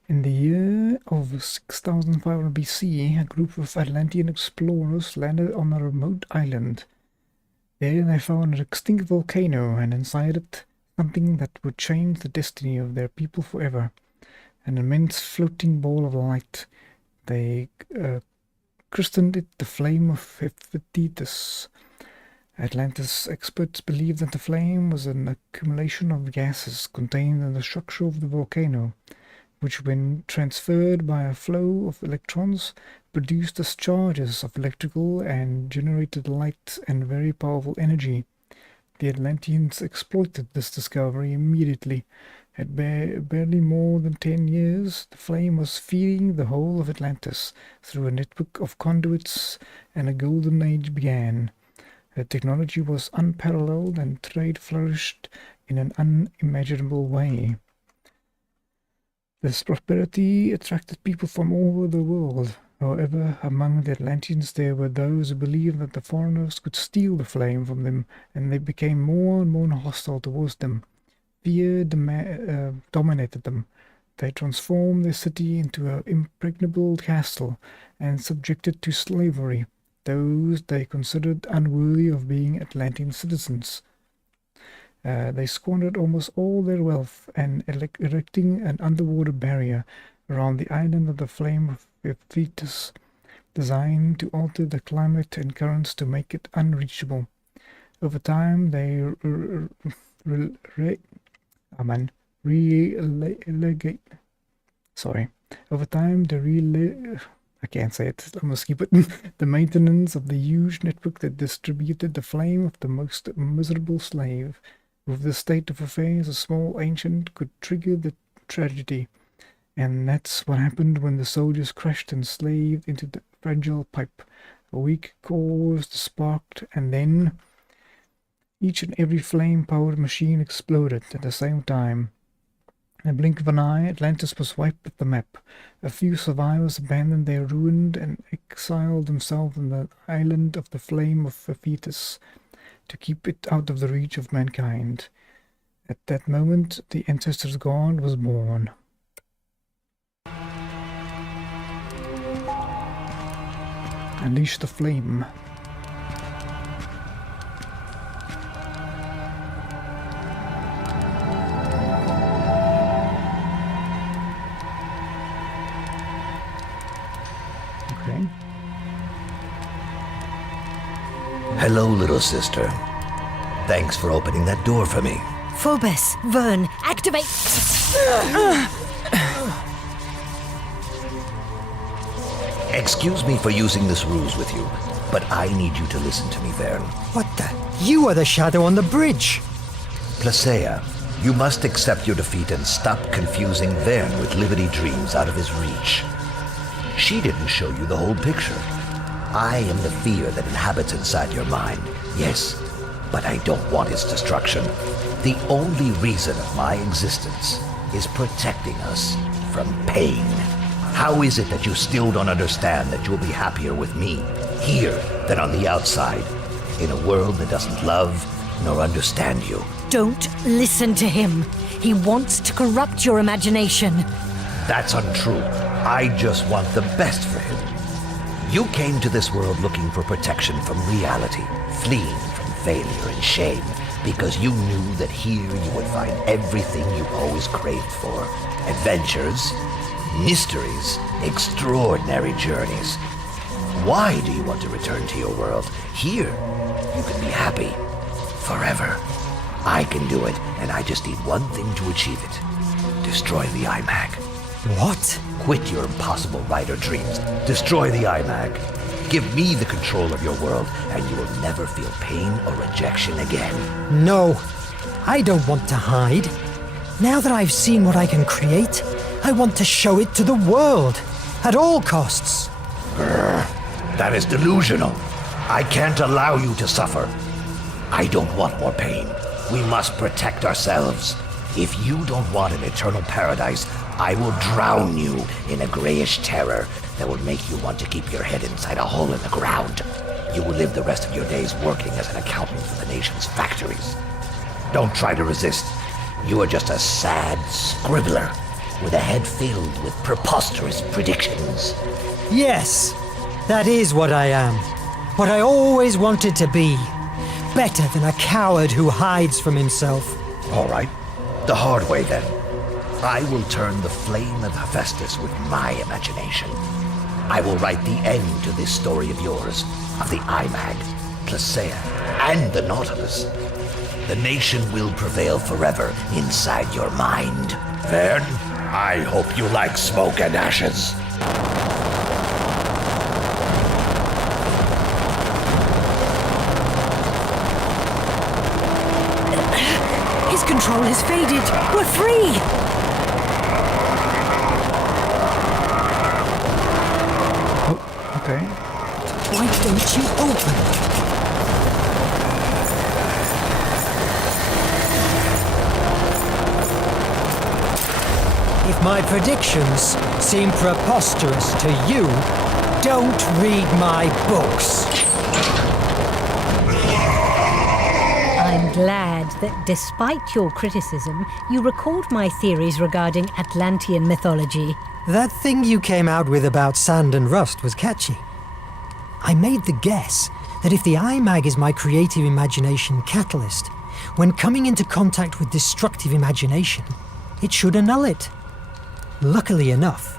In the year of 6500 BC, a group of Atlantean explorers landed on a remote island. There they found an extinct volcano, and inside it something that would change the destiny of their people forever. An immense floating ball of light. They christened it the Flame of Hephaestus. Atlantis experts believe that the flame was an accumulation of gases contained in the structure of the volcano, which when transferred by a flow of electrons produced discharges of electrical and generated light and very powerful energy. The Atlanteans exploited this discovery immediately. At barely more than 10 years, the flame was feeding the whole of Atlantis through a network of conduits, and a golden age began. The technology was unparalleled and trade flourished in an unimaginable way. This prosperity attracted people from all over the world. However, among the Atlanteans there were those who believed that the foreigners could steal the flame from them, and they became more and more hostile towards them. Fear dominated them. They transformed their city into an impregnable castle and subjected to slavery those they considered unworthy of being Atlantean citizens. They squandered almost all their wealth and erecting an underwater barrier around the island of the Flame of Hephaestus, designed to alter the climate and currents to make it unreachable. Over time, they I can't say it, I must keep it. The maintenance of the huge network that distributed the flame of the most miserable slave. With this state of affairs, a small ancient could trigger the tragedy. And that's what happened when the soldiers crashed enslaved into the fragile pipe. A weak core was sparked, and then each and every flame-powered machine exploded at the same time. In a blink of an eye, Atlantis was wiped off the map. A few survivors abandoned their ruined and exiled themselves on the island of the flame of Thetis to keep it out of the reach of mankind. At that moment, the Ancestors' God was born. Unleash the flame. Okay. Hello, little sister. Thanks for opening that door for me. Phobos, Verne, activate! Excuse me for using this ruse with you, but I need you to listen to me, Verne. What the? You are the shadow on the bridge. Placia, you must accept your defeat and stop confusing Verne with Liberty Dreams out of his reach. She didn't show you the whole picture. I am the fear that inhabits inside your mind, yes, but I don't want its destruction. The only reason of my existence is protecting us from pain. How is it that you still don't understand that you'll be happier with me here than on the outside, in a world that doesn't love nor understand you? Don't listen to him. He wants to corrupt your imagination. That's untrue. I just want the best for him. You came to this world looking for protection from reality, fleeing from failure and shame, because you knew that here you would find everything you always craved for. Adventures, mysteries, extraordinary journeys. Why do you want to return to your world? Here, you can be happy. Forever. I can do it, and I just need one thing to achieve it. Destroy the IMAG. What? Quit your impossible writer dreams. Destroy the IMAG. Give me the control of your world, and you will never feel pain or rejection again. No, I don't want to hide. Now that I've seen what I can create, I want to show it to the world, at all costs. That is delusional. I can't allow you to suffer. I don't want more pain. We must protect ourselves. If you don't want an eternal paradise, I will drown you in a grayish terror that will make you want to keep your head inside a hole in the ground. You will live the rest of your days working as an accountant for the nation's factories. Don't try to resist. You are just a sad scribbler with a head filled with preposterous predictions. Yes, that is what I am. What I always wanted to be. Better than a coward who hides from himself. All right, the hard way then. I will turn the flame of Hephaestus with my imagination. I will write the end to this story of yours, of the IMAG, Placia, and the Nautilus. The nation will prevail forever inside your mind. Verne, I hope you like smoke and ashes. His control has faded. We're free! Okay. Why don't you open? If my predictions seem preposterous to you, don't read my books. I'm glad that despite your criticism, you recalled my theories regarding Atlantean mythology. That thing you came out with about sand and rust was catchy. I made the guess that if the IMAG is my creative imagination catalyst, when coming into contact with destructive imagination, it should annul it. Luckily enough,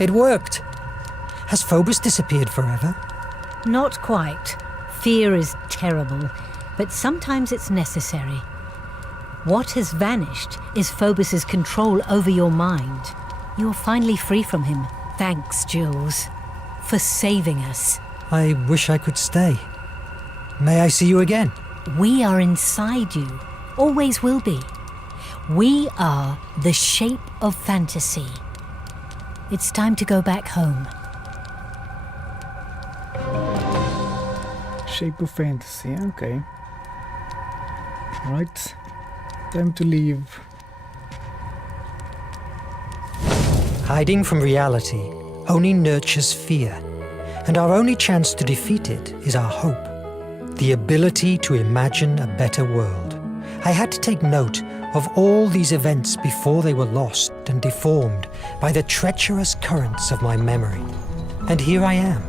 it worked. Has Phobos disappeared forever? Not quite. Fear is terrible, but sometimes it's necessary. What has vanished is Phobos's control over your mind. You're finally free from him. Thanks, Jules, for saving us. I wish I could stay. May I see you again? We are inside you. Always will be. We are the shape of fantasy. It's time to go back home. Shape of fantasy, okay. Right. Time to leave. Hiding from reality only nurtures fear, and our only chance to defeat it is our hope, the ability to imagine a better world. I had to take note of all these events before they were lost and deformed by the treacherous currents of my memory. And here I am,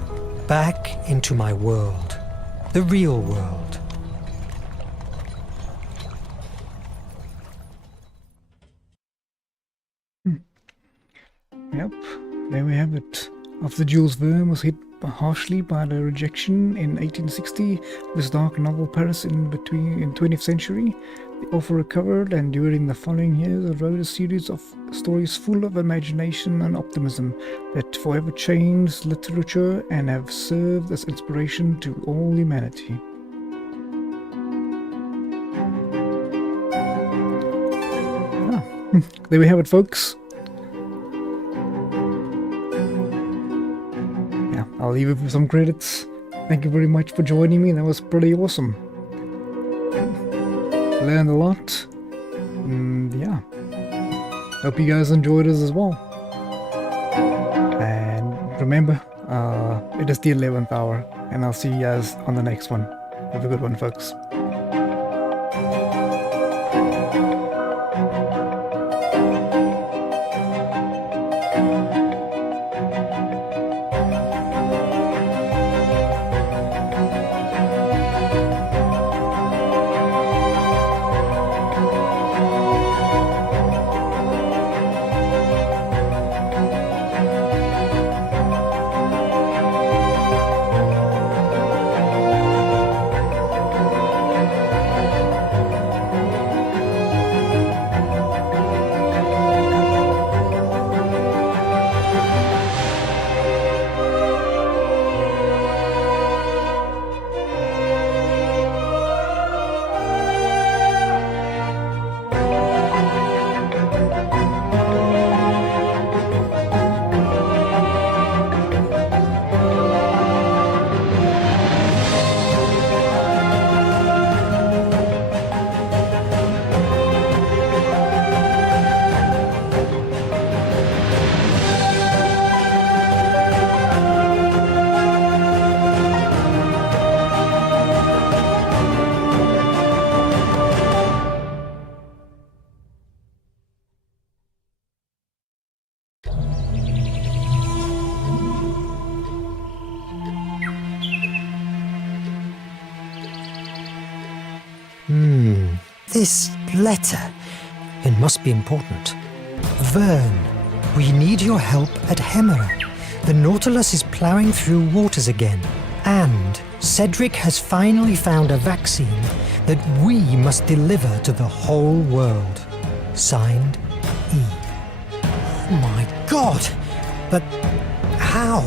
back into my world, the real world. Yep, there we have it. After Jules Verne was hit harshly by the rejection in 1860 of his dark novel Paris in 20th century, the author recovered, and during the following years wrote a series of stories full of imagination and optimism that forever changed literature and have served as inspiration to all humanity. There we have it, folks. Yeah, I'll leave it with some credits. Thank you very much for joining me. That was pretty awesome. Learned a lot. And yeah. Hope you guys enjoyed this as well. And remember, it is the 11th hour. And I'll see you guys on the next one. Have a good one, folks. This letter. It must be important. Verne, we need your help at Hemera. The Nautilus is plowing through waters again. And Cedric has finally found a vaccine that we must deliver to the whole world. Signed, E. Oh my God! But how?